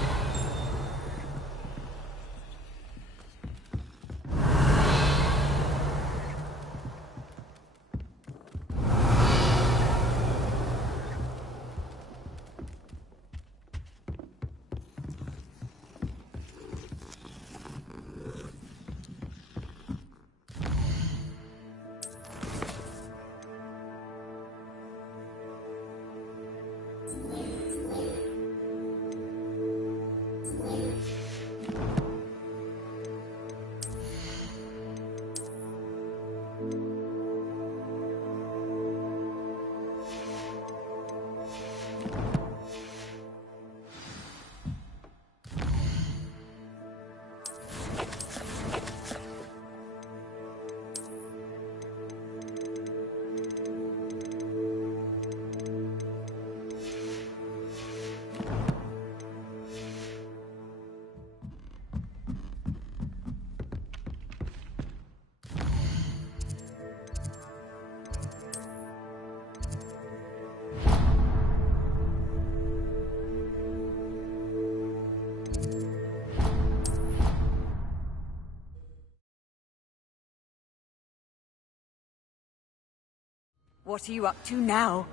What are you up to now?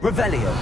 Revelio.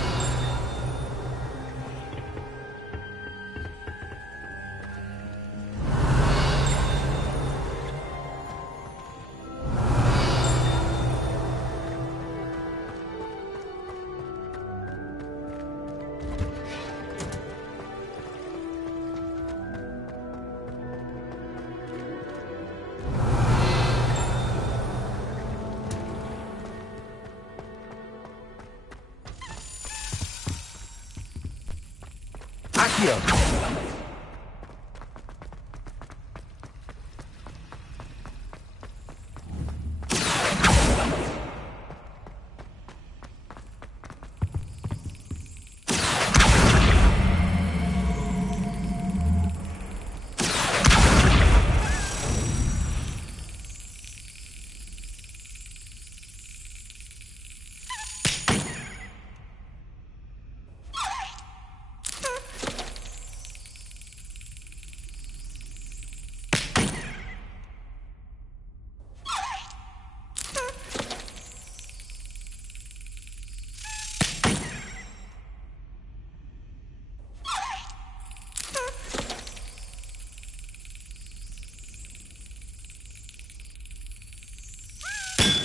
Accio.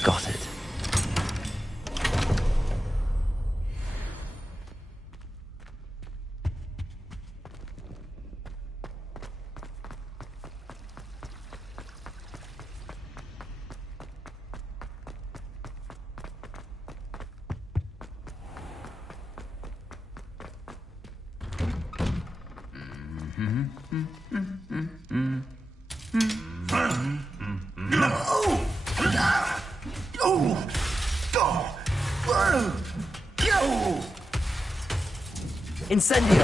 Got it. Incendio!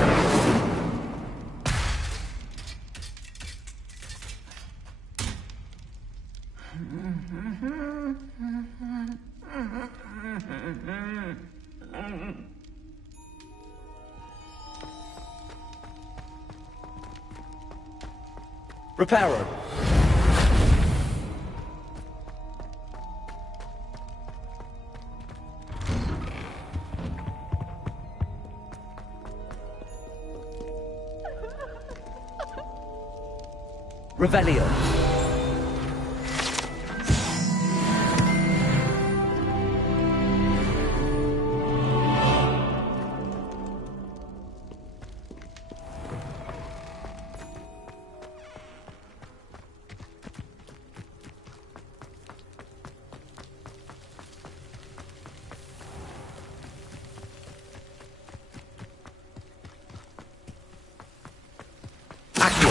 Reparo. Revelio. Accio.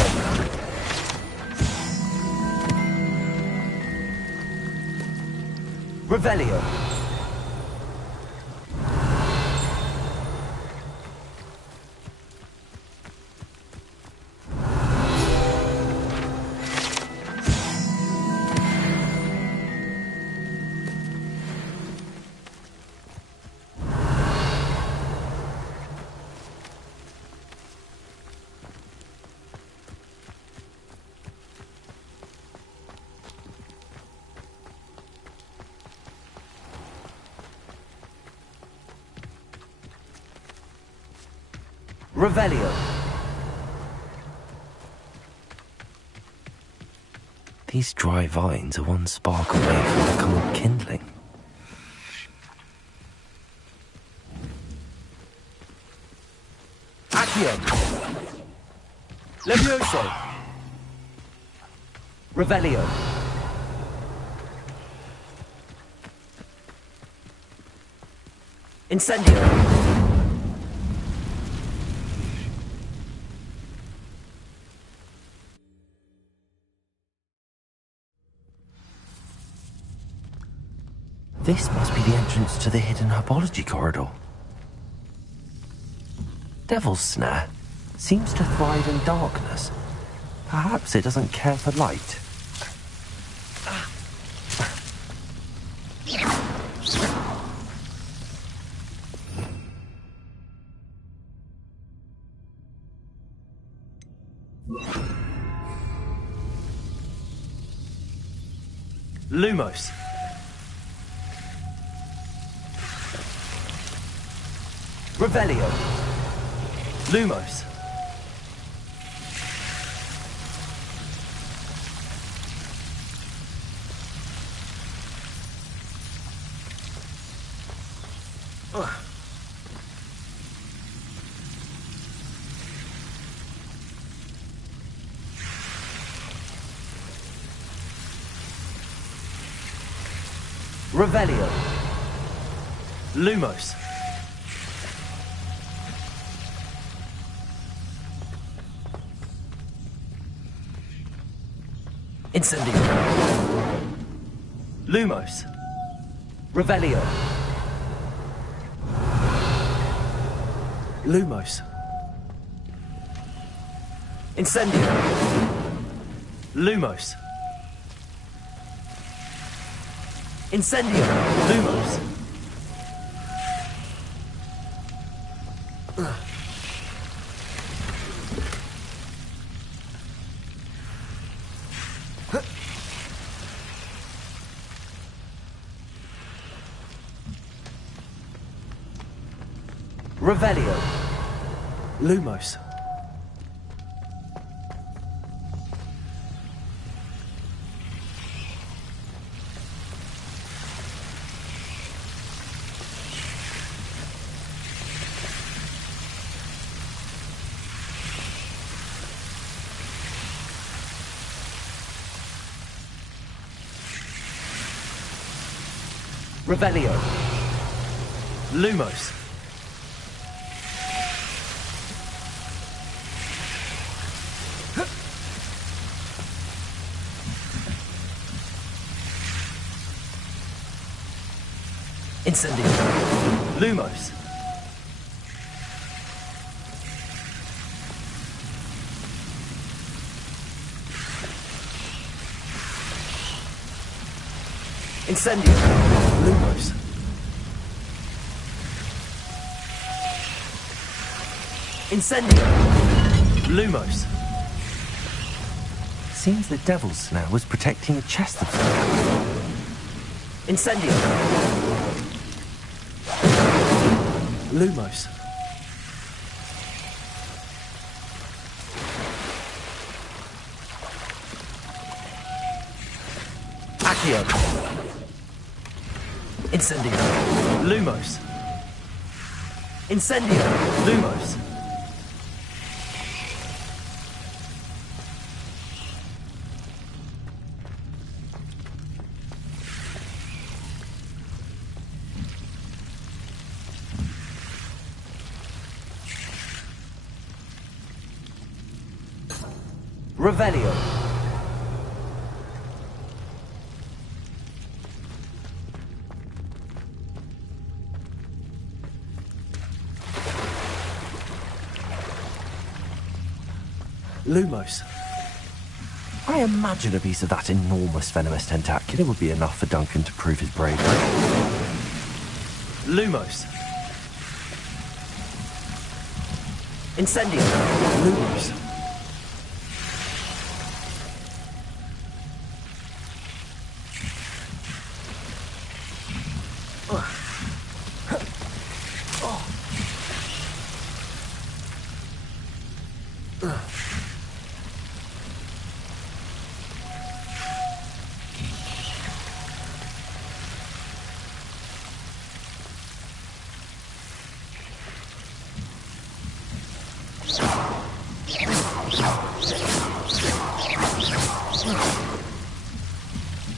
Revelio. Revelio. These dry vines are one spark away from becoming kindling. Accio. Levioso. Revelio. Incendio. This must be the entrance to the hidden herbology corridor. Devil's Snare seems to thrive in darkness. Perhaps it doesn't care for light. Lumos. Revelio. Lumos. Revelio. Lumos. Incendio. Lumos. Revelio. Lumos. Incendio. Lumos. Incendio. Lumos. Revelio. Lumos. Revelio. Lumos. Incendio. Lumos. Incendio. Lumos. Incendio. Lumos. Seems the Devil's Snare was protecting a chest of something. Incendio. Lumos. Accio. Incendio. Lumos. Incendio. Lumos. Revelio. Lumos. I imagine a piece of that enormous venomous tentacular would be enough for Duncan to prove his bravery. Lumos. Incendio. Lumos.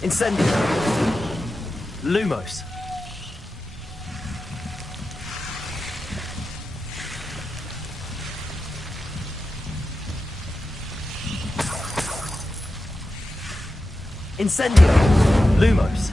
Incendio. Lumos. Incendio. Lumos.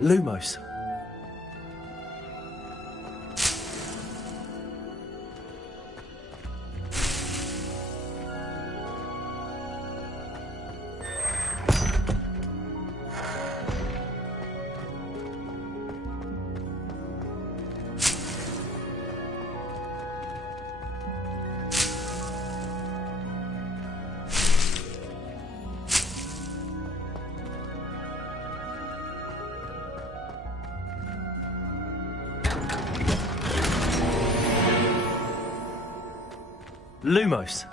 Lumos. Lumos.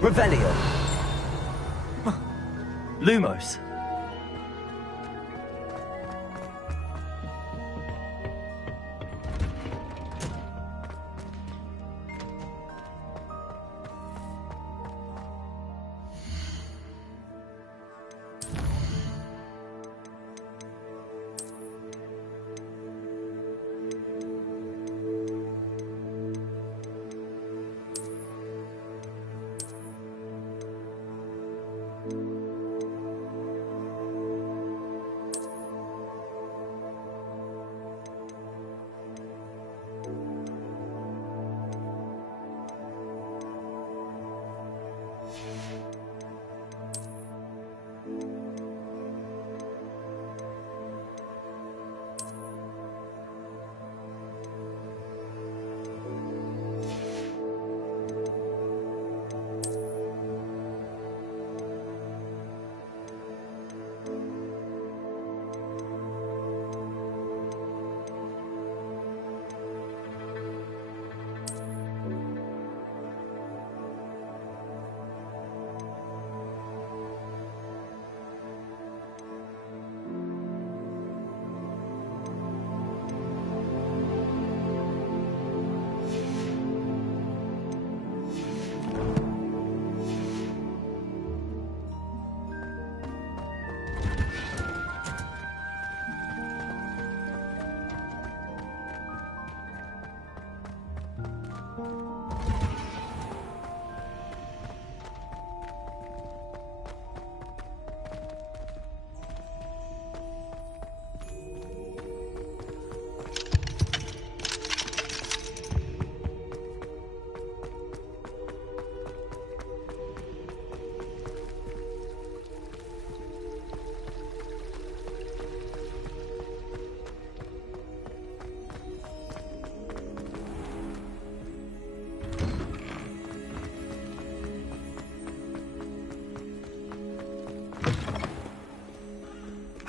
Revelio. Lumos.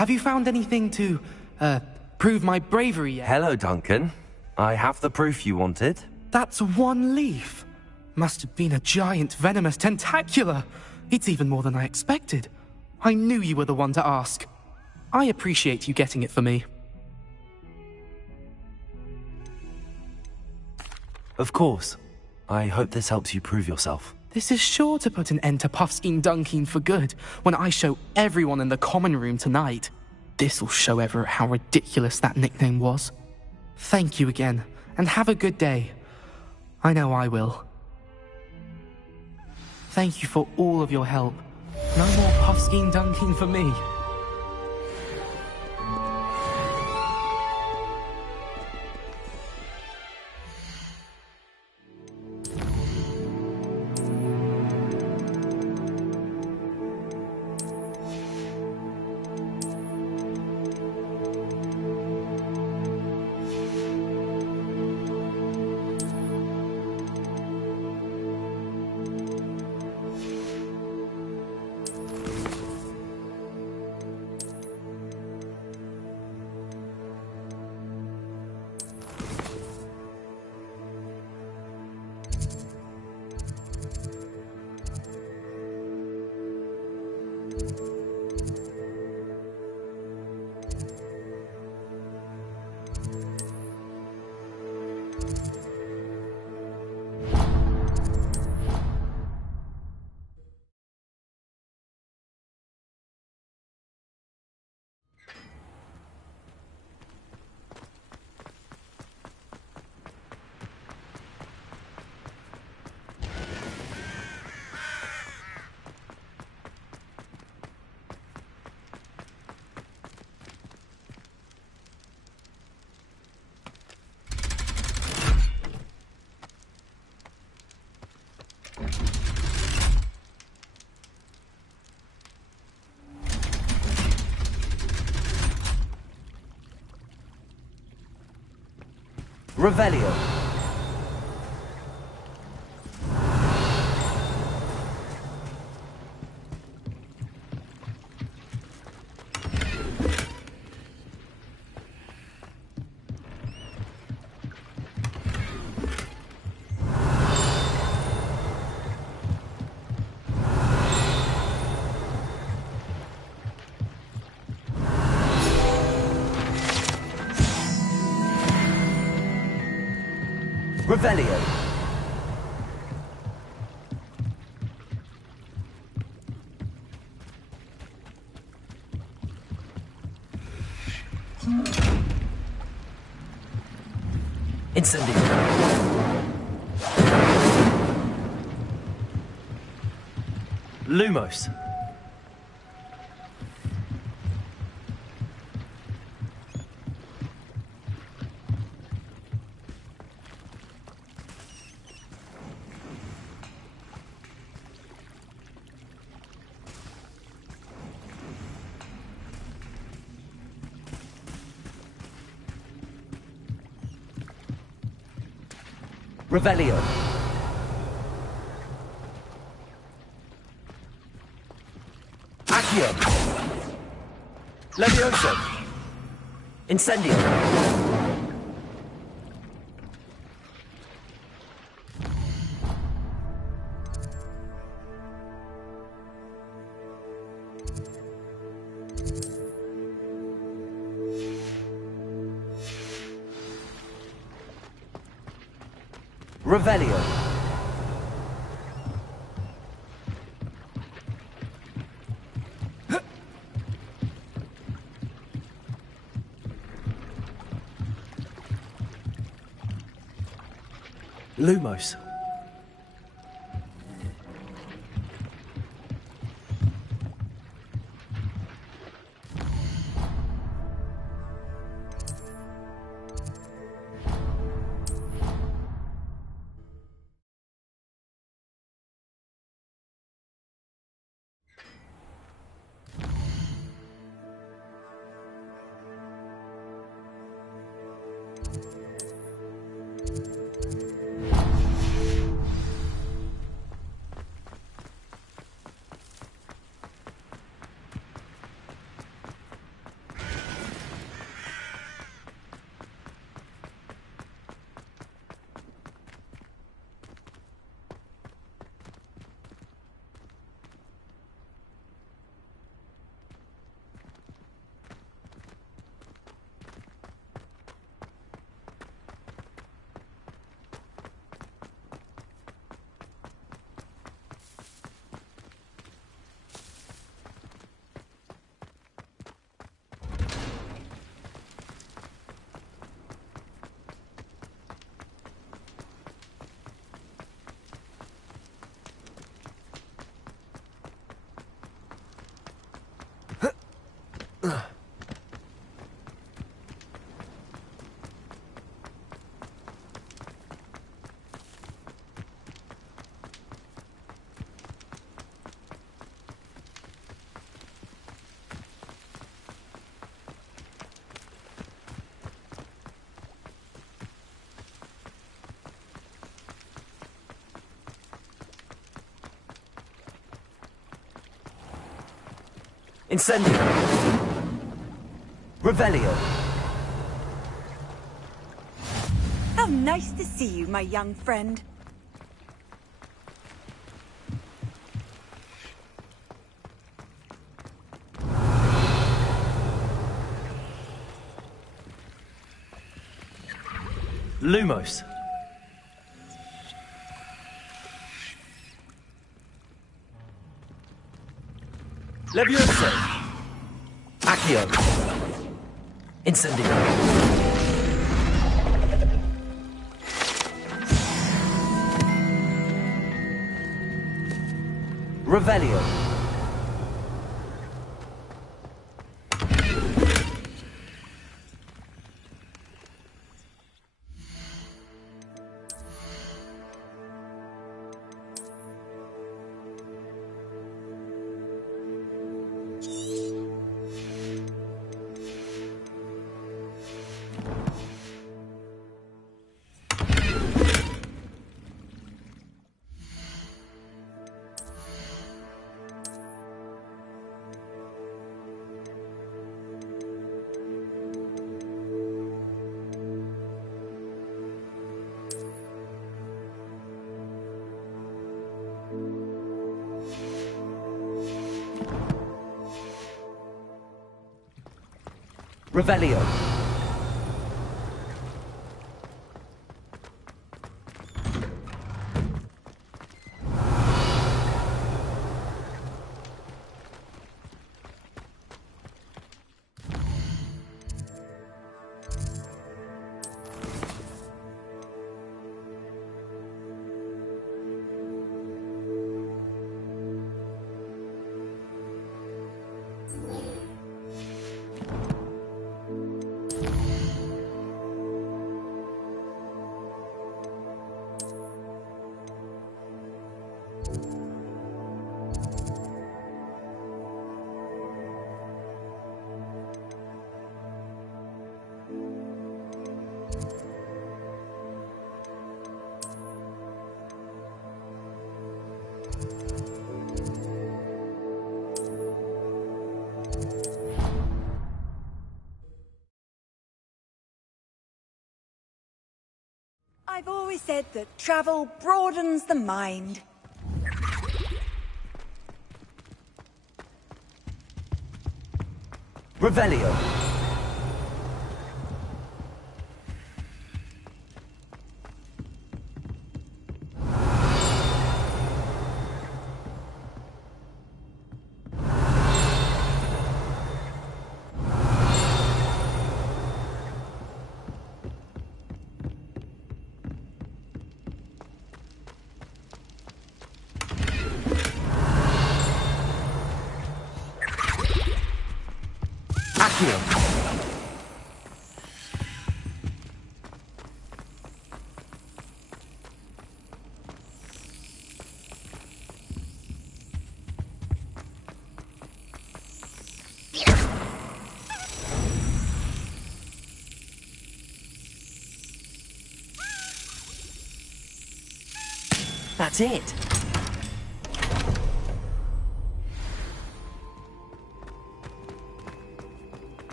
Have you found anything to, prove my bravery yet? Hello, Duncan. I have the proof you wanted. That's one leaf. Must have been a giant venomous tentacula. It's even more than I expected. I knew you were the one to ask. I appreciate you getting it for me. Of course. I hope this helps you prove yourself. This is sure to put an end to Puffskein Dunkeen for good when I show everyone in the common room tonight. This'll show Everett how ridiculous that nickname was. Thank you again, and have a good day. I know I will. Thank you for all of your help. No more Puffskein Dunkeen for me. Revelio. Revelio. Incendio. Lumos. Revelio. Accio. Levioso. Incendio. Revelio. Lumos. Incendio. Revelio. How nice to see you, my young friend. Lumos. Levioso. Accio. Incendio. Revelio. Revelio. I've always said that travel broadens the mind. Revelio. That's it.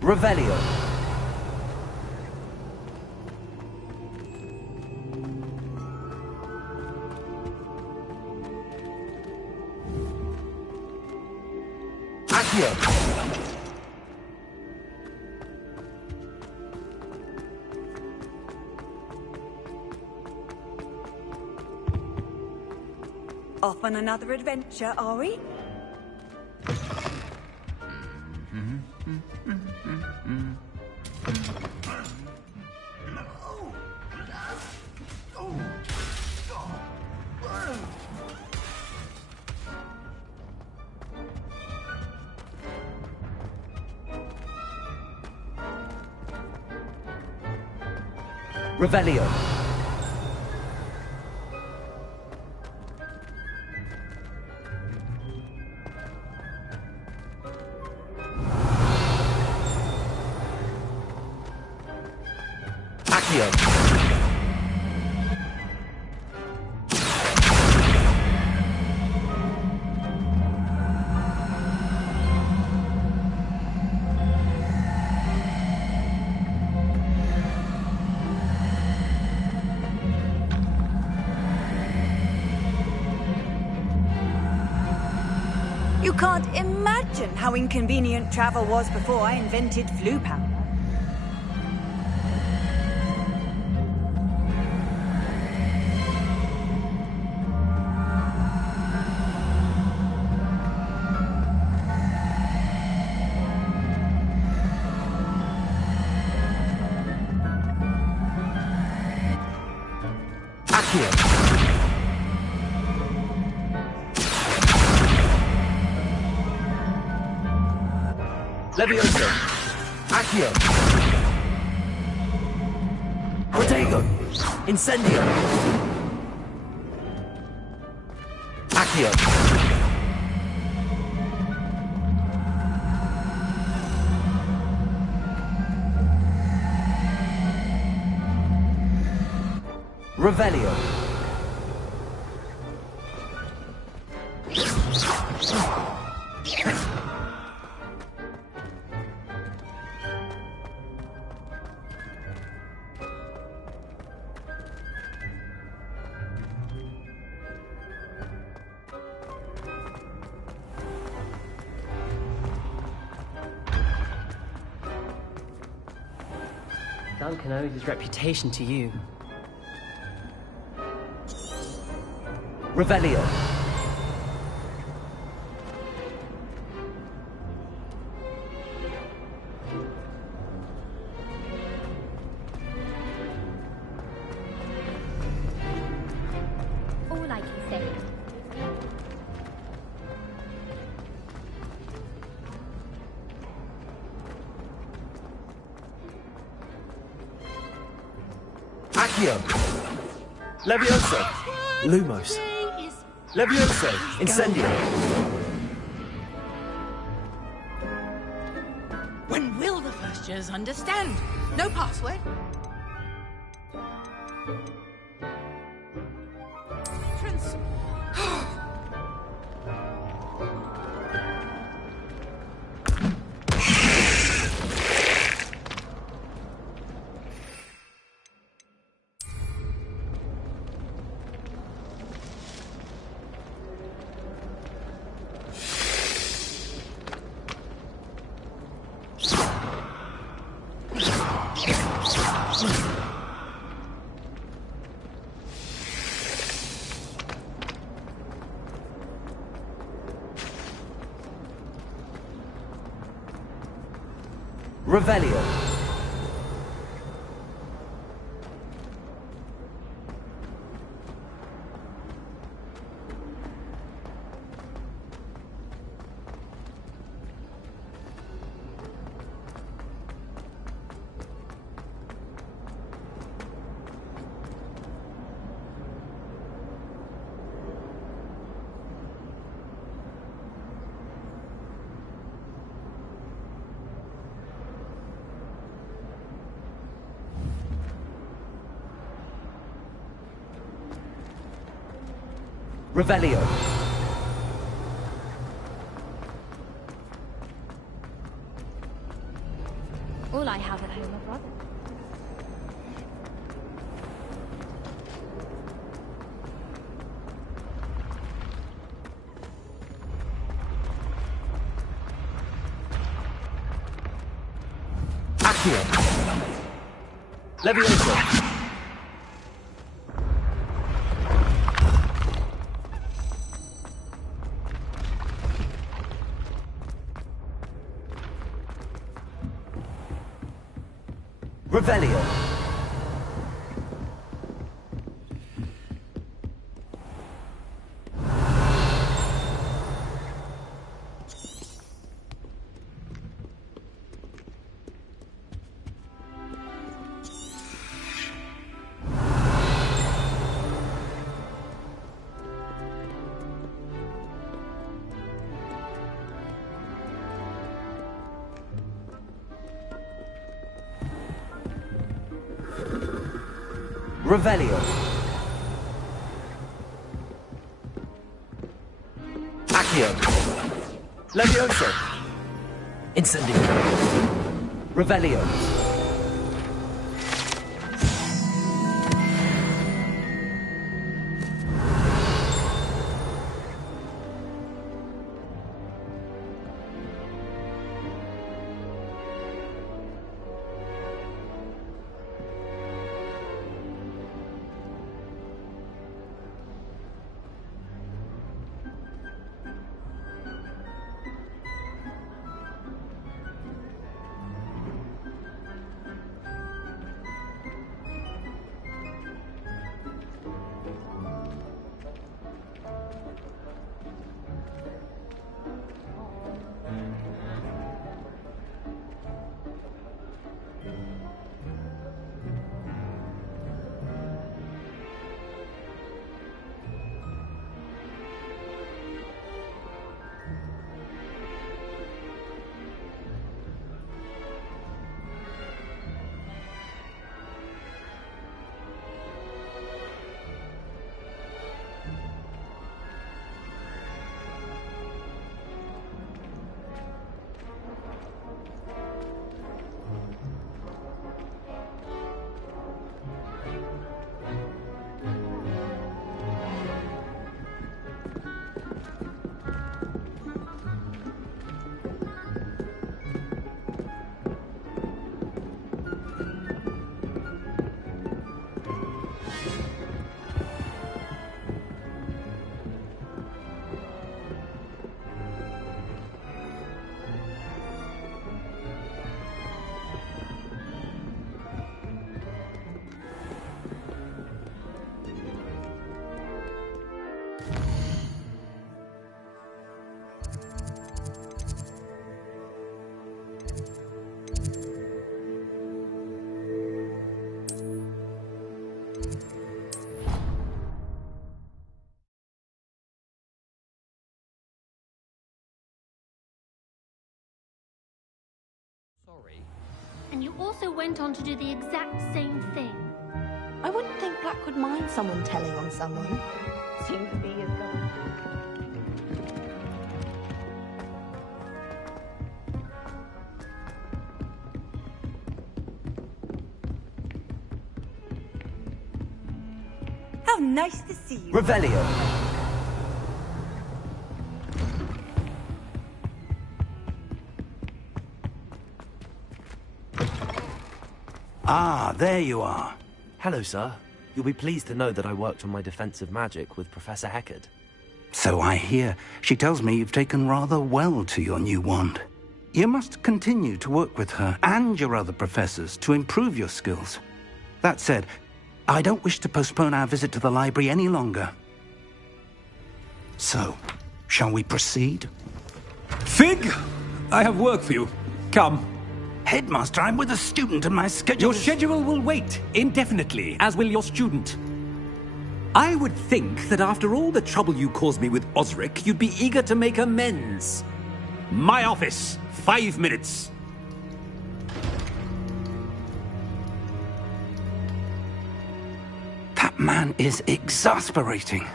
Revelio. Accio. Off on another adventure, are we? Revelio. can't imagine how inconvenient travel was before I invented flu powder. Levioso! Accio! Protego! Incendio! Accio! Revelio! Duncan owes his reputation to you. Revelio! All I can say. Accio! Levioso! Lumos! Levioso! Incendio! When will the first years understand? No password? Prince. Revelio! Revelio! All I have at home are brothers. Accio! Levioso! Revelio! Revelio! Accio! Levioso! Incendio! Revelio! also went on to do the exact same thing. I wouldn't think Black would mind someone telling on someone. Seems to be his goal. How nice to see you. Revelio. Ah, there you are. Hello, sir. You'll be pleased to know that I worked on my defensive magic with Professor Heckard. So I hear. She tells me you've taken rather well to your new wand. You must continue to work with her and your other professors to improve your skills. That said, I don't wish to postpone our visit to the library any longer. So, shall we proceed? Fig, I have work for you. Come. Headmaster, I'm with a student and my schedule Your schedule will wait indefinitely, as will your student. I would think that after all the trouble you caused me with Osric, you'd be eager to make amends. My office, 5 minutes. That man is exasperating.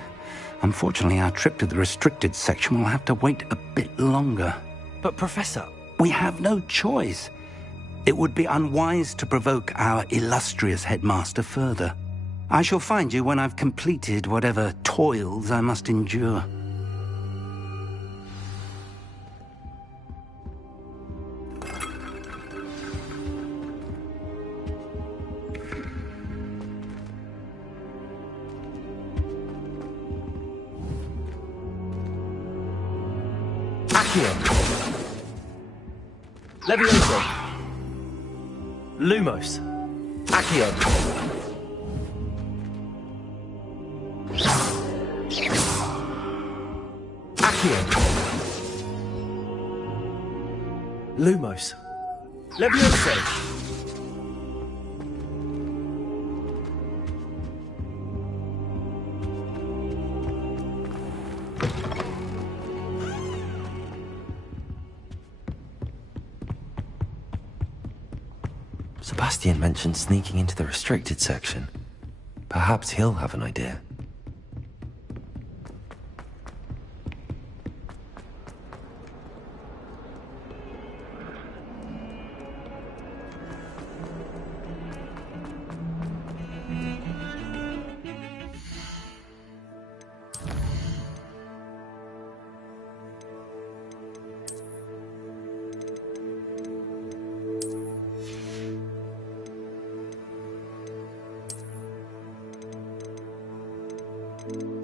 Unfortunately, our trip to the restricted section will have to wait a bit longer. But, Professor... We have no choice. It would be unwise to provoke our illustrious headmaster further. I shall find you when I've completed whatever toils I must endure. Accio. Levioso. Lumos. Accio. Accio. Lumos. Levioso. Sebastian mentioned sneaking into the restricted section. Perhaps he'll have an idea. you